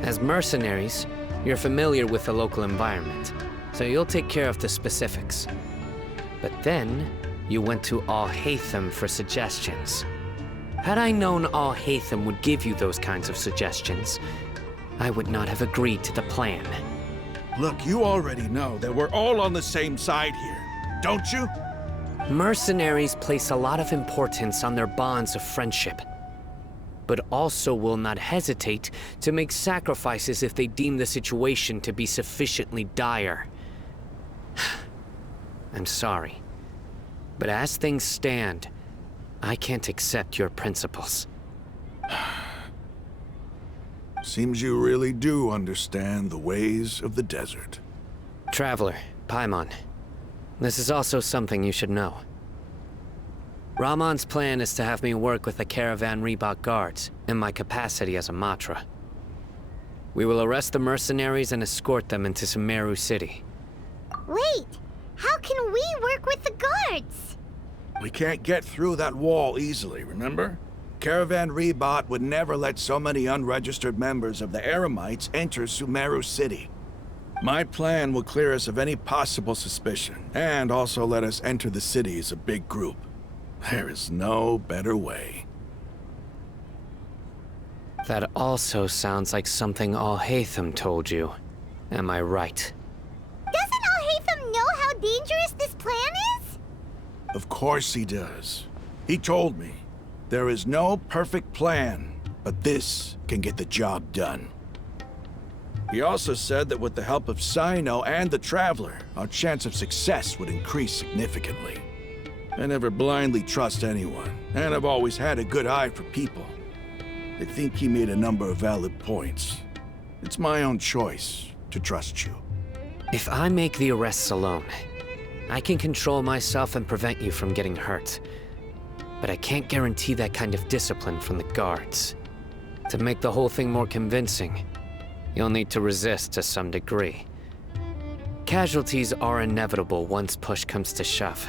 As mercenaries, you're familiar with the local environment, so you'll take care of the specifics. But then, you went to Alhaitham for suggestions. Had I known Alhaitham would give you those kinds of suggestions, I would not have agreed to the plan. Look, you already know that we're all on the same side here, don't you? Mercenaries place a lot of importance on their bonds of friendship, but also will not hesitate to make sacrifices if they deem the situation to be sufficiently dire. I'm sorry, but as things stand, I can't accept your principles. Seems you really do understand the ways of the desert. Traveler, Paimon, this is also something you should know. Ramon's plan is to have me work with the Caravan Reebok guards in my capacity as a Matra. We will arrest the mercenaries and escort them into SUMERU City. Wait, how can we work with the guards? We can't get through that wall easily, remember? Caravan Reebok would never let so many unregistered members of the Eremites enter SUMERU City. My plan will clear us of any possible suspicion, and also let us enter the city as a big group. There is no better way. That also sounds like something Alhaitham told you. Am I right? Doesn't Alhaitham know how dangerous this plan is? Of course he does. He told me, there is no perfect plan, but this can get the job done. He also said that with the help of Sino and the Traveler, our chance of success would increase significantly. I never blindly trust anyone, and I've always had a good eye for people. I think he made a number of valid points. It's my own choice to trust you. If I make the arrests alone, I can control myself and prevent you from getting hurt. But I can't guarantee that kind of discipline from the guards. To make the whole thing more convincing, you'll need to resist to some degree. Casualties are inevitable once push comes to shove.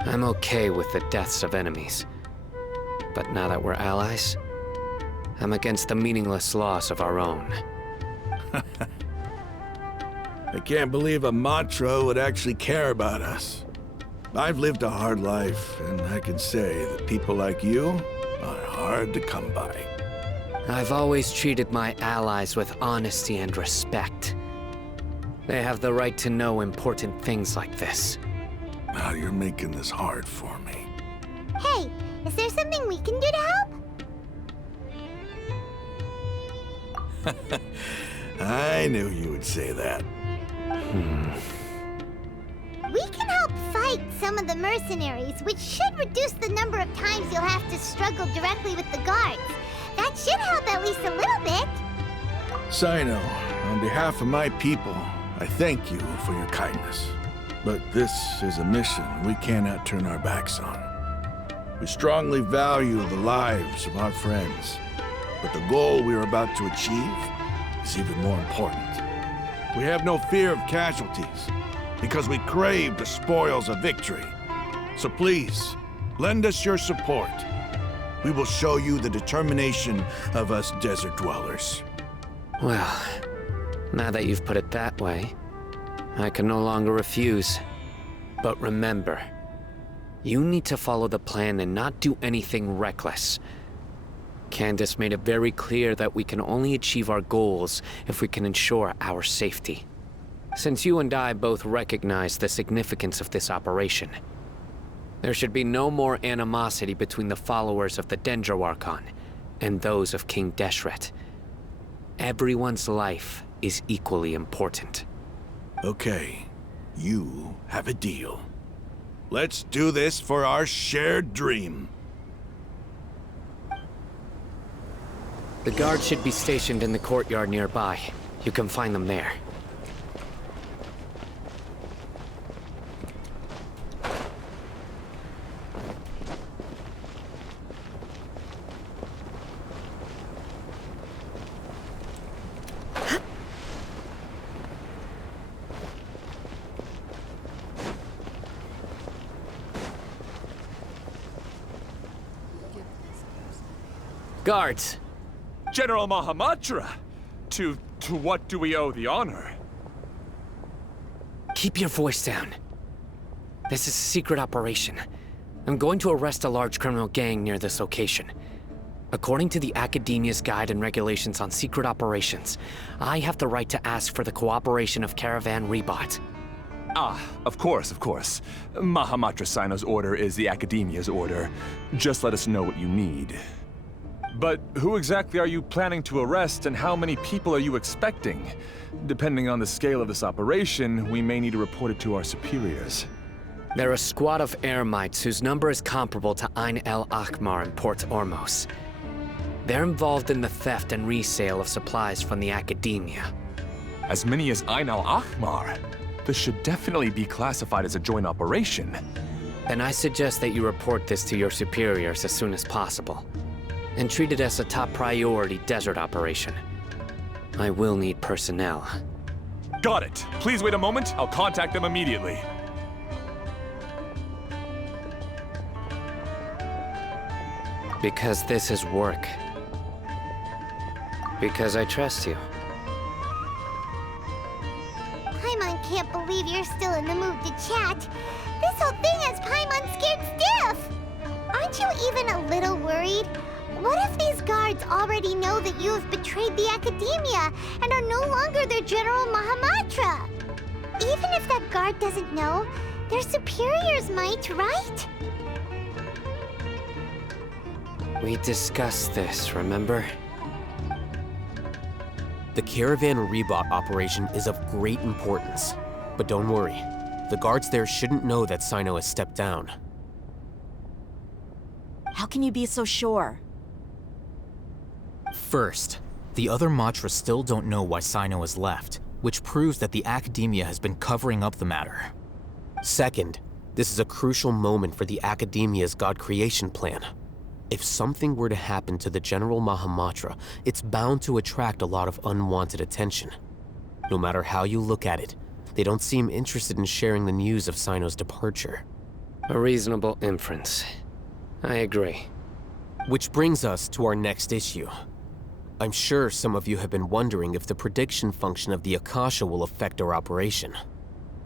I'm okay with the deaths of enemies. But now that we're allies, I'm against the meaningless loss of our own. I can't believe a Matra would actually care about us. I've lived a hard life, and I can say that people like you are hard to come by. I've always treated my allies with honesty and respect. They have the right to know important things like this. Now you're making this hard for me. Hey, is there something we can do to help? I knew you would say that. We can help fight some of the mercenaries, which should reduce the number of times you'll have to struggle directly with the guards. That should help at least a little bit. Sino, on behalf of my people, I thank you for your kindness. But this is a mission we cannot turn our backs on. We strongly value the lives of our friends, but the goal we are about to achieve is even more important. We have no fear of casualties, because we crave the spoils of victory. So please, Lend us your support. We will show you the determination of us desert dwellers. Well, now that you've put it that way, I can no longer refuse. But remember, you need to follow the plan and not do anything reckless. Candace made it very clear that we can only achieve our goals if we can ensure our safety. Since you and I both recognize the significance of this operation, there should be no more animosity between the followers of the Dendro Archon and those of King Deshret. Everyone's life is equally important. Okay, you have a deal. Let's do this for our shared dream. The guards should be stationed in the courtyard nearby. You can find them there. Guards! General Mahamatra! To what do we owe the honor? Keep your voice down. This is a secret operation. I'm going to arrest a large criminal gang near this location. According to the Academia's Guide and Regulations on Secret Operations, I have the right to ask for the cooperation of Caravan Rebot. Ah, of course, of course. Mahamatra Sino's order is the Academia's order. Just let us know what you need. But who exactly are you planning to arrest, and how many people are you expecting? Depending on the scale of this operation, we may need to report it to our superiors. They're a squad of Eremites whose number is comparable to Ain el Akhmar in Port Ormos. They're involved in the theft and resale of supplies from the Academia. As many as Ain el Akhmar? This should definitely be classified as a joint operation. Then I suggest that you report this to your superiors as soon as possible, and treat it as a top priority desert operation. I will need personnel. Got it. Please wait a moment. I'll contact them immediately. Because this is work. Because I trust you. Paimon can't believe you're still in the mood to chat. This whole thing has Paimon scared stiff! Aren't you even a little worried? What if these guards already know that you have betrayed the Academia and are no longer their General Mahamatra? Even if that guard doesn't know, their superiors might, right? We discussed this, remember? The Caravan Rebot operation is of great importance. But don't worry, the guards there shouldn't know that Sino has stepped down. How can you be so sure? First, the other Matras still don't know why Sino has left, which proves that the Academia has been covering up the matter. Second, this is a crucial moment for the Academia's God creation plan. If something were to happen to the General Mahamatra, it's bound to attract a lot of unwanted attention. No matter how you look at it, they don't seem interested in sharing the news of Sino's departure. A reasonable inference. I agree. Which brings us to our next issue. I'm sure some of you have been wondering if the prediction function of the Akasha will affect our operation.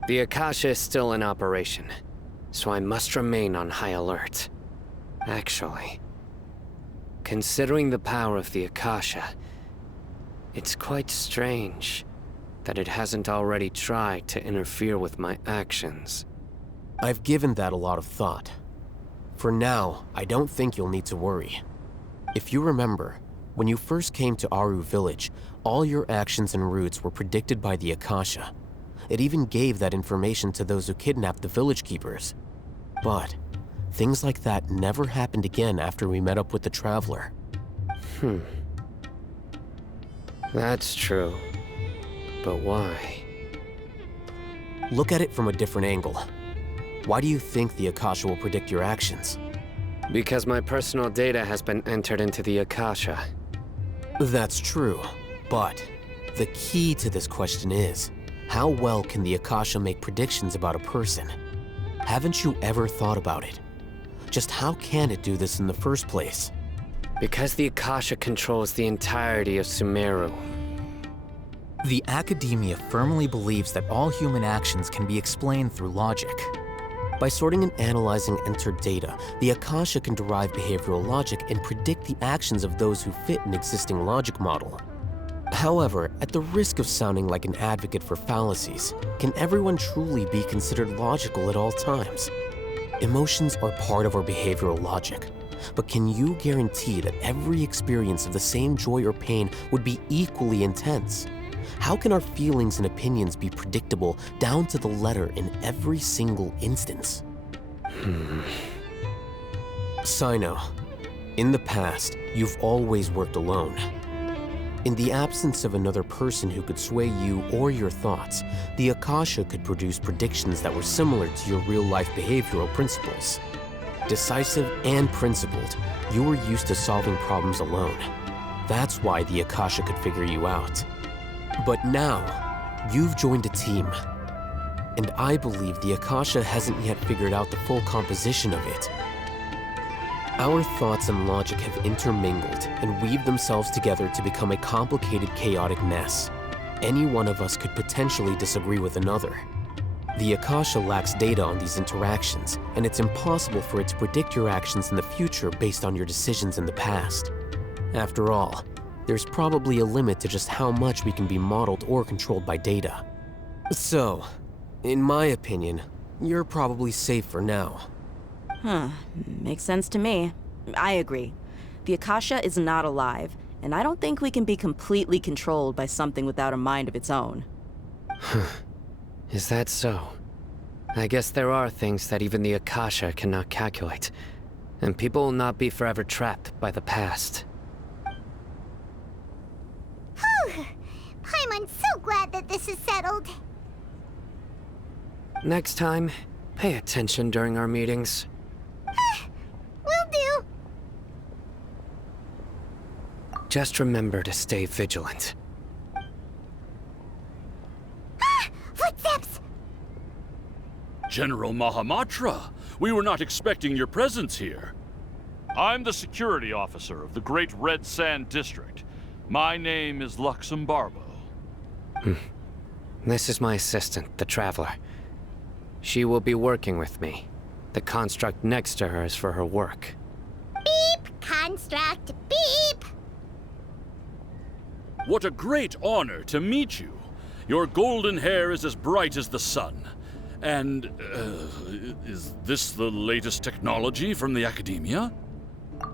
The Akasha is still in operation, so I must remain on high alert. Actually, considering the power of the Akasha, it's quite strange that it hasn't already tried to interfere with my actions. I've given that a lot of thought. For now, I don't think you'll need to worry. If you remember, when you first came to Aru Village, all your actions and routes were predicted by the Akasha. It even gave that information to those who kidnapped the village keepers. But things like that never happened again after we met up with the Traveler. That's true. But why? Look at it from a different angle. Why do you think the Akasha will predict your actions? Because my personal data has been entered into the Akasha. That's true, but the key to this question is, how well can the Akasha make predictions about a person? Haven't you ever thought about it? just how can it do this in the first place? Because the Akasha controls the entirety of Sumeru. The Academia firmly believes that all human actions can be explained through logic. By sorting and analyzing entered data, the Akasha can derive behavioral logic and predict the actions of those who fit an existing logic model. However, at the risk of sounding like an advocate for fallacies, can everyone truly be considered logical at all times? Emotions are part of our behavioral logic, but can you guarantee that every experience of the same joy or pain would be equally intense? How can our feelings and opinions be predictable down to the letter in every single instance? Sino, in the past, you've always worked alone. In the absence of another person who could sway you or your thoughts, the Akasha could produce predictions that were similar to your real-life behavioral principles. Decisive and principled, you were used to solving problems alone. That's why the Akasha could figure you out. But now, you've joined a team. And I believe the Akasha hasn't yet figured out the full composition of it. Our thoughts and logic have intermingled and weaved themselves together to become a complicated, chaotic mess. Any one of us could potentially disagree with another. The Akasha lacks data on these interactions, and it's impossible for it to predict your actions in the future based on your decisions in the past. After all, there's probably a limit to just how much we can be modeled or controlled by data. So, in my opinion, you're probably safe for now. Makes sense to me. I agree. The Akasha is not alive, and I don't think we can be completely controlled by something without a mind of its own. Is that so? I guess there are things that even the Akasha cannot calculate, and people will not be forever trapped by the past. I'm so glad that this is settled. Next time, pay attention during our meetings. Will do. Just remember to stay vigilant. Footsteps! General Mahamatra, we were not expecting your presence here. I'm the security officer of the Great Red Sand District. My name is Luxembarbo. This is my assistant, the Traveler. She will be working with me. The construct next to her is for her work. Beep! Construct, beep! What a great honor to meet you. Your golden hair is as bright as the sun. And, is this the latest technology from the Academia?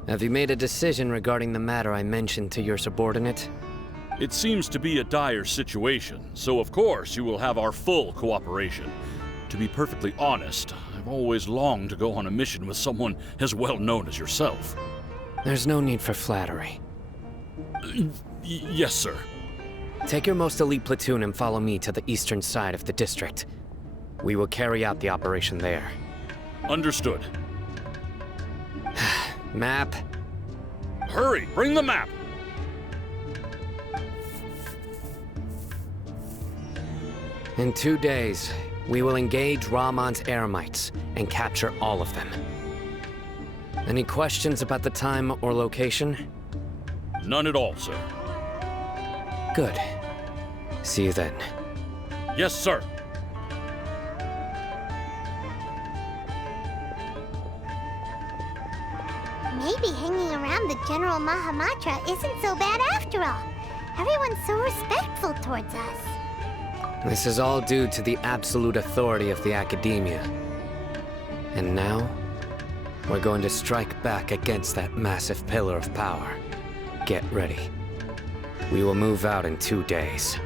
Have you made a decision regarding the matter I mentioned to your subordinate? It seems to be a dire situation, so of course you will have our full cooperation. To be perfectly honest, I've always longed to go on a mission with someone as well known as yourself. There's no need for flattery. Yes, sir. Take your most elite platoon and follow me to the eastern side of the district. We will carry out the operation there. Understood. Map. Hurry, bring the map! In 2 days, we will engage Rahman's Eremites and capture all of them. Any questions about the time or location? None at all, sir. Good. See you then. Yes, sir. Maybe hanging around the General Mahamatra isn't so bad after all. Everyone's so respectful towards us. This is all due to the absolute authority of the Academia. And now, we're going to strike back against that massive pillar of power. Get ready. We will move out in 2 days.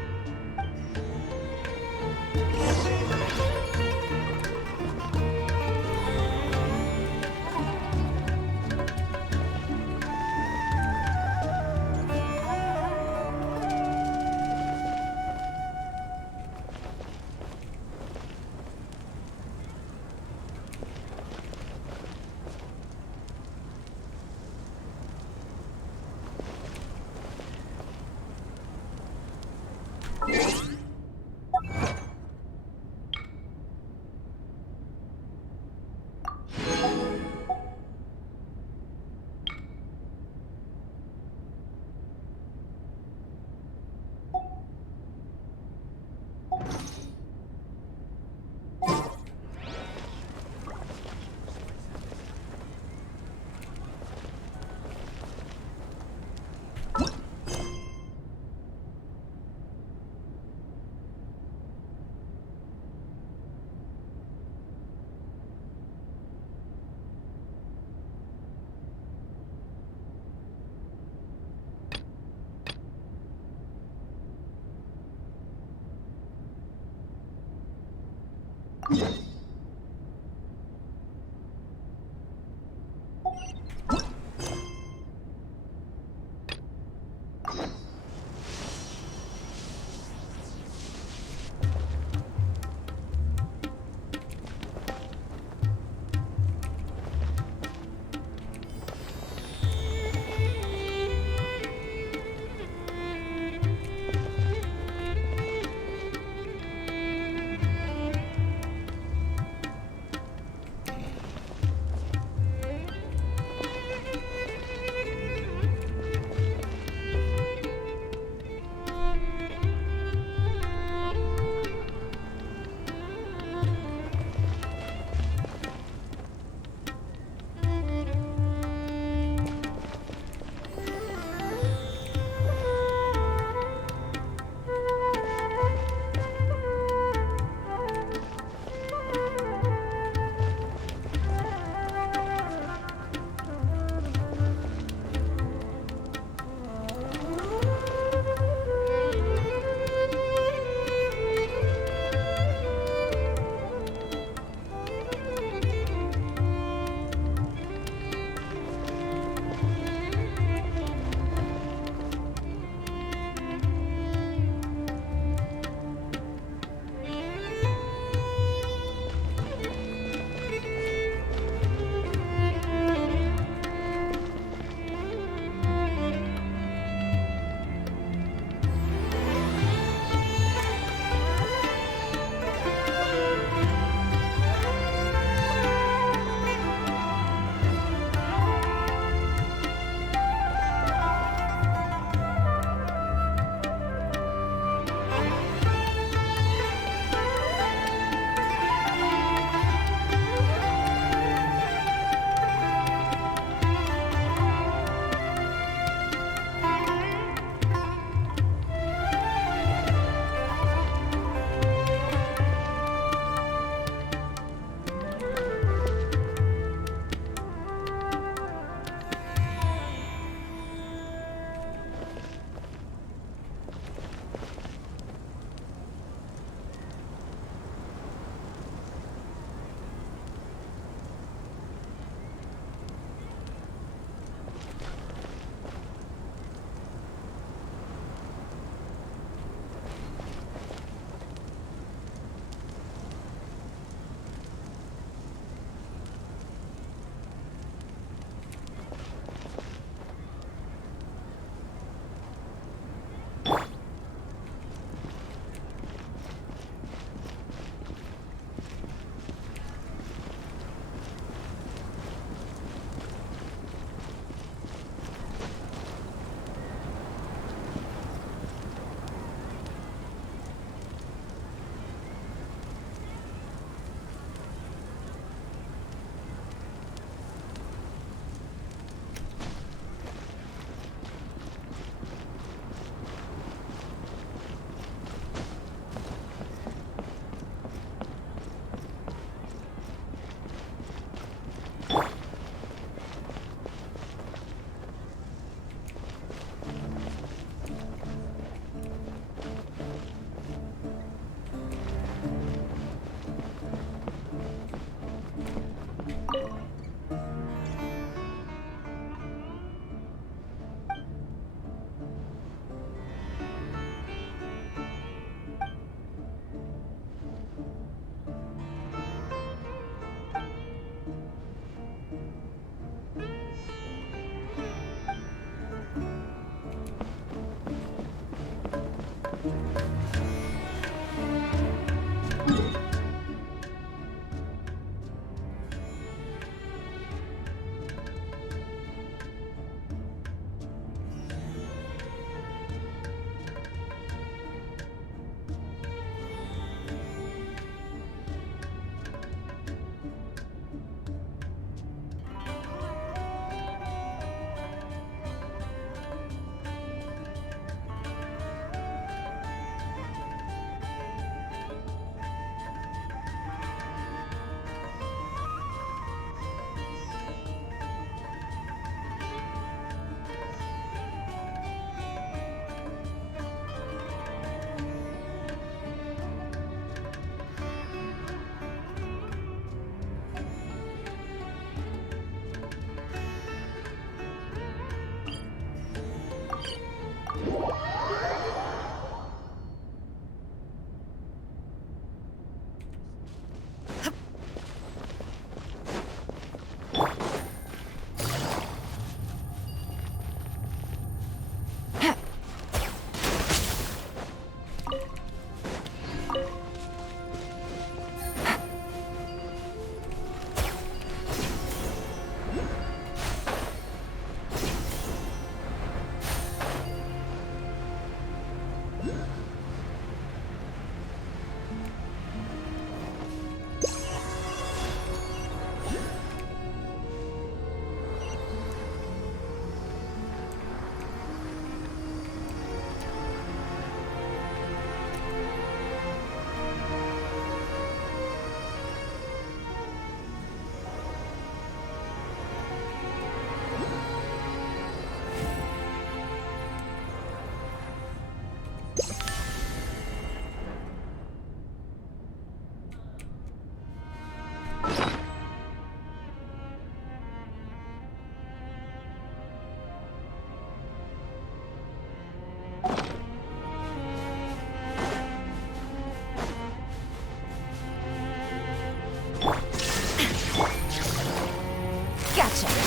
Gotcha!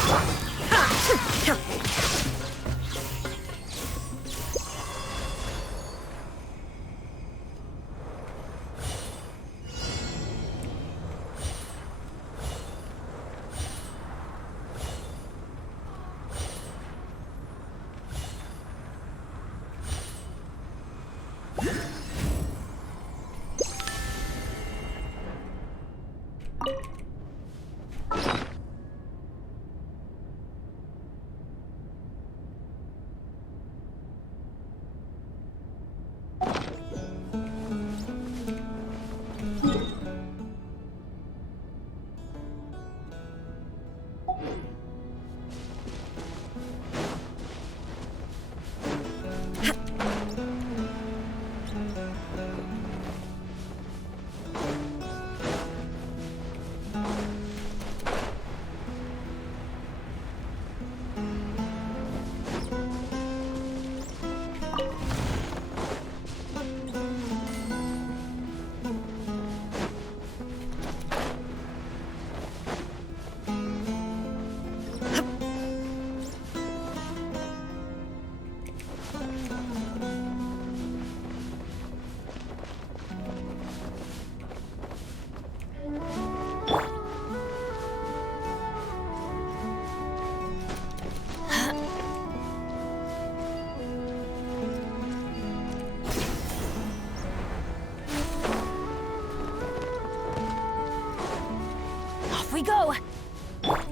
We go!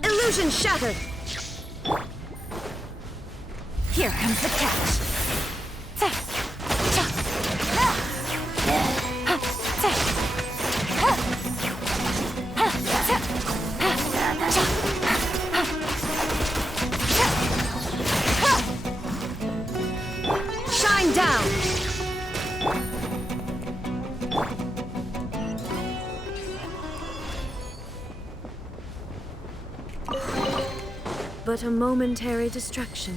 Illusion shattered! Here comes the catch! Shine down! But a momentary distraction.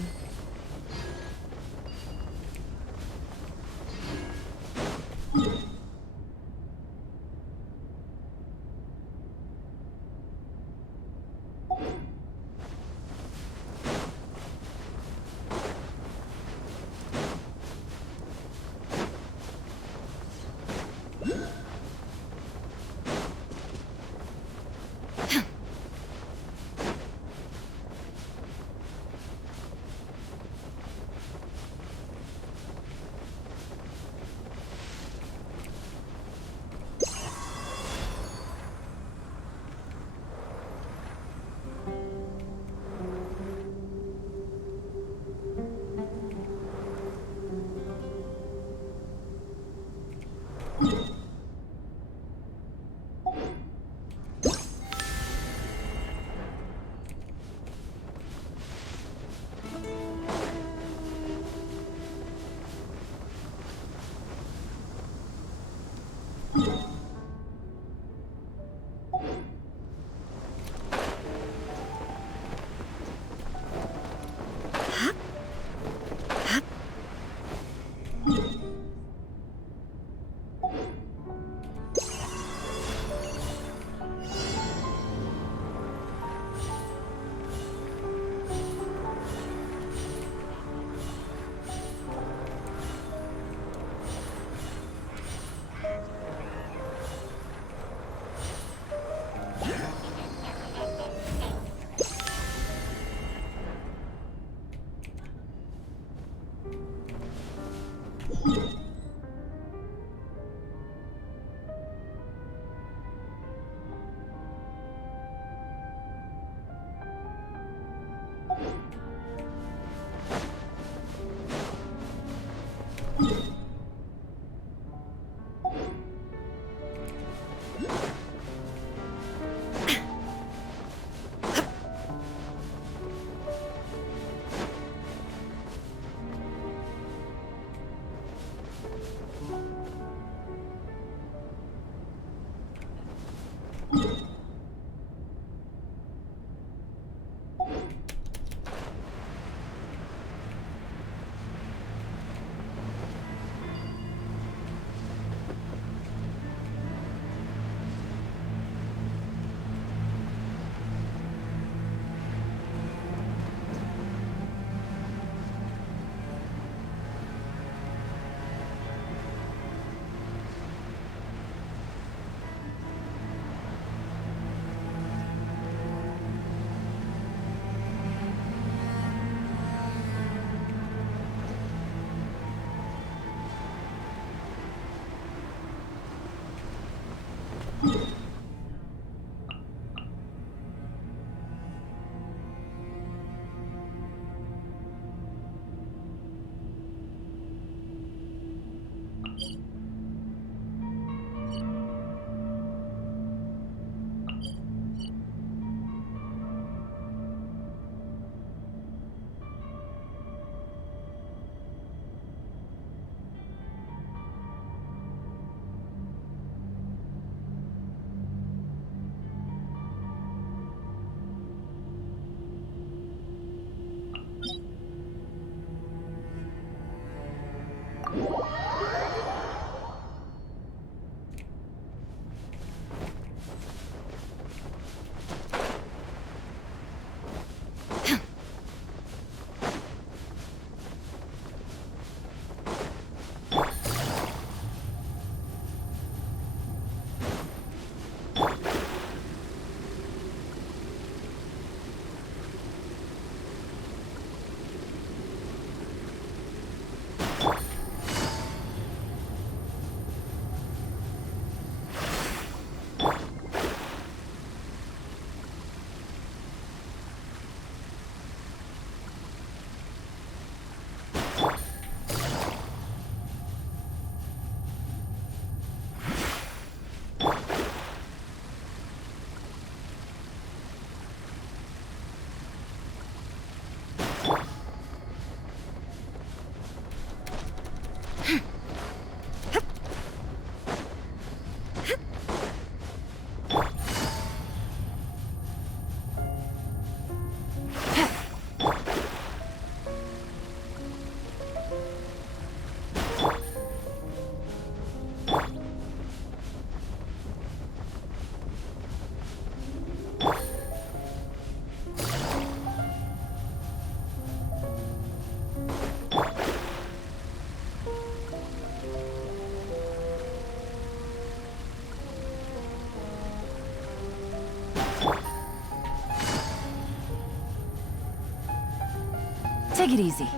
Take it easy.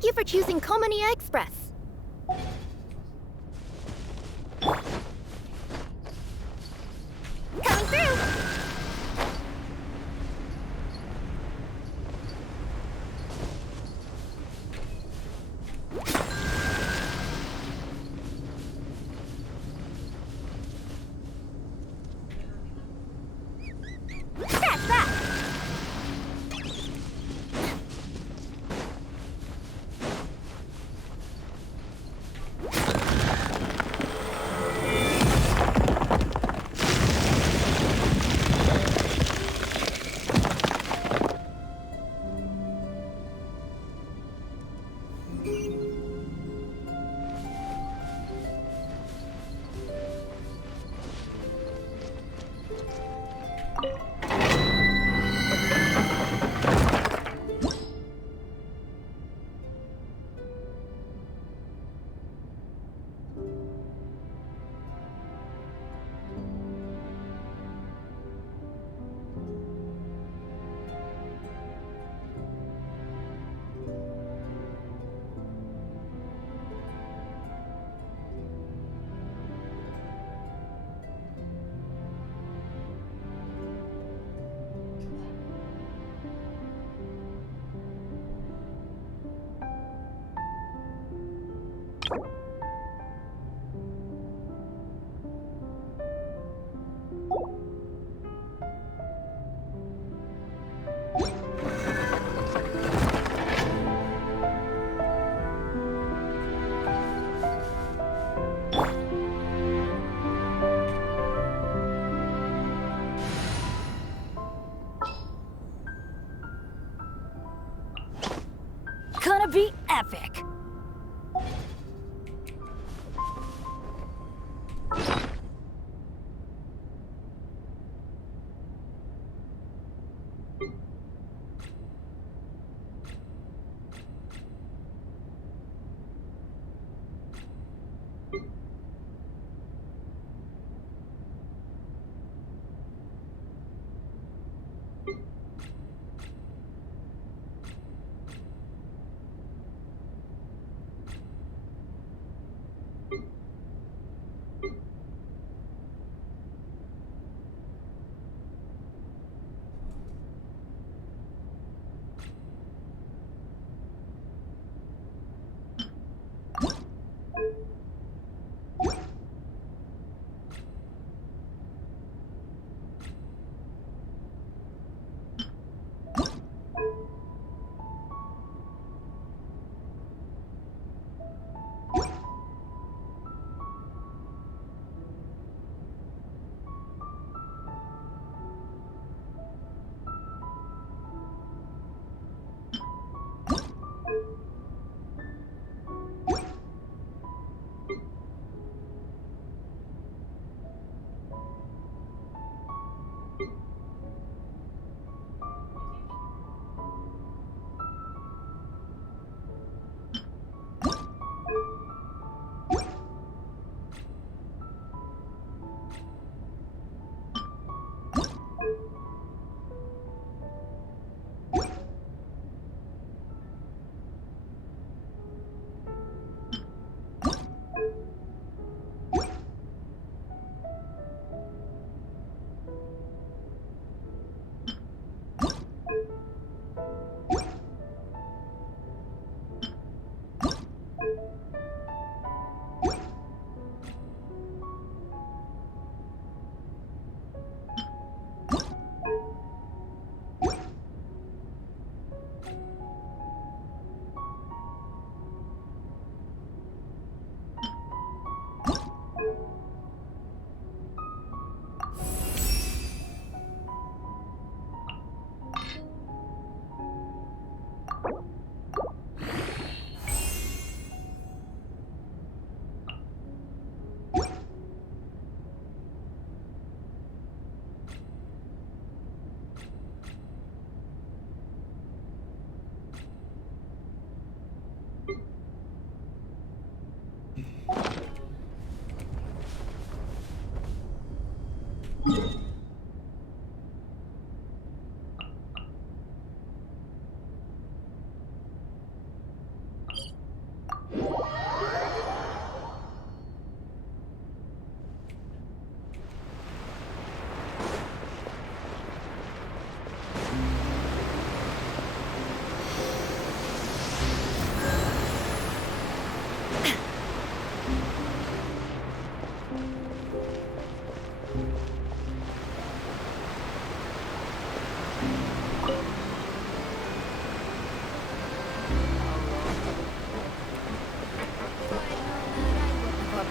Thank you for choosing Komania Express. Coming through! Scratch that!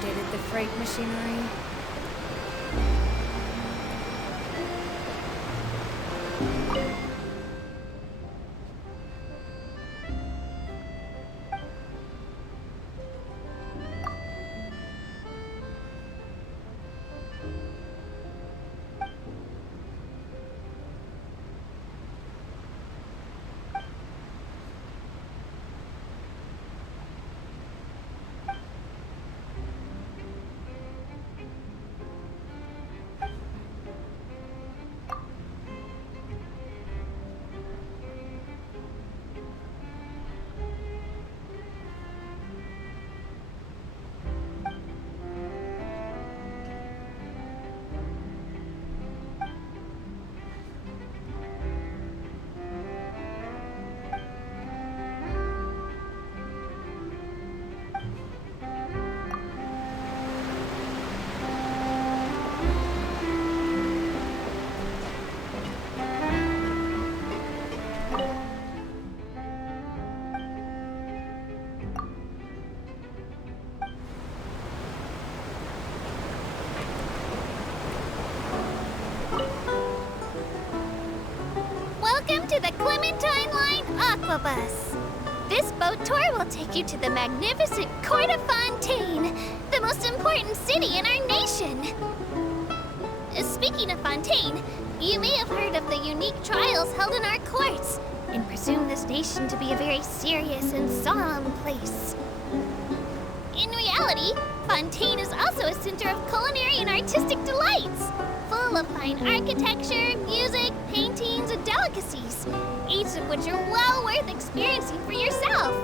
relocated the freight machinery. Welcome to the Clementine Line Aquabus. This boat tour will take you to the magnificent Court of Fontaine, the most important city in our nation. Speaking of Fontaine, you may have heard of the unique trials held in our courts and presume this nation to be a very serious and solemn place. In reality, Fontaine is also a center of culinary and artistic delights, full of fine architecture, music, paintings, and delicacies, each of which are well worth experiencing for yourself.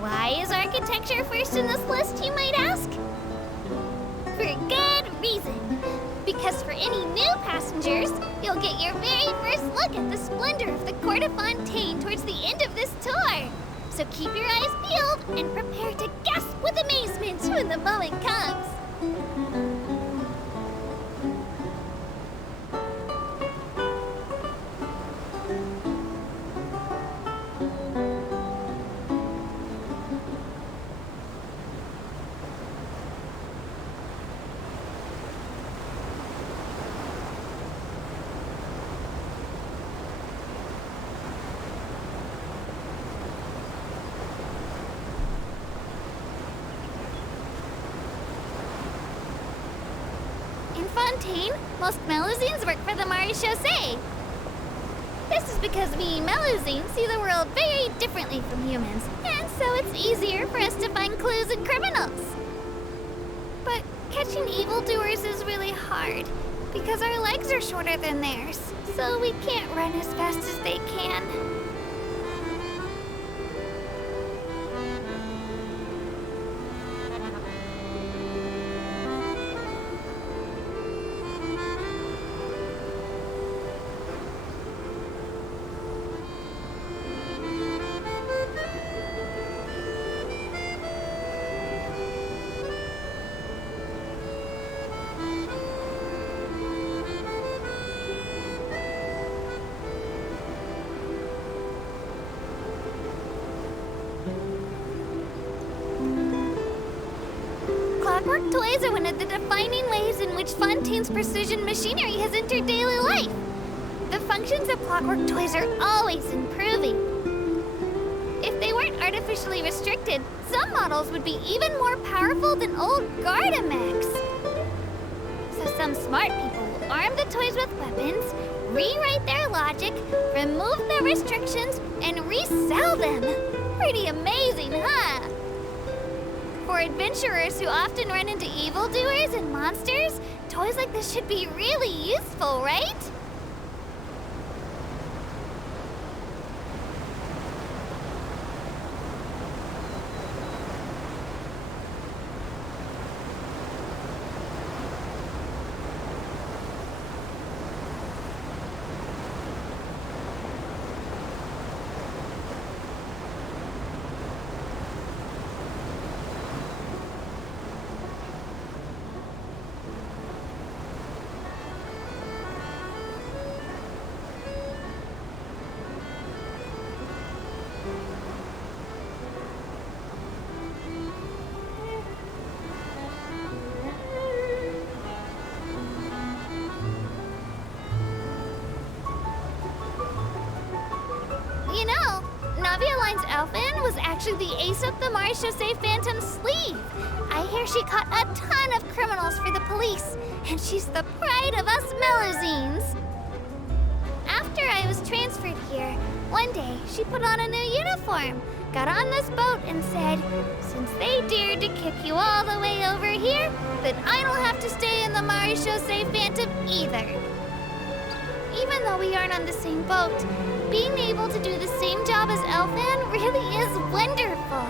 Why is architecture first in this list, you might ask? For good reason. Because for any new passengers, you'll get your very first look at the splendor of the Court of Fontaine towards the end of this tour. So keep your eyes peeled and prepare to gasp with amazement when the moment comes. In Fontaine, most Melusines work for the Marechaussee. This is because we Melusines see the world very differently from humans, and so it's easier for us to find clues in criminals. But catching evildoers is really hard, because our legs are shorter than theirs, so we can't run as fast as they can. Clockwork toys are one of the defining ways in which Fontaine's precision machinery has entered daily life. The functions of clockwork toys are always improving. If they weren't artificially restricted, some models would be even more powerful than old Gardamax. So some smart people will arm the toys with weapons, rewrite their logic, remove the restrictions, and resell them. Pretty amazing, huh? For adventurers who often run into evildoers and monsters, toys like this should be really useful, right? Elfin was actually the ace up the Marechaussee Phantom's sleeve. I hear she caught a ton of criminals for the police, and she's the pride of us Melusines. After I was transferred here, one day she put on a new uniform, got on this boat, and said, "Since they dared to kick you all the way over here, then I don't have to stay in the Marechaussee Phantom either." Even though we aren't on the same boat, being able to do the same job as Elfin really is wonderful.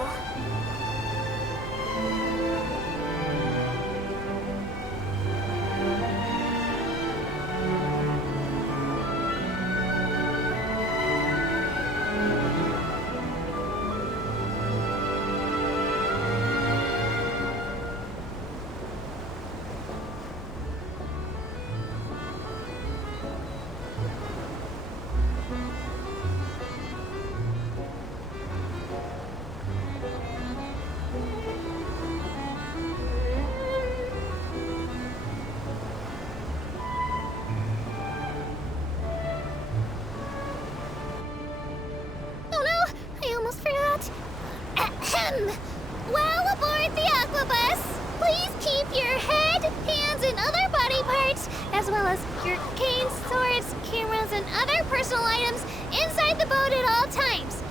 Well, aboard the Aquabus, please keep your head, hands, and other body parts, as well as your canes, swords, cameras, and other personal items inside the boat at all times.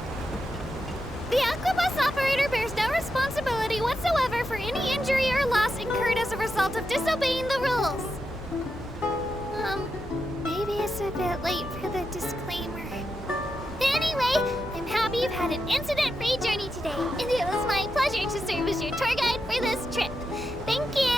The Aquabus operator bears no responsibility whatsoever for any injury or loss incurred as a result of disobeying the rules. Maybe it's a bit late for the disclaimer. Anyway, I'm happy you've had an incident-free journey today, and it was my pleasure to serve as your tour guide for this trip. Thank you!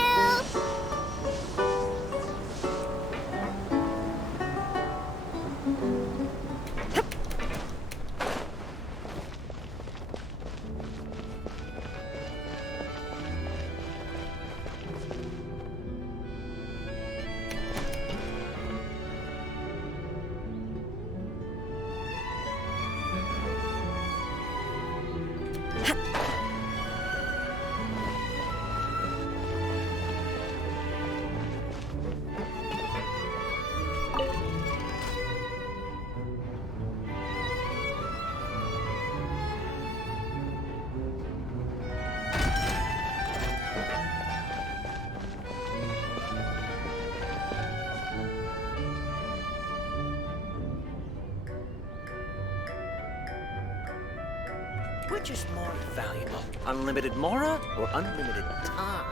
Which is more valuable, unlimited mora or unlimited time?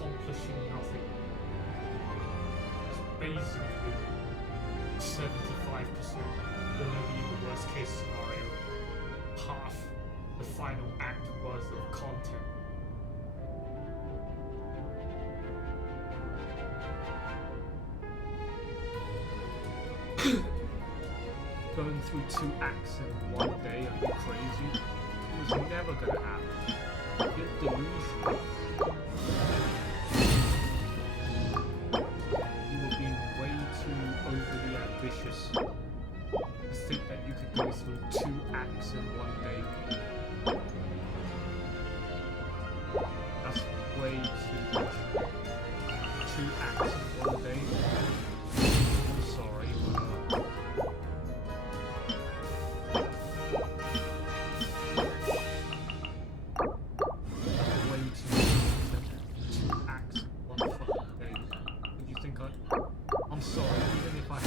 accomplishing nothing. It's basically 75%, or maybe in the worst case scenario, half the final act worth of content. Going through 2 acts in one day, are you crazy? It was never gonna happen. You're delusional. You were being way too overly ambitious to think that you could go through 2 acts in one day. That's way too much. 2 acts in one day? I'm sorry, but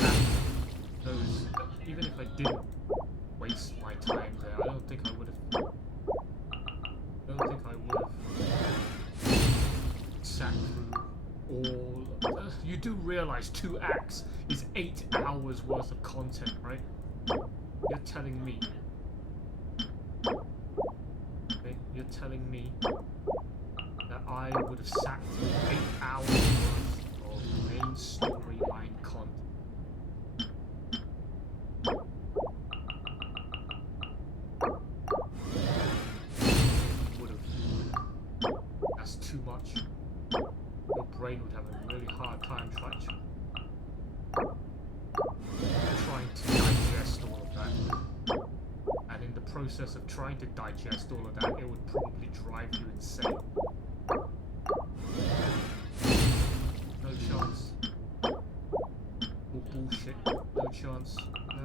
even if I didn't waste my time there, I don't think I would have sat through all. You do realize 2 acts is 8 hours worth of content, right? You're telling me. Okay? You're telling me that I would have sat through 8 hours worth of main storyline content. That's too much. Your brain would have a really hard time trying to digest all of that. And in the process of trying to digest all of that, it would probably drive you insane. No chance. Or bullshit. No chance.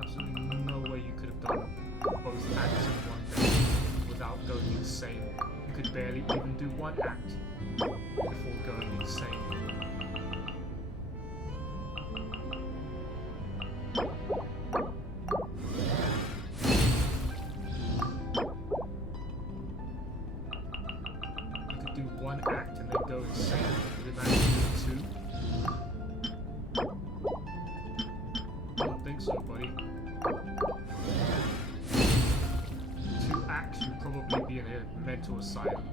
Absolutely no way you could have done both acts in one day without going insane. You could barely even do 1 act before going insane. You could do 1 act and then go insane. Would you manage to do 2? I don't think so, buddy. 2 acts, you'd probably be in a mental asylum.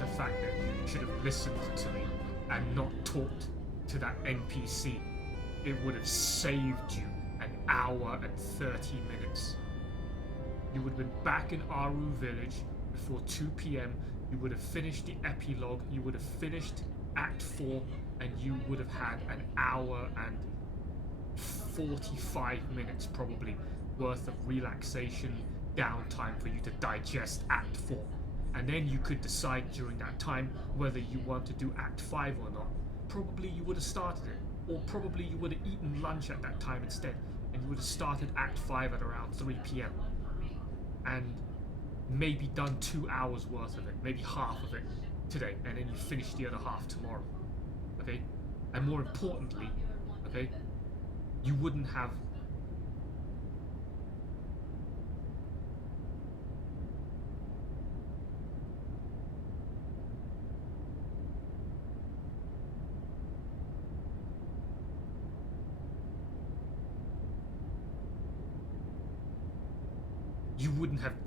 The fact that you should have listened to me and not talked to that NPC. It would have saved you an hour and 30 minutes. You would have been back in Aru village before 2 p.m. You would have finished the epilogue, you would have finished Act 4, and you would have had an hour and 45 minutes probably worth of relaxation, downtime for you to digest Act 4. And then you could decide during that time whether you want to do Act 5 or not. Probably you would have started it. Or probably you would have eaten lunch at that time instead, and you would have started Act 5 at around 3 p.m. and maybe done 2 hours worth of it, maybe half of it today, and then you finish the other half tomorrow. Okay? And more importantly, okay, you wouldn't have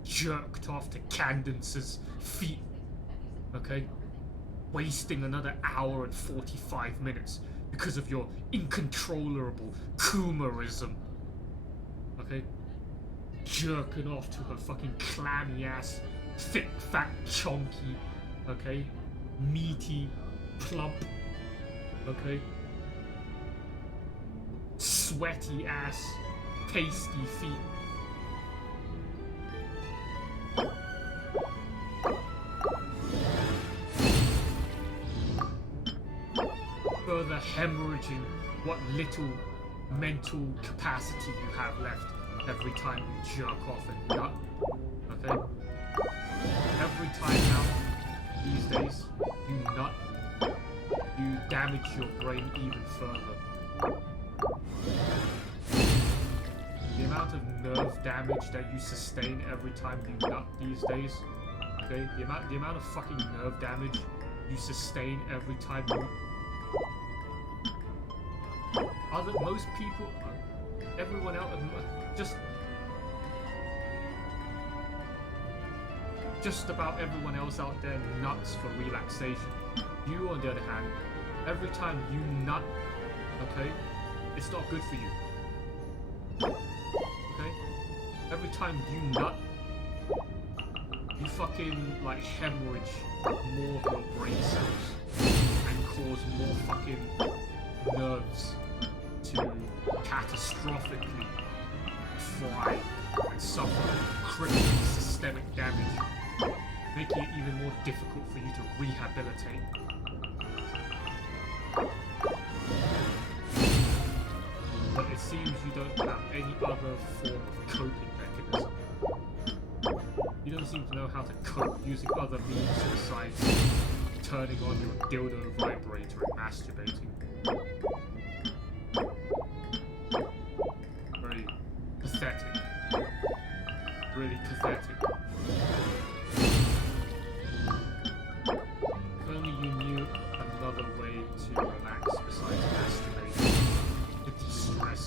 jerked off to Candance's feet, okay? Wasting another hour and 45 minutes because of your incontrollable Kumarism, okay? Jerking off to her fucking clammy ass, thick, fat, chonky, okay? Meaty, plump, okay? Sweaty ass, pasty feet. Further hemorrhaging what little mental capacity you have left every time you jerk off and nut. Okay? Every time now, these days, you nut, you damage your brain even further. The amount of nerve damage that you sustain every time you nut these days, okay? The amount of fucking nerve damage you sustain every time you... most people, everyone else, just about everyone else out there nuts for relaxation. You, on the other hand, every time you nut, okay, it's not good for you. Okay? Every time you nut, you fucking like hemorrhage more of your brain cells and cause more fucking nerves to catastrophically fry and suffer critical systemic damage, making it even more difficult for you to rehabilitate. But it seems you don't have any other form of coping mechanism. You don't seem to know how to cope using other means besides turning on your dildo vibrator and masturbating. Very pathetic. Really pathetic. If only you knew another way to relax besides masturbating. To de-stress.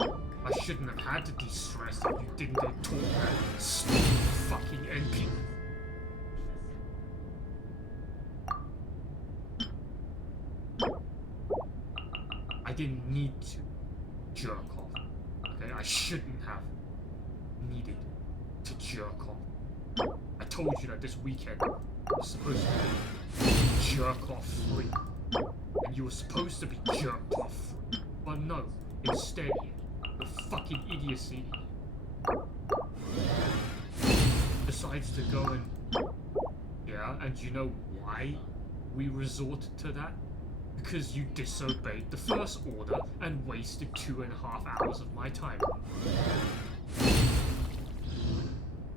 I shouldn't have had to de-stress if you didn't go talk that stupid fucking NP. I didn't need to jerk off. Okay, I shouldn't have needed to jerk off. I told you that this weekend was supposed to be jerk off free. And you were supposed to be jerked off free. But no, instead, your fucking idiocy decides to go and... Yeah, and you know why we resorted to that? Because you disobeyed the first order and wasted 2.5 hours of my time.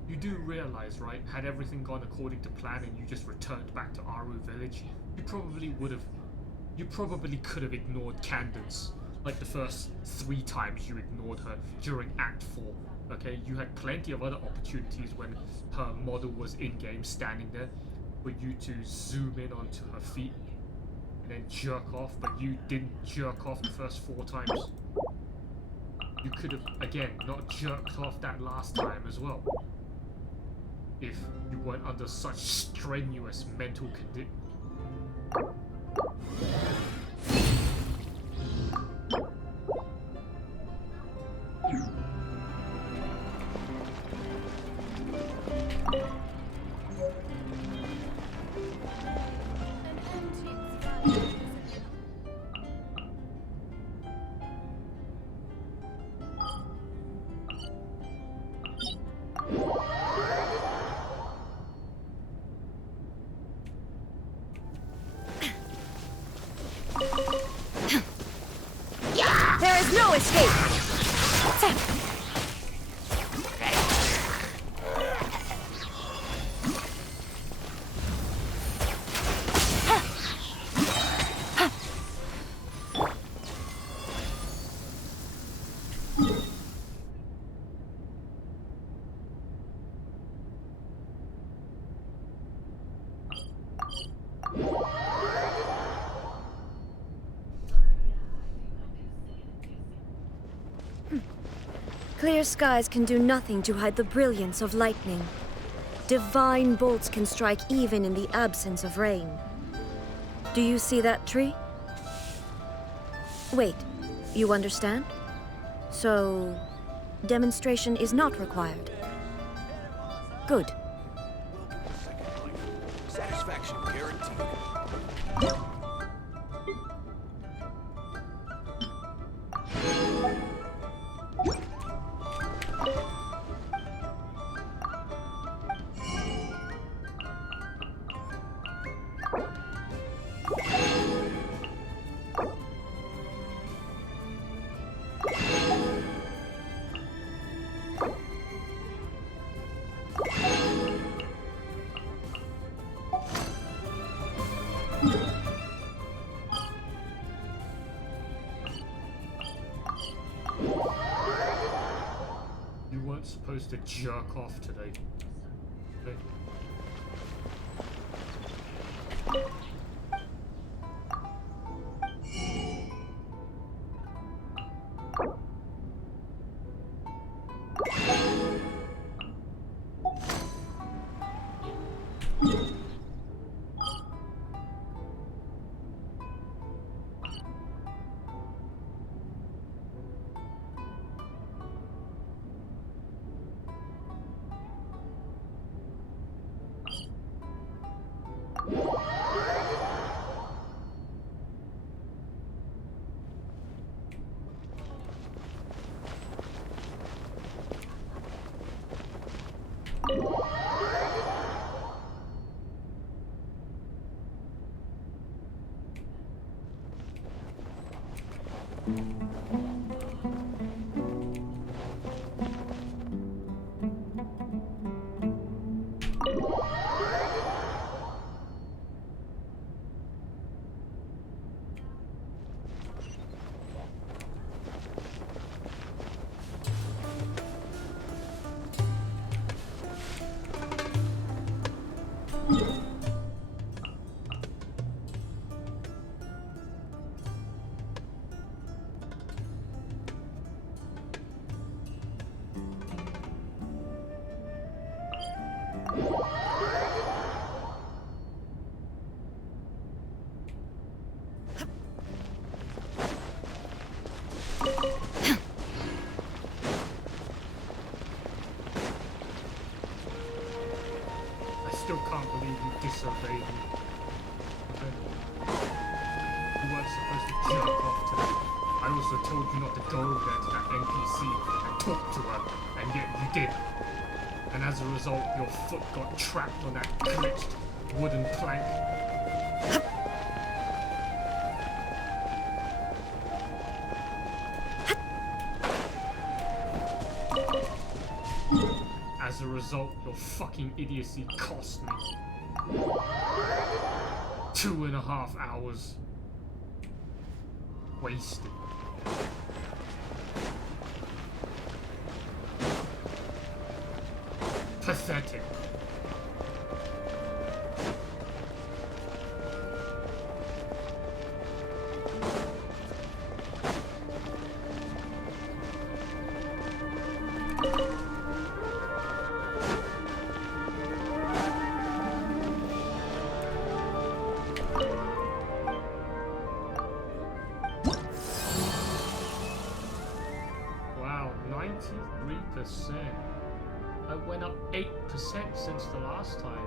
You do realize, right, had everything gone according to plan and you just returned back to Aru Village, you probably could have ignored Candance, like the first 3 times you ignored her during Act 4, okay? You had plenty of other opportunities when her model was in-game standing there for you to zoom in onto her feet and then jerk off, but you didn't jerk off the first 4 times. You could have, again, not jerked off that last time as well, if you weren't under such strenuous mental condition. Clear skies can do nothing to hide the brilliance of lightning. Divine bolts can strike even in the absence of rain. Do you see that tree? Wait, you understand? So, demonstration is not required. Good. Satisfaction guaranteed. You weren't supposed to jerk off today. Okay. Still can't believe you disobeyed me. Okay. You weren't supposed to jerk off today. I also told you not to go over there to that NPC and talk to her, and yet you did. And as a result, your foot got trapped on that glitched wooden plank. As a result, your fucking idiocy cost me 2.5 hours wasted. Pathetic. Wow, 93%. I went up 8% since the last time.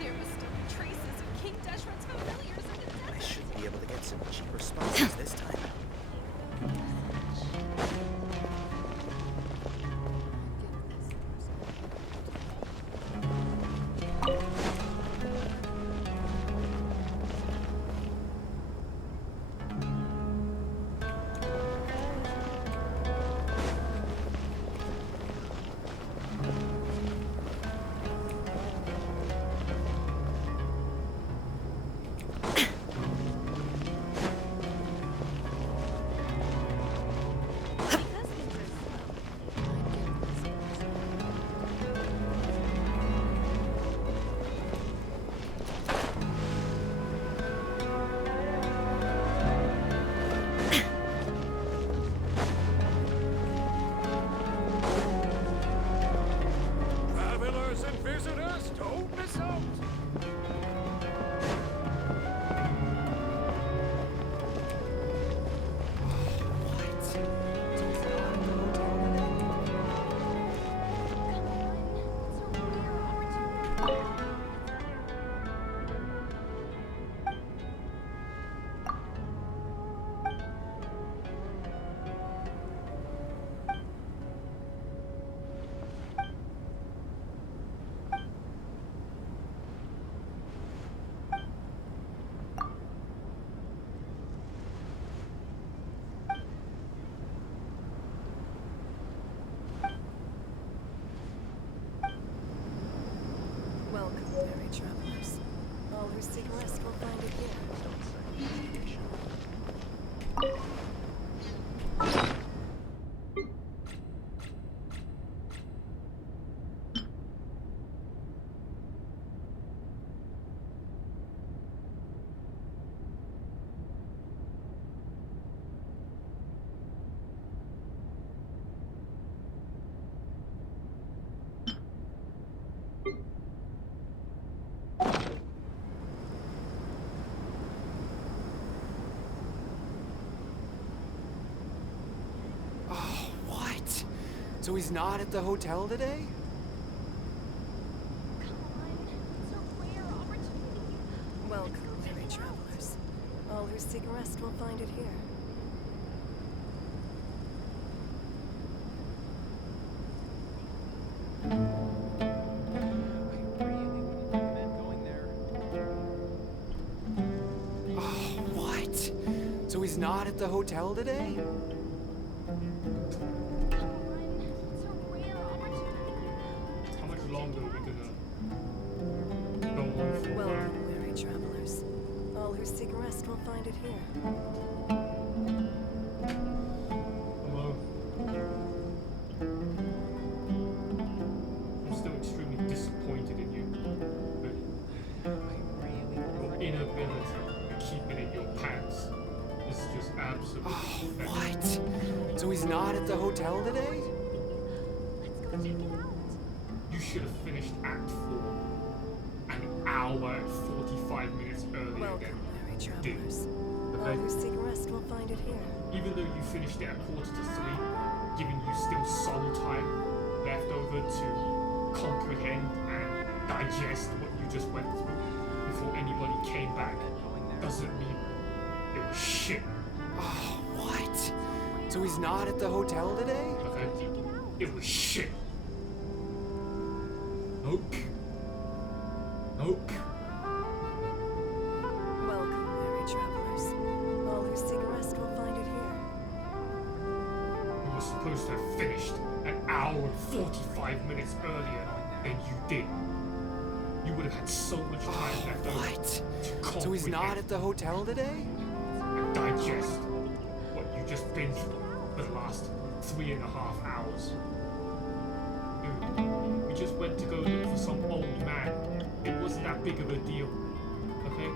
There must still be traces of King Deshret's familiars in the desert. I should be able to get some cheaper sponsors this time. Travelers and visitors, don't miss out. Welcome, weary travelers. All who seek rest will find it here. Oh, what? So he's not at the hotel today? Welcome, weary travelers. All who seek rest will find it here. Oh, what? So he's not at the hotel today? How much longer are we gonna go on for? Welcome, weary travelers. All who seek rest will find it here. Hello? I'm still extremely disappointed in you. But your inability to keep it in your pants is just absolutely pathetic. What? So he's not at the hotel today? You should have finished Act 4 an hour and 45 minutes earlier Welcome, than weary you did. travelers. All Okay? who seek rest will find it here. Even though you finished it at 2:45, giving you still some time left over to comprehend and digest what you just went through before anybody came back, doesn't mean it was shit. Oh, what? So he's not at the hotel today? Okay? It was shit. Nope. Nope. Welcome, weary travelers. All who seek rest will find it here. You were supposed to have finished an hour and 45 minutes earlier than you did. You would have had so much time left over What? to So he's not comprehend at the hotel today? and digest what you just been through for the last 3.5 hours. Dude, we just went to go look for some old man. It wasn't that big of a deal. Okay?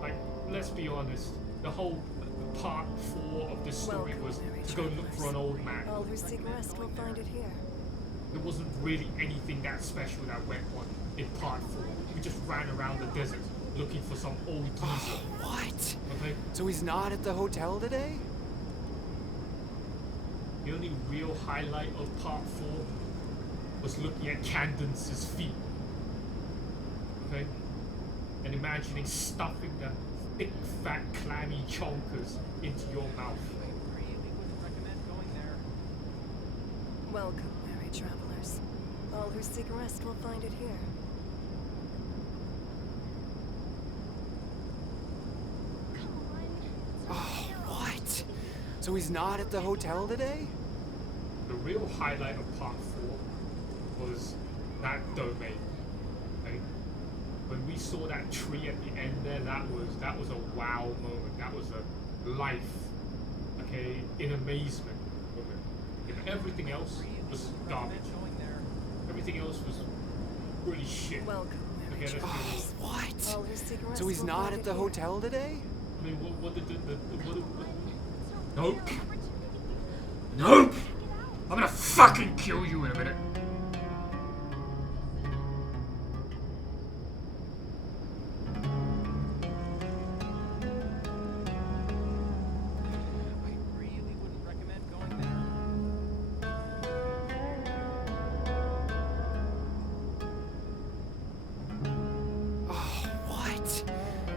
Like, let's be honest. The whole part 4 of this story was to go look for an old man. All who seek rest will find it here. There wasn't really anything that special that went on in part 4. We just ran around the desert looking for some old geezer. What? Okay? So he's not at the hotel today? The only real highlight of part 4 was looking at Candance's feet. Okay? And imagining stuffing them thick, fat, clammy chonkers into your mouth. Welcome, weary travelers. All who seek rest will find it here. Oh, what? So he's not at the hotel today? The real highlight of part 4 was that domain. Okay? When we saw that tree at the end there, that was a wow moment. That was a life, okay, in amazement moment. And everything else was garbage. Everything else was really shit. Welcome. Okay, let's be honest. What? So he's not at the hotel today? I mean, what did Nope. Nope! I'm gonna fucking kill you in a minute.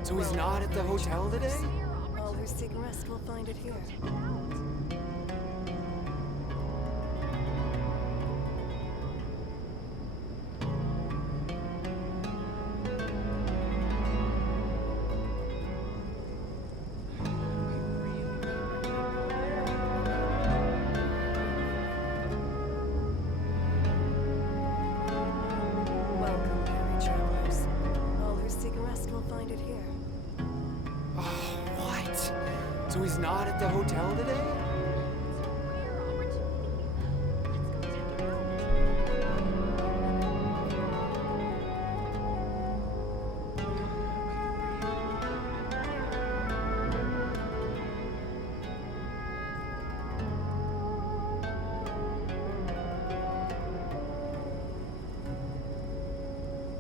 So he's not at the hotel today? All who seek rest will find it here. Welcome, weary travelers. All who seek rest will find it here. What? So he's not at the hotel today?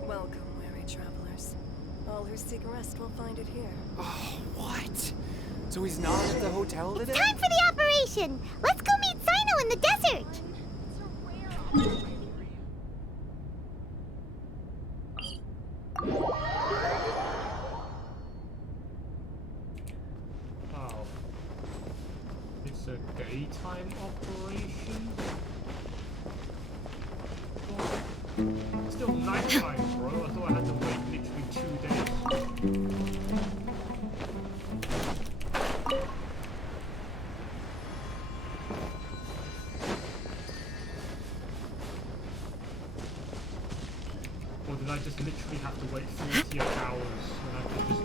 Welcome, weary travelers. All who seek rest will find it here. What? So he's not at the hotel today? It's time for the operation! Let's go meet Sino in the desert! Oh. It's a daytime operation? Well, it's still nighttime, bro. I thought I had to wait literally 2 days. Or did I just literally have to wait 48 hours and I could just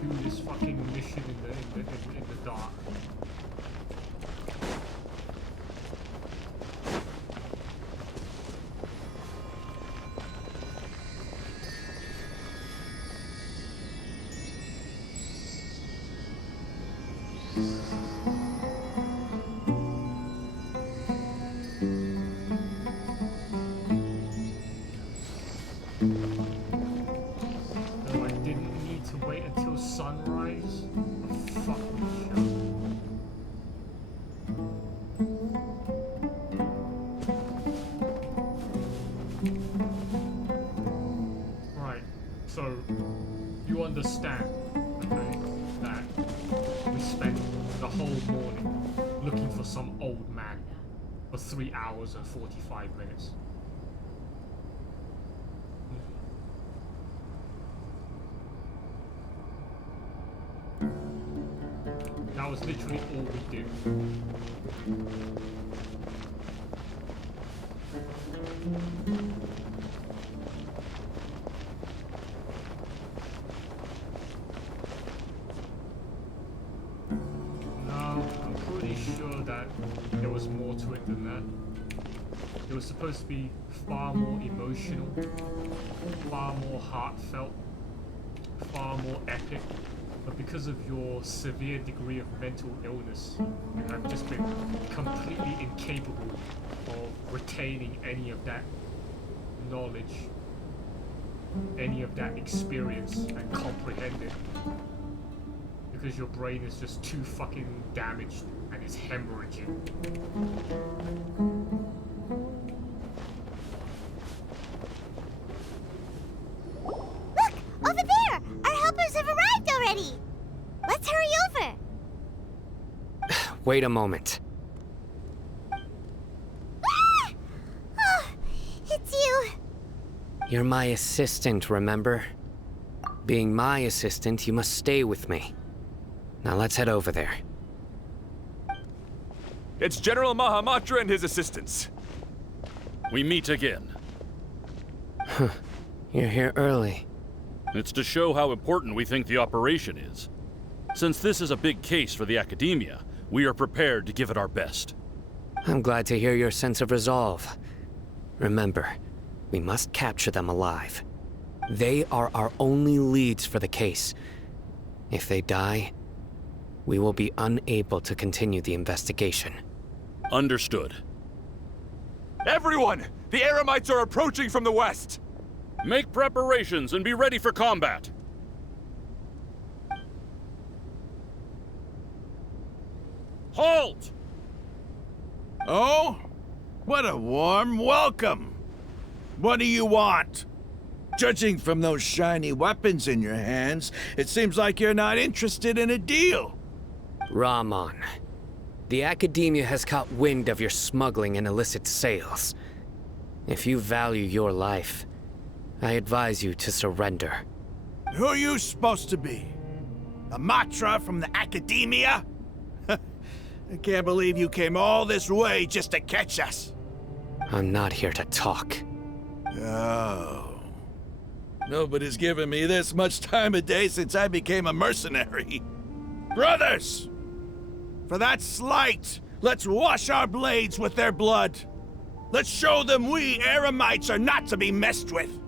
do this fucking mission in the dark? No, I didn't need to wait until sunrise. Fucking shit. Right, so you understand, okay, that we spent the whole morning looking for some old man for 3 hours and 45 minutes. That was literally all we did. No, I'm pretty sure that there was more to it than that. It was supposed to be far more emotional, far more heartfelt, far more epic, but because of your severe degree of mental illness, you have just been completely incapable of retaining any of that knowledge, any of that experience, and comprehend it. Because your brain is just too fucking damaged and is hemorrhaging. Look! Over there! Our helpers have arrived already! Let's hurry over! Wait a moment. Ah! Oh, it's you! You're my assistant, remember? Being my assistant, you must stay with me. Now let's head over there. It's General Mahamatra and his assistants. We meet again. You're here early. It's to show how important we think the operation is. Since this is a big case for the Academia, we are prepared to give it our best. I'm glad to hear your sense of resolve. Remember, we must capture them alive. They are our only leads for the case. If they die, we will be unable to continue the investigation. Understood. Everyone! The Eremites are approaching from the west! Make preparations and be ready for combat! Halt! Oh? What a warm welcome! What do you want? Judging from those shiny weapons in your hands, it seems like you're not interested in a deal. Rahman, the Academia has caught wind of your smuggling and illicit sales. If you value your life, I advise you to surrender. Who are you supposed to be? A Matra from the Academia? I can't believe you came all this way just to catch us. I'm not here to talk. Oh. Nobody's given me this much time of day since I became a mercenary. Brothers! For that slight, let's wash our blades with their blood. Let's show them we Eremites are not to be messed with.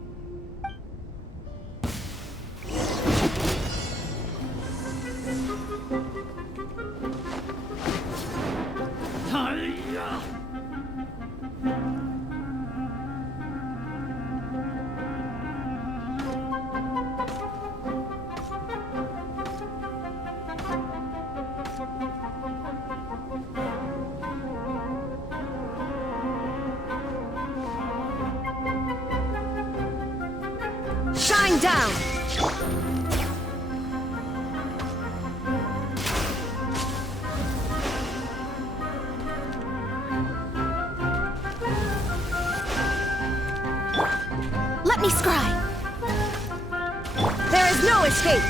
Shine down! Let me scry! There is no escape!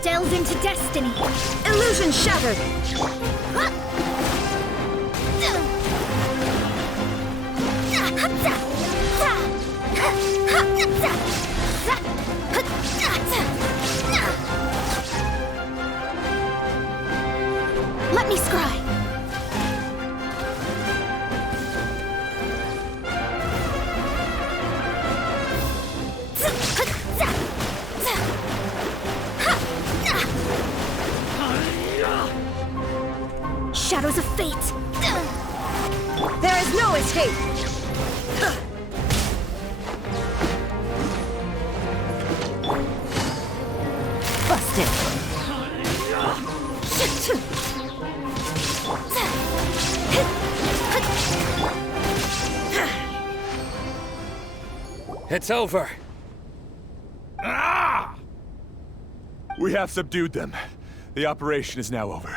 Delve into destiny. Illusion shattered! Let me scry. Shadows of fate. There is no escape! Busted. It's over. Ah! We have subdued them. The operation is now over.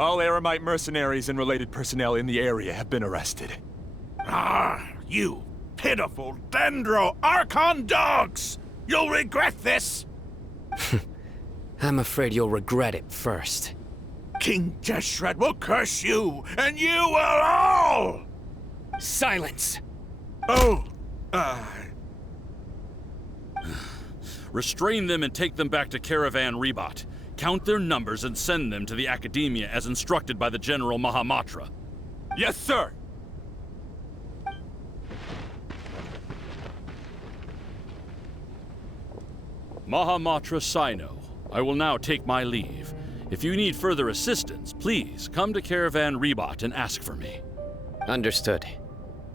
All Eremite mercenaries and related personnel in the area have been arrested. Ah, you pitiful Dendro Archon dogs! You'll regret this! I'm afraid you'll regret it first. King Deshret will curse you, and you will all! Silence! Oh, Restrain them and take them back to Caravan Rebot. Count their numbers and send them to the Academia as instructed by the General Mahamatra. Yes, sir! Mahamatra Sino, I will now take my leave. If you need further assistance, please come to Caravan Rebot and ask for me. Understood.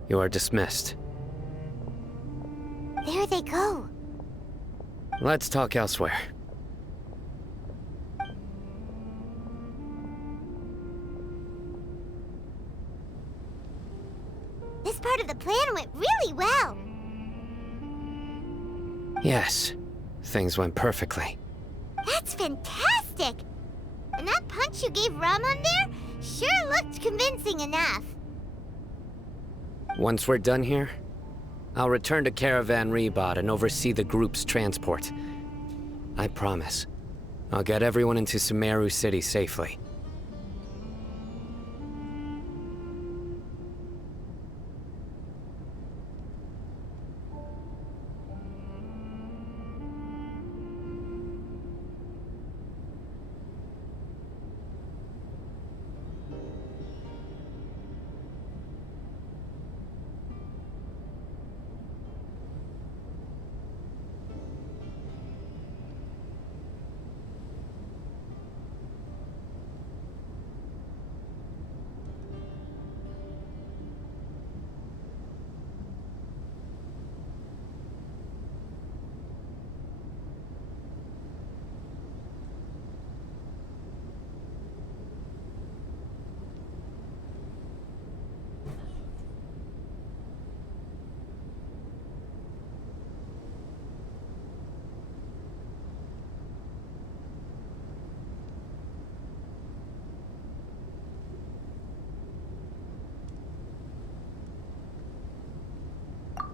You are dismissed. There they go. Let's talk elsewhere. This part of the plan went really well. Yes, things went perfectly. That's fantastic! And that punch you gave Ramon there sure looked convincing enough. Once we're done here, I'll return to Caravan Rebot and oversee the group's transport. I promise. I'll get everyone into SUMERU City safely.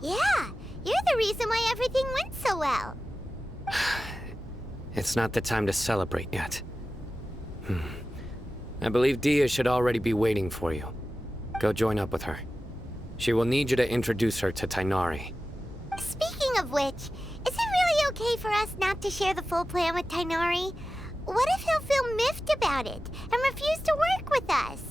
Yeah, you're the reason why everything went so well. It's not the time to celebrate yet. I believe Dia should already be waiting for you. Go join up with her. She will need you to introduce her to Tighnari. Speaking of which, is it really okay for us not to share the full plan with Tighnari? What if he'll feel miffed about it and refuse to work with us?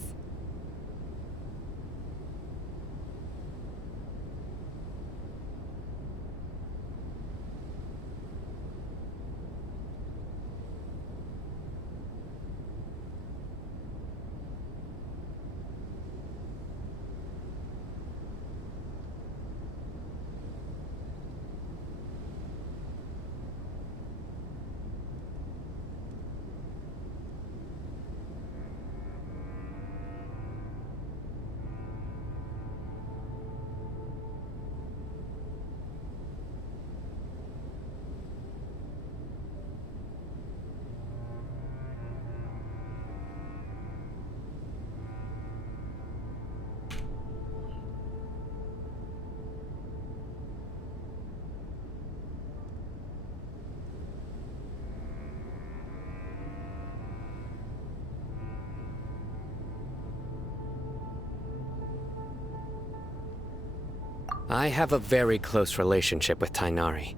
I have a very close relationship with Tighnari.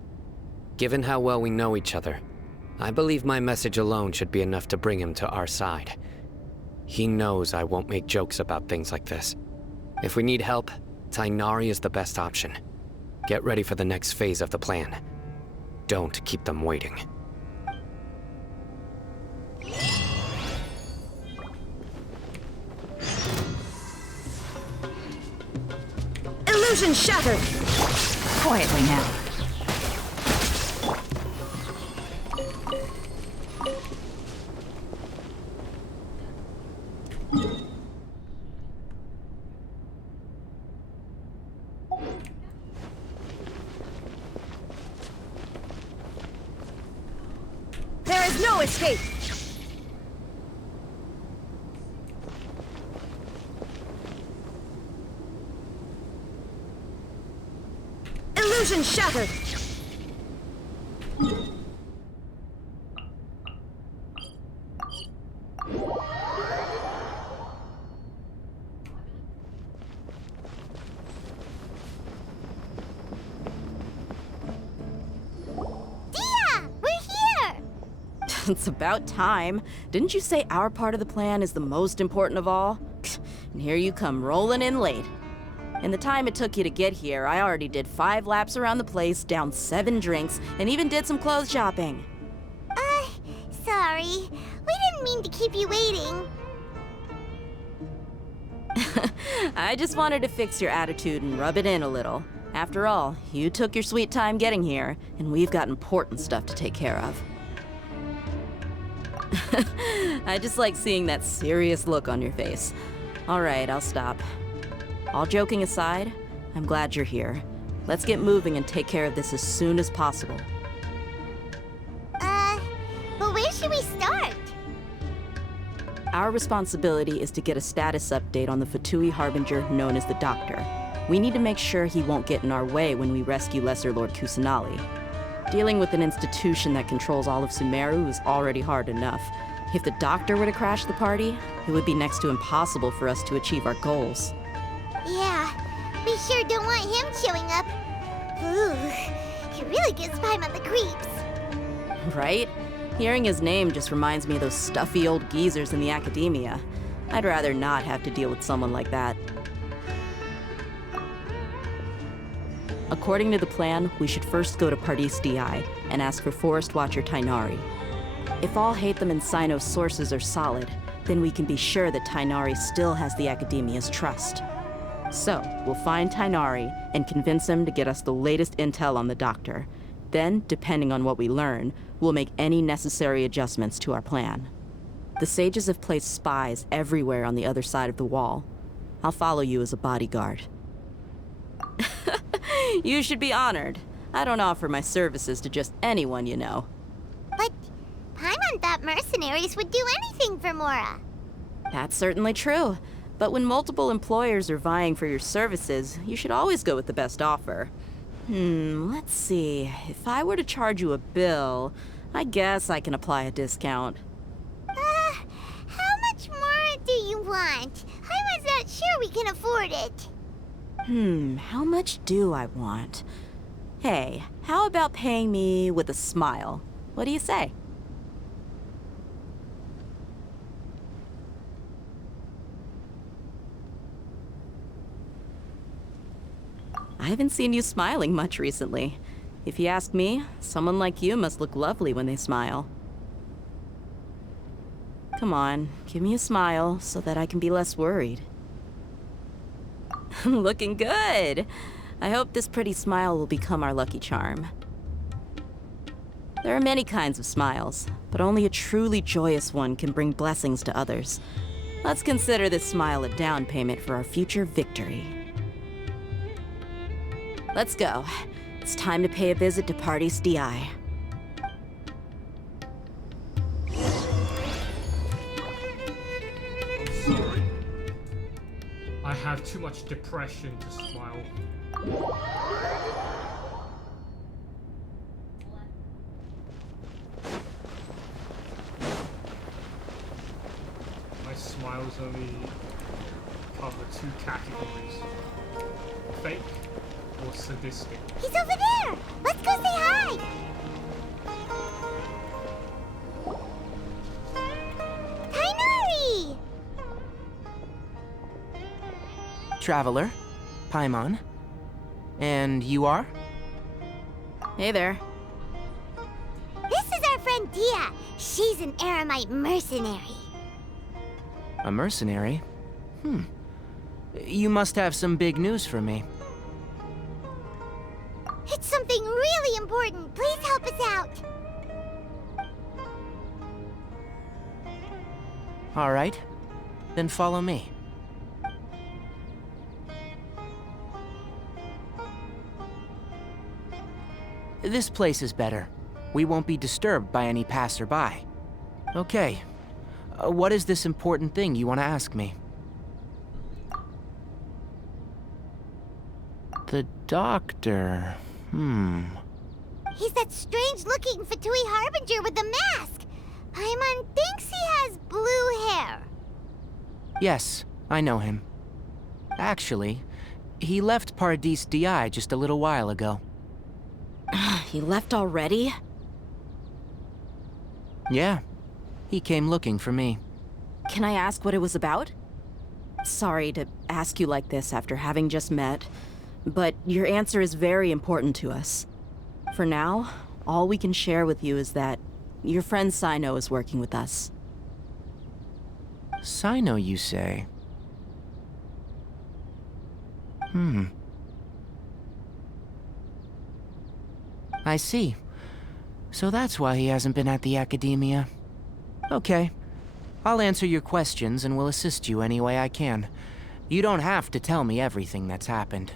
Given how well we know each other, I believe my message alone should be enough to bring him to our side. He knows I won't make jokes about things like this. If we need help, Tighnari is the best option. Get ready for the next phase of the plan. Don't keep them waiting. Illusion shattered! Quietly now. There is no escape! Illusion shattered! It's about time. Didn't you say our part of the plan is the most important of all? And here you come rolling in late. In the time it took you to get here, I already did 5 laps around the place, downed 7 drinks, and even did some clothes shopping. Sorry. We didn't mean to keep you waiting. I just wanted to fix your attitude and rub it in a little. After all, you took your sweet time getting here, and we've got important stuff to take care of. I just like seeing that serious look on your face. All right, I'll stop. All joking aside, I'm glad you're here. Let's get moving and take care of this as soon as possible. But where should we start? Our responsibility is to get a status update on the Fatui Harbinger known as the Doctor. We need to make sure he won't get in our way when we rescue Lesser Lord Kusanali. Dealing with an institution that controls all of Sumeru is already hard enough. If the Doctor were to crash the party, it would be next to impossible for us to achieve our goals. Yeah, we sure don't want him showing up. Ooh, it really gives Paimon the creeps. Right? Hearing his name just reminds me of those stuffy old geezers in the academia. I'd rather not have to deal with someone like that. According to the plan, we should first go to Pardis Di and ask for Forest Watcher Tainari. If all Hatham and Sino's sources are solid, then we can be sure that Tainari still has the Academia's trust. So, we'll find Tainari and convince him to get us the latest intel on the Doctor. Then, depending on what we learn, we'll make any necessary adjustments to our plan. The sages have placed spies everywhere on the other side of the wall. I'll follow you as a bodyguard. You should be honored. I don't offer my services to just anyone you know. But Paimon thought mercenaries would do anything for Mora. That's certainly true. But when multiple employers are vying for your services, you should always go with the best offer. Let's see. If I were to charge you a bill, I guess I can apply a discount. How much more do you want? Paimon's not sure we can afford it. How much do I want? Hey, how about paying me with a smile? What do you say? I haven't seen you smiling much recently. If you ask me, someone like you must look lovely when they smile. Come on, give me a smile so that I can be less worried. Looking good! I hope this pretty smile will become our lucky charm. There are many kinds of smiles, but only a truly joyous one can bring blessings to others. Let's consider this smile a down payment for our future victory. Let's go. It's time to pay a visit to Pardis Di. Sorry. I have too much depression to smile. My smiles only cover 2 categories. Fake or sadistic. He's over there! Let's go say hi! Tainari! Traveler, Paimon. And you are? Hey there. This is our friend Dia. She's an Aramite mercenary. A mercenary? You must have some big news for me. It's something really important. Please help us out. All right. Then follow me. This place is better. We won't be disturbed by any passerby. Okay. What is this important thing you want to ask me? The Doctor... He's that strange-looking Fatui Harbinger with the mask. Paimon thinks he has blue hair. Yes, I know him. Actually, he left Paradis DI just a little while ago. He left already? Yeah, he came looking for me. Can I ask what it was about? Sorry to ask you like this after having just met, but your answer is very important to us. For now, all we can share with you is that your friend Sino is working with us. Sino, you say? I see. So that's why he hasn't been at the Academia. Okay. I'll answer your questions and will assist you any way I can. You don't have to tell me everything that's happened.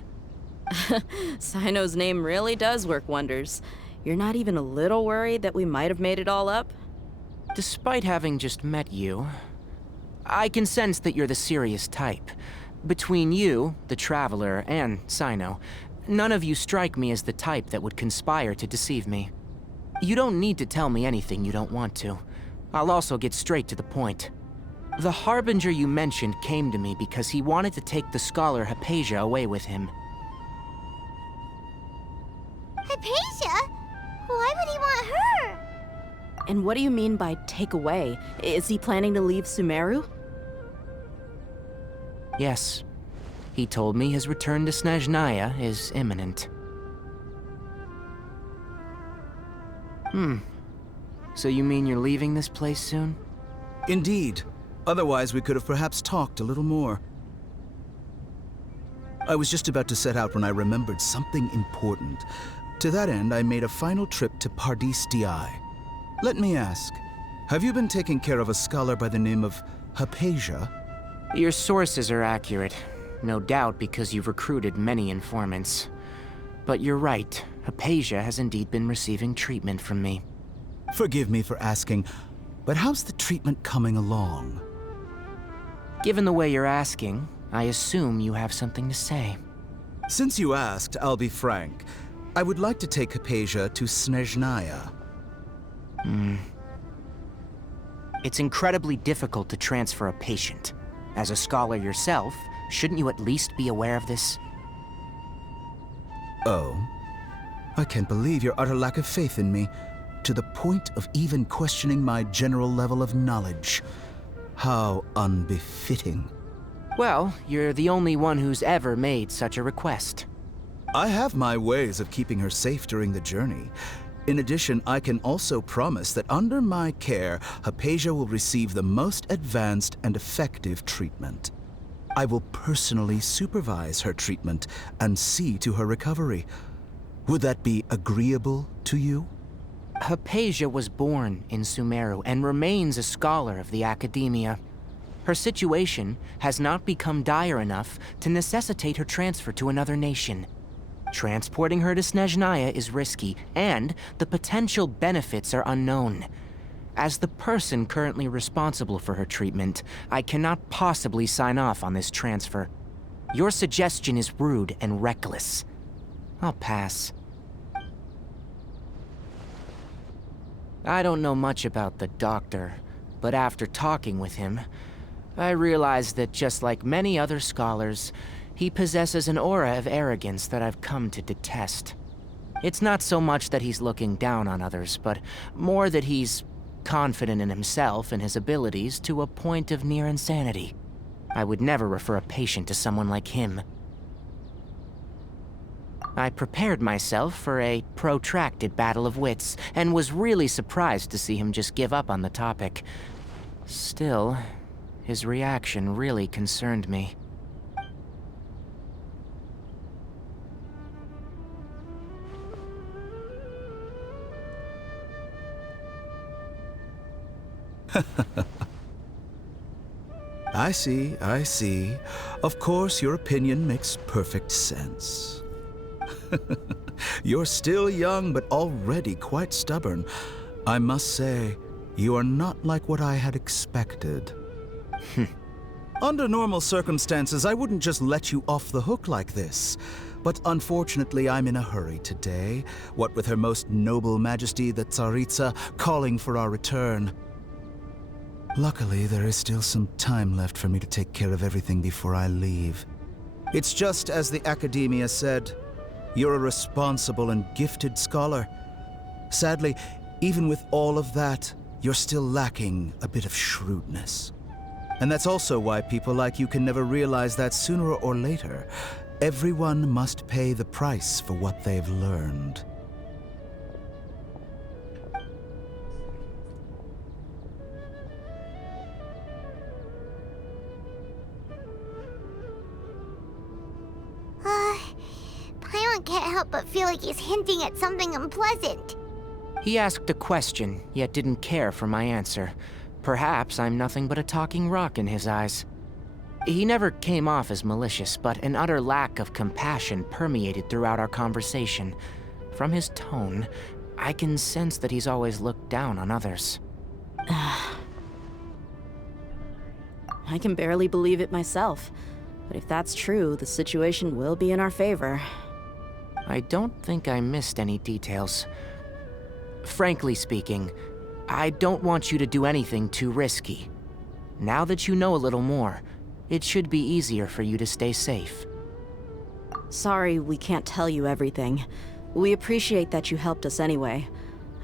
Sino's name really does work wonders. You're not even a little worried that we might have made it all up? Despite having just met you, I can sense that you're the serious type. Between you, the Traveler, and Sino, none of you strike me as the type that would conspire to deceive me. You don't need to tell me anything you don't want to. I'll also get straight to the point. The Harbinger you mentioned came to me because he wanted to take the scholar Hypatia away with him. Hypatia? Why would he want her? And what do you mean by take away? Is he planning to leave Sumeru? Yes. He told me his return to Snezhnaya is imminent. So you mean you're leaving this place soon? Indeed. Otherwise, we could have perhaps talked a little more. I was just about to set out when I remembered something important. To that end, I made a final trip to Paradis DI. Let me ask, have you been taking care of a scholar by the name of Hypatia? Your sources are accurate. No doubt because you've recruited many informants. But you're right, Hypatia has indeed been receiving treatment from me. Forgive me for asking, but how's the treatment coming along? Given the way you're asking, I assume you have something to say. Since you asked, I'll be frank. I would like to take Hypatia to Snezhnaya. It's incredibly difficult to transfer a patient. As a scholar yourself, shouldn't you at least be aware of this? Oh? I can't believe your utter lack of faith in me, to the point of even questioning my general level of knowledge. How unbefitting. Well, you're the only one who's ever made such a request. I have my ways of keeping her safe during the journey. In addition, I can also promise that under my care, Hypatia will receive the most advanced and effective treatment. I will personally supervise her treatment and see to her recovery. Would that be agreeable to you? Hypatia was born in Sumeru and remains a scholar of the Academia. Her situation has not become dire enough to necessitate her transfer to another nation. Transporting her to Snezhnaya is risky, and the potential benefits are unknown. As the person currently responsible for her treatment, I cannot possibly sign off on this transfer. Your suggestion is rude and reckless. I'll pass. I don't know much about the doctor, but after talking with him, I realized that just like many other scholars, he possesses an aura of arrogance that I've come to detest. It's not so much that he's looking down on others, but more that he's confident in himself and his abilities to a point of near insanity. I would never refer a patient to someone like him. I prepared myself for a protracted battle of wits, and was really surprised to see him just give up on the topic. Still, his reaction really concerned me. I see. Of course, your opinion makes perfect sense. You're still young, but already quite stubborn. I must say, you are not like what I had expected. Under normal circumstances, I wouldn't just let you off the hook like this. But unfortunately, I'm in a hurry today, what with Her Most Noble Majesty the Tsaritsa calling for our return. Luckily, there is still some time left for me to take care of everything before I leave. It's just as the Academia said, you're a responsible and gifted scholar. Sadly, even with all of that, you're still lacking a bit of shrewdness. And that's also why people like you can never realize that sooner or later, everyone must pay the price for what they've learned. Paimon can't help but feel like he's hinting at something unpleasant. He asked a question, yet didn't care for my answer. Perhaps I'm nothing but a talking rock in his eyes. He never came off as malicious, but an utter lack of compassion permeated throughout our conversation. From his tone, I can sense that he's always looked down on others. I can barely believe it myself. But if that's true, the situation will be in our favor. I don't think I missed any details. Frankly speaking, I don't want you to do anything too risky. Now that you know a little more, it should be easier for you to stay safe. Sorry we can't tell you everything. We appreciate that you helped us anyway.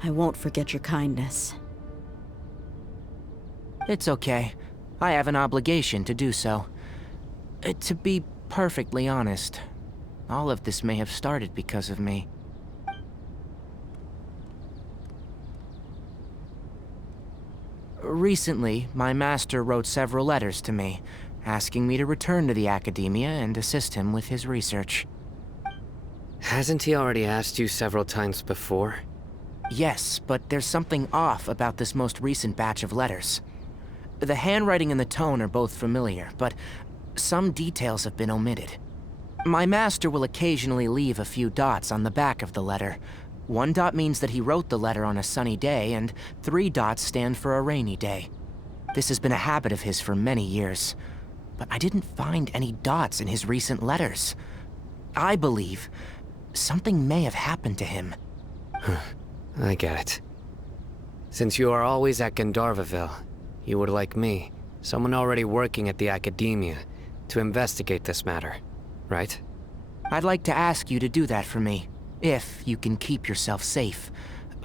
I won't forget your kindness. It's okay. I have an obligation to do so. To be perfectly honest, all of this may have started because of me. Recently, my master wrote several letters to me, asking me to return to the Academia and assist him with his research. Hasn't he already asked you several times before? Yes, but there's something off about this most recent batch of letters. The handwriting and the tone are both familiar, but some details have been omitted. My master will occasionally leave a few dots on the back of the letter. 1 dot means that he wrote the letter on a sunny day, and 3 dots stand for a rainy day. This has been a habit of his for many years, but I didn't find any dots in his recent letters. I believe something may have happened to him. I get it. Since you are always at Gandharvaville, you would like me, someone already working at the Academia, to investigate this matter, right? I'd like to ask you to do that for me, if you can keep yourself safe.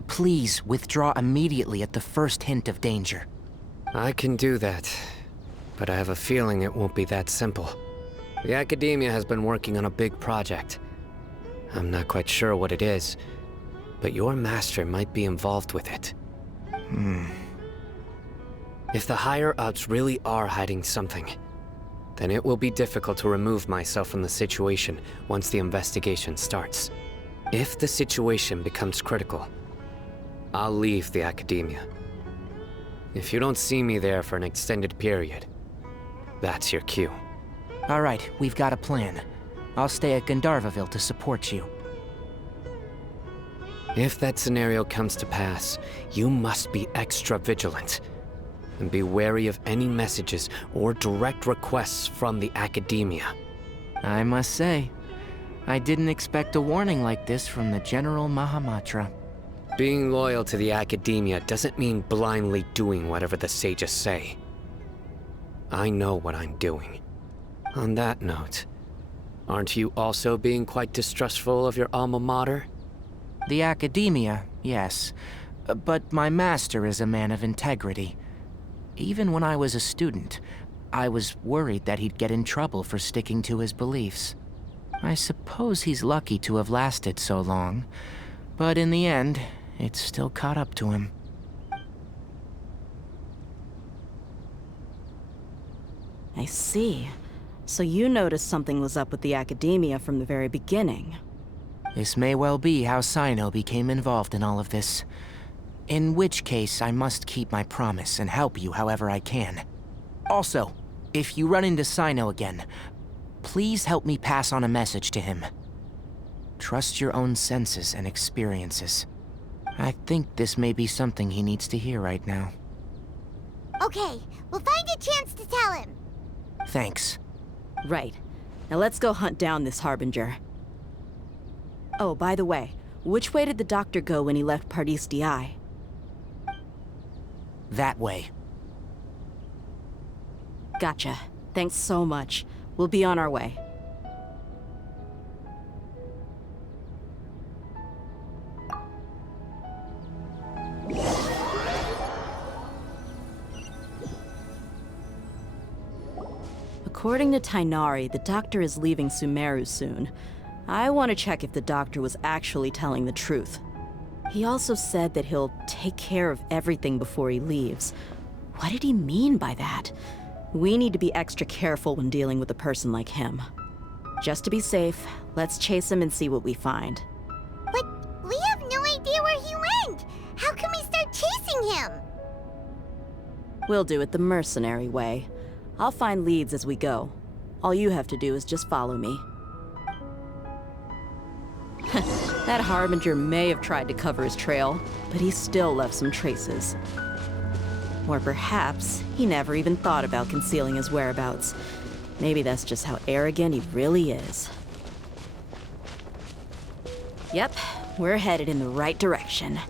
Please withdraw immediately at the first hint of danger. I can do that, but I have a feeling it won't be that simple. The Academia has been working on a big project. I'm not quite sure what it is, but your master might be involved with it. If the higher-ups really are hiding something, then it will be difficult to remove myself from the situation once the investigation starts. If the situation becomes critical, I'll leave the Academia. If you don't see me there for an extended period, that's your cue. All right, we've got a plan. I'll stay at Gandharvaville to support you. If that scenario comes to pass, you must be extra vigilant. And be wary of any messages or direct requests from the Academia. I must say, I didn't expect a warning like this from the General Mahamatra. Being loyal to the Academia doesn't mean blindly doing whatever the sages say. I know what I'm doing. On that note, aren't you also being quite distrustful of your alma mater? The Academia, yes. But my master is a man of integrity. Even when I was a student, I was worried that he'd get in trouble for sticking to his beliefs. I suppose he's lucky to have lasted so long, but in the end, it's still caught up to him. I see. So you noticed something was up with the Academia from the very beginning. This may well be how Sino became involved in all of this. In which case, I must keep my promise and help you however I can. Also, if you run into Sino again, please help me pass on a message to him. Trust your own senses and experiences. I think this may be something he needs to hear right now. Okay, we'll find a chance to tell him. Thanks. Right. Now let's go hunt down this Harbinger. Oh, by the way, which way did the doctor go when he left Pardis Di? That way. Gotcha. Thanks so much. We'll be on our way. According to Tainari, the doctor is leaving Sumeru soon. I want to check if the doctor was actually telling the truth. He also said that he'll take care of everything before he leaves. What did he mean by that? We need to be extra careful when dealing with a person like him. Just to be safe, let's chase him and see what we find. But we have no idea where he went! How can we start chasing him? We'll do it the mercenary way. I'll find leads as we go. All you have to do is just follow me. That Harbinger may have tried to cover his trail, but he still left some traces. Or perhaps he never even thought about concealing his whereabouts. Maybe that's just how arrogant he really is. Yep, we're headed in the right direction.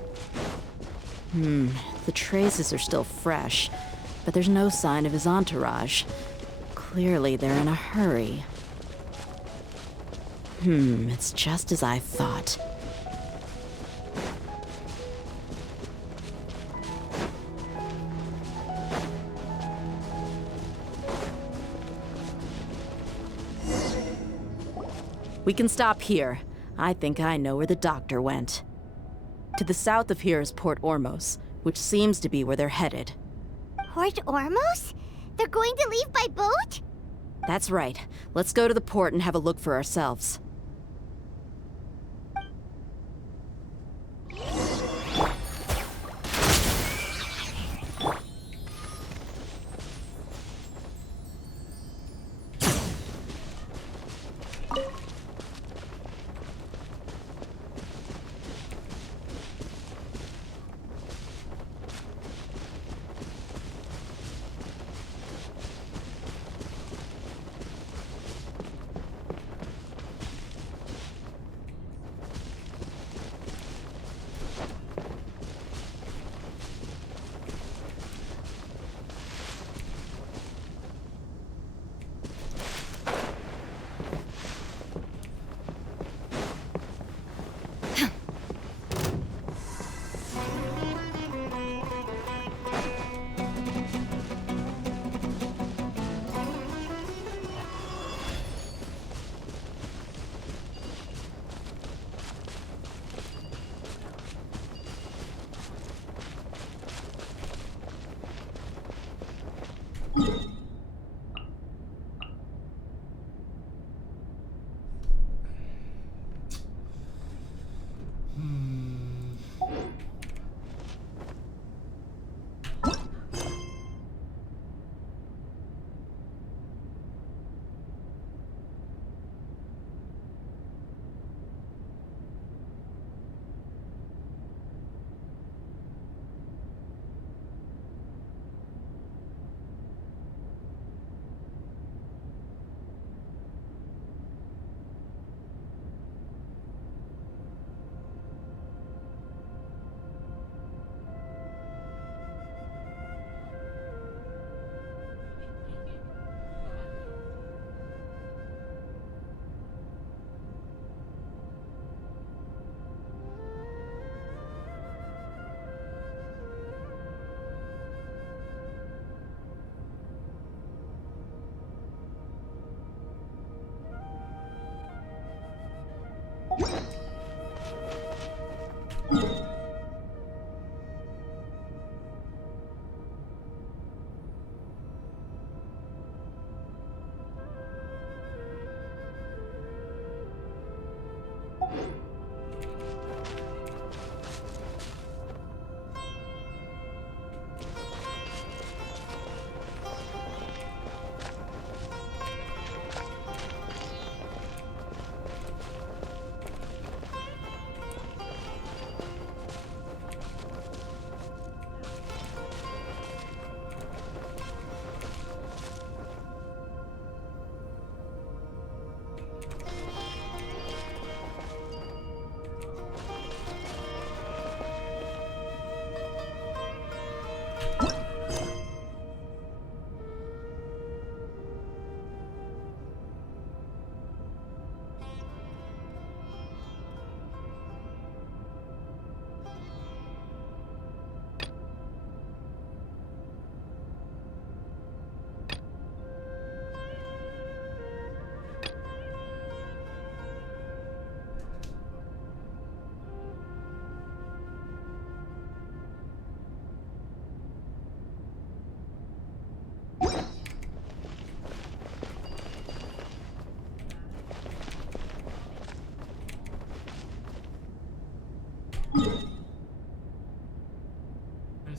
The traces are still fresh, but there's no sign of his entourage. Clearly they're in a hurry. It's just as I thought. We can stop here. I think I know where the doctor went. To the south of here is Port Ormos, which seems to be where they're headed. Port Ormos? They're going to leave by boat? That's right. Let's go to the port and have a look for ourselves.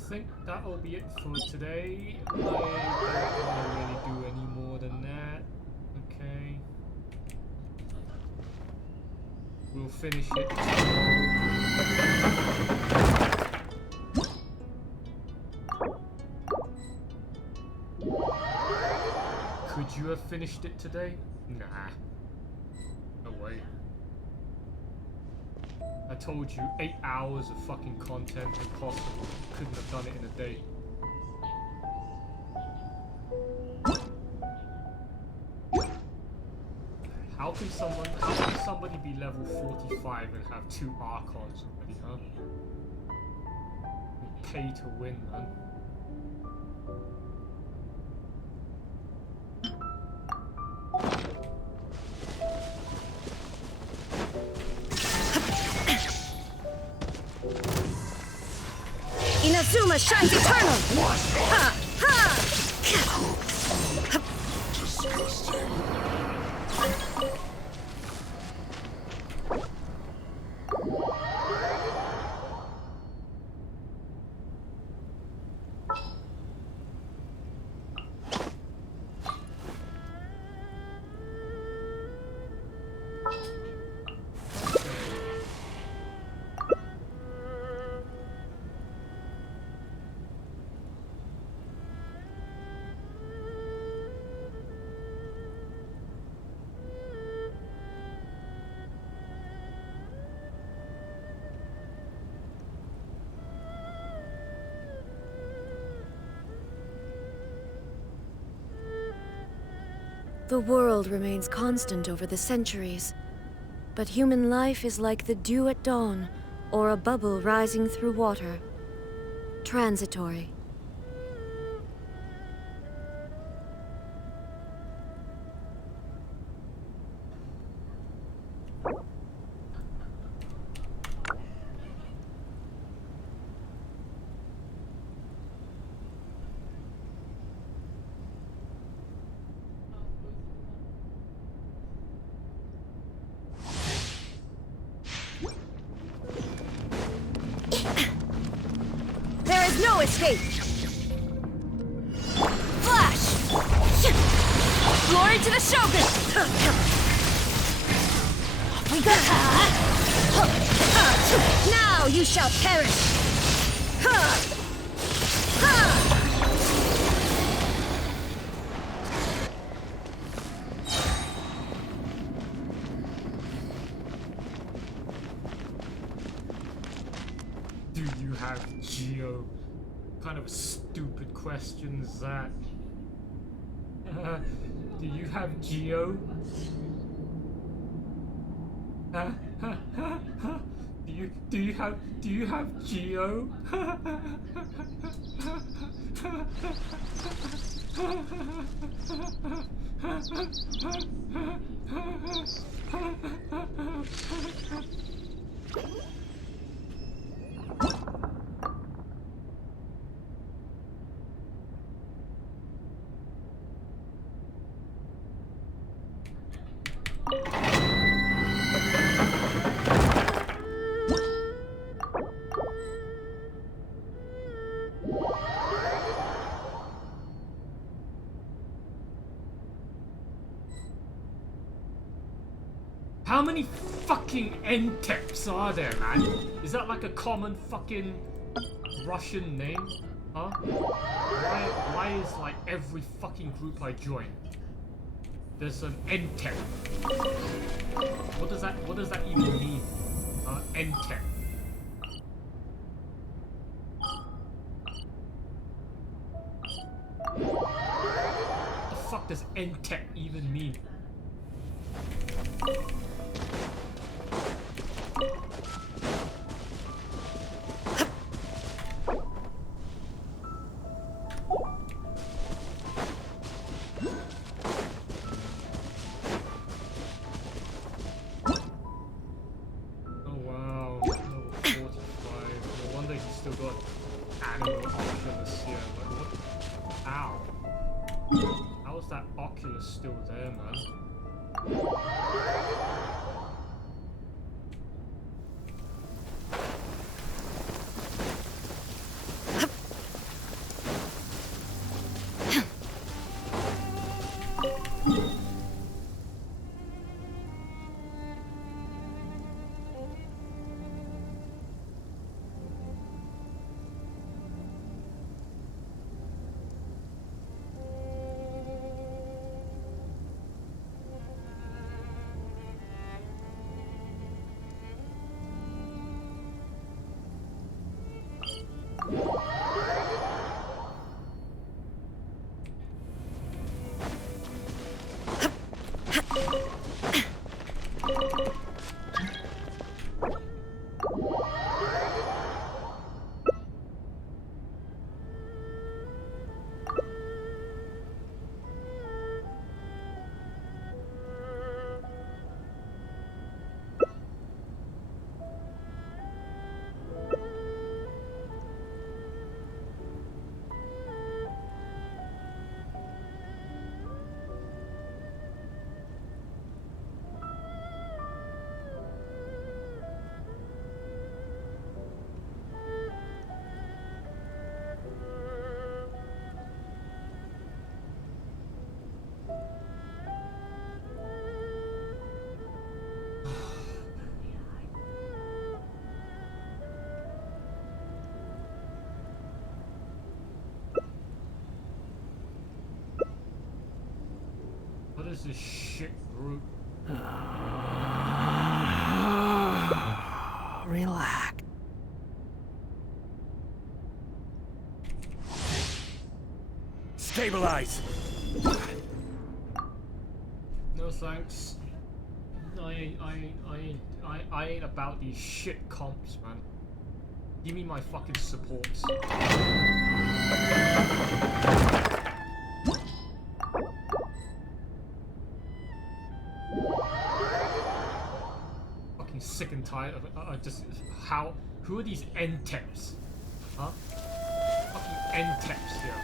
think that'll be it for today. I don't want to really do any more than that. Okay. We'll finish it Could you have finished it today? Nah. No way. I told you, 8 hours of fucking content, impossible. Couldn't have done it in a day. How can somebody be level 45 and have 2 Archons already, huh? Pay to win, man. Inazuma shines eternal! Ha! Ha! Disgusting. The world remains constant over the centuries, but human life is like the dew at dawn, or a bubble rising through water. Transitory. No escape! Flash! Glory to the Shogun! We go! Now you shall perish! Do you have Geo? Kind of a stupid question is that? Do you have Geo? Do you have Geo? How many fucking N-Teps are there, man? Is that like a common fucking Russian name? Huh? Why is like every fucking group I join, there's an N-Tep? What does that even mean? N-Tep. What the fuck does N-Tep even mean? Still there, man. is this shit group? Relax. Stabilize! No thanks. I ain't about these shit comps, man. Give me my fucking supports. Fucking sick and tired of just how. Who are these NTEPs? Huh? Fucking NTEPs here.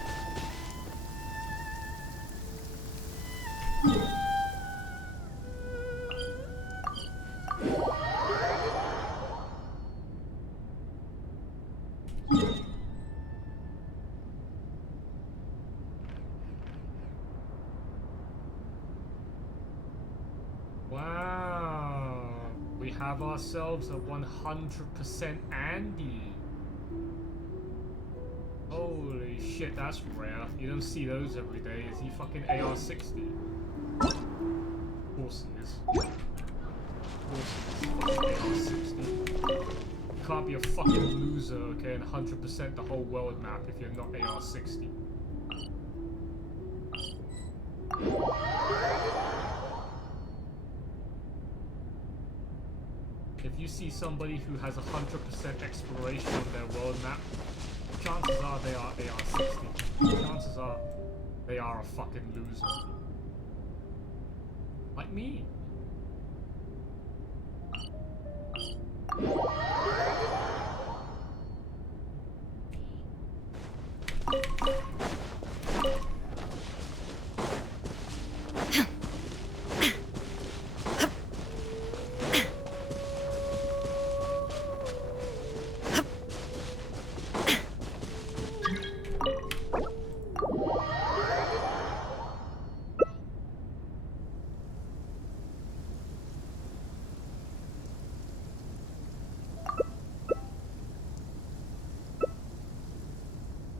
Wow, we have ourselves a 100% Andy. Holy shit, that's rare. You don't see those every day. Is he fucking AR-60? Of course he is. Of course he is. AR-60. You can't be a fucking loser, okay, and 100% the whole world map if you're not AR-60. If you see somebody who has 100% exploration on their world map, chances are they are AR-60. Chances are they are a fucking loser. Like me.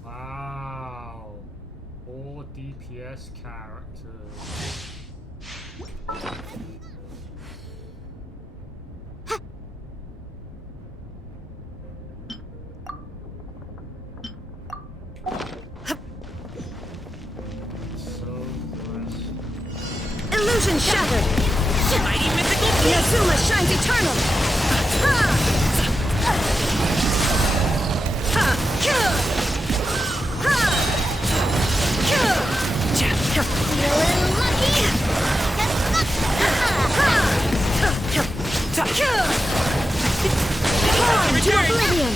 Wow. 4 DPS characters. Illusion shattered! Mighty mythical Yazuma shines eternal! Ha! Ha! Kill! Ha! Kill! Feeling lucky? Kill! Torn to oblivion!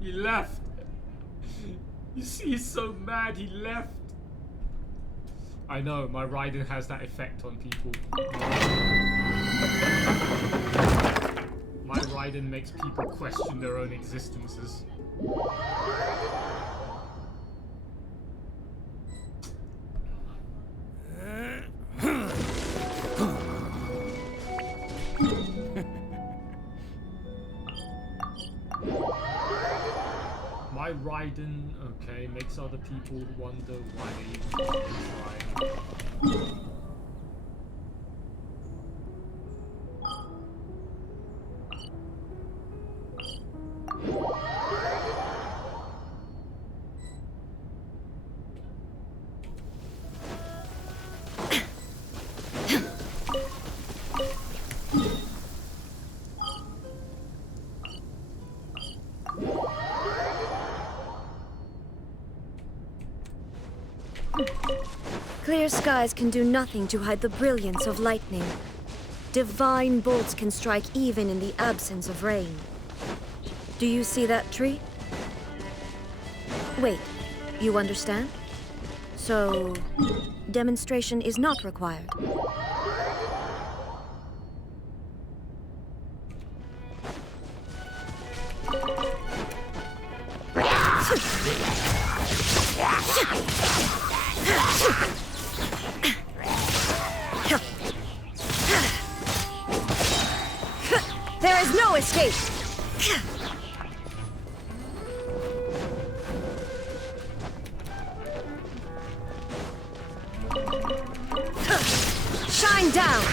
He left. You see, he's so mad he left. I know, my Raiden has that effect on people. My Raiden makes people question their own existences. My Raiden, okay, makes other people wonder why they even try. Clear skies can do nothing to hide the brilliance of lightning. Divine bolts can strike even in the absence of rain. Do you see that tree? Wait, you understand? So, demonstration is not required. There is no escape! Shine down!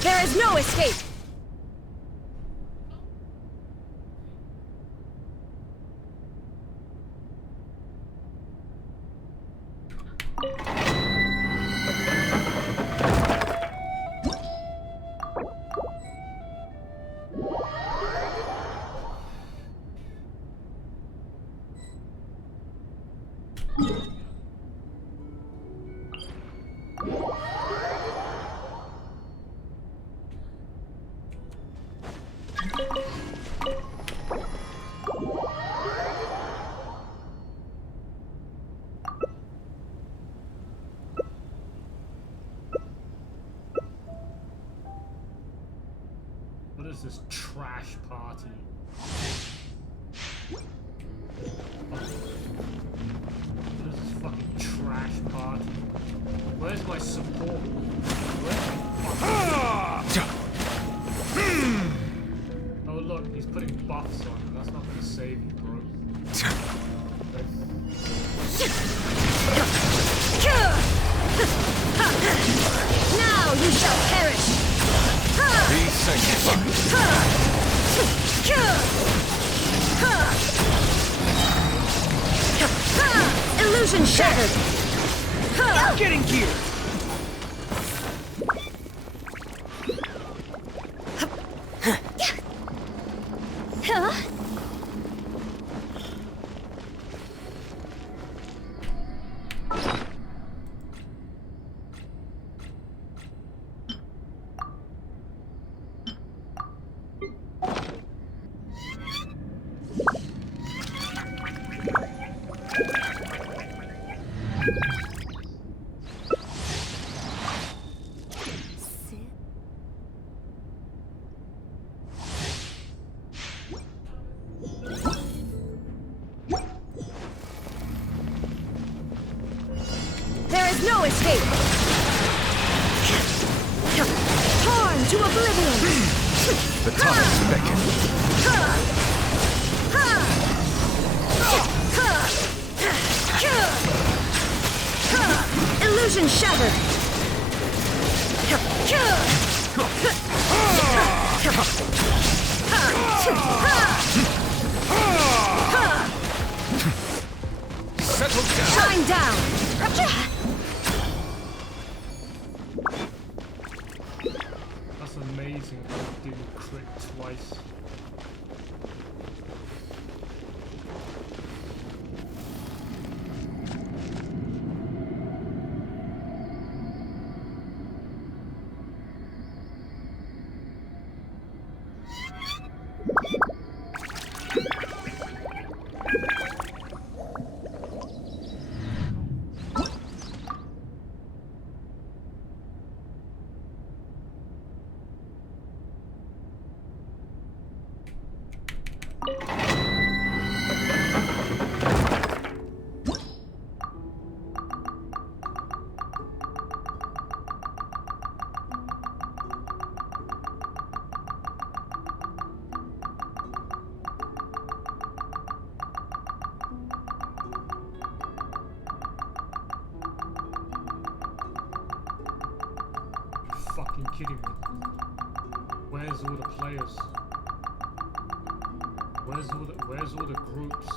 There is no escape! What is this trash party? What is this fucking trash party? Where's my support? Oh look, he's putting buffs on. That's not gonna save you, bro. Now you shall perish! Be sanctified. Illusion shattered! Getting geared! There is no escape! Torn to oblivion! The times beckon. Illusion shattered! Settle down. Shine down! That's amazing how it didn't crit twice. Fucking kidding me. Where's all the players? Where's all the groups?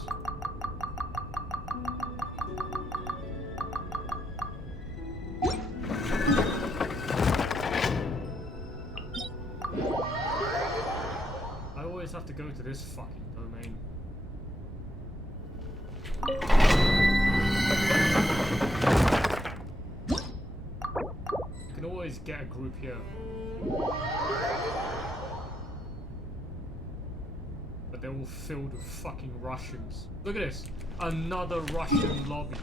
I always have to go to this fucking domain. You can always get a group here. But they're all filled with fucking Russians. Look at this. Another Russian lobby.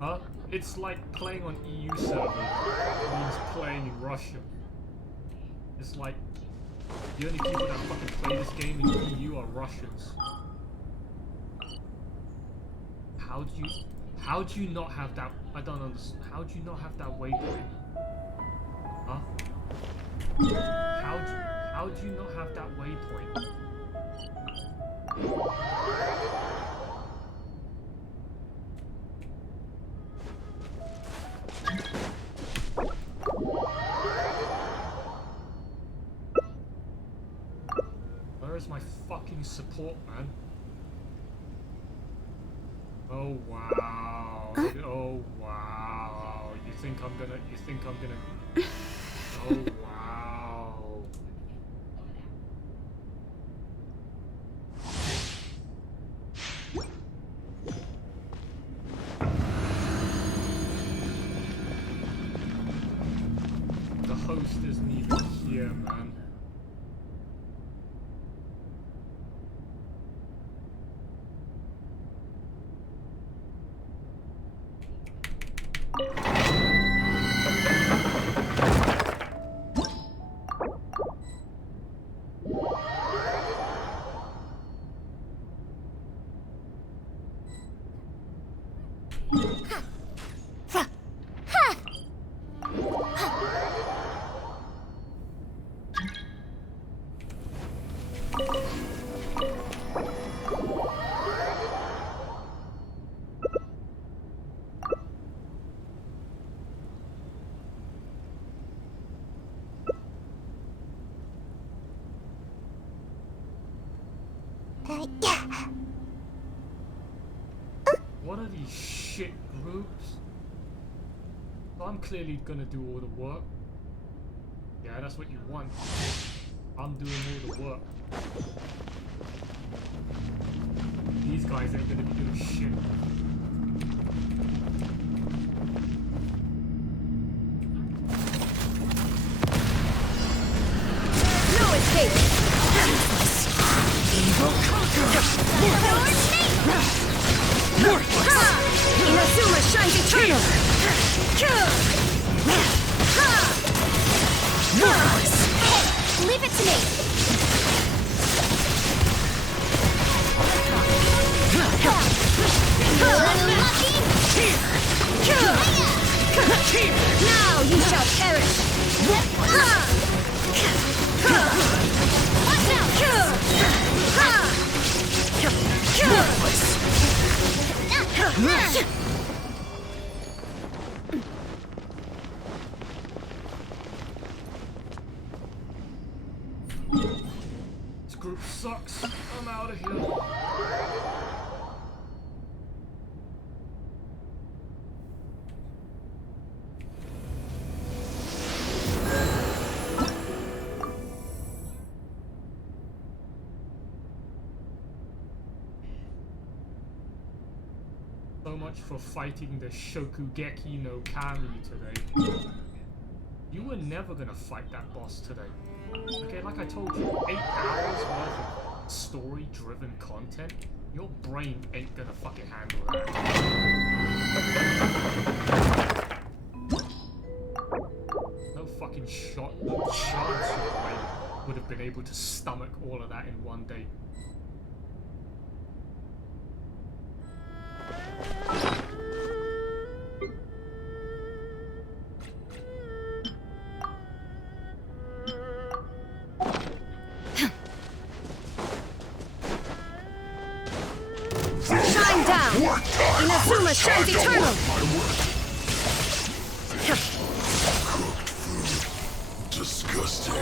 Huh? It's like playing on EU server. It means playing in Russia. It's like the only people that fucking play this game in EU are Russians. How do you not have that? I don't understand. How do you not have that waypoint? Huh? How do you not have that waypoint? Where is my fucking support, man? Oh wow. Oh wow. You think I'm gonna Oh wow. The host isn't even here, man. What are these shit groups? I'm clearly gonna do all the work. Yeah, that's what you want. I'm doing all the work. These guys ain't gonna be doing shit. No escape! Evil Inazuma shines eternal! Leave it to me! Now you shall perish! Watch out! This group sucks. I'm out of here. So much for fighting the Shokugeki no Kami today. You were never gonna fight that boss today. Okay, like I told you, 8 hours worth of story-driven content, your brain ain't gonna fucking handle that. No fucking shot, no chance your brain would have been able to stomach all of that in one day. Shine down! Inazuma shines eternal! Disgusting.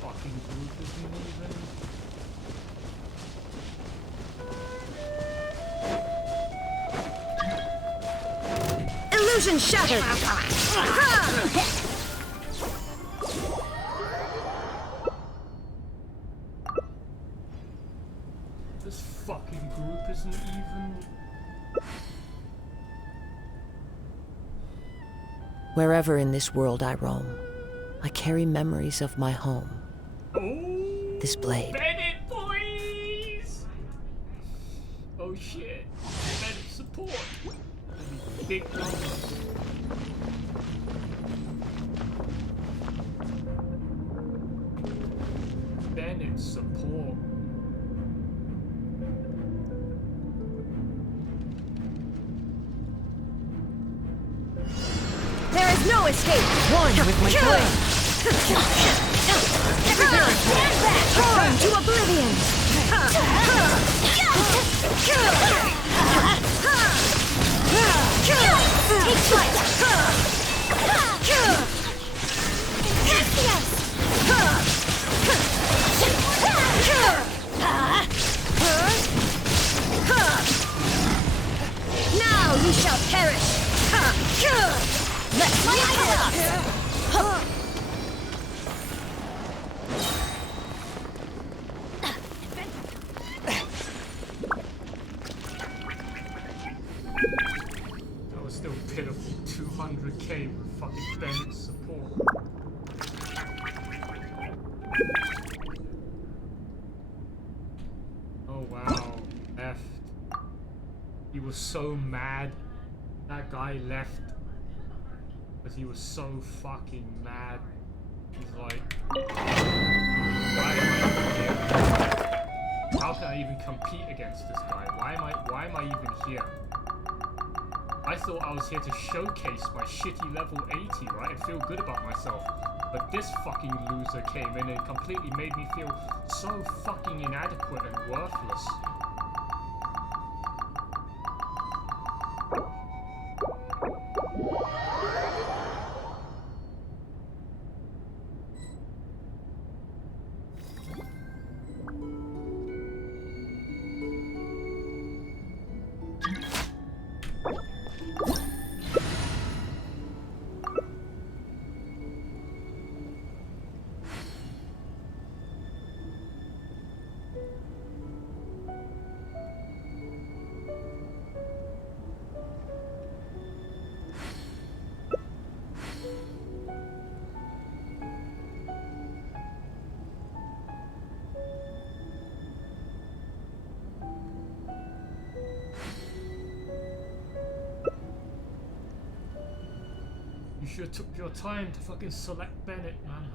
Fucking group isn't even... Illusion shattered! This fucking group isn't even... Wherever in this world I roam, I carry memories of my home. This blade. Bennett, boys! Oh shit. Bennett support. Big numbers. Bennett support. There is no escape! One with my blade! Torn to oblivion! Take flight! Now you shall perish! Let's light it up! That was still pitiful. 200k with fucking Bennett support. Oh wow, left. He was so mad. That guy left because he was so fucking mad. He's like, why am I even here? How can I even compete against this guy? Why am I even here? I thought I was here to showcase my shitty level 80, right? And feel good about myself. But this fucking loser came in and completely made me feel so fucking inadequate and worthless. You should have took your time to fucking select Bennett, man.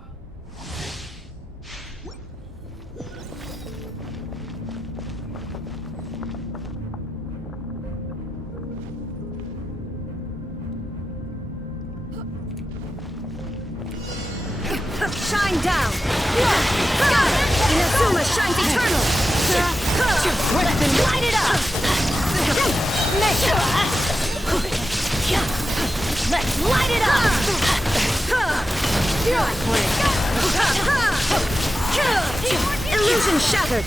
Shine down! Inazuma shines eternal! Light it up! Let's light it up! Illusion shattered!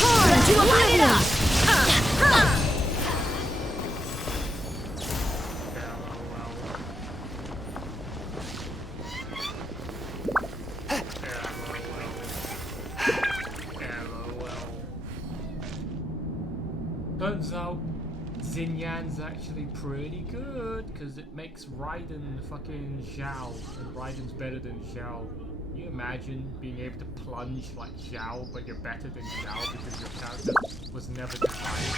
Torn to oblivion! Turns out Xinyan's actually pretty good because it makes Raiden fucking Zhao, and Raiden's better than Zhao. Can you imagine being able to plunge like Zhao, but you're better than Zhao because your character was never designed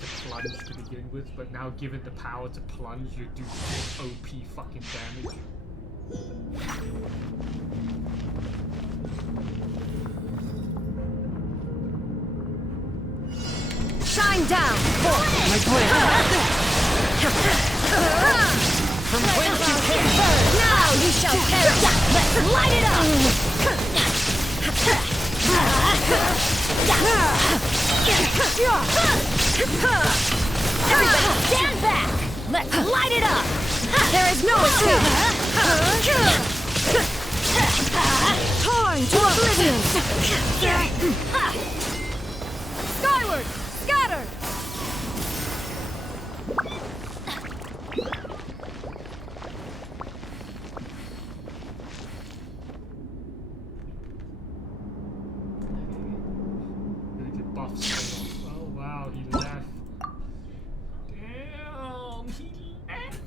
to plunge to begin with, but now given the power to plunge, you do OP fucking damage. Shine down! My blade! From whence you came! Now you shall perish! Let's light it up! Everybody stand back! Let's light it up! There is no escape! Torn to oblivion! Skyward! Scatter! Oh wow, he left. Damn, he left.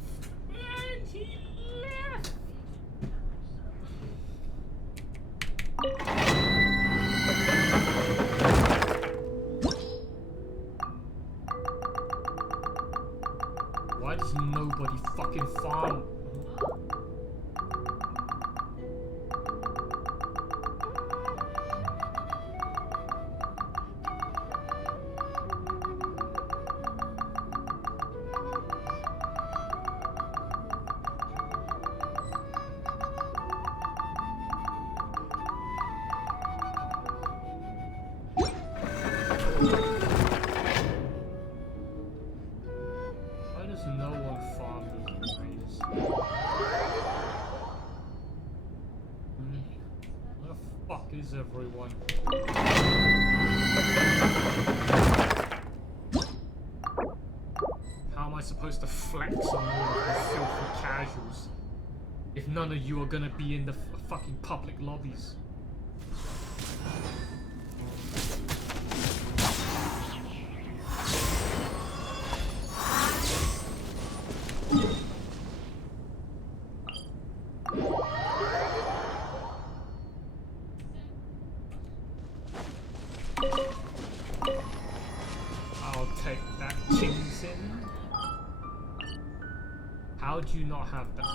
is everyone? How am I supposed to flex on all of the filthy casuals if none of you are gonna be in the fucking public lobbies? I'll take that, Chingsin. How do you not have that?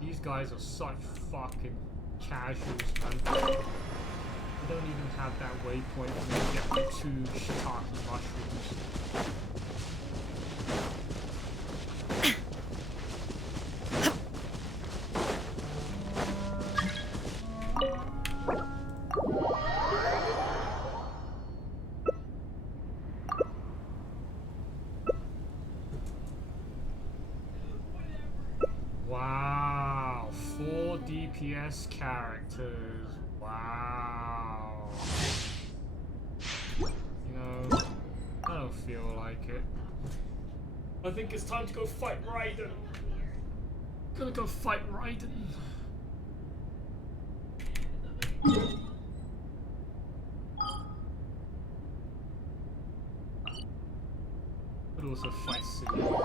These guys are such fucking casuals, man. They don't even have that waypoint when you get the 2 shiitake mushrooms. Wow, 4 DPS characters. Wow. You know, I don't feel like it. I think it's time to go fight Raiden. Gonna go fight Raiden. Could also fight Senora.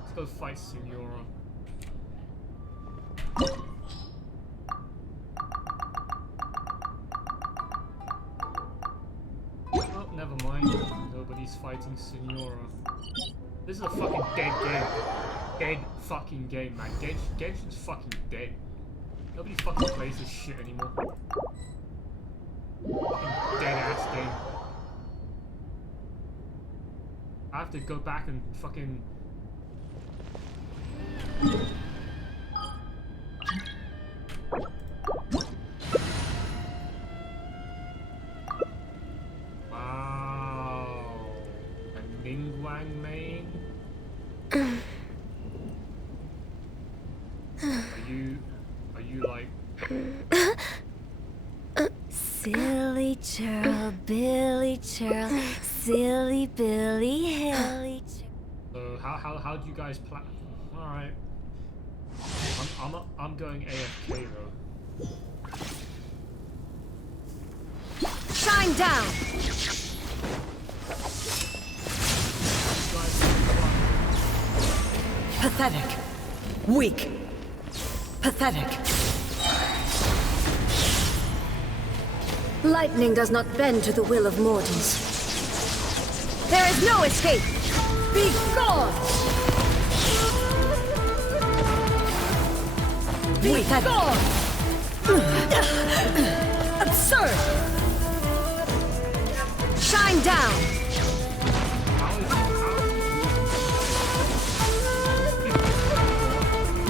Let's go fight Senora. Oh, never mind. Nobody's fighting Senora. This is a fucking dead game. Dead fucking game, man. Genshin's fucking dead. Nobody fucking plays this shit anymore. Fucking dead ass game. I have to go back and fucking... Wow. A Ningguang main? Are you like... Silly churl, Billy churl, silly Billy Hilly churl. So how do you guys plan? All right. I'm going AFK though. Shine down. Pathetic. Weak. Pathetic. Lightning does not bend to the will of mortals. There is no escape. Be gone! Be gone! Absurd! Shine down!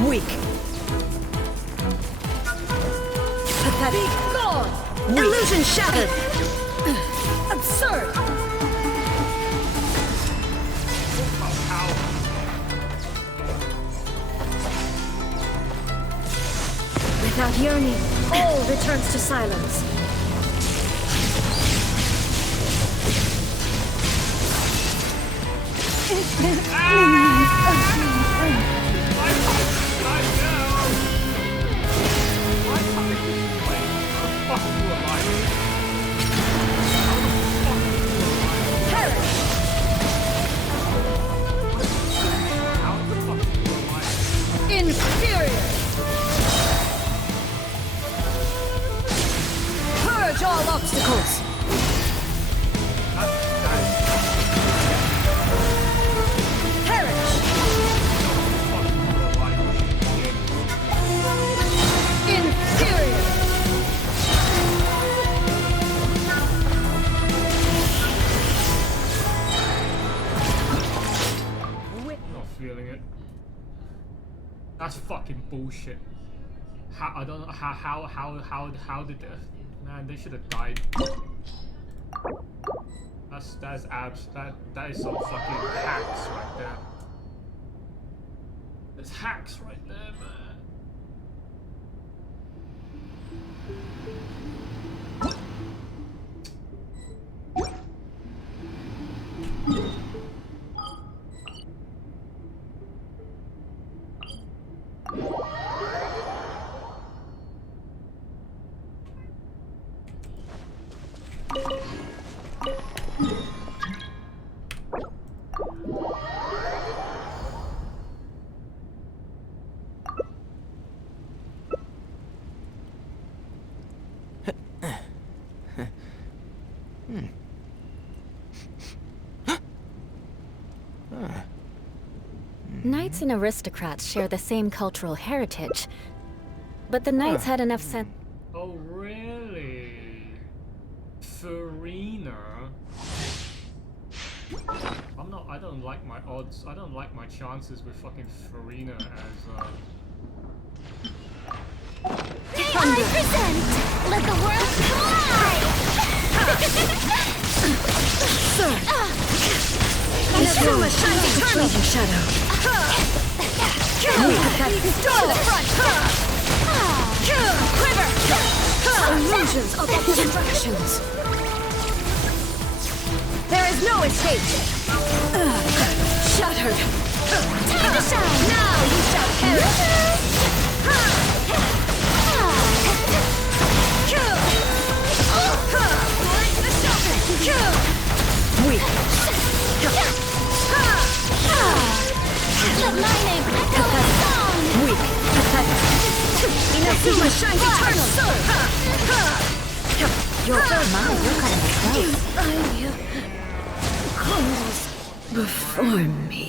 Weak. Pathetic. Be gone! Illusion shattered! Absurd! Without yearning, all returns to silence. Inferior! Purge all obstacles! Perish! Inferior! Not feeling it. That's fucking bullshit. I don't know how did man, they should have died. That's abs. That is some fucking hacks right there. There's hacks right there, man. Knights and aristocrats share the same cultural heritage, but the knights had enough sense. Oh, really? Farina? I don't like my odds. I don't like my chances with fucking Farina as, I present! Let the world fly! Inazuma shines eternal shadow. Storm the front! Quiver! Illusions of obstructions. There is no escape. Shattered. Time to shine! Now you shall perish. Weak. Let my name echo in song! Weak. Inazuma shines eternal. You're cutting close. Crumbles before me.